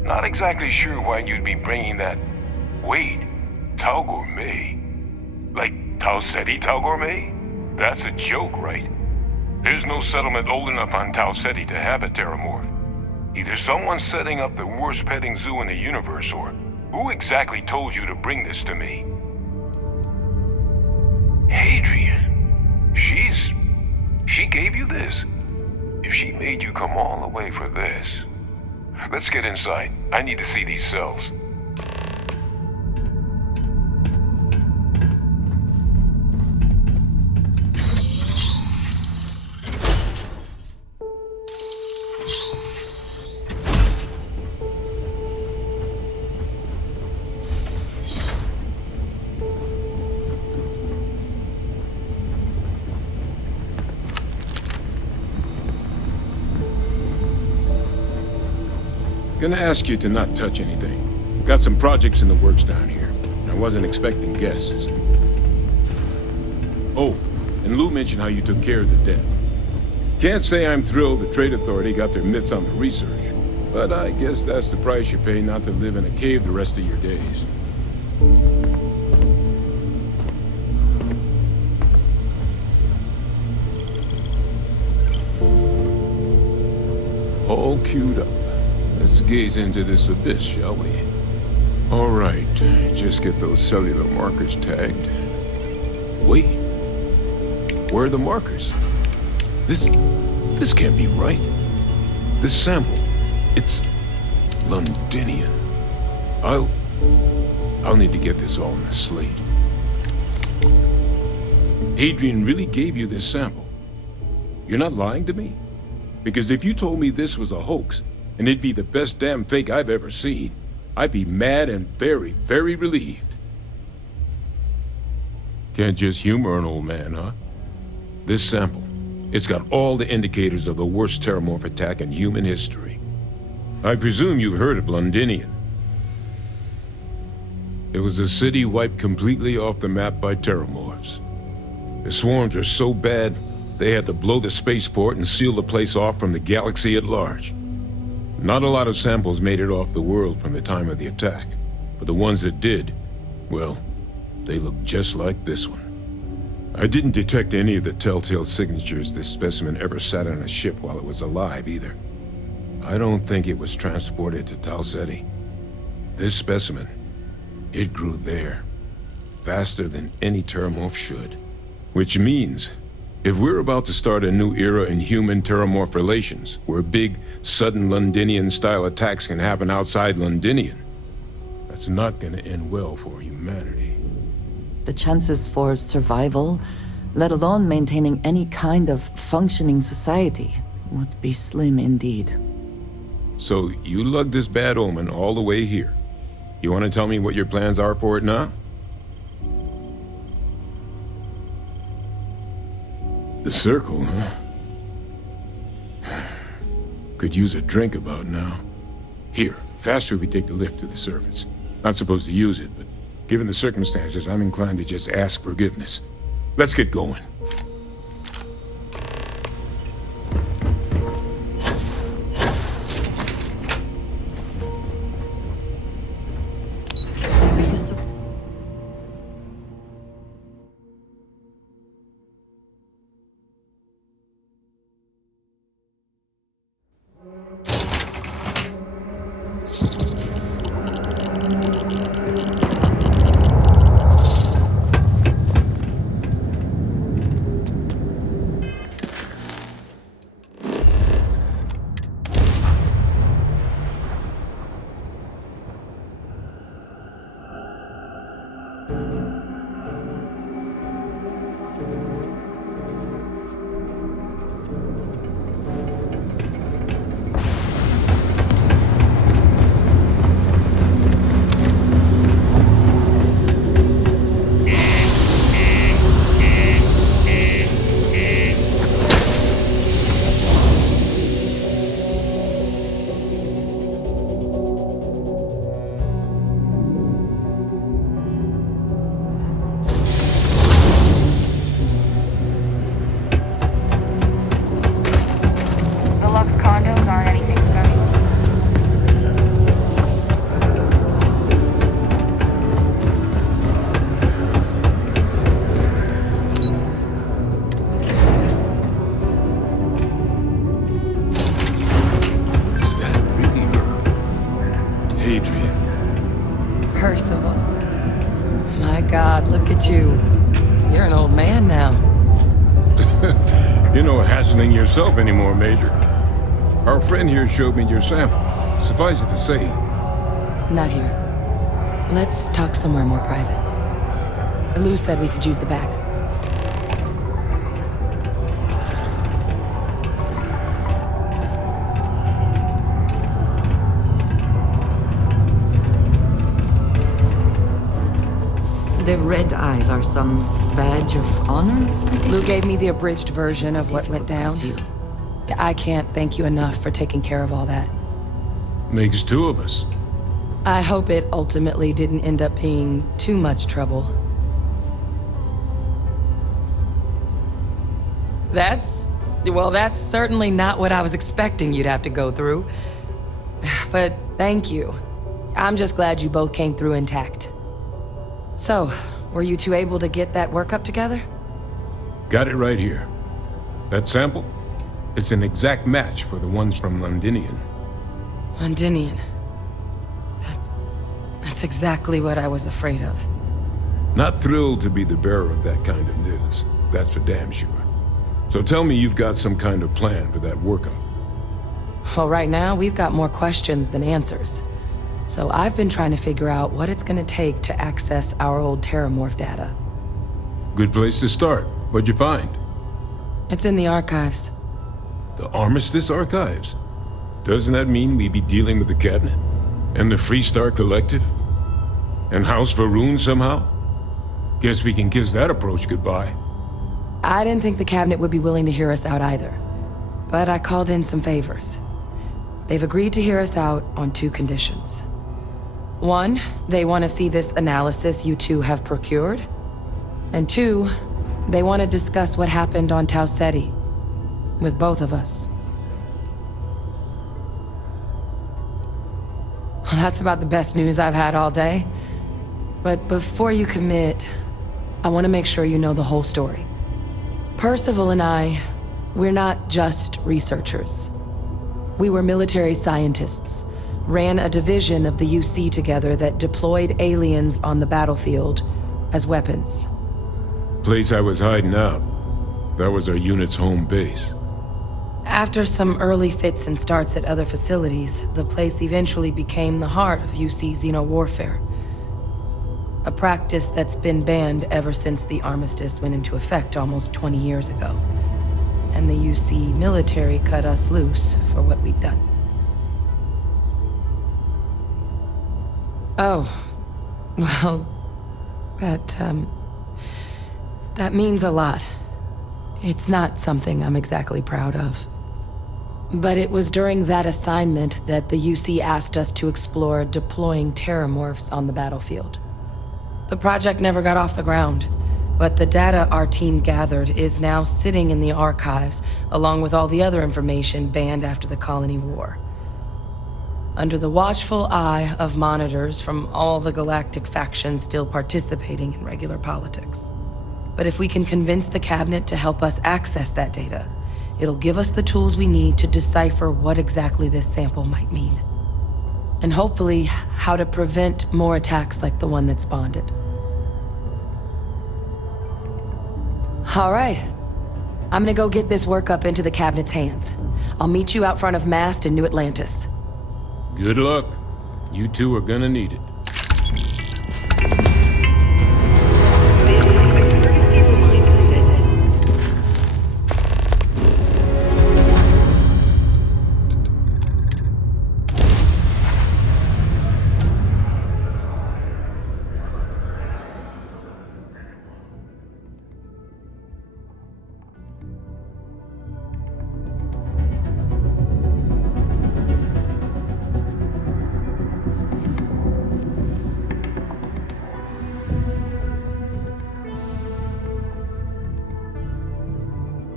Not exactly sure why you'd be bringing that... Wait, Tau Gourmet? Like Tau Ceti Tau Gourmet? That's a joke, right? There's no settlement old enough on Tau Ceti to have a Terramorph. Either someone's setting up the worst petting zoo in the universe, or who exactly told you to bring this to me? Hadrian. She gave you this? If she made you come all the way for this... Let's get inside. I need to see these cells. Gonna ask you to not touch anything. Got some projects in the works down here. I wasn't expecting guests. Oh, and Lou mentioned how you took care of the debt. Can't say I'm thrilled the Trade Authority got their mitts on the research, but I guess that's the price you pay not to live in a cave the rest of your days. All queued up. Let's gaze into this abyss, shall we? All right, just get those cellular markers tagged. Wait. Where are the markers? This can't be right. This sample, it's Londinian. I'll need to get this all in a slate. Hadrian really gave you this sample. You're not lying to me? Because if you told me this was a hoax, and it'd be the best damn fake I've ever seen, I'd be mad and very, very relieved. Can't just humor an old man, huh? This sample, it's got all the indicators of the worst Terramorph attack in human history. I presume you've heard of Londinian. It was a city wiped completely off the map by Terramorphs. The swarms were so bad, they had to blow the spaceport and seal the place off from the galaxy at large. Not a lot of samples made it off the world from the time of the attack, but the ones that did, well, they look just like this one. I didn't detect any of the telltale signatures this specimen ever sat on a ship while it was alive, either. I don't think it was transported to Tau Ceti. This specimen, it grew there, faster than any Terramorph should. Which means, if we're about to start a new era in human-Terramorph relations, where big, sudden Londinian-style attacks can happen outside Londinian, that's not gonna end well for humanity. The chances for survival, let alone maintaining any kind of functioning society, would be slim indeed. So, you lugged this bad omen all the way here. You want to tell me what your plans are for it now? The circle, huh? Could use a drink about now. Here, faster we take the lift to the surface. Not supposed to use it, but given the circumstances, I'm inclined to just ask forgiveness. Let's get going. Percival. My God, look at you. You're an old man now. You're no hassling yourself anymore, Major. Our friend here showed me your sample. Suffice it to say... Not here. Let's talk somewhere more private. Lou said we could use the back. The red eyes are some badge of honor? Lou gave me the abridged version of what went down. I can't thank you enough for taking care of all that. Makes two of us. I hope it ultimately didn't end up being too much trouble. That's certainly not what I was expecting you'd have to go through. But thank you. I'm just glad you both came through intact. So, were you two able to get that workup together? Got it right here. That sample? It's an exact match for the ones from Londinian. Londinian. That's exactly what I was afraid of. Not thrilled to be the bearer of that kind of news. That's for damn sure. So tell me you've got some kind of plan for that workup. Well, right now, we've got more questions than answers. So I've been trying to figure out what it's gonna take to access our old Terramorph data. Good place to start. What'd you find? It's in the archives. The Armistice Archives? Doesn't that mean we'd be dealing with the Cabinet? And the Freestar Collective? And House Varun somehow? Guess we can kiss that approach goodbye. I didn't think the Cabinet would be willing to hear us out either. But I called in some favors. They've agreed to hear us out on 2 conditions. 1, they want to see this analysis you two have procured. And 2, they want to discuss what happened on Tau Ceti. With both of us. Well, that's about the best news I've had all day. But before you commit, I want to make sure you know the whole story. Percival and I, we're not just researchers. We were military scientists, ran a division of the UC together that deployed aliens on the battlefield as weapons. Place I was hiding out. That was our unit's home base. After some early fits and starts at other facilities, the place eventually became the heart of UC xeno-warfare. A practice that's been banned ever since the armistice went into effect almost 20 years ago. And the UC military cut us loose for what we'd done. Oh, well, that means a lot. It's not something I'm exactly proud of. But it was during that assignment that the UC asked us to explore deploying terramorphs on the battlefield. The project never got off the ground, but the data our team gathered is now sitting in the archives, along with all the other information banned after the Colony War. Under the watchful eye of monitors from all the galactic factions still participating in regular politics. But if we can convince the Cabinet to help us access that data, it'll give us the tools we need to decipher what exactly this sample might mean. And hopefully, how to prevent more attacks like the one that spawned it. All right. I'm gonna go get this work up into the Cabinet's hands. I'll meet you out front of Mast in New Atlantis. Good luck. You two are gonna need it.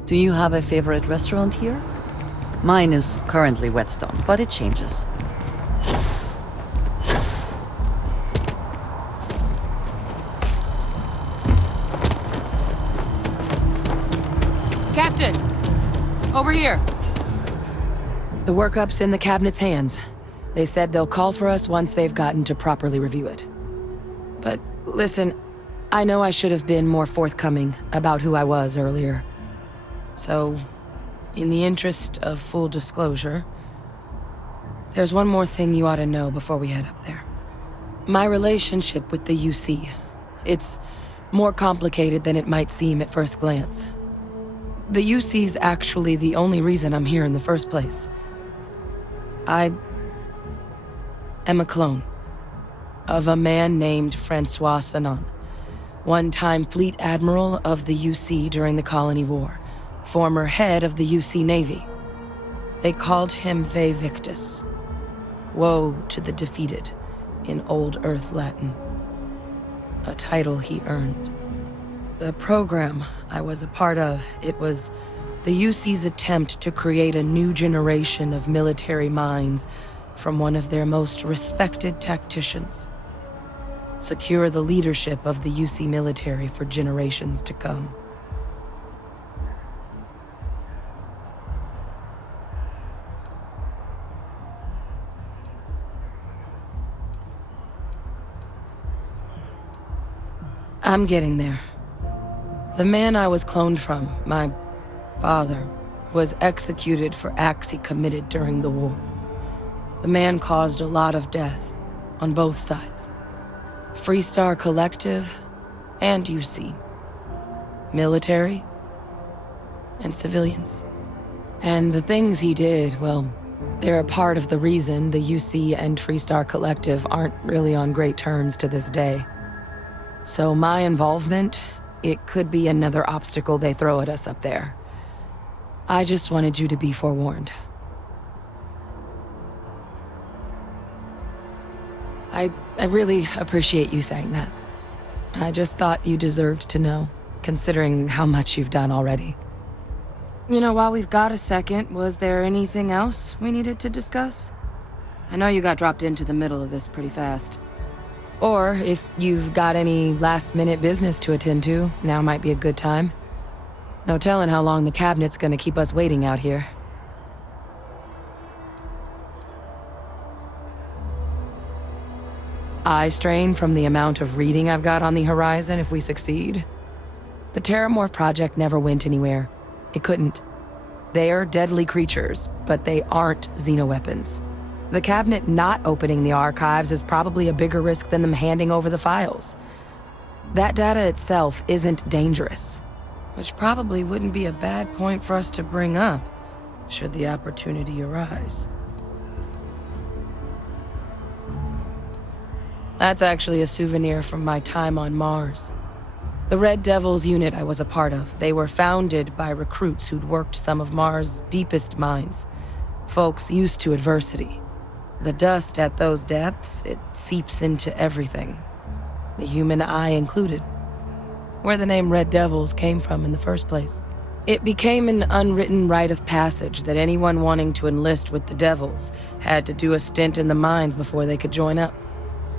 Do you have a favorite restaurant here? Mine is currently Whetstone, but it changes. Captain! Over here! The workup's in the Cabinet's hands. They said they'll call for us once they've gotten to properly review it. But listen, I know I should have been more forthcoming about who I was earlier. So, in the interest of full disclosure, there's one more thing you ought to know before we head up there. My relationship with the UC, it's more complicated than it might seem at first glance. The UC's actually the only reason I'm here in the first place. I am a clone of a man named Francois Sanon, one-time fleet admiral of the UC during the Colony War, former head of the UC Navy. They called him Vae Victus, woe to the defeated, in Old Earth Latin, a title he earned. The program I was a part of, it was the UC's attempt to create a new generation of military minds from one of their most respected tacticians. Secure the leadership of the UC military for generations to come. I'm getting there. The man I was cloned from, my father, was executed for acts he committed during the war. The man caused a lot of death on both sides. Freestar Collective and UC. Military and civilians. And the things he did, well, they're a part of the reason the UC and Freestar Collective aren't really on great terms to this day. So my involvement, it could be another obstacle they throw at us up there. I just wanted you to be forewarned. I really appreciate you saying that. I just thought you deserved to know, considering how much you've done already. You know, while we've got a second, was there anything else we needed to discuss? I know you got dropped into the middle of this pretty fast. Or, if you've got any last-minute business to attend to, now might be a good time. No telling how long the cabinet's gonna keep us waiting out here. Eye strain from the amount of reading I've got on the horizon if we succeed. The Terramorph project never went anywhere. It couldn't. They're deadly creatures, but they aren't xenoweapons. The cabinet not opening the archives is probably a bigger risk than them handing over the files. That data itself isn't dangerous, which probably wouldn't be a bad point for us to bring up, should the opportunity arise. That's actually a souvenir from my time on Mars. The Red Devils unit I was a part of, they were founded by recruits who'd worked some of Mars' deepest mines. Folks used to adversity. The dust at those depths, it seeps into everything. The human eye included. Where the name Red Devils came from in the first place. It became an unwritten rite of passage that anyone wanting to enlist with the Devils had to do a stint in the mines before they could join up.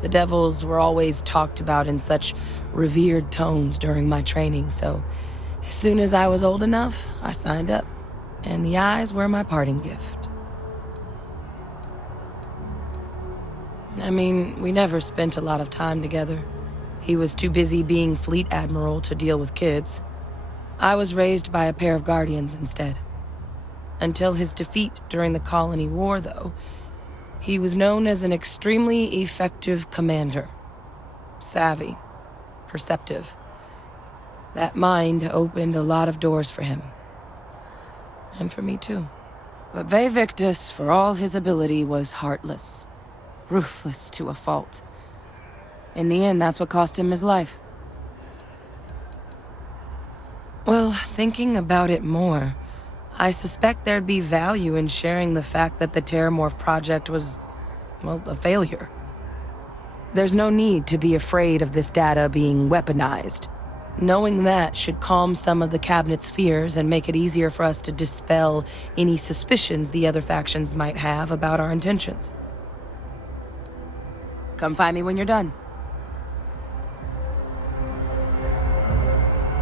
The Devils were always talked about in such revered tones during my training, so as soon as I was old enough, I signed up. And the eyes were my parting gift. I mean, we never spent a lot of time together. He was too busy being Fleet Admiral to deal with kids. I was raised by a pair of guardians instead. Until his defeat during the Colony War, though, he was known as an extremely effective commander. Savvy. Perceptive. That mind opened a lot of doors for him. And for me, too. But Vae Victus, for all his ability, was heartless. Ruthless to a fault. In the end, that's what cost him his life. Well, thinking about it more, I suspect there'd be value in sharing the fact that the Terramorph project was, well, a failure. There's no need to be afraid of this data being weaponized. Knowing that should calm some of the cabinet's fears and make it easier for us to dispel any suspicions the other factions might have about our intentions. Come find me when you're done.